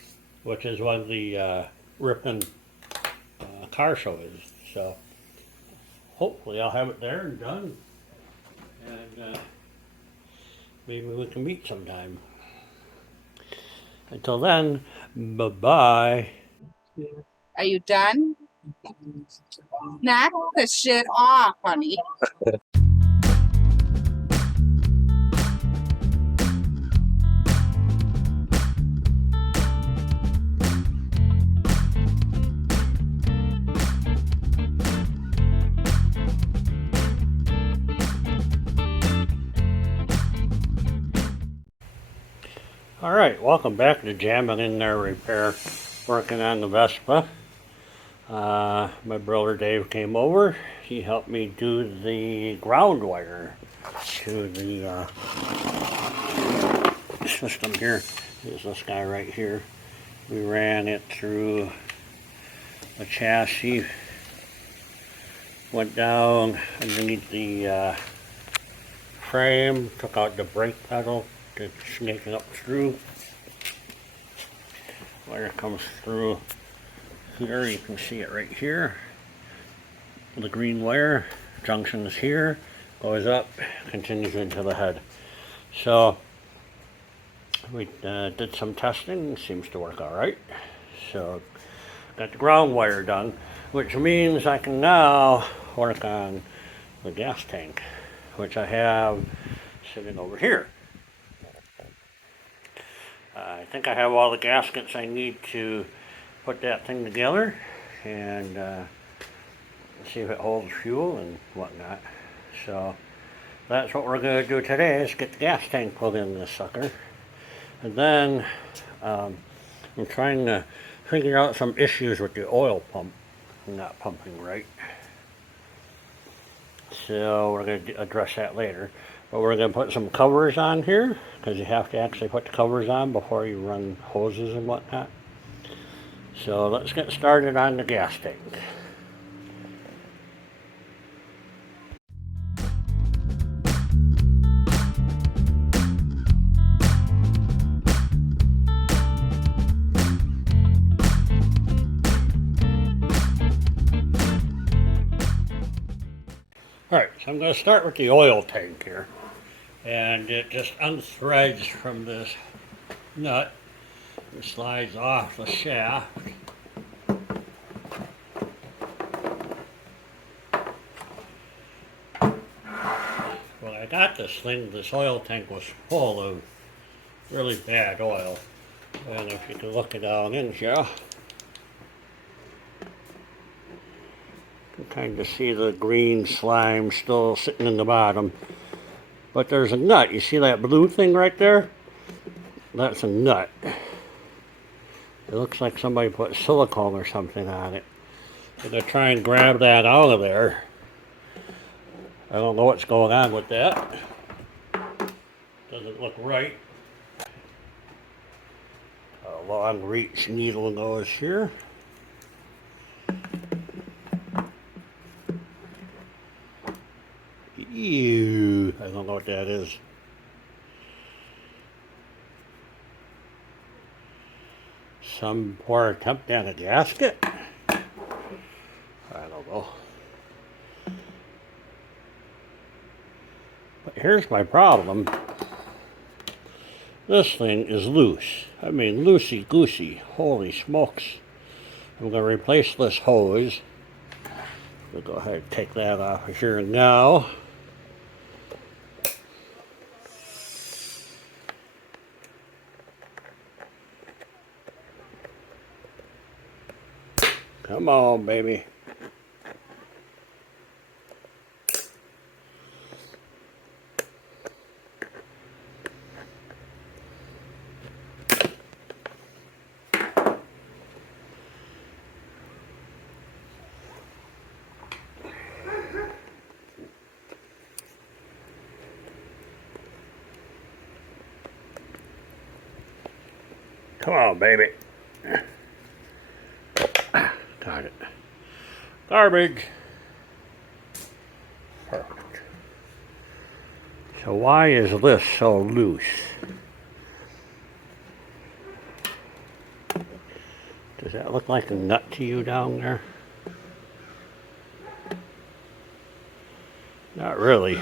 which is when the Ripon car show is. So, hopefully I'll have it there and done, and maybe we can meet sometime. Until then, bye-bye. Are you done? Knock the shit off, honey. All right, welcome back to Jamming in There Repair. Working on the Vespa. My brother Dave came over. He helped me do the ground wire to the system here. There's this guy right here. We ran it through the chassis, went down underneath the frame, took out the brake pedal to snake it up through. Wire comes through here, you can see it right here. The green wire, junction is here, goes up, continues into the head. So we did some testing, seems to work alright. So got the ground wire done, which means I can now work on the gas tank, which I have sitting over here. I think I have all the gaskets I need to put that thing together and see if it holds fuel and whatnot. So that's what we're going to do today, is get the gas tank put in this sucker. And then I'm trying to figure out some issues with the oil pump not pumping right. So we're going to address that later. But we're going to put some covers on here, because you have to actually put the covers on before you run hoses and whatnot. So let's get started on the gas tank. Alright, so I'm going to start with the oil tank here. And it just unthreads from this nut. It slides off the shaft. When I got this thing, this oil tank was full of really bad oil. And if you can look it down in here, you can kind of see the green slime still sitting in the bottom. But there's a nut. You see that blue thing right there? That's a nut. It looks like somebody put silicone or something on it. I'm going to try and grab that out of there. I don't know what's going on with that. Doesn't look right. A long reach needle goes here. Ew, I don't know what that is. Some poor attempt at a gasket? I don't know. But here's my problem. This thing is loose. I mean, loosey-goosey. Holy smokes. I'm going to replace this hose. We'll go ahead and take that off of here now. Come on, baby. Come on, baby. Got it. Garbage. Perfect. So why is this so loose? Does that look like a nut to you down there? Not really.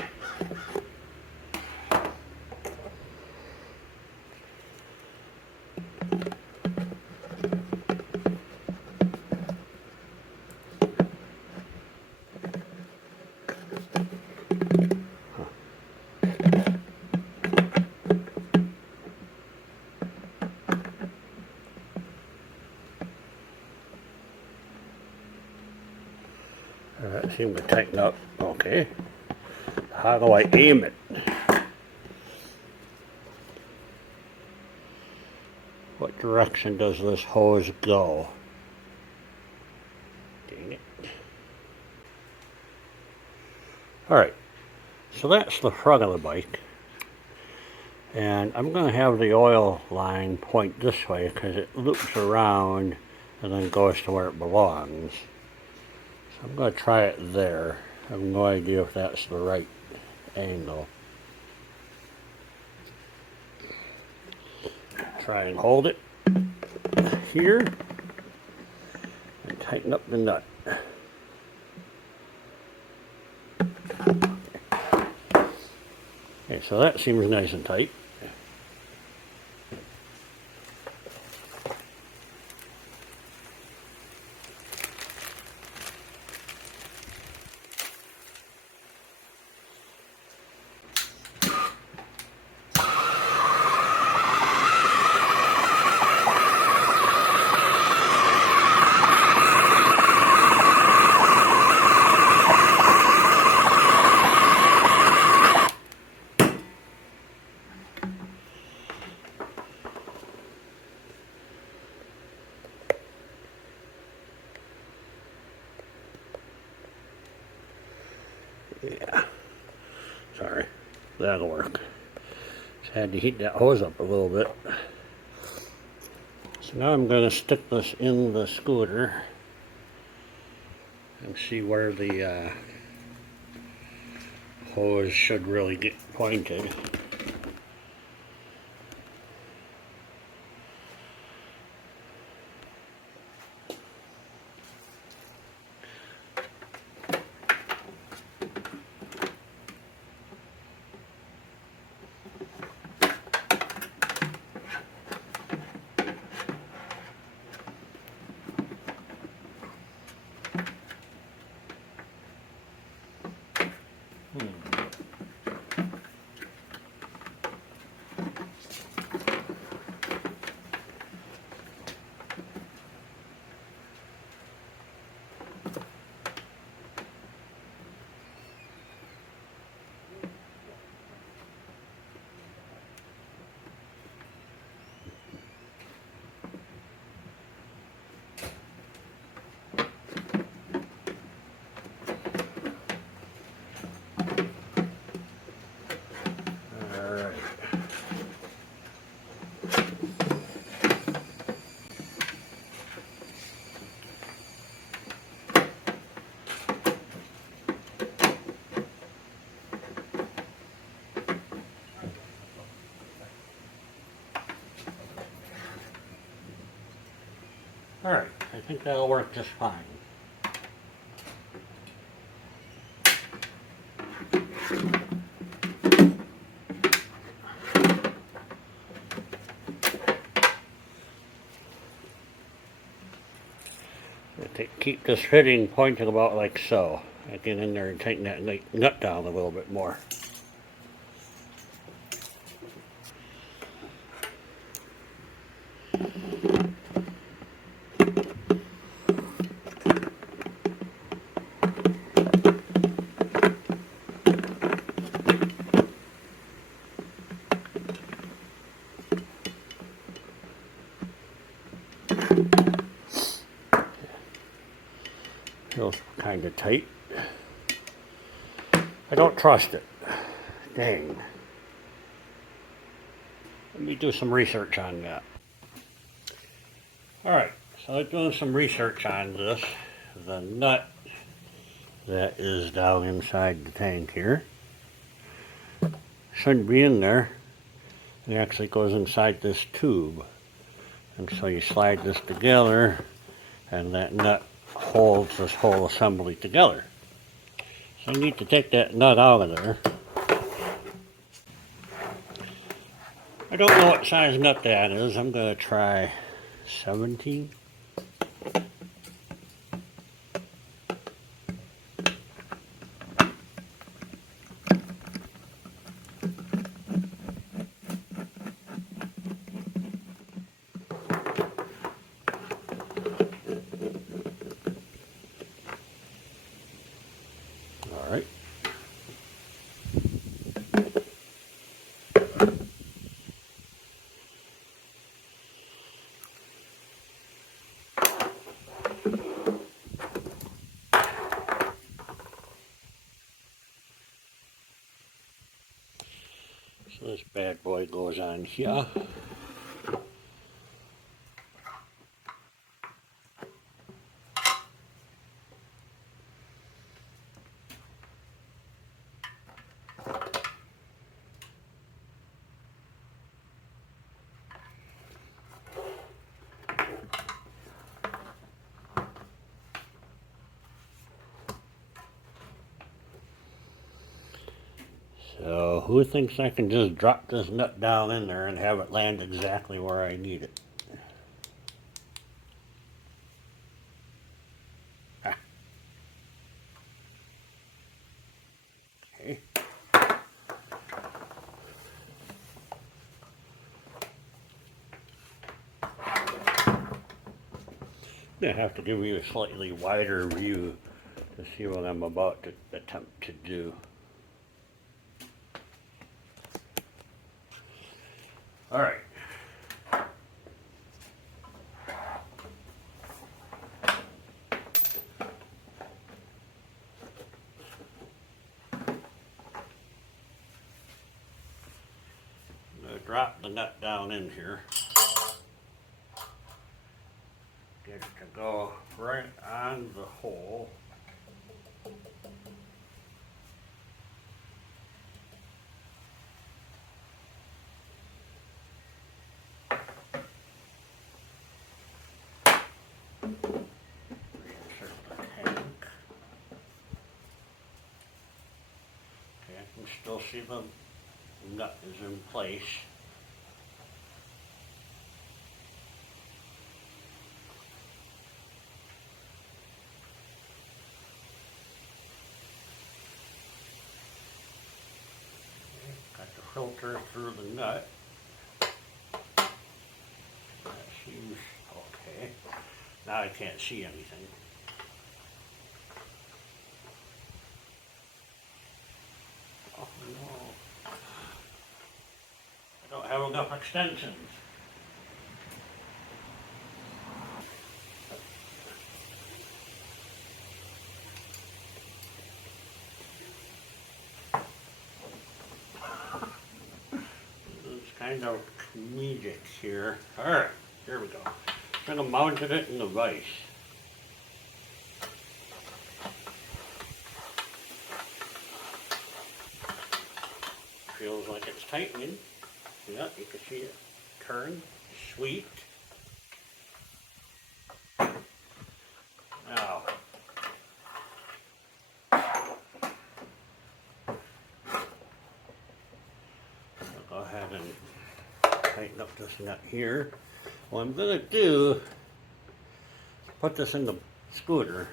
That seemed to tighten up. Okay. How do I aim it? What direction does this hose go? Dang it. Alright, so that's the front of the bike. And I'm going to have the oil line point this way because it loops around and then goes to where it belongs. So I'm going to try it there. I have no idea if that's the right angle. Try and hold it here and tighten up the nut. Okay, so that seems nice and tight. Yeah, sorry, that'll work. Just had to heat that hose up a little bit. So now I'm going to stick this in the scooter and see where the hose should really get pointed. Alright, I think that'll work just fine. Keep this fitting pointed about like so. I get in there and tighten that nut down a little bit more. Feels kind of tight. I don't trust it. Dang. Let me do some research on that. Alright, so I'm doing some research on this. The nut that is down inside the tank here shouldn't be in there. It actually goes inside this tube. And so you slide this together and that nut holds this whole assembly together. So you need to take that nut out of there. I don't know what size nut that is. I'm going to try 17. All right. So this bad boy goes on here. So who thinks I can just drop this nut down in there and have it land exactly where I need it? Ah. Okay. I'm going to have to give you a slightly wider view to see what I'm about to attempt to do. All right. I'm going to drop the nut down in here. Get it to go right on the hole. Insert the tank. Okay, I can still see the nut is in place. Got the filter through the nut. That seems okay. Now I can't see anything. Oh no. I don't have enough extensions. It's kind of comedic here. Alright, here we go. I'm going to mount it in the vise. Feels like it's tightening. Yeah, you can see it turn. Sweet. Okay. tighten up this nut here. What I'm going to do, put this in the scooter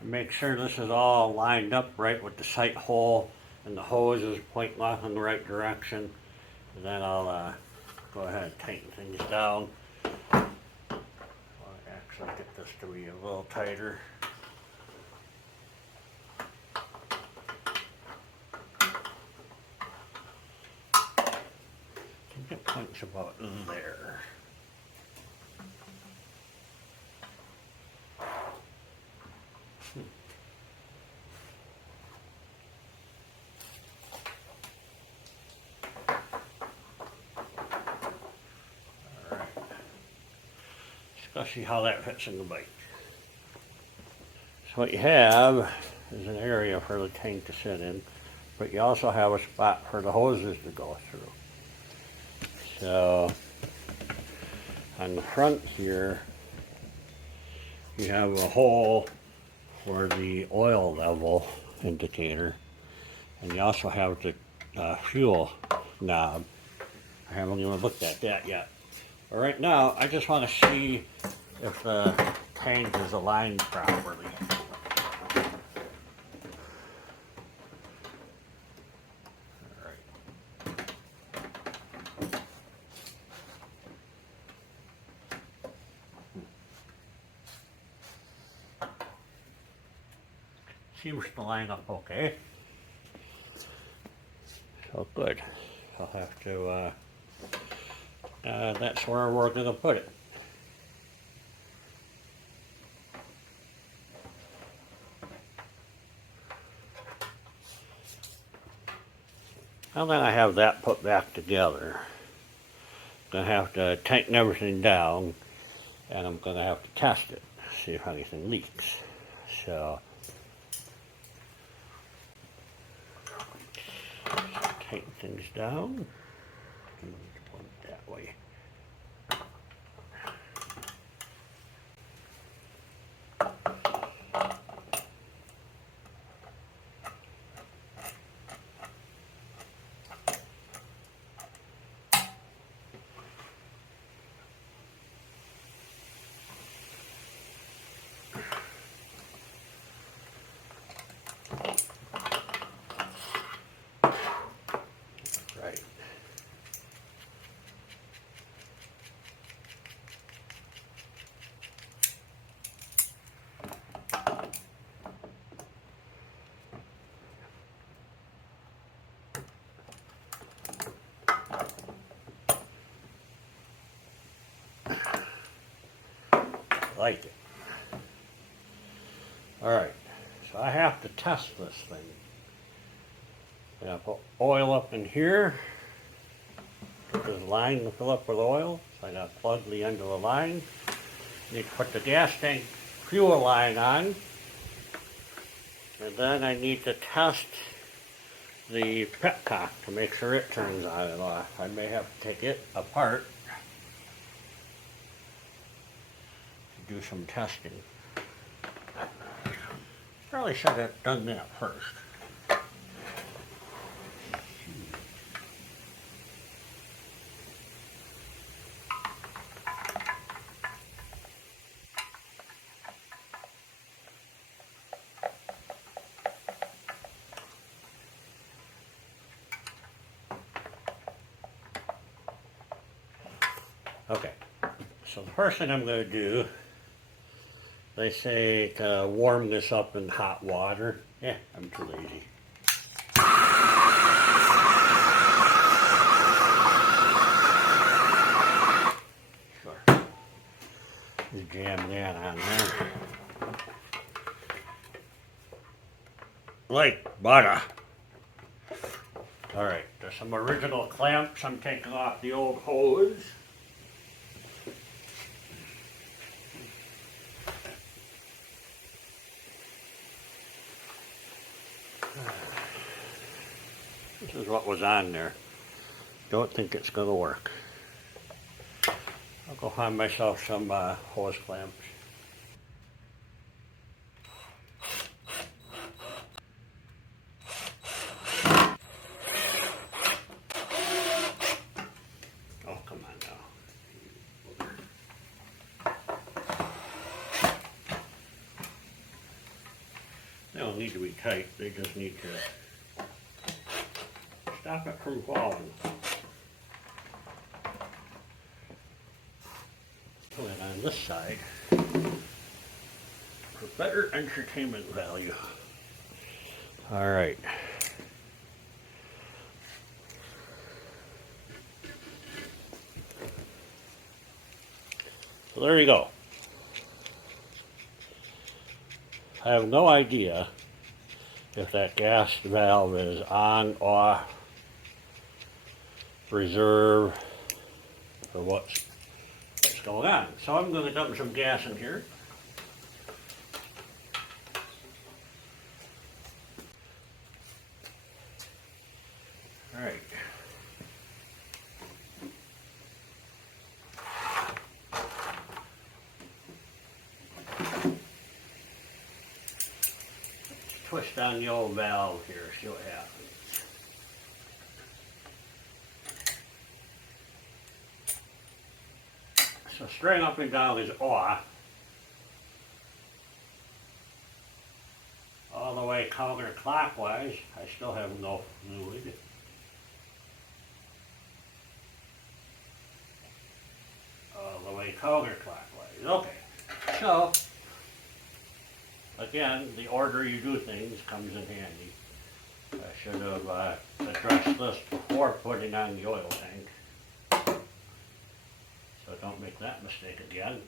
and make sure this is all lined up right with the sight hole and the hose is pointing off in the right direction. And then I'll go ahead and tighten things down. I'll actually get this to be a little tighter. I think it points about there. Let's see how that fits in the bike. So what you have is an area for the tank to sit in, but you also have a spot for the hoses to go through. So on the front here, you have a hole for the oil level indicator, and you also have the fuel knob. I haven't even looked at that yet. But right now, I just want to see if the tank is aligned properly. Seems to line up okay. So good. I'll have to, that's where we're going to put it. Now that I have that put back together, I'm going to have to tighten everything down, and I'm going to have to test it, see if anything leaks. So, tighten things down, point it that way. Right. Like it. Alright, so I have to test this thing. I'm going to put oil up in here. Get this line to fill up with oil. So I got to plug the end of the line. Need to put the gas tank fuel line on. And then I need to test the petcock to make sure it turns on and off. I may have to take it apart to do some testing. Probably should have done that first. Okay, so the first thing I'm going to do, they say to warm this up in hot water. Yeah, I'm too lazy. Sure. Just jam that on there. Like butter. Alright, there's some original clamps. I'm taking off the old hose. This is what was on there. Don't think it's going to work. I'll go find myself some hose clamps. need to be tight, they just need to stop it from falling. Put it on this side for better entertainment value. All right. So there you go. I have no idea if that gas valve is on, off, reserve, or what's going on. So I'm going to dump some gas in here. All right. Twist on the old valve here, see what happens. So straight up and down is off. All the way counterclockwise, I still have no fluid. All the way counterclockwise. Okay, so again, the order you do things comes in handy. I should have addressed this before putting on the oil tank. So don't make that mistake again.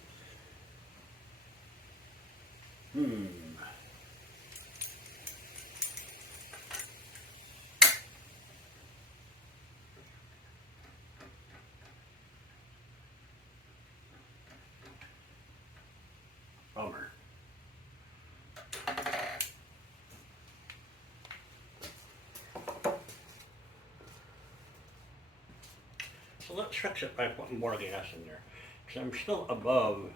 Bummer. So let's fix it by putting more gas in there. Because I'm still above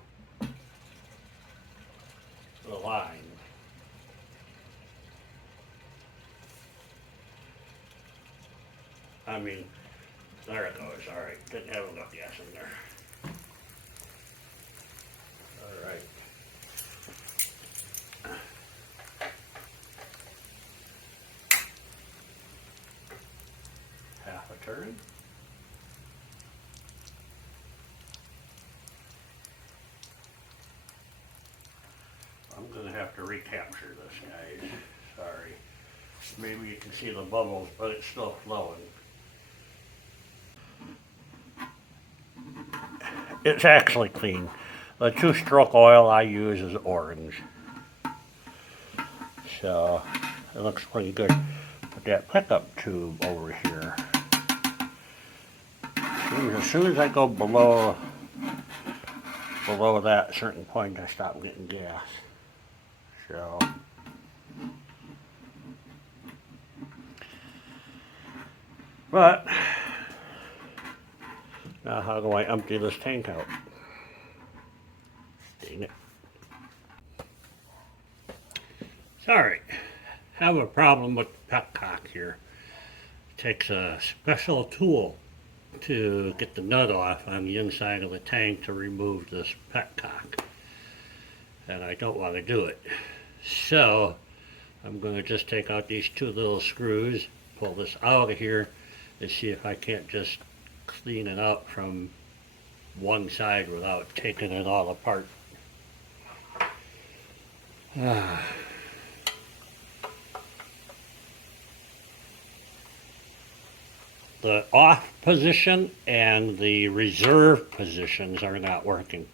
the line. I mean, there it goes. All right, didn't have enough gas in there. All right. Half a turn. I'm going to have to recapture this, guys. Sorry. Maybe you can see the bubbles, but it's still flowing. It's actually clean. The two-stroke oil I use is orange. So it looks pretty good. But that pickup tube over here, as soon as I go below that certain point, I stop getting gas. So but now how do I empty this tank out? Dang it. Sorry, have a problem with the petcock here. It takes a special tool to get the nut off on the inside of the tank to remove this petcock. And I don't want to do it. So I'm going to just take out these two little screws, pull this out of here, and see if I can't just clean it out from one side without taking it all apart. The off position and the reserve positions are not working.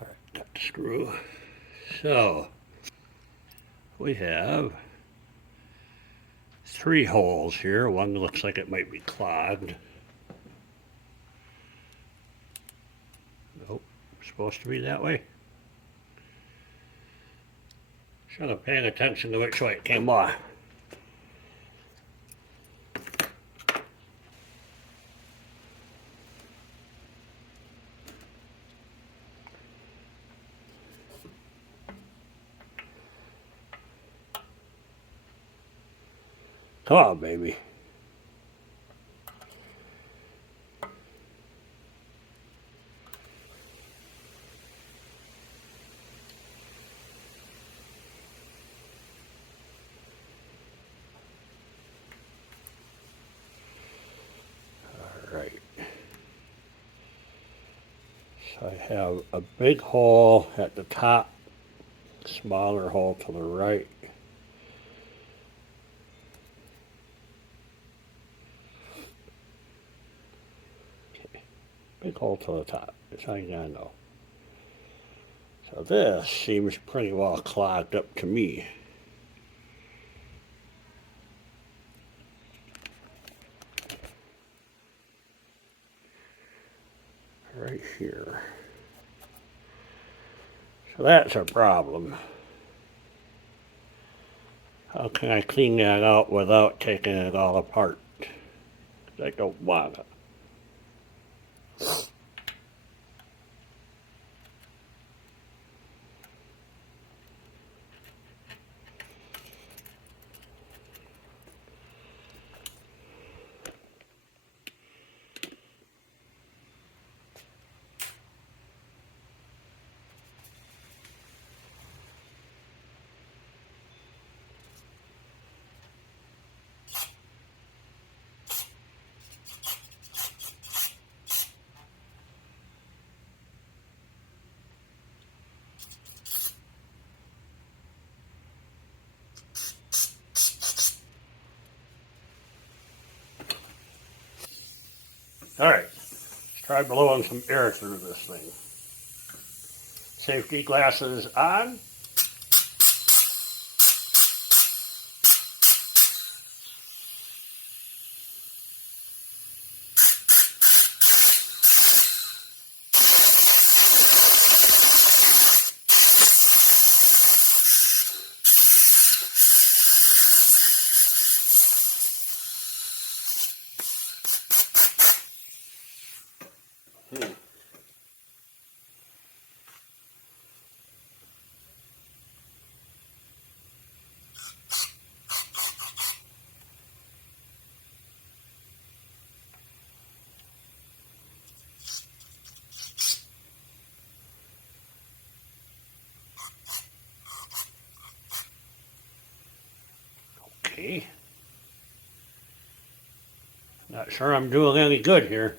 All right, got the screw. So we have 3 holes here. One looks like it might be clogged. Nope, supposed to be that way. Should have paid attention to which way it came off. Come on, baby. All right. So I have a big hole at the top, smaller hole to the right. Okay. Big hole to the top. That's how you gotta know. So this seems pretty well clogged up to me. Right here. So that's a problem. How can I clean that out without taking it all apart? I don't want it. All right, let's try blowing some air through this thing. Safety glasses on. Okay. Not sure I'm doing any good here.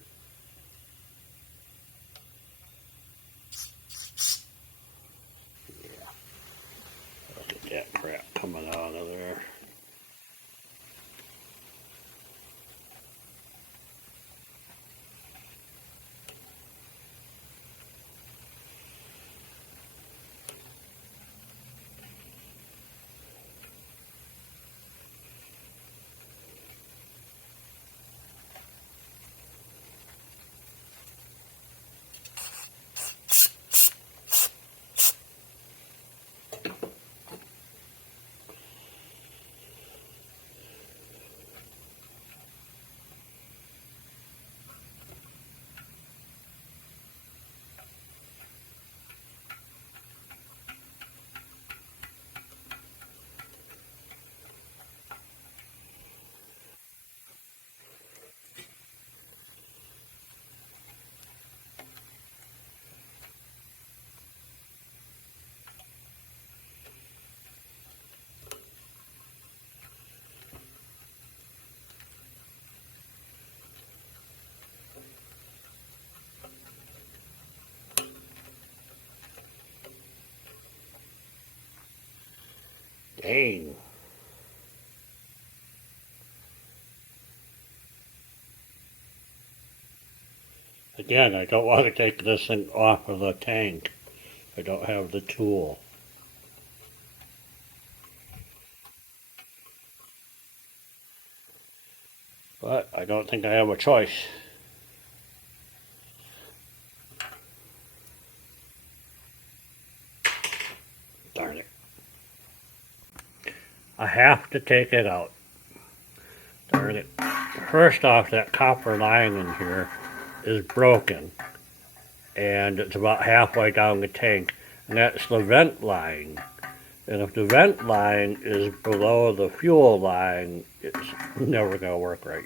Yeah. Look at that crap coming out of there. Dang. Again, I don't want to take this thing off of the tank. I don't have the tool. But I don't think I have a choice. Darn it. I have to take it out. Darn it. First off, that copper line in here is broken. And it's about halfway down the tank. And that's the vent line And if the vent line is below the fuel line, it's never going to work right.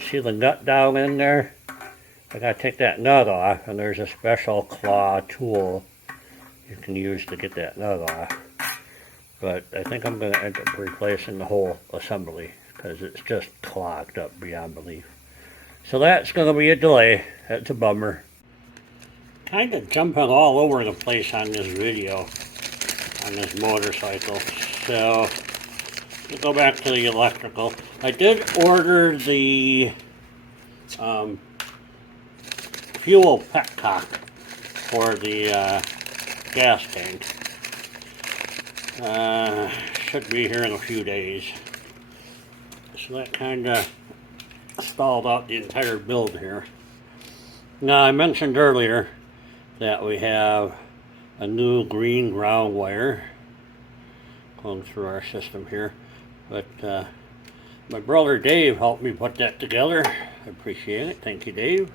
See the nut down in there? I got to take that nut off, and there's a special claw tool you can use to get that nut off. But I think I'm going to end up replacing the whole assembly because it's just clogged up beyond belief. So that's going to be a delay. That's a bummer. Kind of jumping all over the place on this video, on this motorcycle. So, we'll go back to the electrical. I did order the fuel petcock for the gas tank. Should be here in a few days. So that kind of stalled out the entire build here. Now, I mentioned earlier that we have a new green ground wire going through our system here, but my brother Dave helped me put that together. I appreciate it. Thank you, Dave.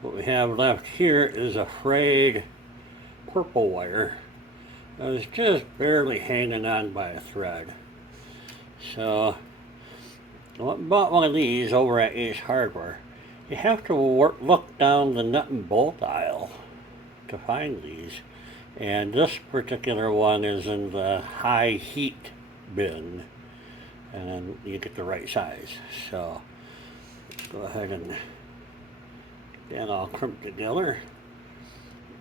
What we have left here is a frayed purple wire that was just barely hanging on by a thread. So I bought one of these over at Ace Hardware. You have to look down the nut and bolt aisle to find these, and this particular one is in the high heat bin, and then you get the right size. So let's go ahead and get that all crimped together.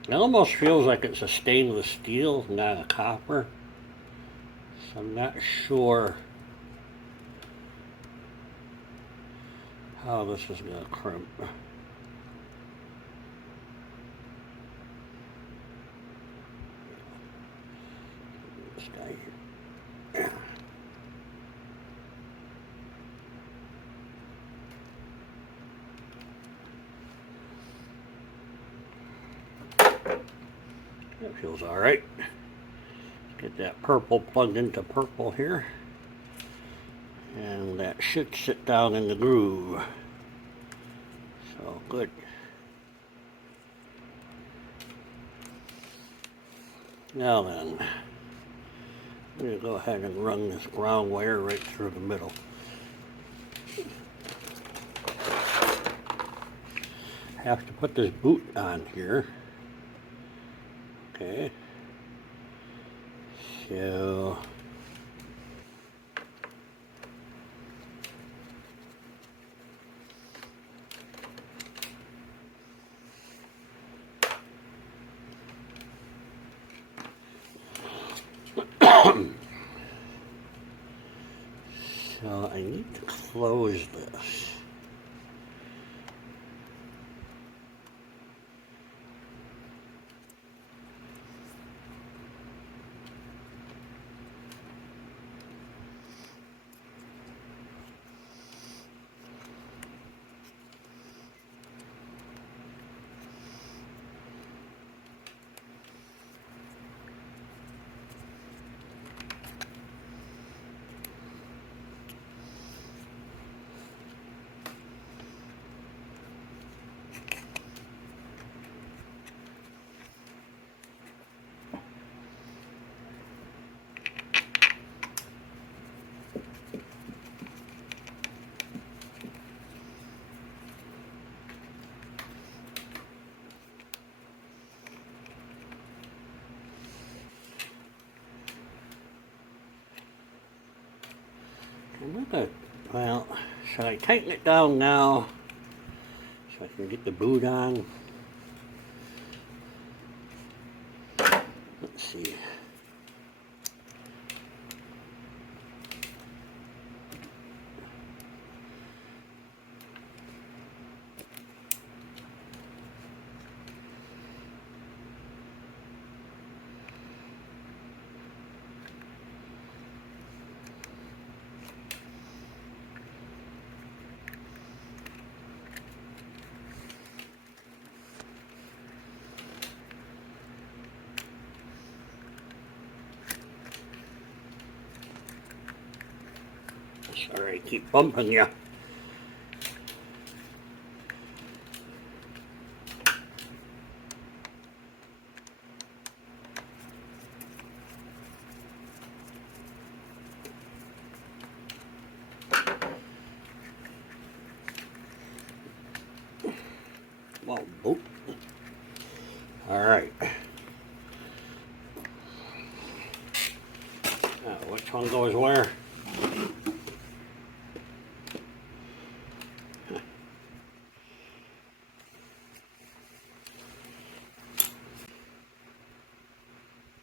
It almost feels like it's a stainless steel, not a copper, so I'm not sure how this is going to crimp. This guy here. That feels all right. Get that purple plugged into purple here, and that should sit down in the groove. So good. Now then, I'm going to go ahead and run this ground wire right through the middle. I have to put this boot on here. Okay. So so I need to close this. Well, should I tighten it down now so I can get the boot on? Let's see. Sorry, I keep bumping you. Oh, boop. All right. Which one goes where?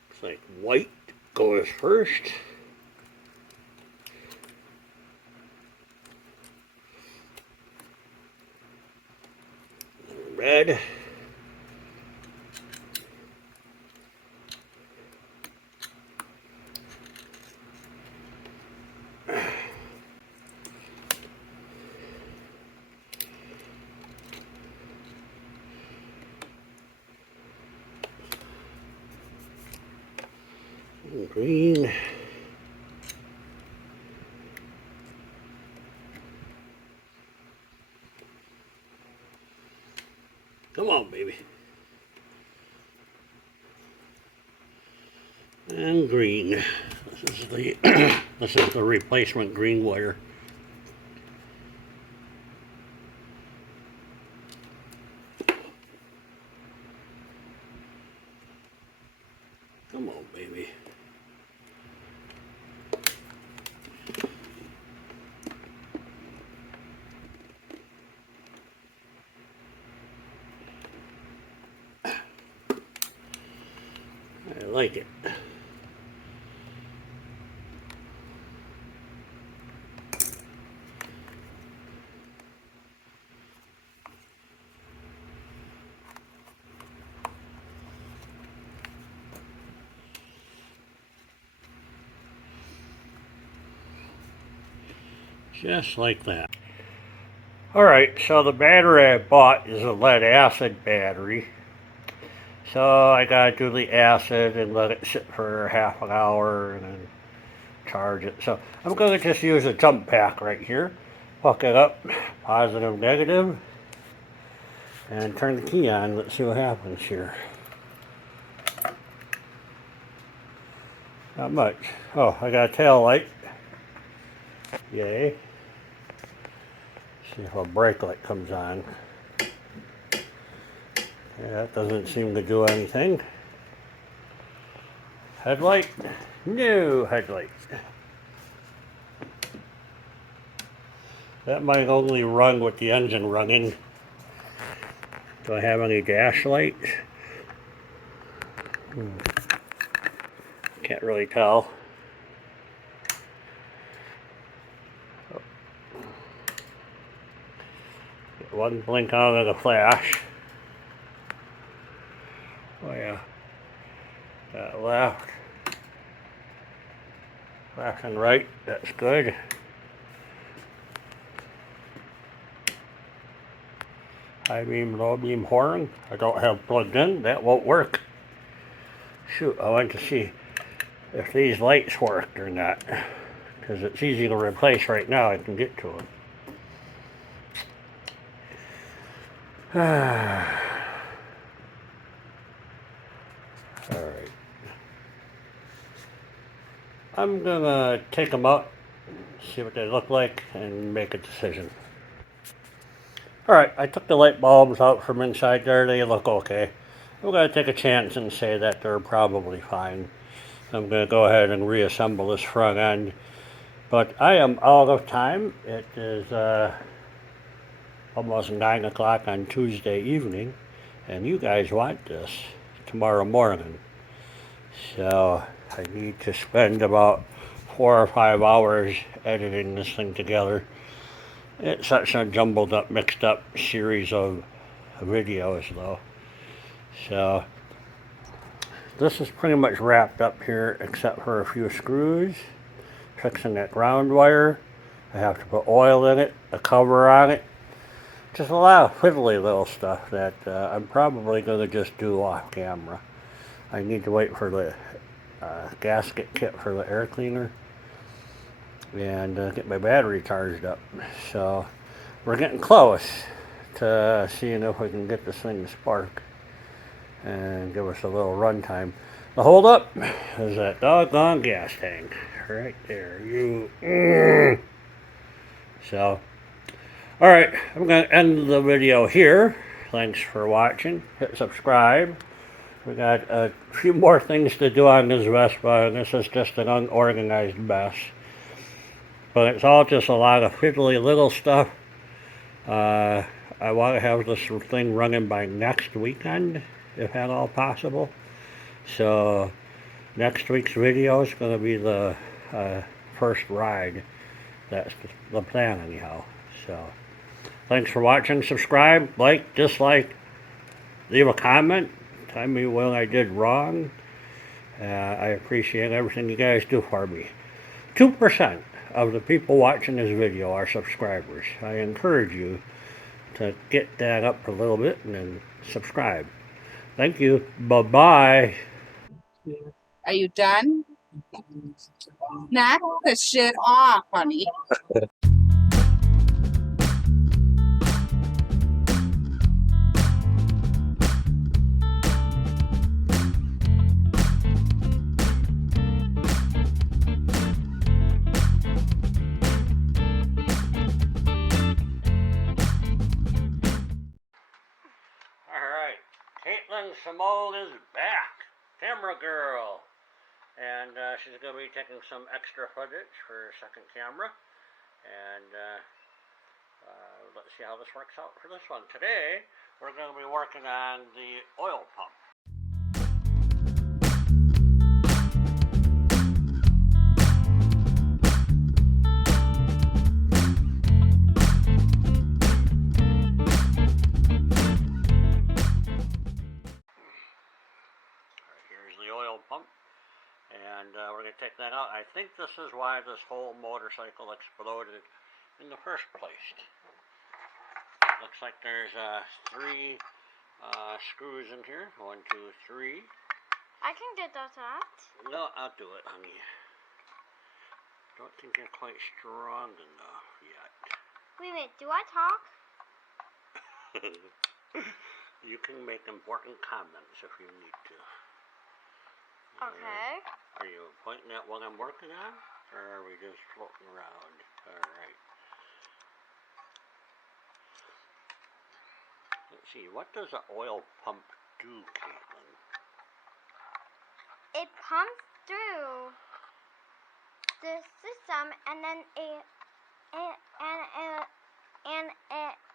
Looks like white goes first. Red. Green. Come on, baby. And green. This is the this is the replacement green wire. Come on, baby. I like it. Just like that. Alright, so the battery I bought is a lead acid battery. So I gotta do the acid and let it sit for half an hour and then charge it. So I'm gonna just use a jump pack right here. Hook it up, positive, negative, and turn the key on. Let's see what happens here. Not much. Oh, I got a tail light. Yay. See if a brake light comes on. Yeah, that doesn't seem to do anything. Headlight? No headlight. That might only run with the engine running. Do I have any dash lights? Can't really tell. One blink on of the flash. Oh yeah. That left. Left and right, that's good. High beam, low beam horn. I don't have plugged in, that won't work. Shoot, I want to see if these lights worked or not. Because it's easy to replace right now, I can get to them. Alright. I'm gonna take them out, see what they look like, and make a decision. Alright, I took the light bulbs out from inside there, they look okay. I'm gonna take a chance and say that they're probably fine. I'm gonna go ahead and reassemble this front end. But I am out of time. It is almost 9 o'clock on Tuesday evening, and you guys want this tomorrow morning. So I need to spend about 4 or 5 hours editing this thing together. It's such a jumbled up, mixed up series of videos though. So this is pretty much wrapped up here except for a few screws. Fixing that ground wire. I have to put oil in it, a cover on it. Just a lot of fiddly little stuff that I'm probably going to just do off camera. I need to wait for the gasket kit for the air cleaner and get my battery charged up. So we're getting close to seeing if we can get this thing to spark and give us a little run time. The hold up is that doggone gas tank right there. So, alright, I'm going to end the video here. thanks for watching. Hit subscribe. We got a few more things to do on this Vespa, and this is just an unorganized mess. But it's all just a lot of fiddly little stuff. I want to have this thing running by next weekend, if at all possible. So next week's video is going to be the first ride. That's the plan anyhow. So thanks for watching. Subscribe, like, dislike, leave a comment. Tell me what I did wrong. I appreciate everything you guys do for me. 2% of the people watching this video are subscribers. I encourage you to get that up a little bit and then subscribe. Thank you. Bye-bye. Are you done? Knock the shit off, honey. Alright, Caitlin Simone is back. Camera girl. And she's going to be taking some extra footage for her second camera. And let's see how this works out for this one. Today, we're going to be working on the oil pump. Here's the oil pump. And we're going to take that out. I think this is why this whole motorcycle exploded in the first place. Looks like there's 3 screws in here. 1, 2, 3. I can get those out. No, I'll do it, honey. Don't think you're quite strong enough yet. Wait a minute, do I talk? You can make important comments if you need to. Okay. Are you pointing at what I'm working on? Or are we just floating around? Alright. Let's see, what does an oil pump do, Caitlin? It pumps through the system and then it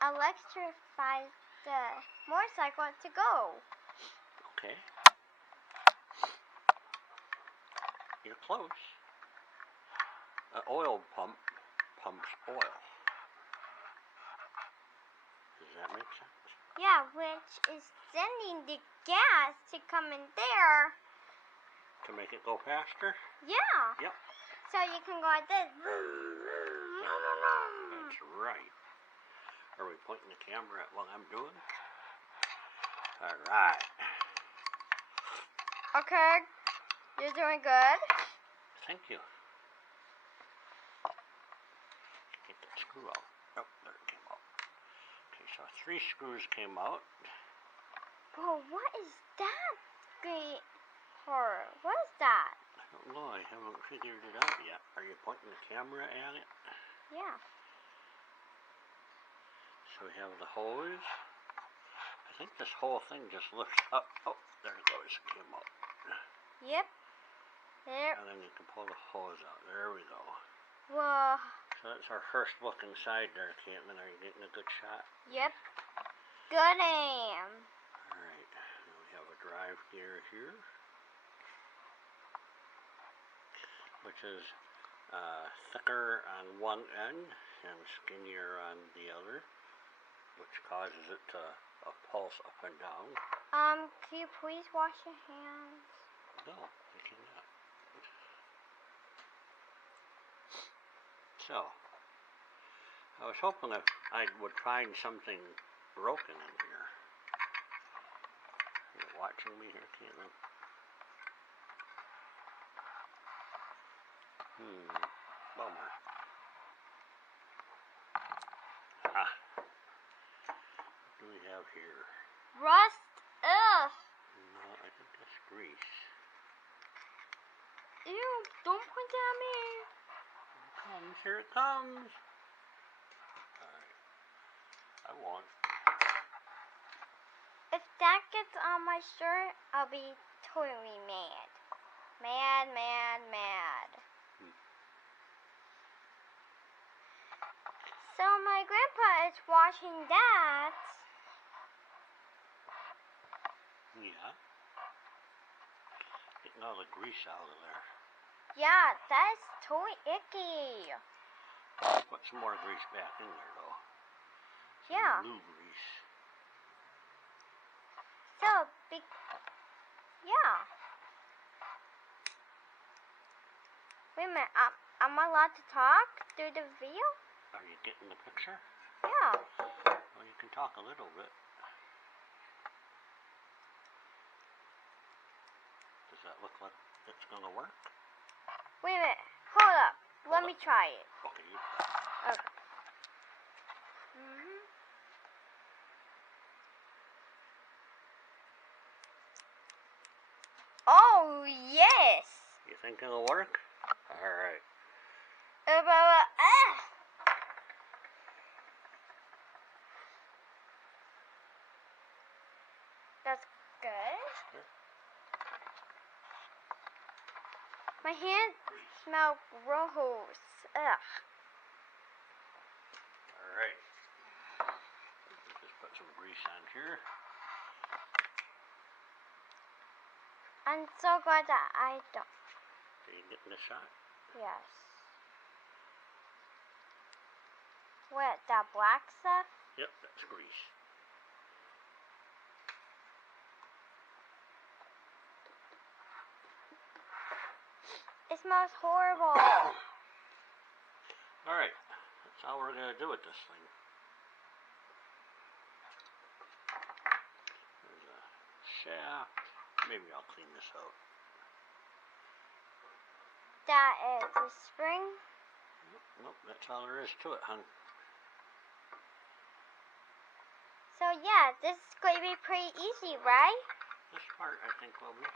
electrifies the motorcycle to go. Okay. You're close. An oil pump pumps oil. Does that make sense? Yeah, which is sending the gas to come in there. To make it go faster? Yeah. Yep. So you can go like this. That's right. Are we pointing the camera at what I'm doing? Alright. Okay. You're doing good. Thank you. Get that screw out. Oh, there it came out. Okay, so 3 screws came out. Whoa, what is that? Great horror. What is that? I don't know, I haven't figured it out yet. Are you pointing the camera at it? Yeah. So we have the hose. I think this whole thing just lifts up. Oh, there it goes. It came out. Yep. There. And then you can pull the hose out. There we go. Whoa. So that's our first look inside there, Caitlin. Are you getting a good shot? Yep. Good aim. Alright. Now we have a drive gear here, which is thicker on one end and skinnier on the other, which causes it to pulse up and down. Can you please wash your hands? No, I cannot. So, I was hoping that I would find something broken in here. Are you watching me here, Caitlin? Bummer. Ah. What do we have here? Rust. Ugh. No, I think that's grease. Ew, don't point at me. Here it comes. Alright. I won't. If that gets on my shirt, I'll be totally mad. Mad, mad, mad. So my grandpa is washing that. Yeah. Getting all the grease out of there. Yeah, that's totally icky. Put some more grease back in there, though. Some Yeah. blue grease. So, yeah. Wait a minute, I'm allowed to talk through the video? Are you getting the picture? Yeah. Well, you can talk a little bit. Does that look like it's going to work? Wait a minute, hold up. Let me try it. Okay. Okay. Oh, yes. You think it'll work? All right. That's good. My hands smell gross. Ugh. All right. Just put some grease on here. I'm so glad that I don't. Are you getting the shot? Yes. What, that black stuff? Yep, that's grease. It smells horrible. All right. That's all we're going to do with this thing. There's a shaft. Maybe I'll clean this out. That is the spring. Nope, that's all there is to it, hon. So yeah, this is going to be pretty easy, right? This part, I think, will be.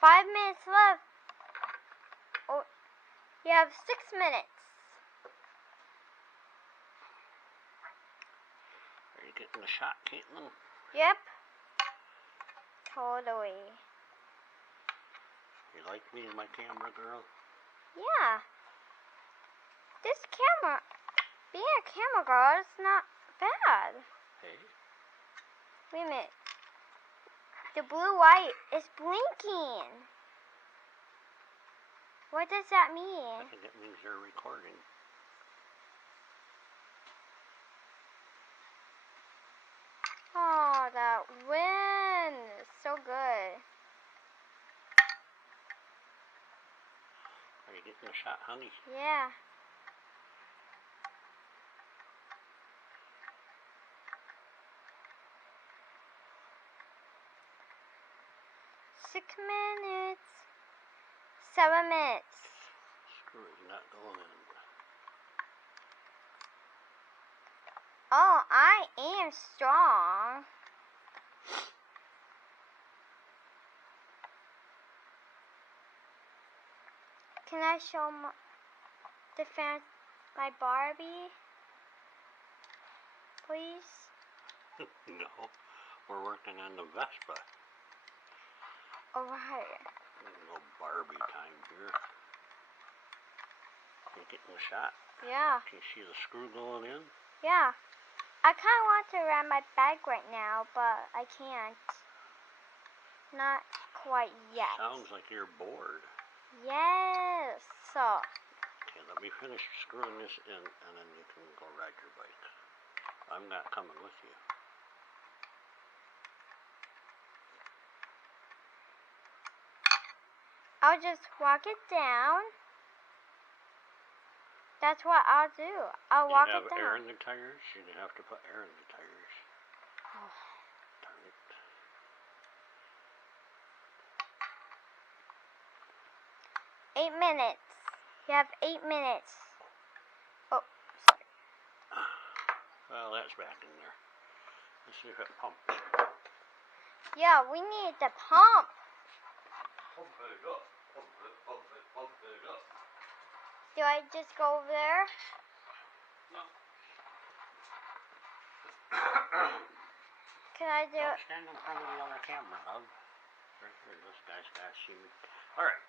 5 minutes left. Oh, you have 6 minutes. Are you getting the shot, Caitlin? Yep. Totally. You like me and my camera, girl? Yeah. This camera, being a camera girl, is not bad. Hey. Wait a minute. The blue light is blinking. What does that I mean? think it means you're recording. Oh, that wind is so good. Are you getting the shot, honey? Yeah. Six minutes. 7 minutes. Screw it, you're not going in. Oh, I am strong. Can I show the fans my Barbie? Please? No, we're working on the Vespa. Alright. No Barbie time here. You getting the shot? Yeah. Can you see the screw going in? Yeah. I kind of want to ride my bike right now, but I can't. Not quite yet. Sounds like you're bored. Yes. So. Okay, let me finish screwing this in, and then you can go ride your bike. I'm not coming with you. I'll just walk it down. That's what I'll do. I'll walk it Do you have air down. in the tires? You have to put air in the tires. Oh. Darn it. 8 minutes. You have 8 minutes. Oh. Well, that's back in there. Let's see if it pumps. Yeah, we need the pump. Pump it up. Pump it, pump it, pump it up. Do I just go over there? No. Can I do it? Stand in front of the other camera, hug. Right here, this guy's got to see me. Alright.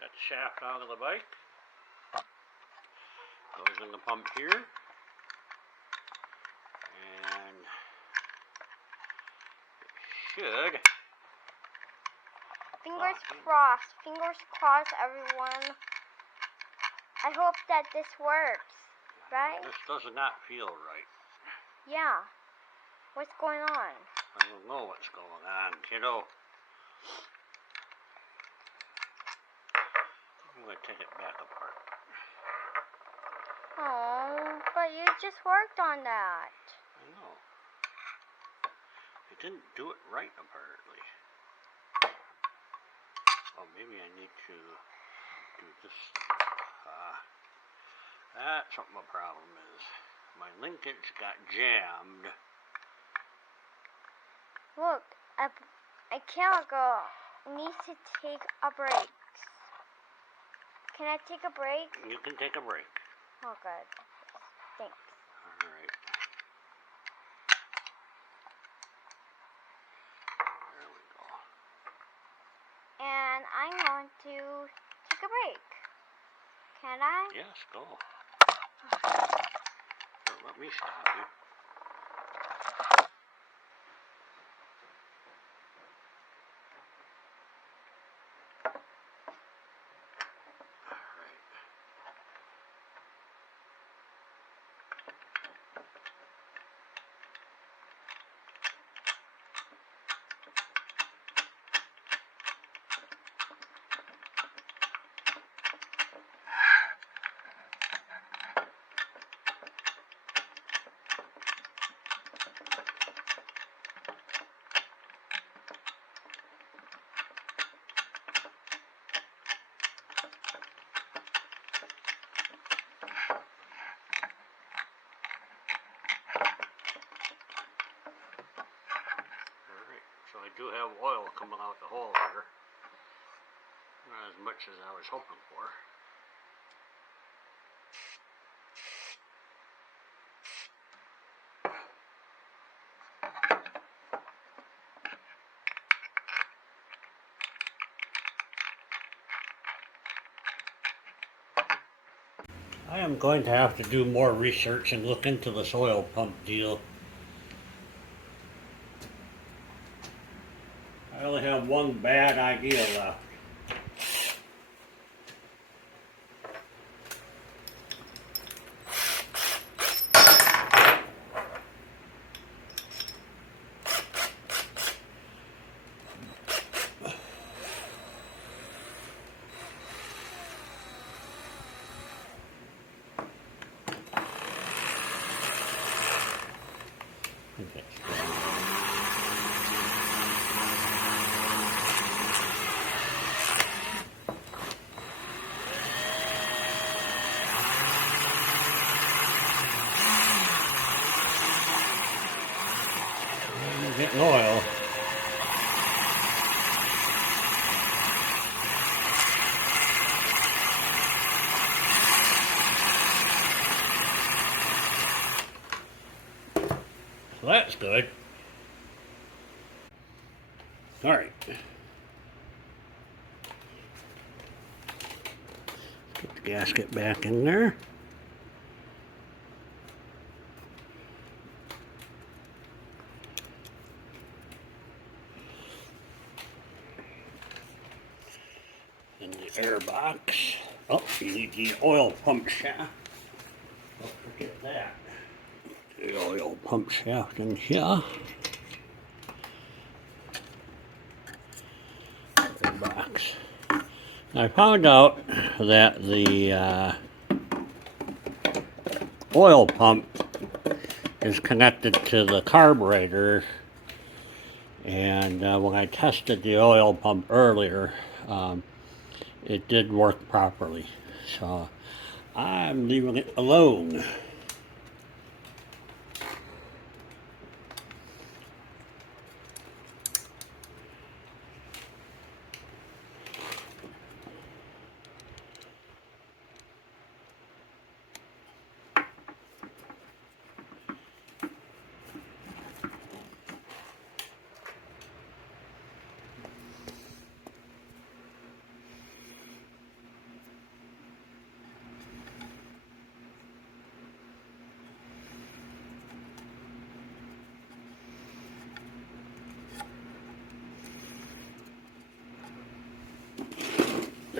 Got the shaft out of the bike. Goes in the pump here. And it should. Fingers crossed. Fingers crossed, everyone. I hope that this works, right? This does not feel right. Yeah. What's going on? I don't know what's going on, kiddo. I'm going to take it back apart. Oh, but you just worked on that. I know. I didn't do it right, apparently. Oh, maybe I need to do this. That's what my problem is. My linkage got jammed. Look, I can't go. Needs to take a break. Can I take a break? You can take a break. Oh, good. Thanks. Alright. There we go. And I'm going to take a break. Can I? Yes, go. Don't let me stop you. So I do have oil coming out the hole here. Not as much as I was hoping for. I am going to have to do more research and look into this oil pump deal. I only have one bad idea left. Okay. I'm getting oil. So that's good. All right. Put the gasket back in there. In the air box. Oh, you need the oil pump shaft. Don't forget that. The oil pump shaft in here. Air box. I found out that the oil pump is connected to the carburetor, and when I tested the oil pump earlier, it did work properly. So I'm leaving it alone.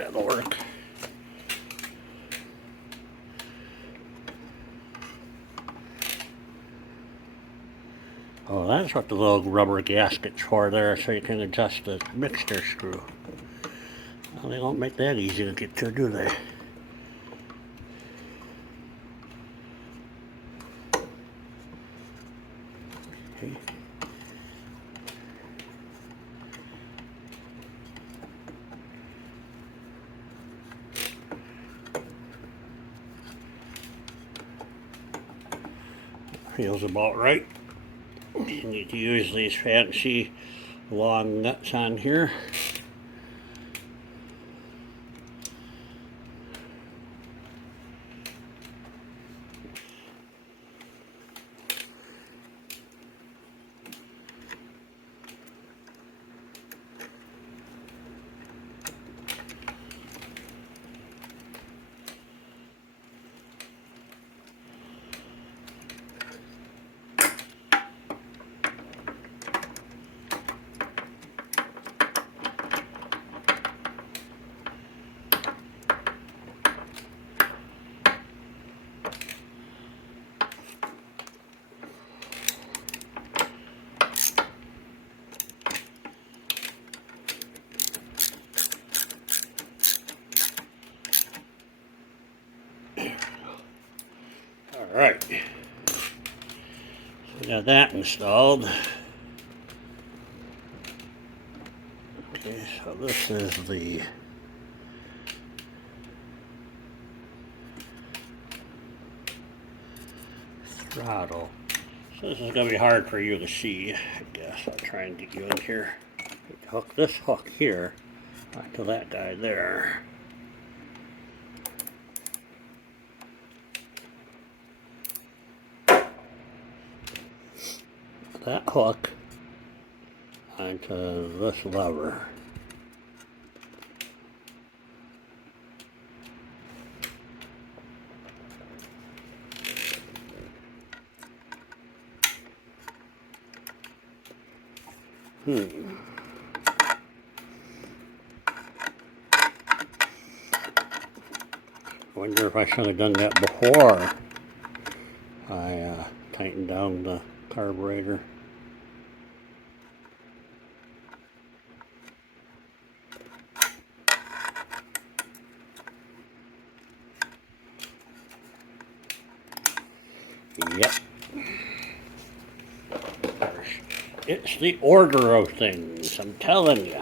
that'll work. Oh, that's what the little rubber gasket's for there, so you can adjust the mixture screw. Well, they don't make that easy to get to, do they? Okay. Feels about right. You need to use these fancy long nuts on here. Alright, so we got that installed. Okay, so this is the throttle. So this is going to be hard for you to see, I guess. I'll try and get you in here. Hook this hook here to that guy there. That hook onto this lever. Wonder if I should have done that before I tightened down the carburetor. Yep. It's the order of things, I'm telling you.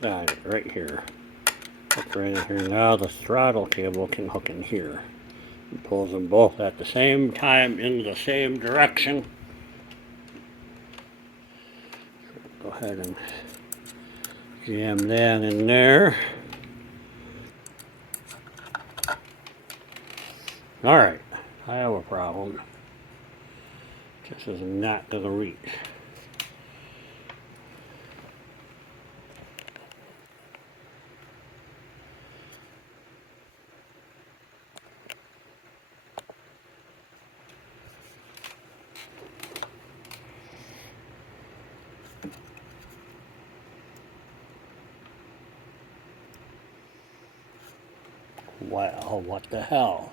Got it right here. Hook right in here. Now the throttle cable can hook in here. It pulls them both at the same time in the same direction. Go ahead and jam that in there. Alright, I have a problem. This is not going to reach. Well, what the hell?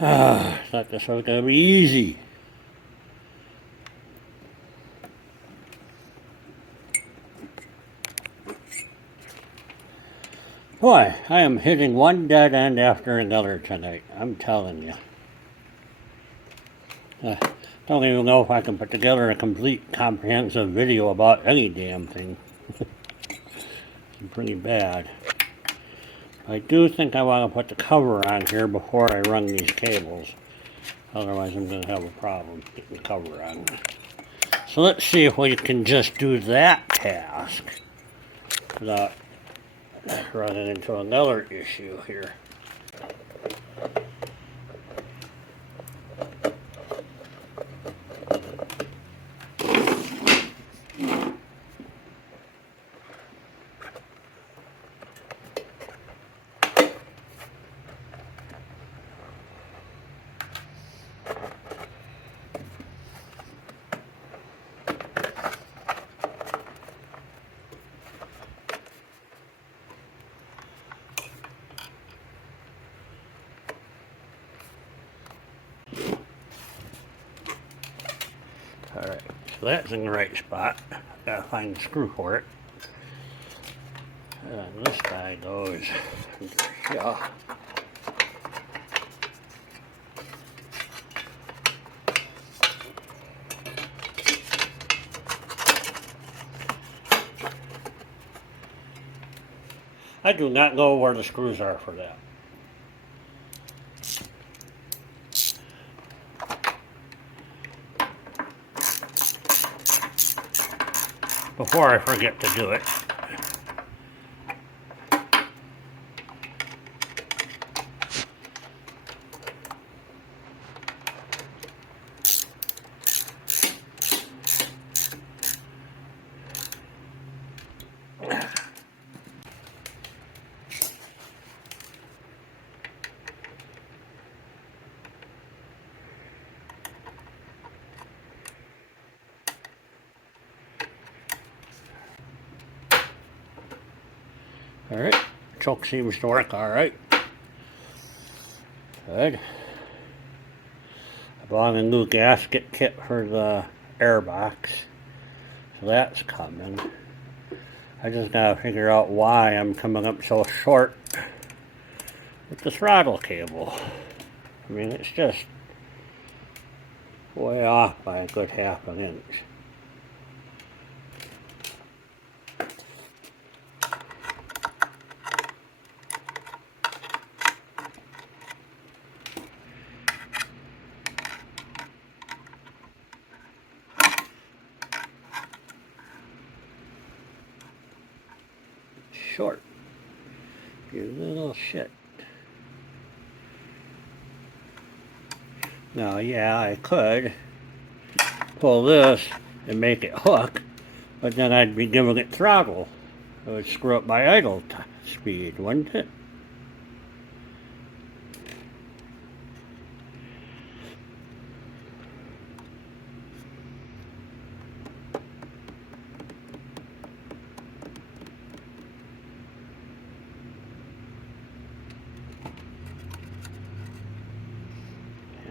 I thought this was going to be easy. Boy, I am hitting one dead end after another tonight. I'm telling you. Don't even know if I can put together a complete, comprehensive video about any damn thing. It's pretty bad. I do think I want to put the cover on here before I run these cables. Otherwise I'm going to have a problem getting the cover on. So let's see if we can just do that task without running into another issue here. that's in the right spot. Gotta find the screw for it. And this guy goes under here. I do not know where the screws are for that. Before I forget to do it. Alright, choke seems to work alright. Good. I bought a new gasket kit for the airbox, so that's coming. I just gotta figure out why I'm coming up so short with the throttle cable. I mean, it's just way off by a good half an inch. Short. You little shit. Now, yeah, I could pull this and make it hook, but then I'd be giving it throttle. It would screw up my idle speed, wouldn't it?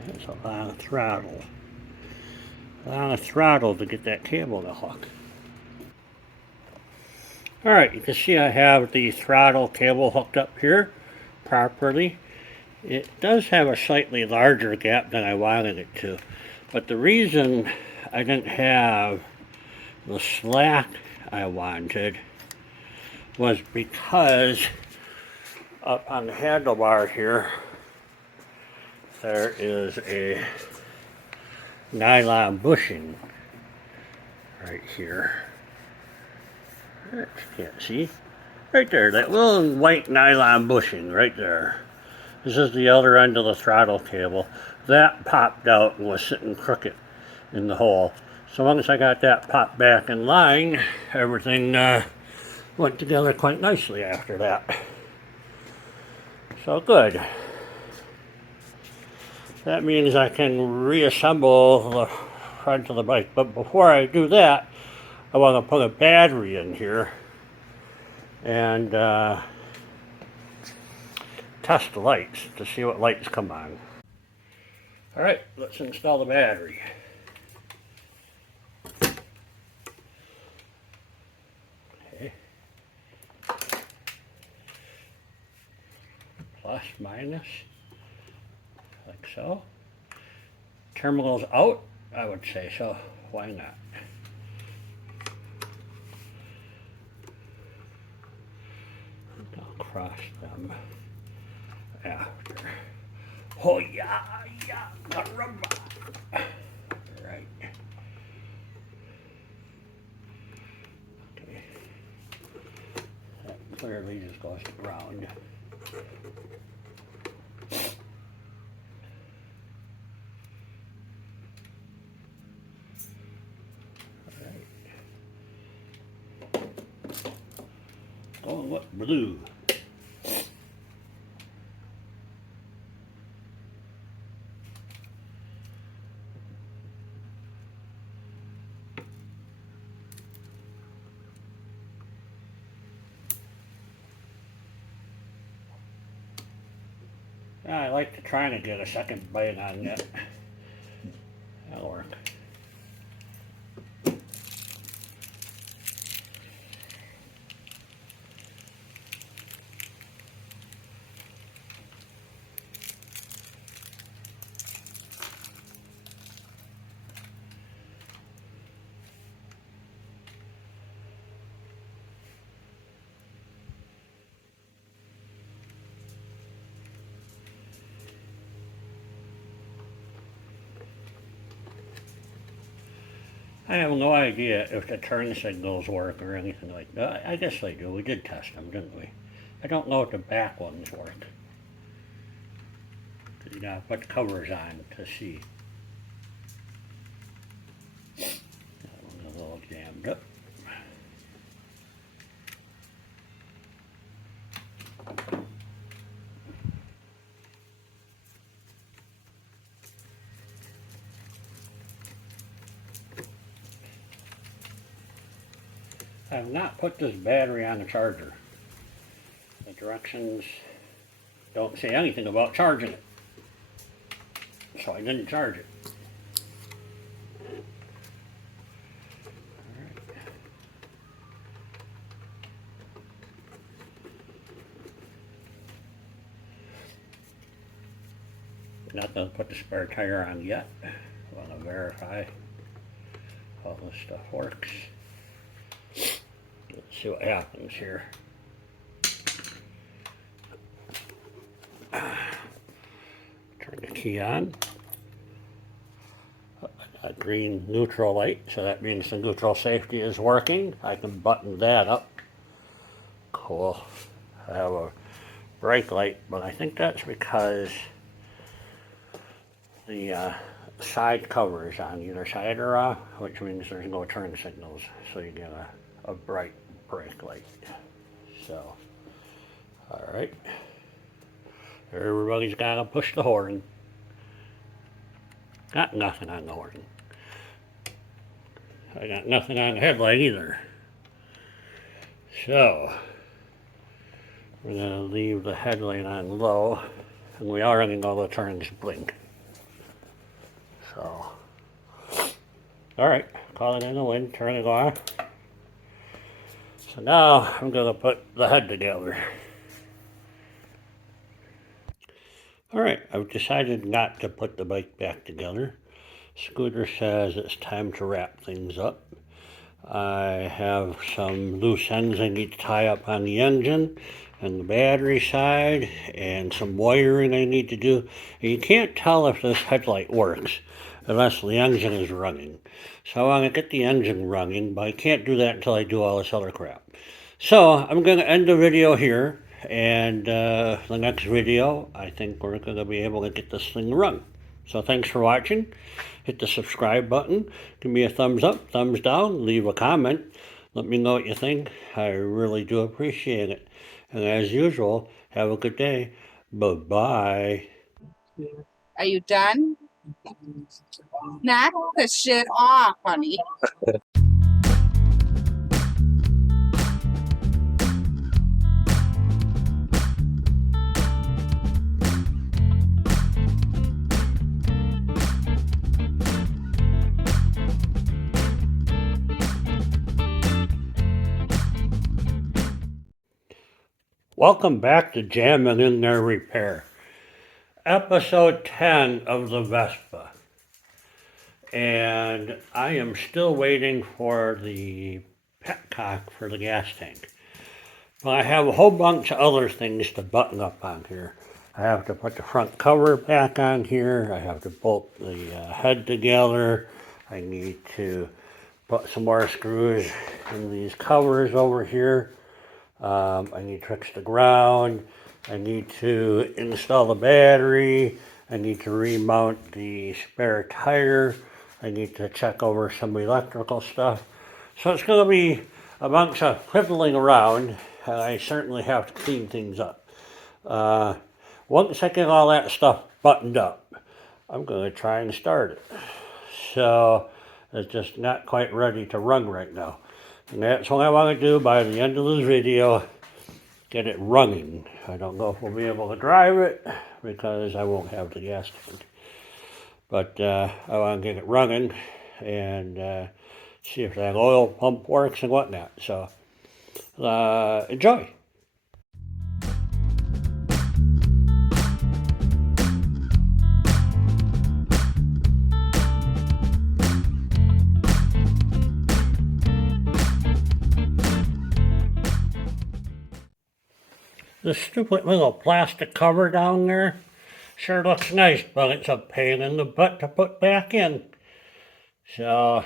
That's a lot of throttle. A lot of throttle to get that cable to hook. Alright, you can see I have the throttle cable hooked up here properly. It does have a slightly larger gap than I wanted it to, but the reason I didn't have the slack I wanted was because up on the handlebar here there is a nylon bushing right here. You can't see. Right there, that little white nylon bushing right there. This is the other end of the throttle cable. That popped out and was sitting crooked in the hole. So once I got that popped back in line, everything went together quite nicely after that. So good. That means I can reassemble the front of the bike. But before I do that, I want to put a battery in here and test the lights to see what lights come on. Alright, let's install the battery. Okay. Plus, minus, like so. Terminals out, I would say so. Why not? I'll cross them after. Oh yeah, yeah, caramba. Right. Okay. That clearly just goes to ground. Oh, what blue? I like to try to get a second bite on that. That'll work. I have no idea if the turn signals work or anything like that. I guess they do. We did test them, didn't we? I don't know if the back ones work. You gotta put the covers on to see. That one's a little jammed up. I have not put this battery on the charger. The directions don't say anything about charging it, so I didn't charge it. Not gonna put the spare tire on yet. I want to verify all this stuff works. Let's see what happens here. Turn the key on. A green neutral light, so that means the neutral safety is working. I can button that up. Cool. I have a brake light, but I think that's because the side covers on either side are off, which means there's no turn signals, so you get a bright brake light. So, all right. Everybody's gotta push the horn. Got nothing on the horn. I got nothing on the headlight either. So, we're gonna leave the headlight on low, and we are running all the turns blink. So, all right, call it in the wind, turn it off. So now I'm gonna put the head together. All right, I've decided not to put the bike back together. Scooter says it's time to wrap things up. I have some loose ends I need to tie up on the engine and the battery side, and some wiring I need to do. And you can't tell if this headlight works unless the engine is running. So I want to get the engine running, but I can't do that until I do all this other crap. So I'm going to end the video here, and the next video I think we're going to be able to get this thing run. So thanks for watching. Hit the subscribe button, give me a thumbs up, thumbs down, leave a comment, let me know what you think. I really do appreciate it. And as usual, have a good day. Bye-bye. Are you done? Knock the shit off, honey. Welcome back to Jamming in Their Repair. Episode 10 of the Vespa. And I am still waiting for the petcock for the gas tank. But I have a whole bunch of other things to button up on here. I have to put the front cover back on here. I have to bolt the head together. I need to put some more screws in these covers over here. I need to fix the ground. I need to install the battery. I need to remount the spare tire. I need to check over some electrical stuff. So it's going to be a bunch of fiddling around, and I certainly have to clean things up. Once I get all that stuff buttoned up, I'm going to try and start it. So it's just not quite ready to run right now. And that's what I want to do by the end of this video, get it running. I don't know if we'll be able to drive it because I won't have the gas tank. But I want to get it running and see if that oil pump works and whatnot. So enjoy. This stupid little plastic cover down there sure looks nice, but it's a pain in the butt to put back in. So,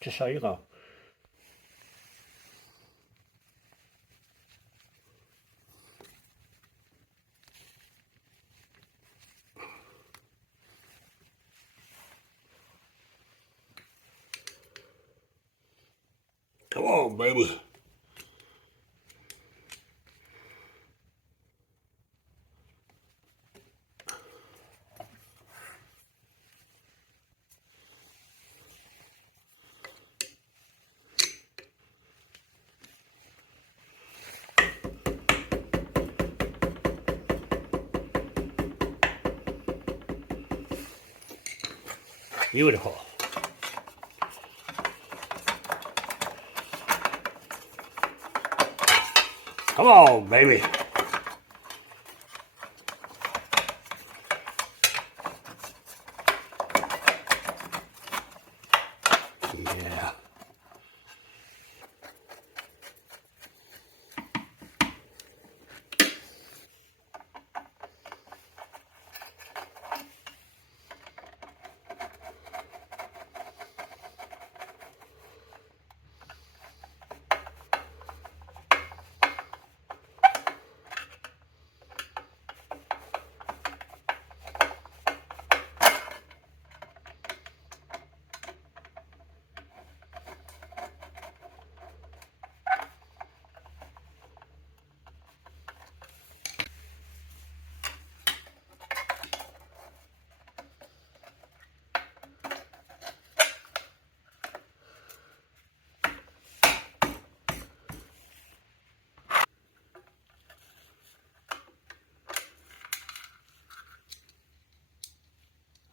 Just so you know. Come on, baby. Beautiful. Come on, baby. Yeah.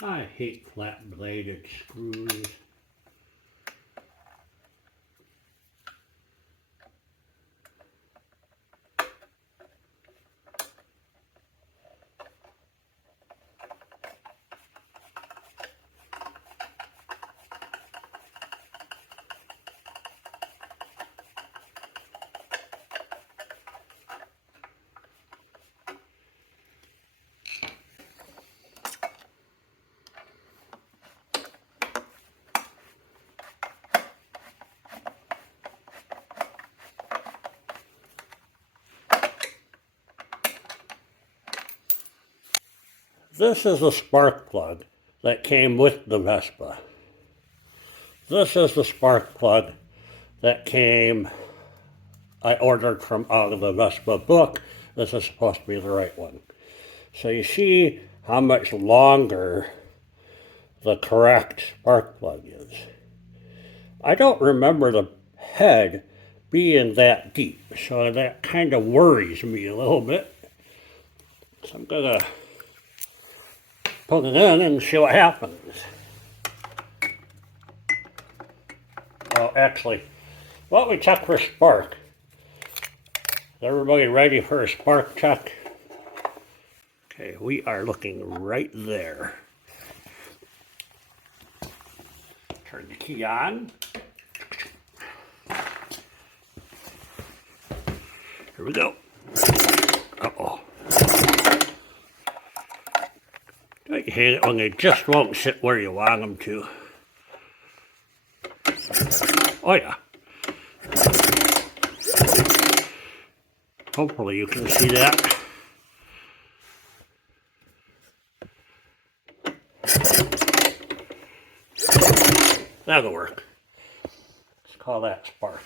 I hate flat-bladed screws. This is the spark plug that came with the Vespa. This is the spark plug that I ordered from out of the Vespa book. This is supposed to be the right one. So you see how much longer the correct spark plug is. I don't remember the head being that deep, so that kind of worries me a little bit. So I'm gonna put it in and see what happens. Oh, actually, why don't we check for spark? Is everybody ready for a spark check? Okay, we are looking right there. Turn the key on. Here we go. Uh-oh. I hate it when they just won't sit where you want them to. Oh yeah. Hopefully you can see that. That'll work. Let's call that spark.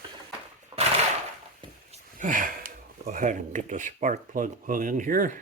Go ahead and get the spark plug put in here.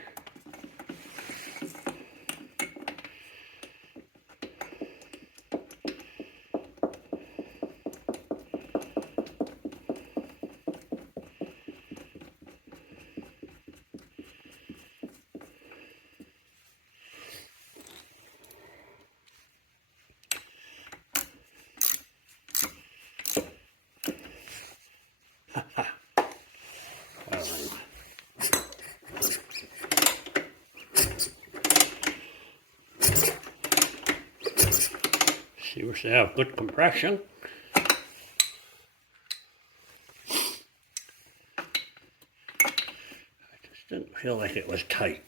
Seems to have good compression. I just didn't feel like it was tight.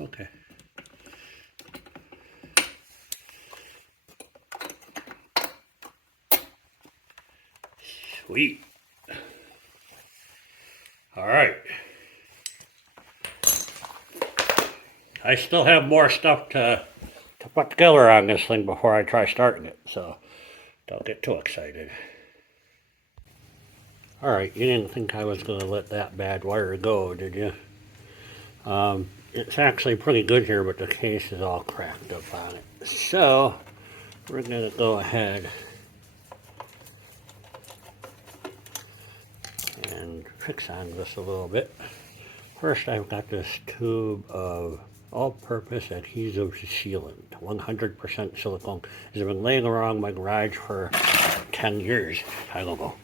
Okay. Sweet. All right. I still have more stuff to put together on this thing before I try starting it, so don't get too excited. All right, you didn't think I was going to let that bad wire go, did you? It's actually pretty good here, but the case is all cracked up on it. So we're going to go ahead and fix on this a little bit. First, I've got this tube of all-purpose adhesive sealant, 100% silicone. It's been laying around my garage for 10 years. I don't know.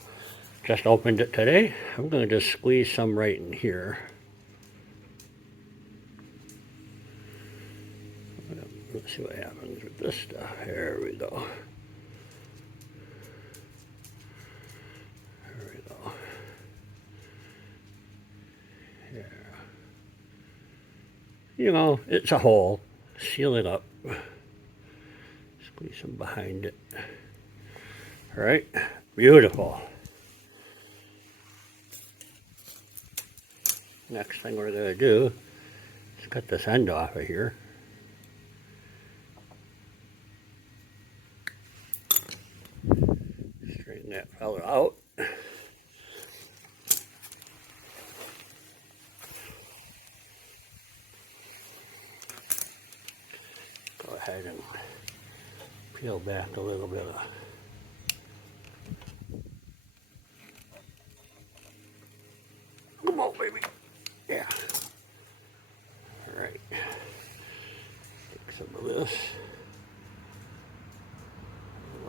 Just opened it today. I'm going to just squeeze some right in here. Let's see what happens with this stuff. There we go. There we go. Yeah. You know, it's a hole. Seal it up. Squeeze some behind it. All right. Beautiful. Next thing we're going to do is cut this end off of here. Straighten that fella out. Go ahead and peel back a little bit of come on, baby. Yeah. All right. Take some of this.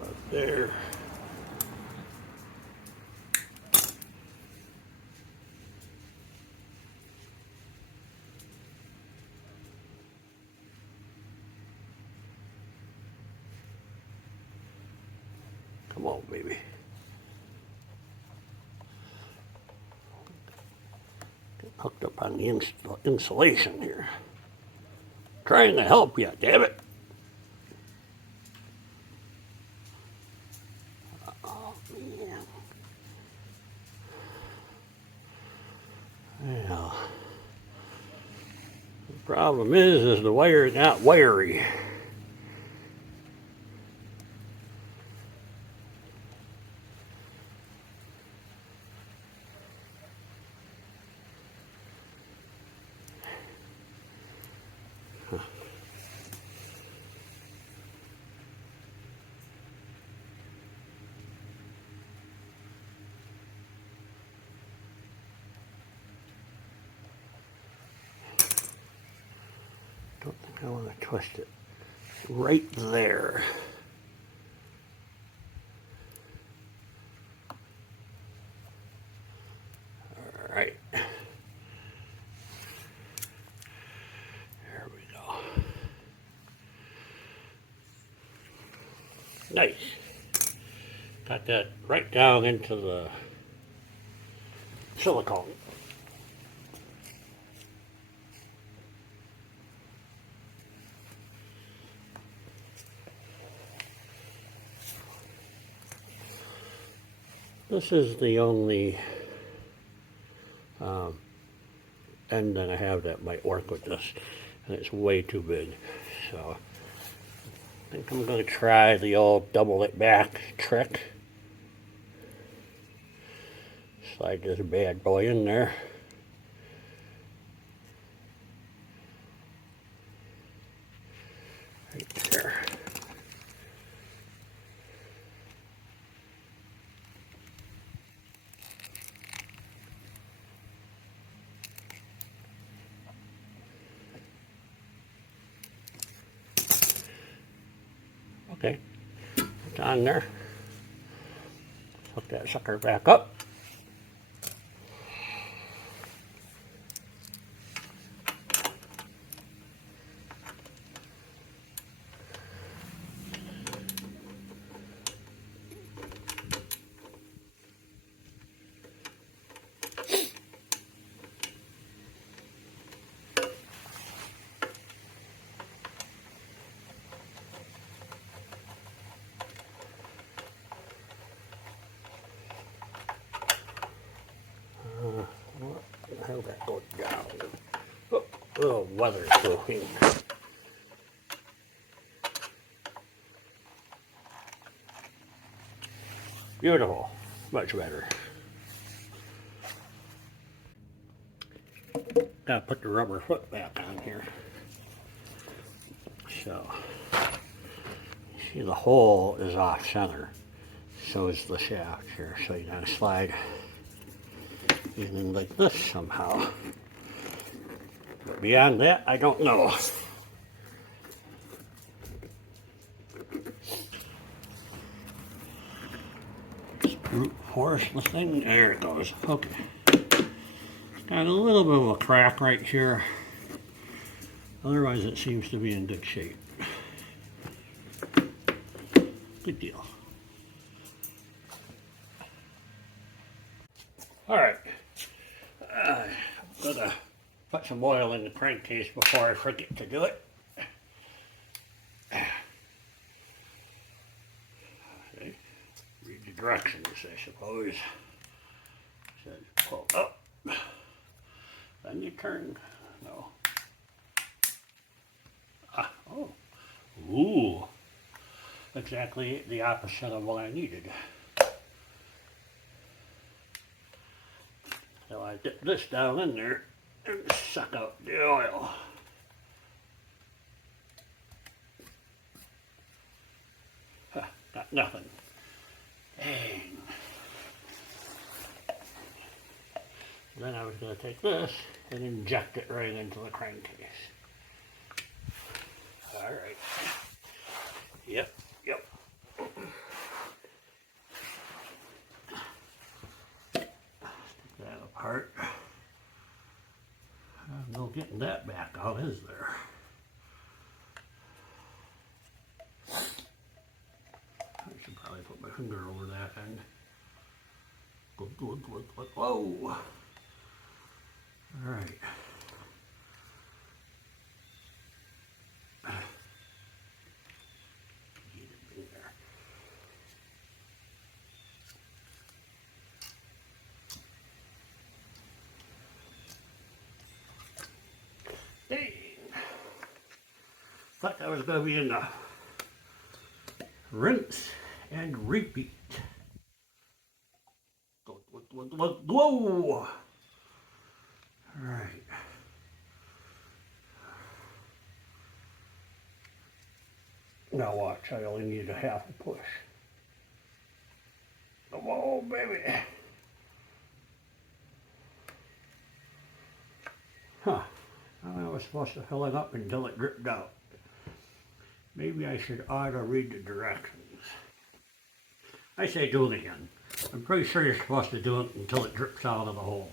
Right there. Come on, baby. Get hooked up on the insulation here. Trying to help you, damn it. Oh, man. Well, the problem is the wire's not wiry. Don't think I want to twist it. Right there. All right. There we go. Nice. Got that right down into the silicone. This is the only end that I have that might work with this, and it's way too big. So I think I'm going to try the old double it back trick. Slide this bad boy in there. Right there. Okay, it's on there. Hook that sucker back up. little weatherproofing. Beautiful, much better. Gotta put the rubber foot back on here. So, see, the hole is off center. So is the shaft here. So you gotta slide in like this somehow. But beyond that, I don't know. Just brute force the thing. There it goes. Okay. Got a little bit of a crack right here. Otherwise, it seems to be in good shape. Good deal. All right. I'm gonna put some oil in the crankcase before I forget to do it. See? Read the directions, I suppose. It says pull up. Then you turn. No. Oh. Ooh. Exactly the opposite of what I needed. So I dip this down in there and suck out the oil. Huh, got nothing. Dang. Then I was going to take this and inject it right into the crankcase. All right. Yep. Take that apart. No getting that back out, is there? I should probably put my finger over that end. Good. Whoa! All right. Get it in there. Dang. Thought that was going to be enough. Rinse and repeat. Whoa! Alright. Now watch, I only need a half a push. Whoa, baby! Huh. I was supposed to fill it up until it dripped out. Maybe I should ought to read the directions. I say do it again. I'm pretty sure you're supposed to do it until it drips out of the hole.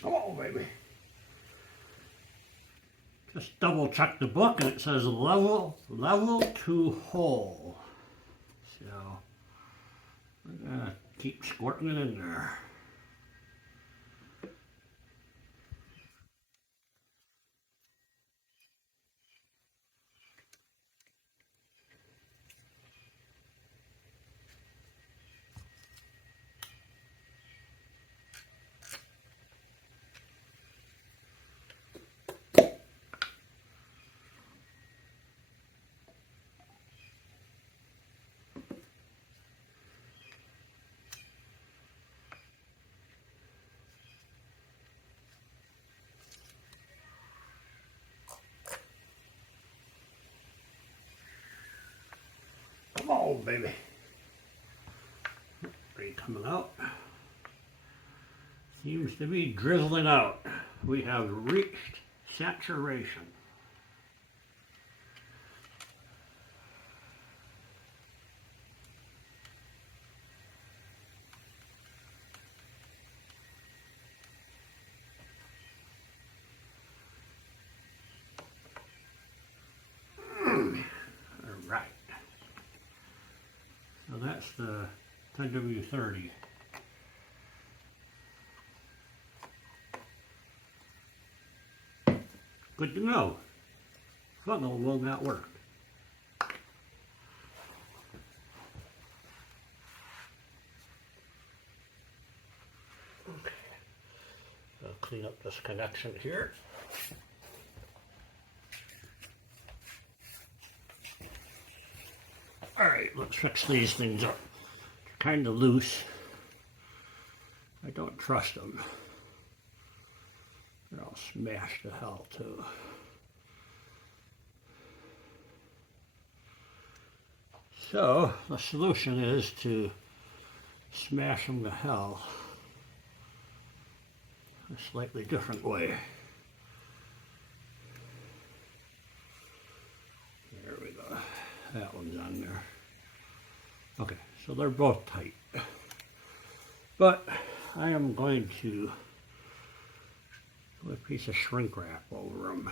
Come on, baby. Just double check the book and it says level 2 hole. So we're gonna keep squirting it in there. Come on, baby. Rain coming out. Seems to be drizzling out. We have reached saturation. Alright. So that's the 10W30. Good to know. Funnel will not work. Okay. I'll clean up this connection here. Alright, let's fix these things up. They're kind of loose. I don't trust them. They're all smashed to hell too. So the solution is to smash them to hell a slightly different way. There we go. That one's on there. Okay, so they're both tight. But I am going to put a piece of shrink wrap over them.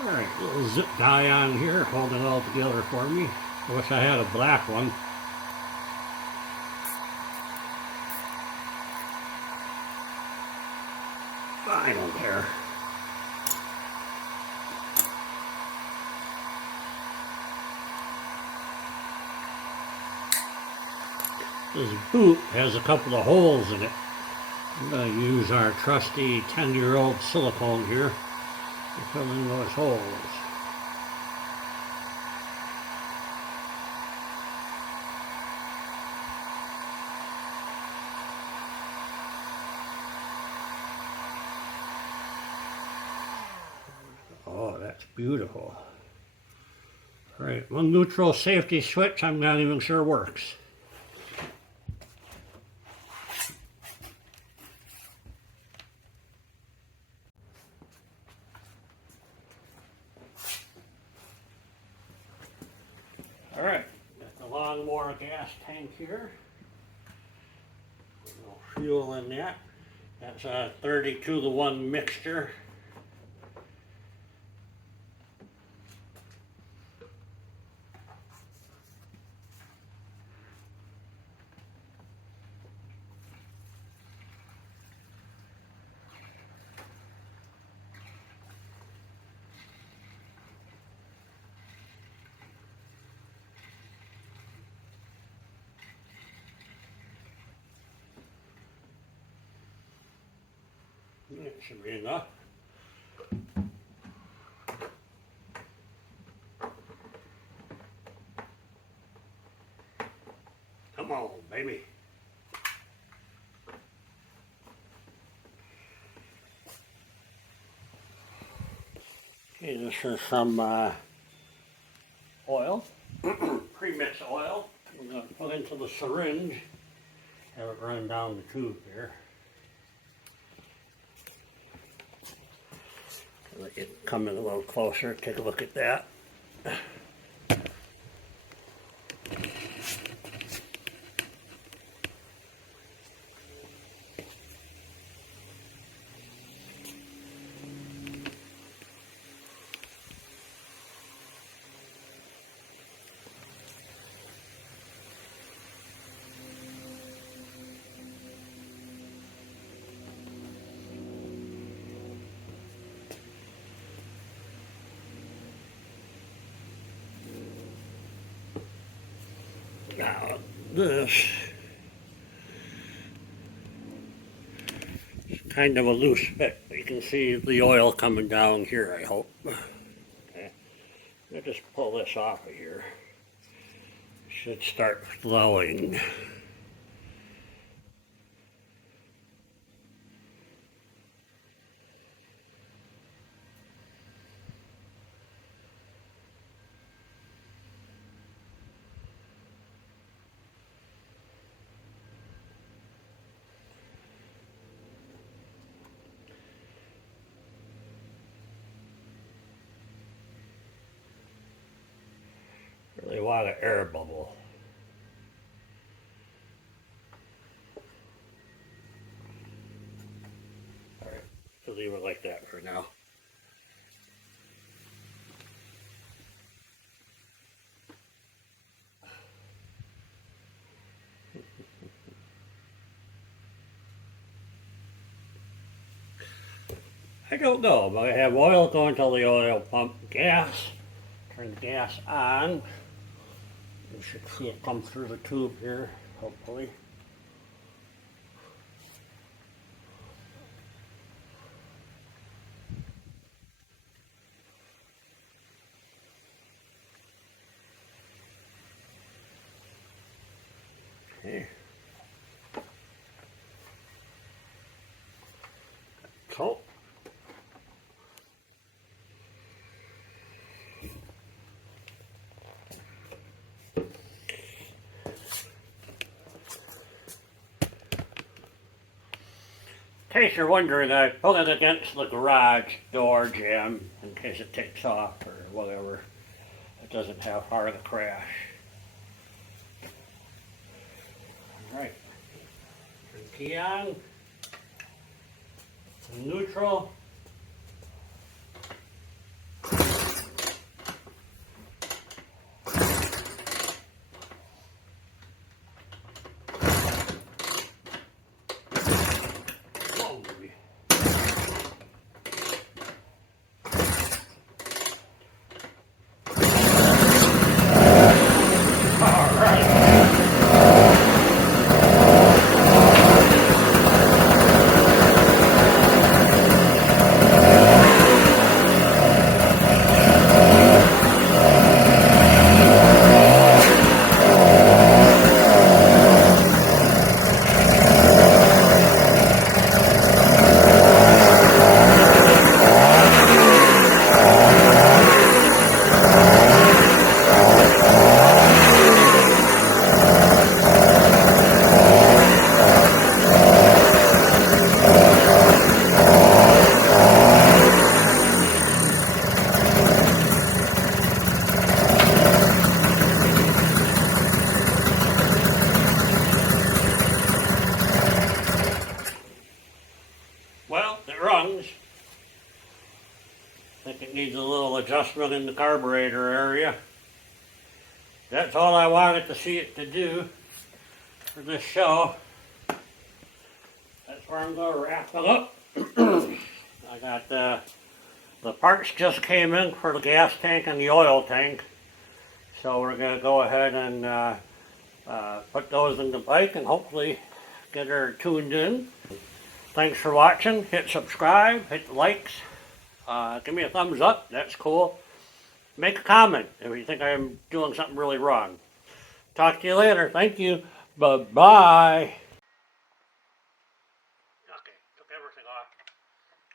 Alright, little zip tie on here, holding it all together for me. I wish I had a black one. I don't care. This boot has a couple of holes in it. I'm going to use our trusty 10-year-old silicone here to fill in those holes. Oh, that's beautiful. All right, one neutral safety switch I'm not even sure works. All right, got the lawnmower gas tank here. No fuel in that. That's a 32-to-1 mixture. That should be enough. Come on, baby. Okay, this is some oil, pre-mixed oil. I'm going to put into the syringe, have it run down the tube here. Let it come in a little closer, take a look at that. Now, this is kind of a loose fit. You can see the oil coming down here, I hope. Okay. I'll just pull this off of here. It should start flowing. Really want an air bubble. Alright, so leave it like that for now. I don't know, but I have oil going to the oil pump, gas, turn the gas on. You should see it come through the tube here, hopefully. Okay. So. In case you're wondering, I put it against the garage door jamb in case it takes off or whatever. It doesn't have hard to crash. Alright. Turn the key on. Neutral. Well, it runs. I think it needs a little adjustment in the carburetor area. That's all I wanted to see it to do for this show. That's where I'm going to wrap it up. I got the parts just came in for the gas tank and the oil tank. So we're going to go ahead and put those in the bike and hopefully get her tuned in. thanks for watching. Hit subscribe, hit the likes, give me a thumbs up, that's cool. Make a comment if you think I'm doing something really wrong. Talk to you later. Thank you. Bye-bye. Okay, took everything off.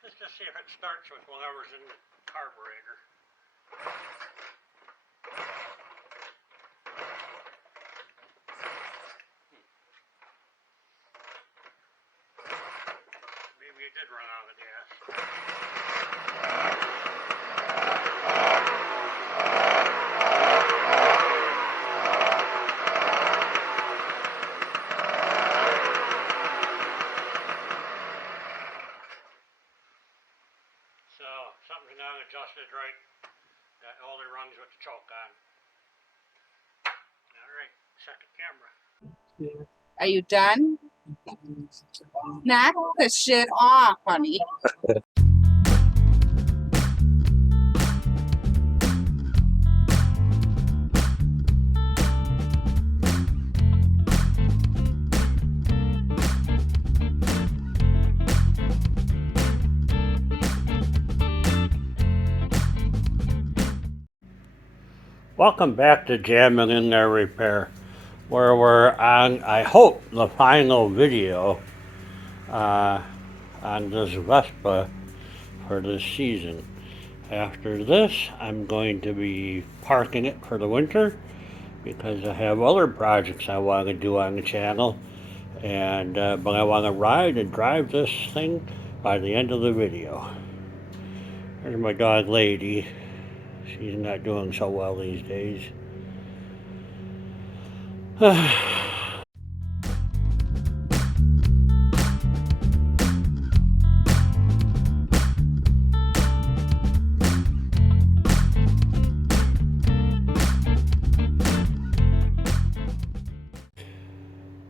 Let's just see if it starts with whatever's in the carburetor. Maybe it did run out of gas. So, something's not adjusted right. That only runs with the choke on. Alright, second camera. Are you done? Knock the shit off, honey. Welcome back to Jamming in There Repair, where we're on, I hope, the final video on this Vespa for this season. After this, I'm going to be parking it for the winter because I have other projects I want to do on the channel, and but I want to ride and drive this thing by the end of the video. There's my dog Lady. She's not doing so well these days.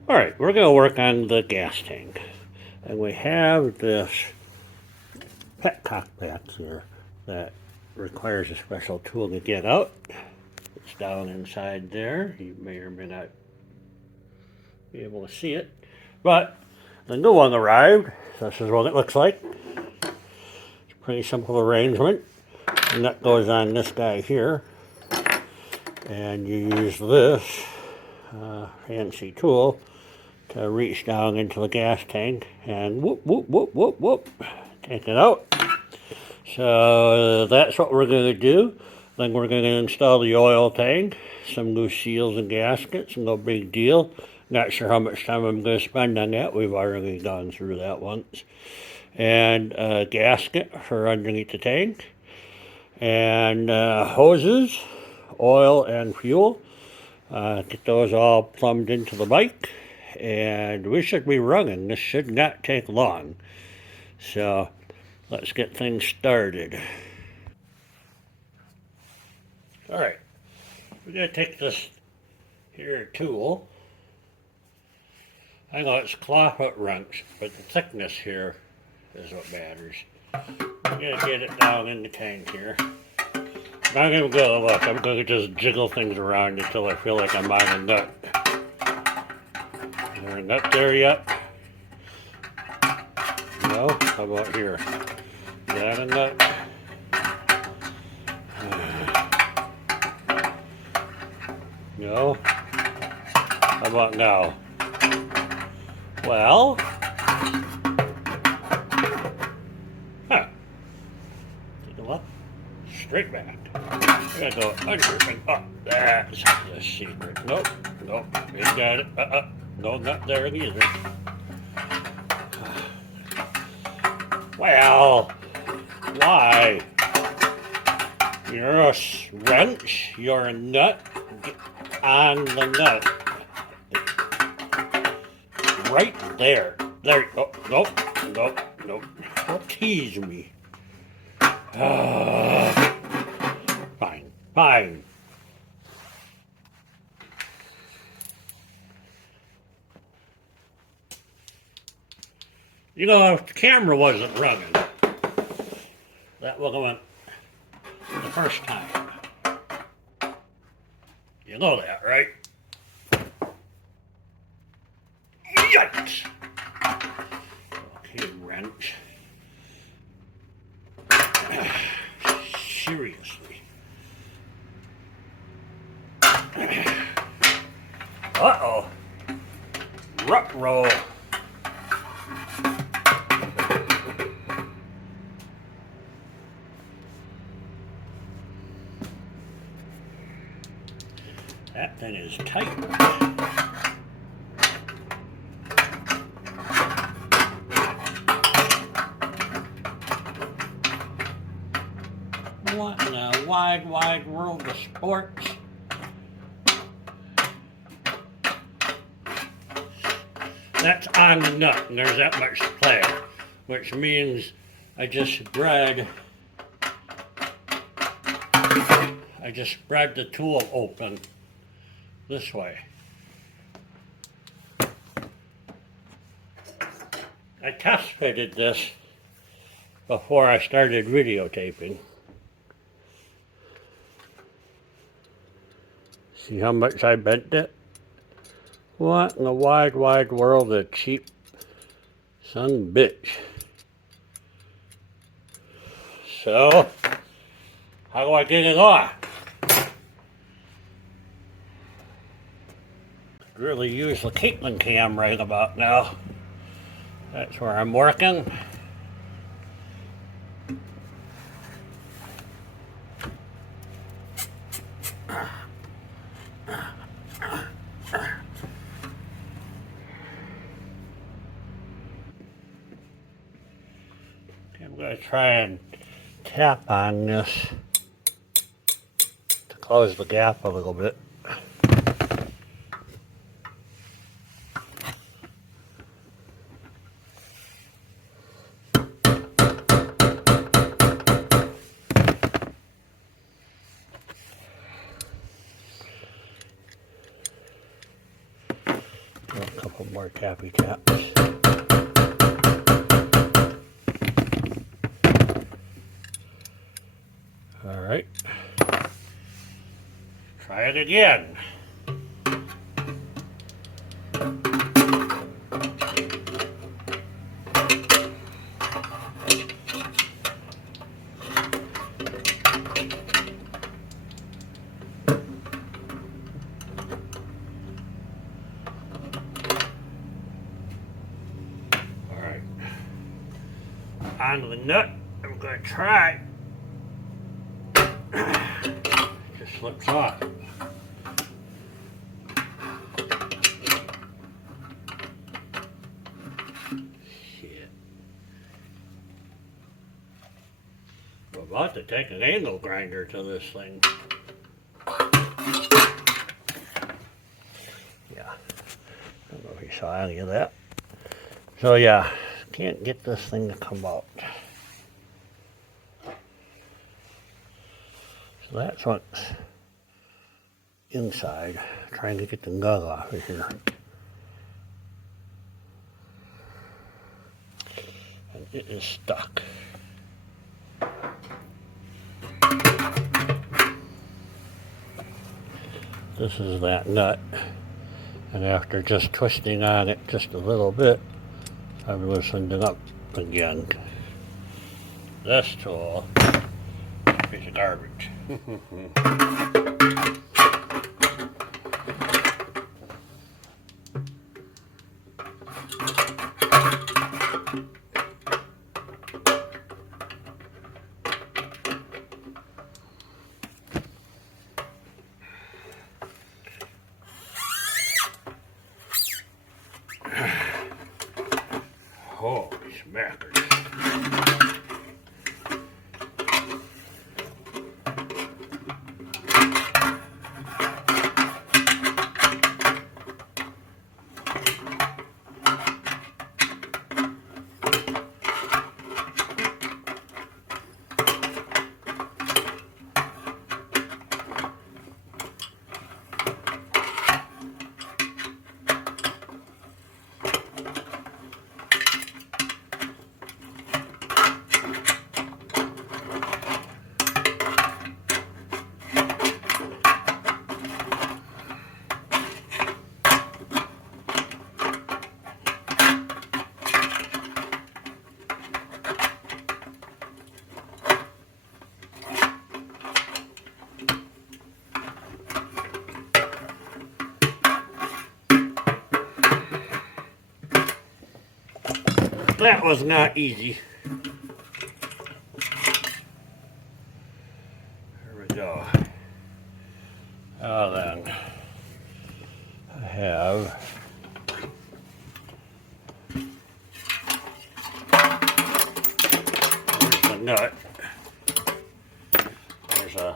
Alright, we're going to work on the gas tank. And we have this petcock back here that requires a special tool to get out. It's down inside there. You may or may not be able to see it. But the new one arrived. This is what it looks like. It's a pretty simple arrangement. The nut goes on this guy here. And you use this fancy tool to reach down into the gas tank and whoop, whoop, whoop, whoop, whoop, take it out. So that's what we're going to do. Then we're going to install the oil tank, some new seals and gaskets, no big deal. Not sure how much time I'm going to spend on that. We've already gone through that once. And a gasket for underneath the tank. And hoses, oil and fuel. Get those all plumbed into the bike. And we should be running. This should not take long. So let's get things started. Alright, we're going to take this here tool. I know it's clawfoot wrench, but the thickness here is what matters. I'm going to get it down in the tank here. Not going to go look, I'm going to just jiggle things around until I feel like I'm on a nut. Is there a nut there yet? No? How about here? Is that a nut? No? How about now? Well? Huh. Take a look. Straight back. I gotta go under and up. That's the secret. Nope. Nope. You got it. No, not there either. Well, why? You're a wrench. You're a nut. Get on the nut. Right there. There. Oh, nope. Nope. Nope. Don't tease me. Fine. Fine. You know, if the camera wasn't running, that would have went the first time. You know that, right? Yikes! Okay, wrench. Seriously. Uh-oh. Ruh-roh. That thing is tight. What in the wide, wide world of sports? That's on the nut, and there's that much play, which means I just spread the tool open this way. I test fitted this before I started videotaping. See how much I bent it? What in the wide, wide world of cheap son of a bitch. So, how do I get it off? Really use the Caitlin cam right about now. That's where I'm working. I'm going to try and tap on this to close the gap a little bit. A couple more tappy taps. All right. Try it again. All right. On the nut, I'm going to try. Just slips off. Shit. We're about to take an angle grinder to this thing. Yeah. I don't know if you saw any of that. So yeah, can't get this thing to come out. So that's what's inside, trying to get the nut off of here. And it is stuck. This is that nut. And after just twisting on it just a little bit, I've loosened it up again. This tool is garbage. Holy smackers. That was not easy. There we go. Now then, I have there's the nut. There's a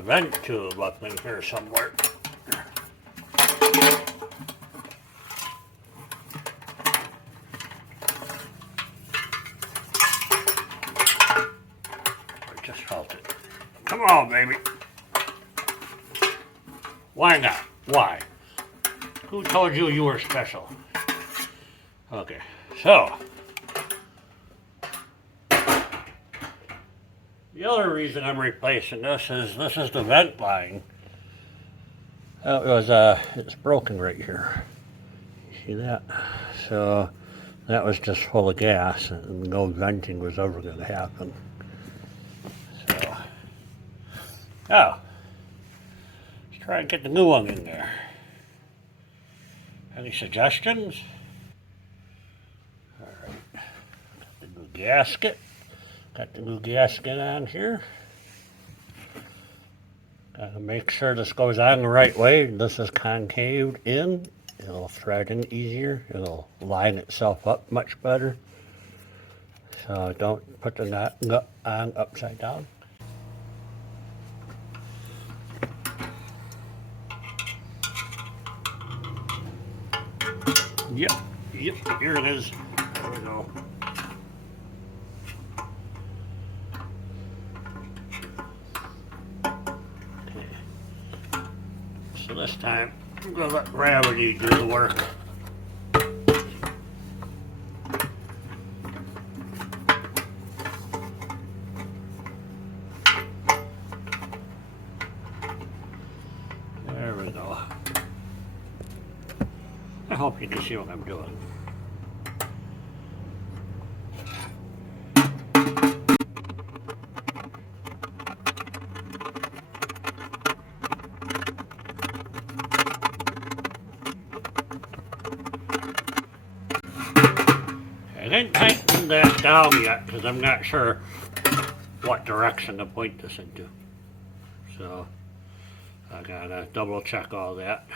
vent tube up in here somewhere. I just felt it. Come on, baby. Why not? Why? Who told you you were special? Okay, so the other reason I'm replacing this is the vent line. It's broken right here. You see that? So that was just full of gas, and no venting was ever going to happen. So, let's try and get the new one in there. Any suggestions? All right, got the new gasket. Got the new gasket on here. Gotta make sure this goes on the right way. This is concaved in. It'll thread in easier. It'll line itself up much better. So don't put the nut on upside down. Yep, here it is. There we go. So this time, I'm going to let gravity do the work. There we go. I hope you can see what I'm doing. I didn't tighten that down yet because I'm not sure what direction to point this into. So I gotta double check all that.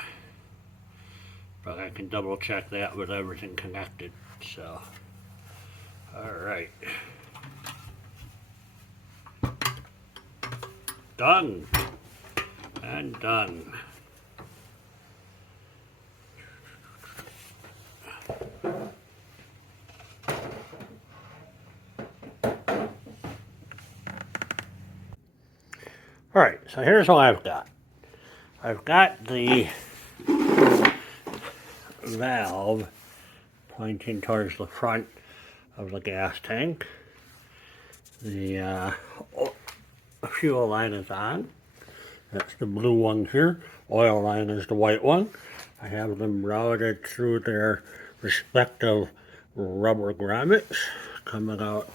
But I can double check that with everything connected. So, alright. Done. And done. Alright, so here's what I've got. I've got the valve pointing towards the front of the gas tank. The fuel line is on. That's the blue one here. Oil line is the white one. I have them routed through their respective rubber grommets. Coming out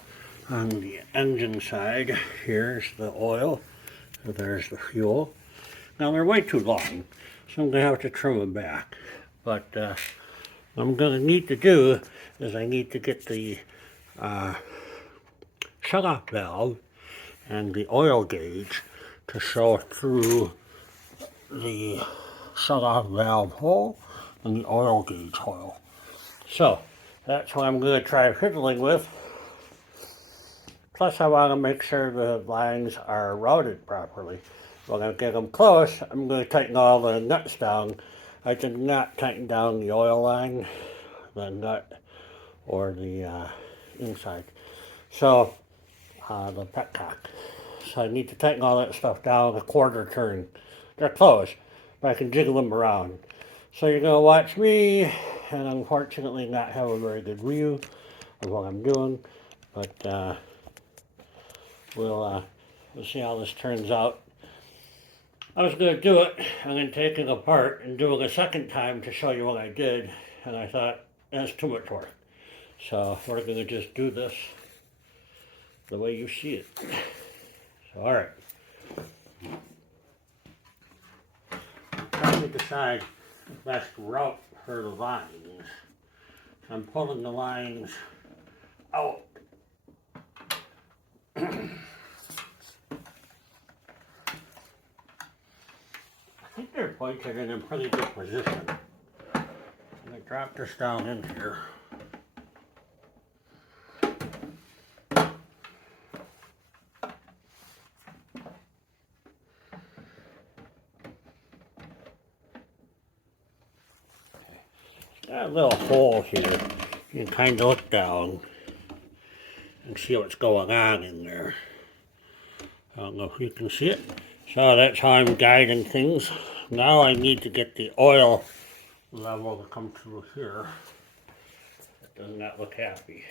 on the engine side, here's the oil. There's the fuel. Now they're way too long, so I'm going to have to trim them back. But what I'm going to need to do is I need to get the shut-off valve and the oil gauge to show through the shut-off valve hole and the oil gauge hole. So that's what I'm going to try fiddling with. Plus I want to make sure the lines are routed properly. When I get them close, I'm going to tighten all the nuts down. I did not tighten down the oil line, the nut, or the inside. So, the petcock. So I need to tighten all that stuff down a quarter turn. They're close, but I can jiggle them around. So you're going to watch me, and unfortunately not have a very good view of what I'm doing. But we'll see how this turns out. I was going to do it and then take it apart and do it a second time to show you what I did, and I thought that's too much work. So we're going to just do this the way you see it. So alright. Trying to decide the best route for the lines. I'm pulling the lines out. I think they're pointed in a pretty good position. I'm going to drop this down in here. Got a little hole here. You can kind of look down and see what's going on in there. I don't know if you can see it. So that's how I'm guiding things. Now I need to get the oil level to come through here. That does not look happy.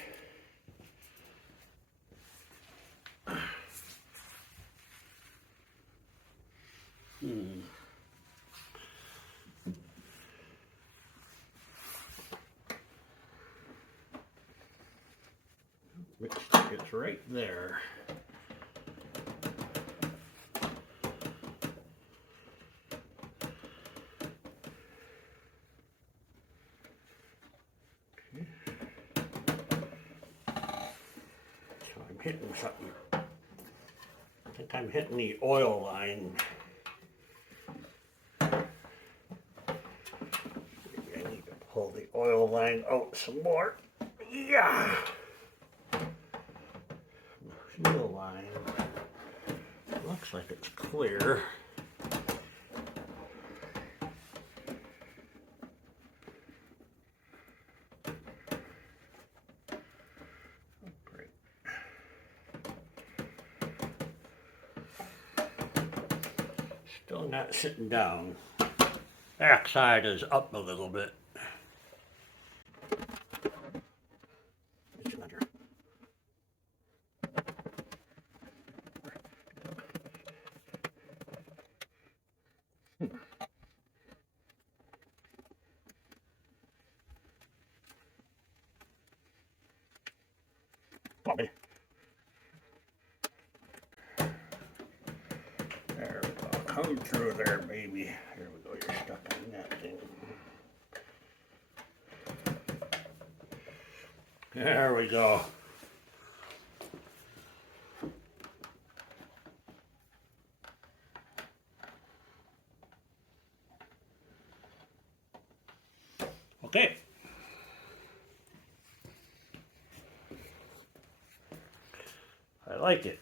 It's right there. So I'm hitting something. I think I'm hitting the oil line. Maybe I need to pull the oil line out some more. Yeah. Fuel line. Looks like it's clear. Great. Still not sitting down. Backside is up a little bit. Bobby. There we go. Come through there, baby. Here we go. You're stuck on that thing. There we go. Okay. I like it.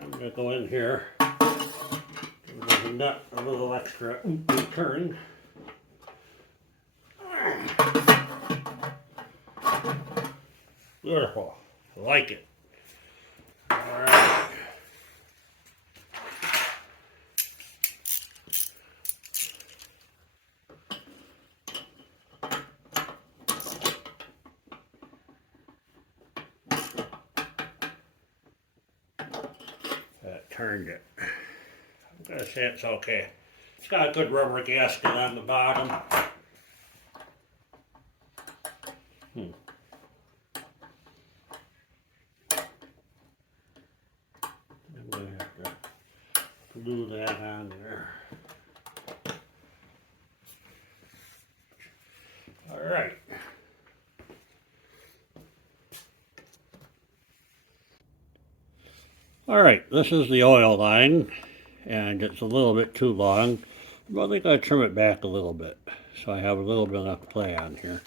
I'm going to go in here and give the nut a little extra turn. Beautiful. I like it. All right. That turned it. I'm going to say it's okay. It's got a good rubber gasket on the bottom. I'm going to have to glue that on there. All right. All right, this is the oil line, and it's a little bit too long. But I think I'll trim it back a little bit, so I have a little bit of play on here.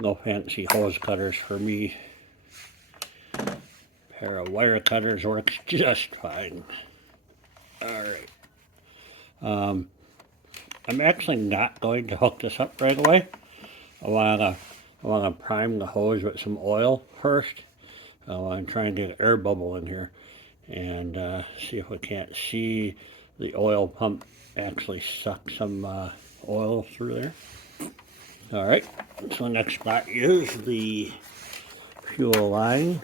No fancy hose cutters for me. Pair of wire cutters works just fine. All right. I'm actually not going to hook this up right away. I wanna prime the hose with some oil first. I'm trying to get an air bubble in here and see if we can't see the oil pump actually suck some oil through there. All right, so the next spot is the fuel line,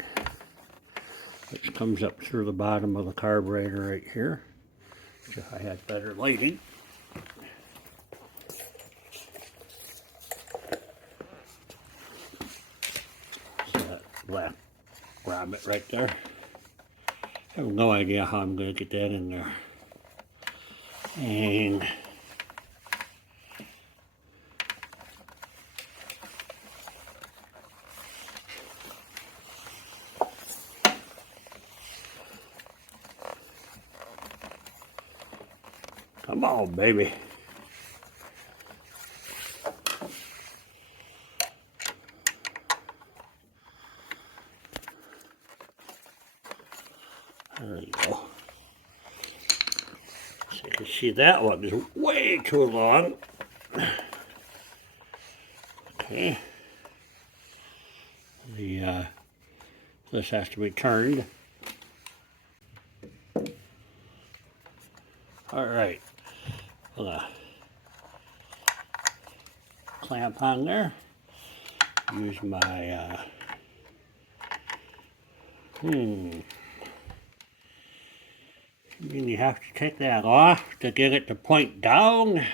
which comes up through the bottom of the carburetor right here. If I had better lighting. See that black rabbit right there? I have no idea how I'm going to get that in there. And come on, baby. There you go. So you can see that one is way too long. Okay. This has to be turned. All right. Put a clamp on there. Use my then you have to take that off to get it to point down.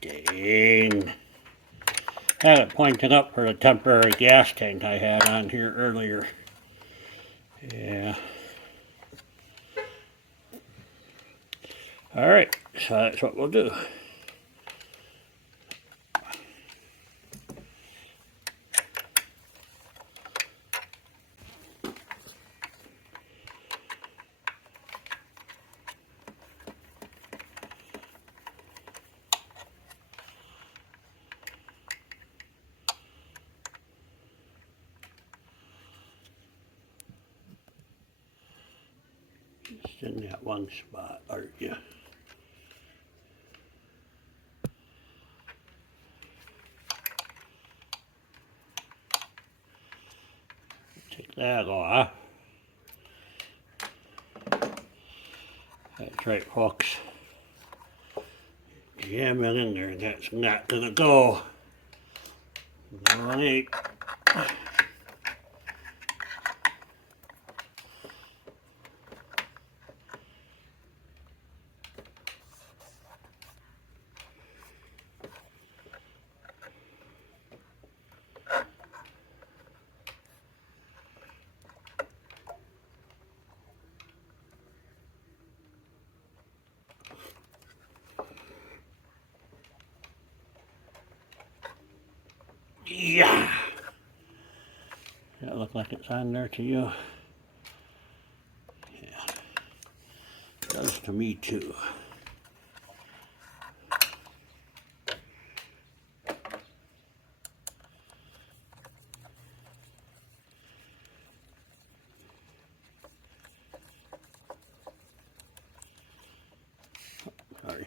Dang. Had it pointed up for the temporary gas tank I had on here earlier. Yeah. Alright, so that's what we'll do. Just in that one spot, aren't you? Take that off. That's right, folks. Jam it in there, and that's not gonna go. No, it ain't. Yeah. That look like it's on there to you? Yeah. It does to me too. Sorry.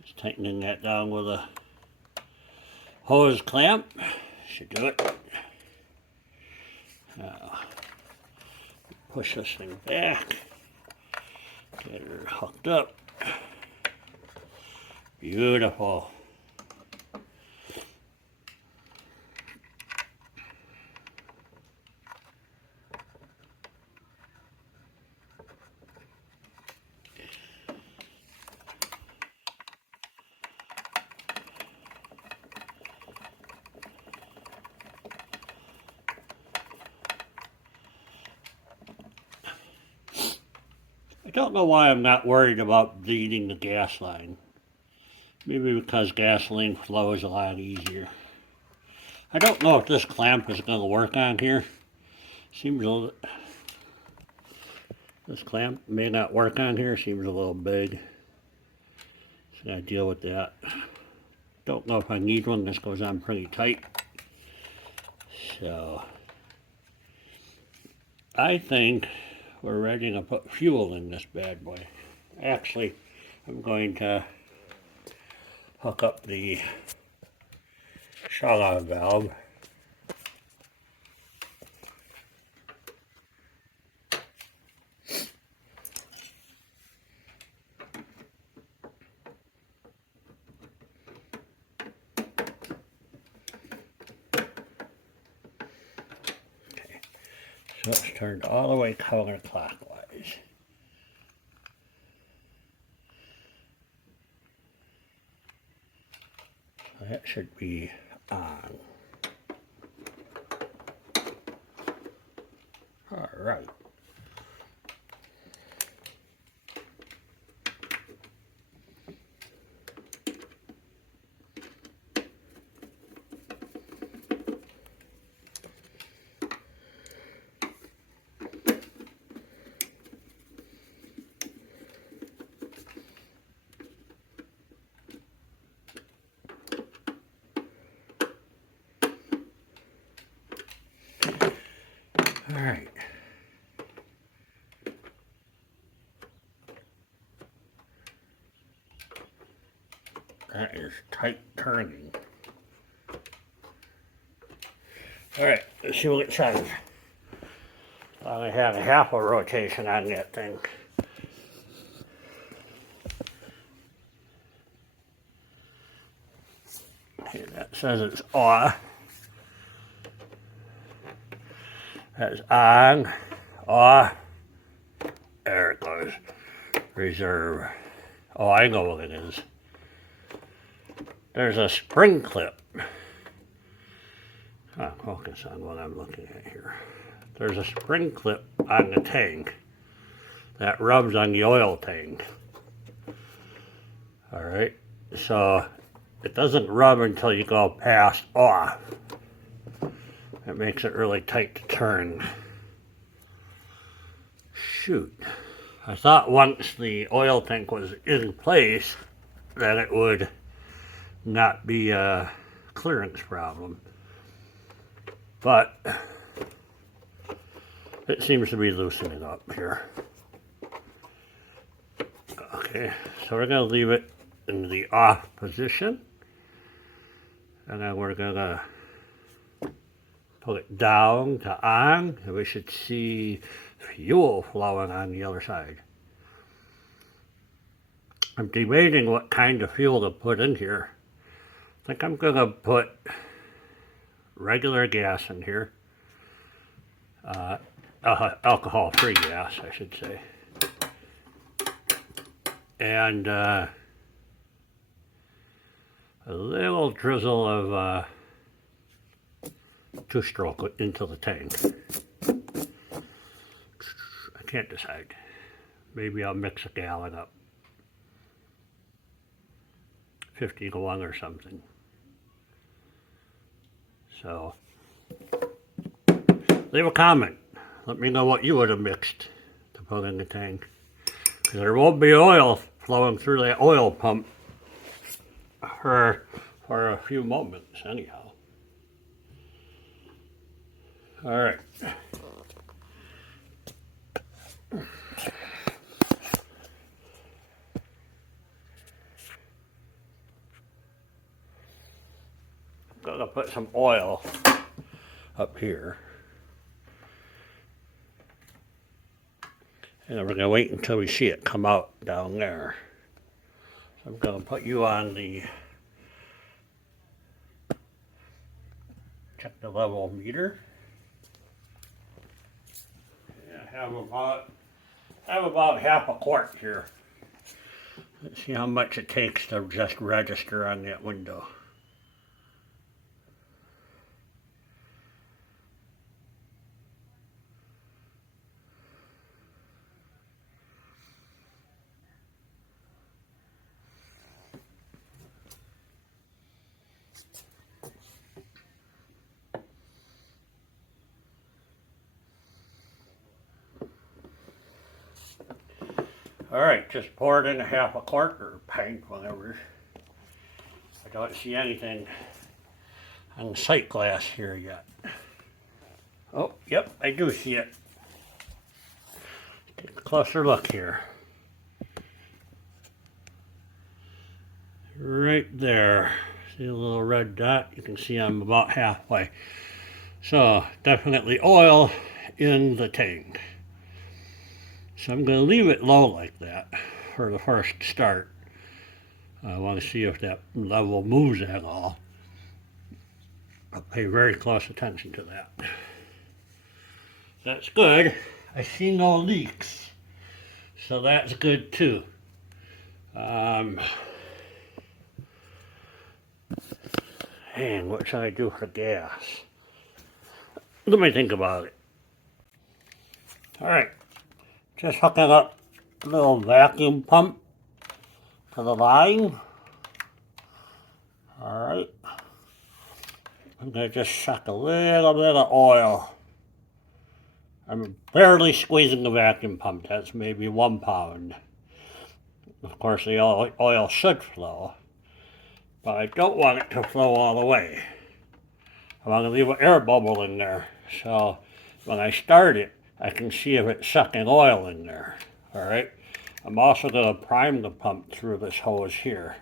Just tightening that down with a hose clamp. Should do it. Now, push this thing back. Get her hooked up. Beautiful. I don't know why I'm not worried about bleeding the gas line. Maybe because gasoline flows a lot easier. I don't know if this clamp is going to work on here. Seems a little... This clamp may not work on here. Seems a little big. So I gotta deal with that. Don't know if I need one. This goes on pretty tight. So I think we're ready to put fuel in this bad boy. Actually, I'm going to hook up the shut-off valve. Okay, so it's turned all the way counterclockwise. So that should be on. All right. All right. That is tight turning. All right, let's see what it says. I only had a half a rotation on that thing. Okay, that says it's off. That's on, off. There it goes. Reserve. Oh, I know what it is. There's a spring clip. Focus on what I'm looking at here. There's a spring clip on the tank that rubs on the oil tank. All right, so it doesn't rub until you go past off. It makes it really tight to turn. Shoot. I thought once the oil tank was in place that it would not be a clearance problem. But it seems to be loosening up here. Okay, so we're going to leave it in the off position. And then we're going to put it down to on, and we should see fuel flowing on the other side. I'm debating what kind of fuel to put in here. I think I'm going to put regular gas in here. Alcohol-free gas, I should say. And a little drizzle of two-stroke into the tank. I can't decide. Maybe I'll mix a gallon up. 50 to 1 or something. So, leave a comment. Let me know what you would have mixed to put in the tank. Because there won't be oil flowing through that oil pump for a few moments anyhow. All right. I'm gonna put some oil up here. And we're gonna wait until we see it come out down there. So I'm gonna put you on the check the level meter. Yeah, have about half a quart here. Let's see how much it takes to just register on that window. All right, just pour it in a half a quart or pint, whatever. I don't see anything on the sight glass here yet. Oh, yep, I do see it. Take a closer look here. Right there. See a little red dot? You can see I'm about halfway. So, definitely oil in the tank. So I'm going to leave it low like that for the first start. I want to see if that level moves at all. I'll pay very close attention to that. That's good. I see no leaks. So that's good too. And what should I do for gas? Let me think about it. All right. Just hooking up a little vacuum pump to the line. Alright. I'm going to just suck a little bit of oil. I'm barely squeezing the vacuum pump. That's maybe 1 pound. Of course, the oil should flow. But I don't want it to flow all the way. I want to leave an air bubble in there. So when I start it, I can see if it's sucking oil in there. All right. I'm also going to prime the pump through this hose here.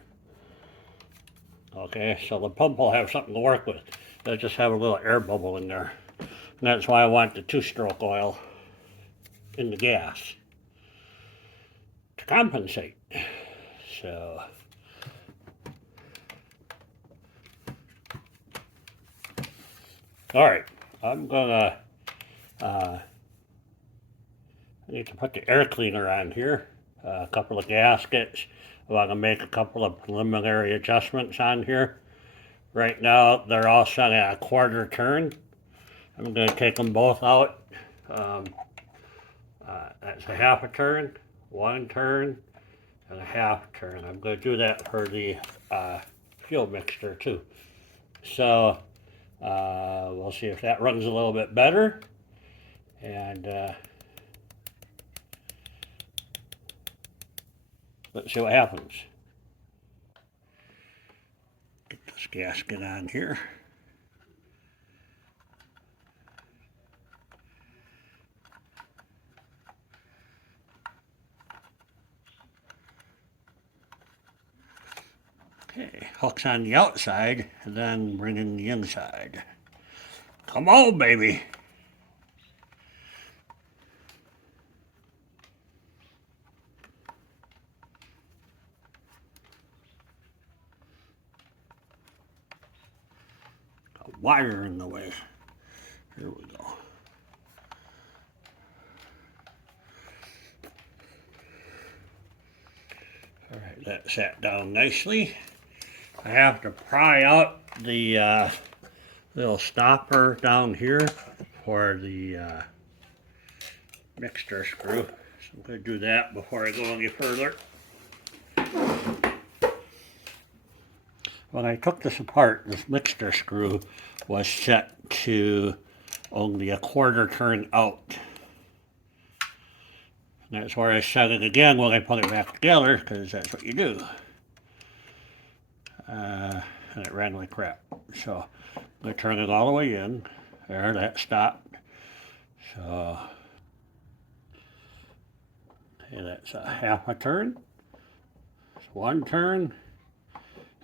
Okay, so the pump will have something to work with. It'll just have a little air bubble in there. And that's why I want the 2-stroke oil in the gas to compensate. So all right, I'm gonna I need to put the air cleaner on here, a couple of gaskets. I want to make a couple of preliminary adjustments on here. Right now they're all set at a 1/4 turn. I'm going to take them both out. That's a 1/2 turn, 1 turn, and a 1/2 turn. I'm going to do that for the fuel mixture too. So we'll see if that runs a little bit better. And let's see what happens. Get this gasket on here. Okay, hooks on the outside and then bring in the inside. Come on, baby. A wire in the way. Here we go. All right, that sat down nicely. I have to pry out the little stopper down here for the mixture screw. So I'm going to do that before I go any further. When I took this apart, this mixture screw was set to only a 1/4 turn out. And that's where I set it again when I put it back together, because that's what you do. And it ran like crap. So I'm going to turn it all the way in. There, that stopped. So okay, that's a 1/2 turn. It's 1 turn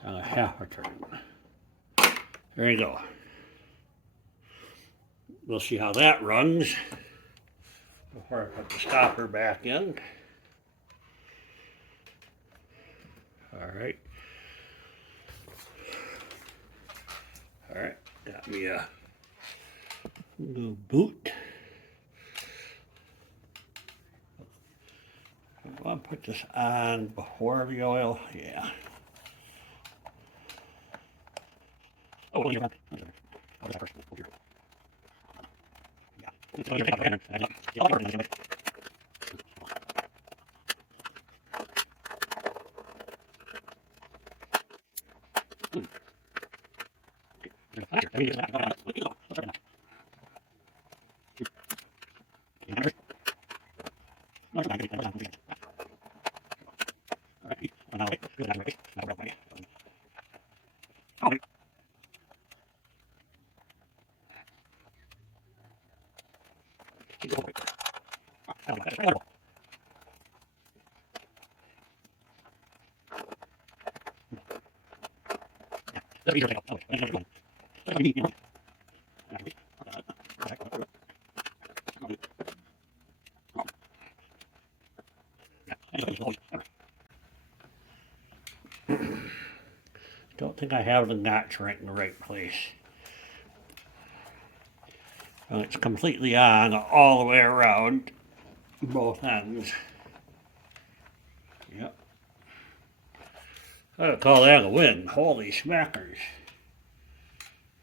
and a 1/2 turn. There you go. We'll see how that runs before I put the stopper back in. All right. All right, got me a little boot. I'll put this on before the oil. Yeah. Oh, well, you're oh, that first. Yeah. Don't think I have the notch right in the right place. Well, it's completely on all the way around both ends. Yep. I would call that a win. Holy smackers.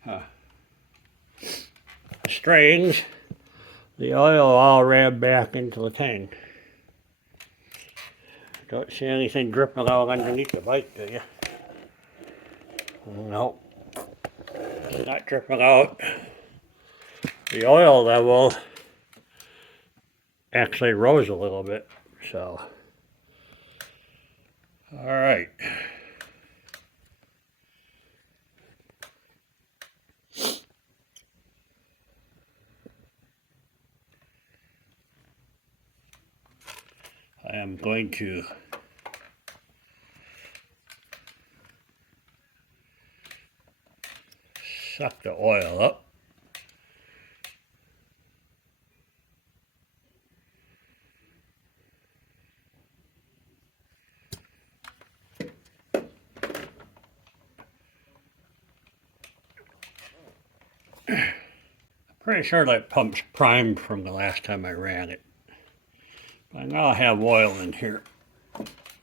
Huh. The strings, the oil all ran back into the tank. Don't see anything dripping out underneath the bike, do you? Nope. It's not dripping out. The oil level actually rose a little bit, so. All right. I am going to suck the oil up. Pretty sure that pump's primed from the last time I ran it. But now I have oil in here.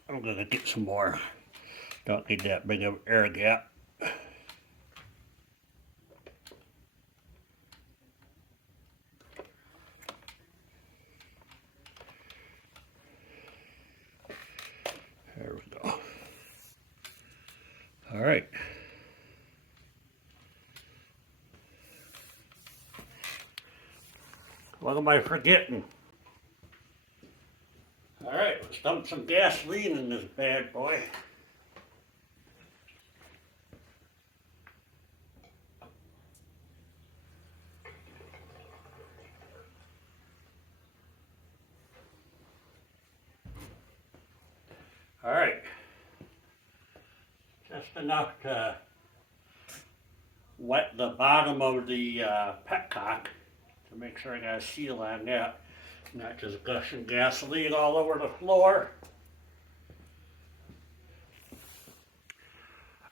I'm gonna get some more. Don't need that big of air gap. There we go. All right. What am I forgetting? All right, let's dump some gasoline in this bad boy. All right, just enough to wet the bottom of the petcock to make sure I got a seal on that. Not just gushing gasoline all over the floor.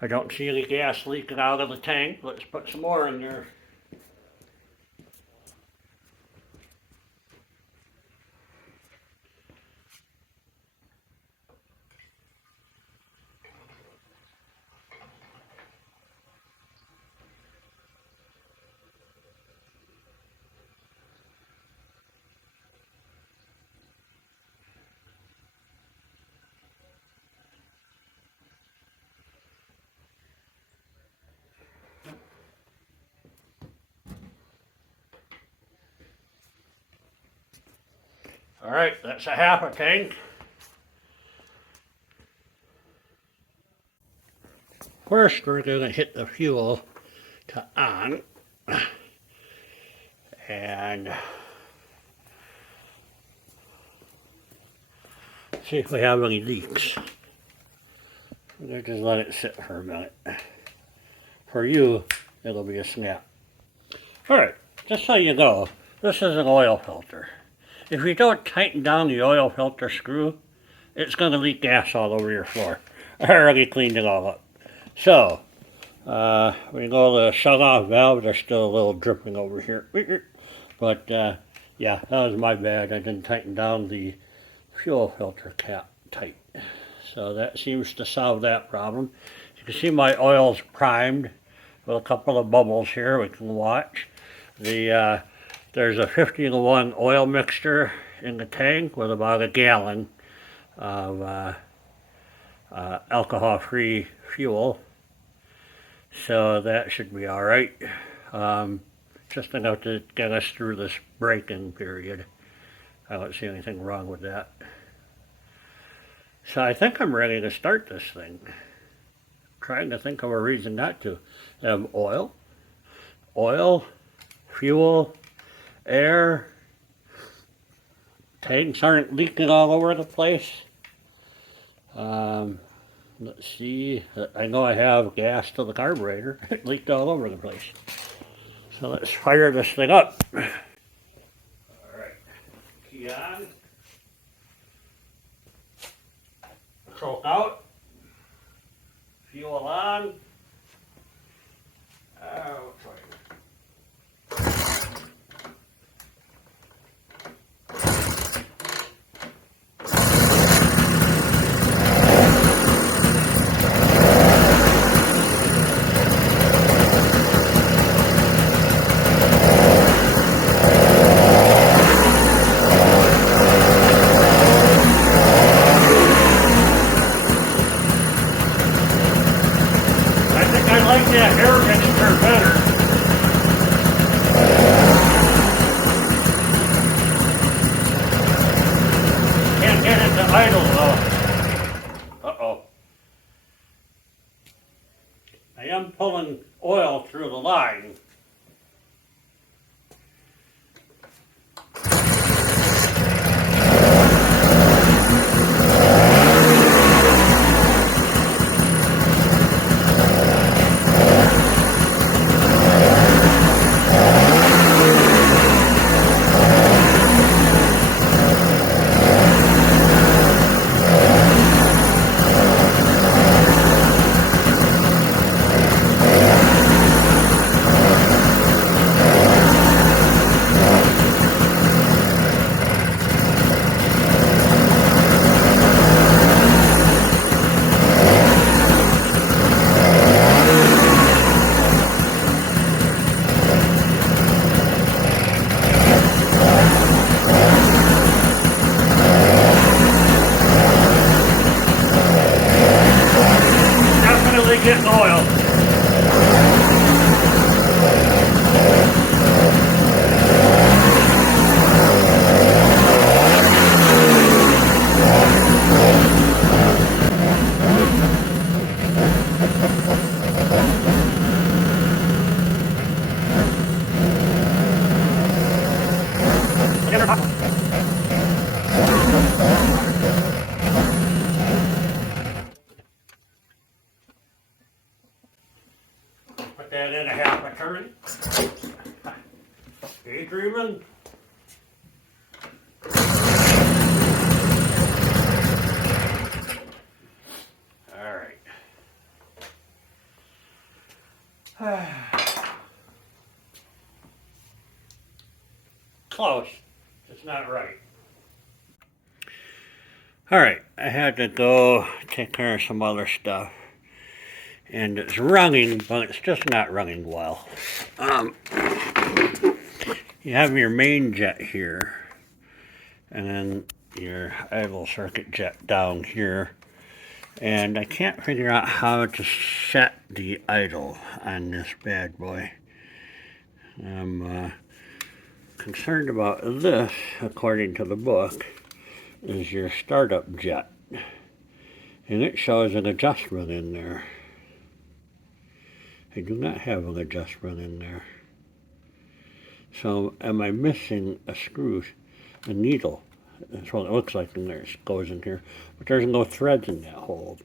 I don't see any gas leaking out of the tank. Let's put some more in there. All right, that's a half a tank. First, we're going to hit the fuel to on and see if we have any leaks. We'll just let it sit for a minute. For you, it'll be a snap. All right, just so you know, this is an oil filter. If you don't tighten down the oil filter screw, it's going to leak gas all over your floor. I already cleaned it all up. So, we go to the shut-off valve. There's still a little dripping over here. But, yeah, that was my bad. I didn't tighten down the fuel filter cap tight. So that seems to solve that problem. You can see my oil's primed with a couple of bubbles here we can watch. There's a 50-to-1 oil mixture in the tank with about a gallon of alcohol-free fuel. So that should be all right. Just enough to get us through this break-in period. I don't see anything wrong with that. So I think I'm ready to start this thing. I'm trying to think of a reason not to. I have oil, fuel, air. Tanks aren't leaking all over the place. Let's see. I know I have gas to the carburetor. It leaked all over the place. So let's fire this thing up. All right. Key on. Choke out. Fuel on. Oh, yeah, air mixture better. Can't get it to idle though. Uh-oh. I am pulling oil through the line. Put that in a half a turn. Daydreaming. All right. Close. It's not right. All right, I had to go take care of some other stuff. And it's running, but it's just not running well. You have your main jet here, and then your idle circuit jet down here. And I can't figure out how to set the idle on this bad boy. I'm concerned about this, according to the book, is your startup jet. And it shows an adjustment in there. I do not have an adjustment in there. So am I missing a screw, a needle? That's what it looks like in there. It goes in here. But there's no threads in that hole.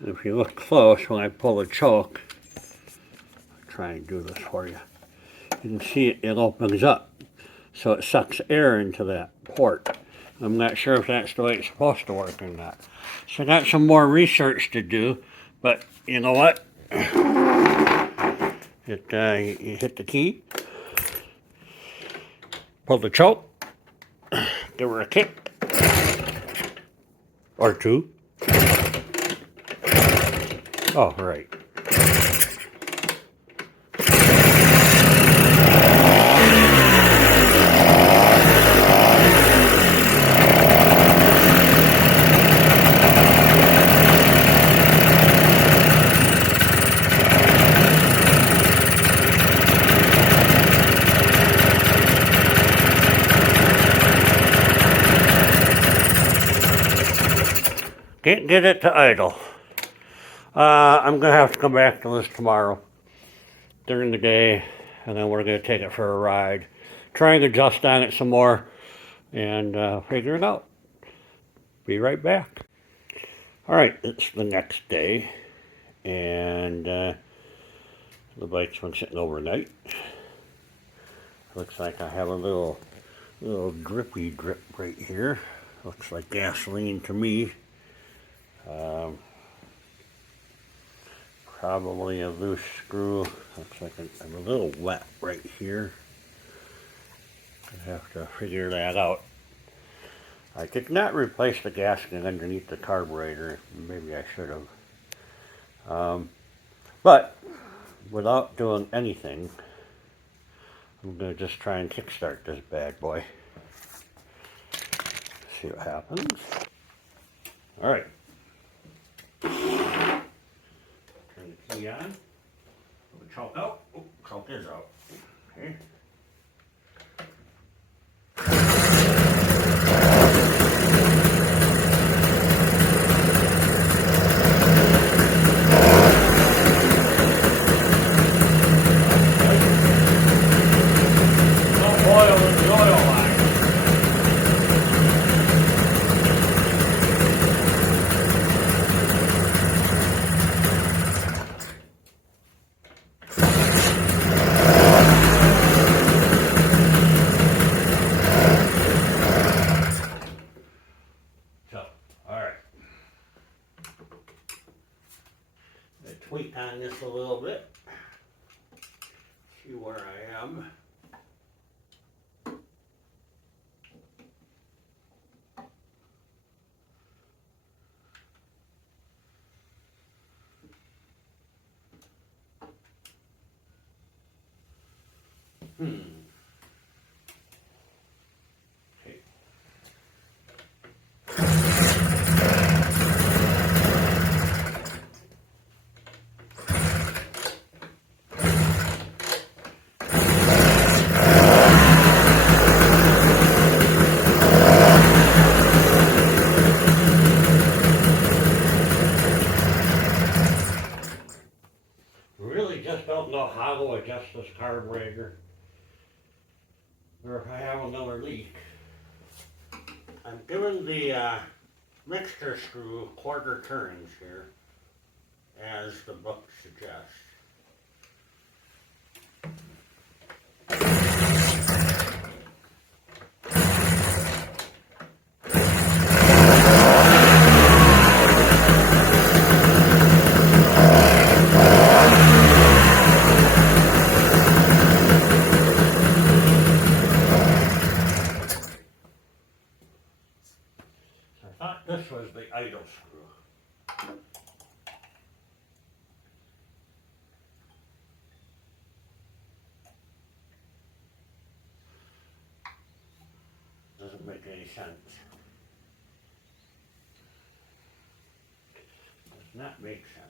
And if you look close, when I pull the choke, I'll try and do this for you. You can see it opens up. So it sucks air into that port. I'm not sure if that's the way it's supposed to work or not. So I got some more research to do, but you know what? You hit the key, pull the choke, give her a kick, or two. Oh, right. Can't get it to idle. I'm going to have to come back to this tomorrow during the day, and then we're going to take it for a ride. Try and adjust on it some more and figure it out. Be right back. All right, it's the next day, and the bike's been sitting overnight. Looks like I have a little drippy drip right here. Looks like gasoline to me. Probably a loose screw. Looks like I'm a little wet right here. I have to figure that out. I did not replace the gasket underneath the carburetor. Maybe I should have. But without doing anything, I'm going to just try and kickstart this bad boy. See what happens. All right. Turn the key on. Pull the choke out. Oh, choke is out. Okay. Tweak on this a little bit. See where I am. Okay. Really just don't know how to adjust this carburetor, or if I have another leak. I'm giving the mixture screw quarter turns here, as the book suggests. doesn't make any sense. Does not make sense.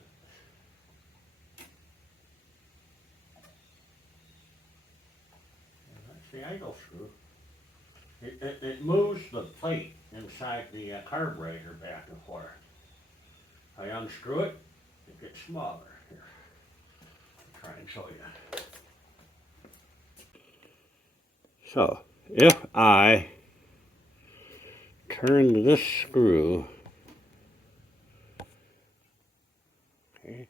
And that's the idle screw. It moves the plate inside the carburetor back and forth. I unscrew it, it gets smaller. Here, I'll try and show you. So, if I turn this screw, okay,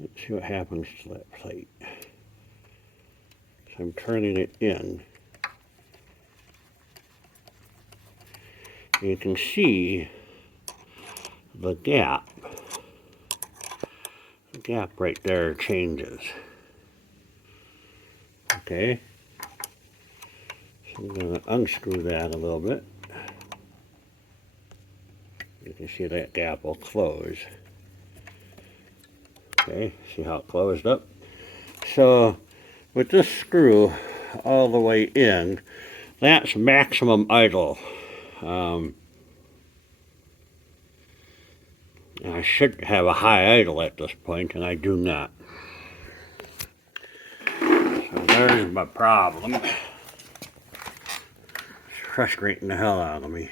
let's see what happens to that plate. So I'm turning it in. You can see the gap. The gap right there changes. Okay. So I'm going to unscrew that a little bit. You can see that gap will close. Okay, see how it closed up? So with this screw all the way in, that's maximum idle. I should have a high idle at this point, and I do not. So there's my problem. It's frustrating the hell out of me.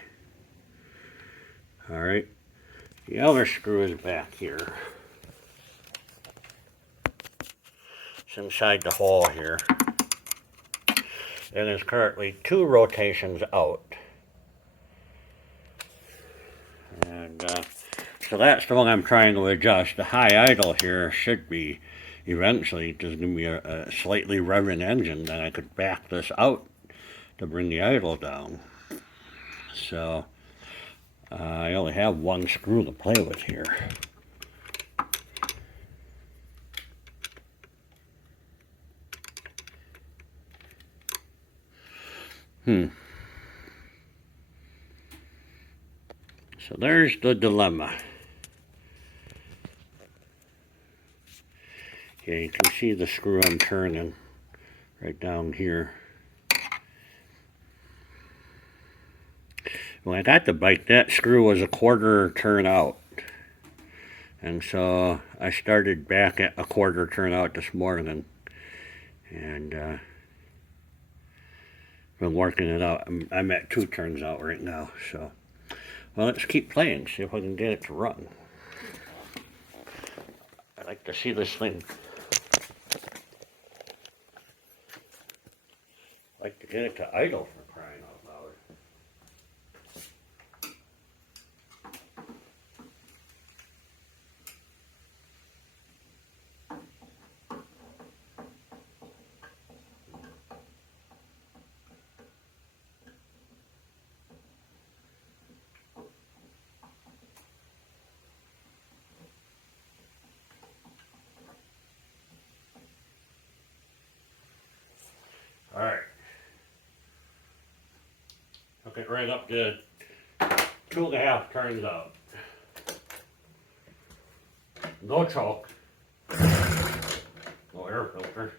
Alright, the other screw is back here. It's inside the hole here. It is currently 2 rotations out. And so that's the one I'm trying to adjust. The high idle here should be eventually just give me a slightly revving engine. Then I could back this out to bring the idle down. So I only have 1 screw to play with here. So there's the dilemma. Okay, you can see the screw I'm turning right down here. When I got the bike, that screw was a 1/4 turn out. And so I started back at a 1/4 turn out this morning. And been working it out. I'm at 2 turns out right now. So, well, let's keep playing, see if I can get it to run. I'd like to see this thing. I'd like to get it to idle for crying out loud. Alright. Took it right up to 2.5 turns out. No choke. No air filter.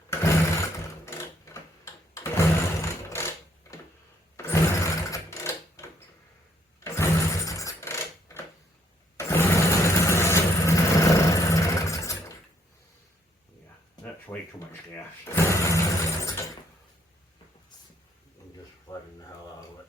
Yeah, that's way too much gas. I'm just flooding the hell out of it.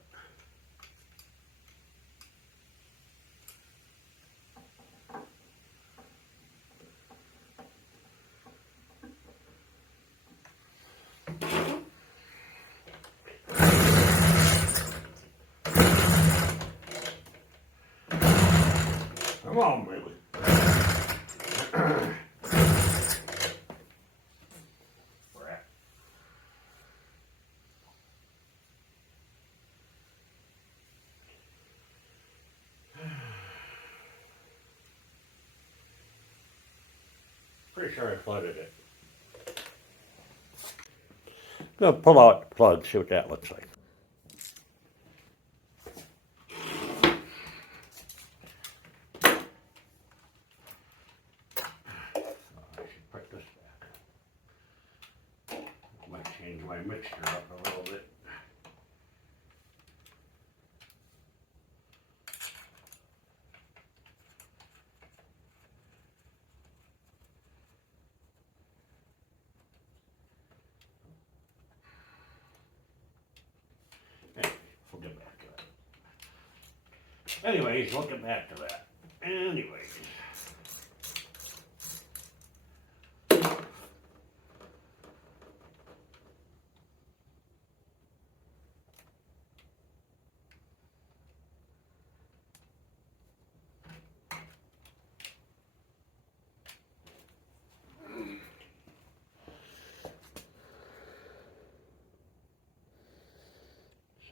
Come on, baby. Brat. Pretty sure I flooded it. Gonna pull out the plug, see what that looks like. I should put this back. my mixture up a little bit. We'll get back to that. Anyways, we'll get back to that. Anyways.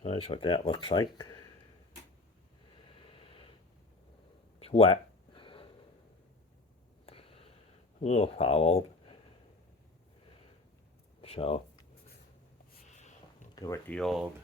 So that's what that looks like. It's wet. A little fouled. So, give it the old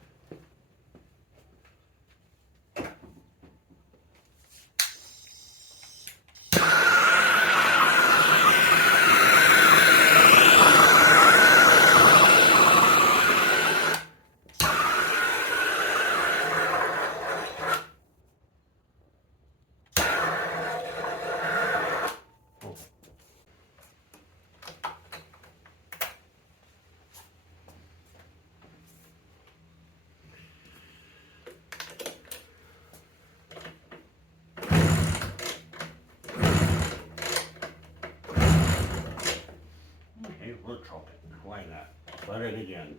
hey, we're talking. Why not? Let it again.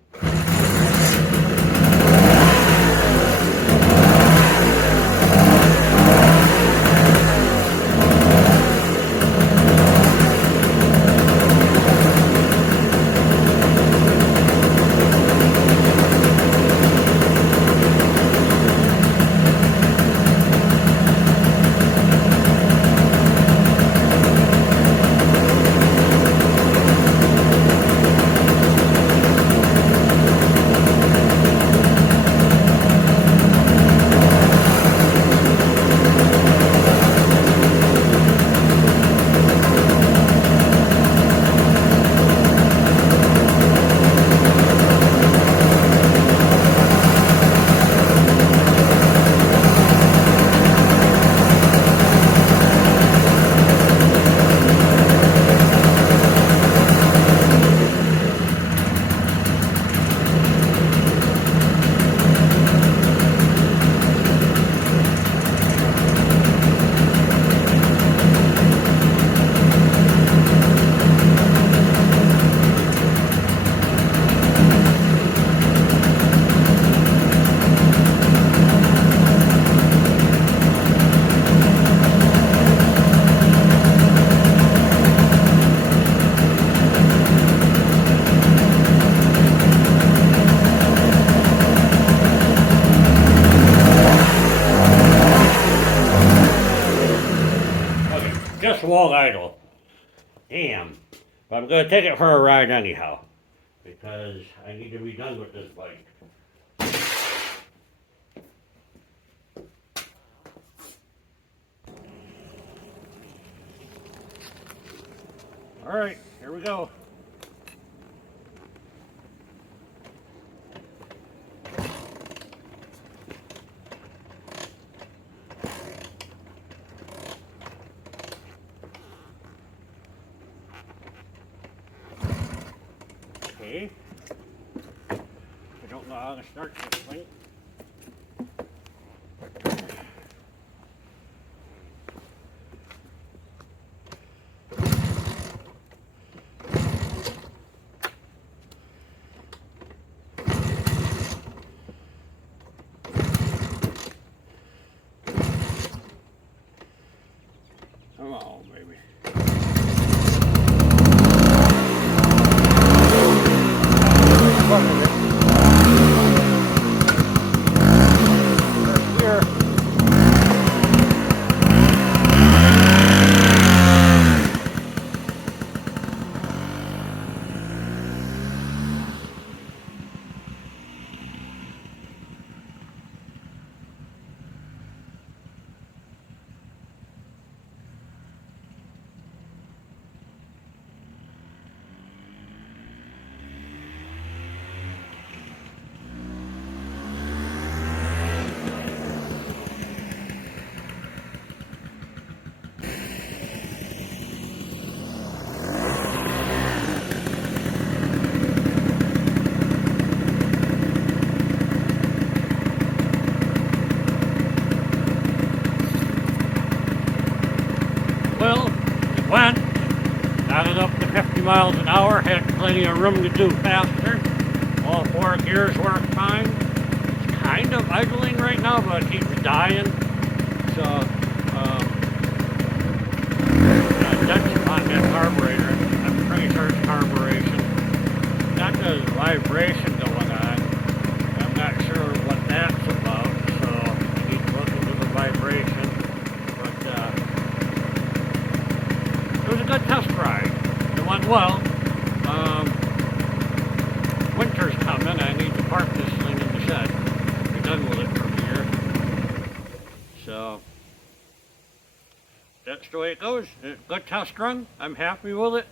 Just wall idle. Damn. But I'm gonna take it for a ride anyhow. Because I need to be done with this bike. Alright, here we go. Okay. I don't know how to start this thing. Come on, baby. Here. Well, it went. Got it up to 50 miles an hour. Had plenty of room to do faster. All 4 gears work fine. It's kind of idling right now, but it keeps dying. So, that's on that carburetor. I'm pretty sure it's carburation. Got the vibration going on. I'm not sure what that's about, so I need to look into the vibration. But it was a good test ride. It went well. Winter's coming. I need to park this thing in the shed. Be done with it for the year. So that's the way it goes. Good test run. I'm happy with it.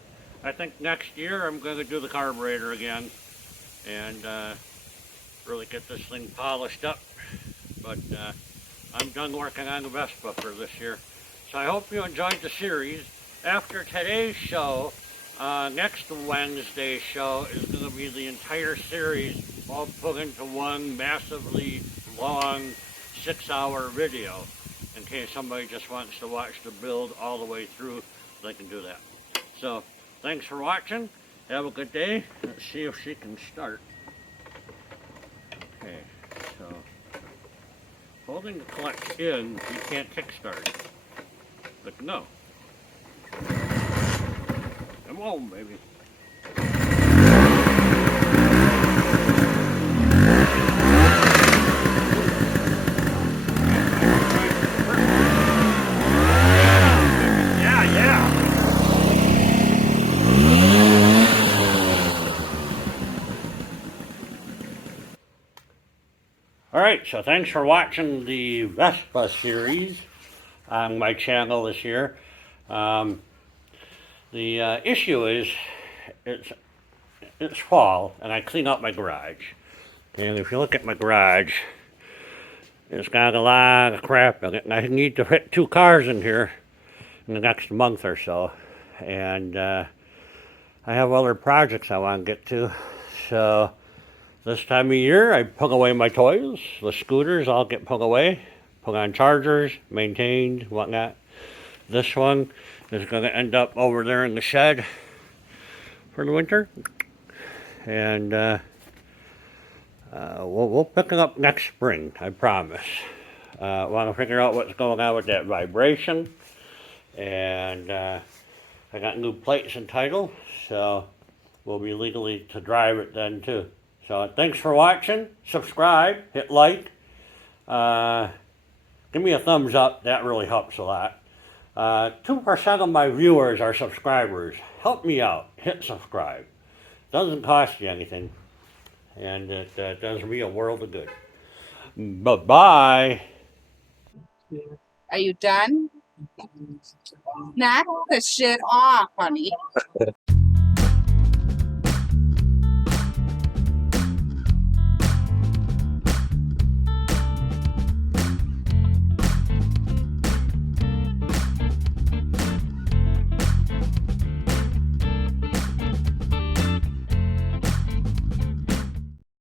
I think next year I'm going to do the carburetor again and really get this thing polished up. But I'm done working on the Vespa for this year. So I hope you enjoyed the series. After today's show, next Wednesday's show is going to be the entire series all put into one massively long 6-hour video. In case somebody just wants to watch the build all the way through, they can do that. So thanks for watching. Have a good day. Let's see if she can start. Okay, so holding the clutch in, you can't kickstart. But no. Come on, baby. Yeah, yeah. Alright, so thanks for watching the Vespa series on my channel this year. The issue is it's fall and I clean up my garage. And if you look at my garage, it's got a lot of crap in it, and I need to fit 2 cars in here in the next month or so. And I have other projects I want to get to. So this time of year, I put away my toys. The scooters all get put away, put on chargers, maintained, whatnot. This one is going to end up over there in the shed for the winter. And we'll pick it up next spring, I promise. Want to figure out what's going on with that vibration. And I got new plates and title, so we'll be legally to drive it then too. So thanks for watching. Subscribe, hit like. Give me a thumbs up, that really helps a lot. 2% of my viewers are subscribers. Help me out, hit subscribe. Doesn't cost you anything, and it does me a world of good. Bye-bye. Are you done? Knock the shit off, honey.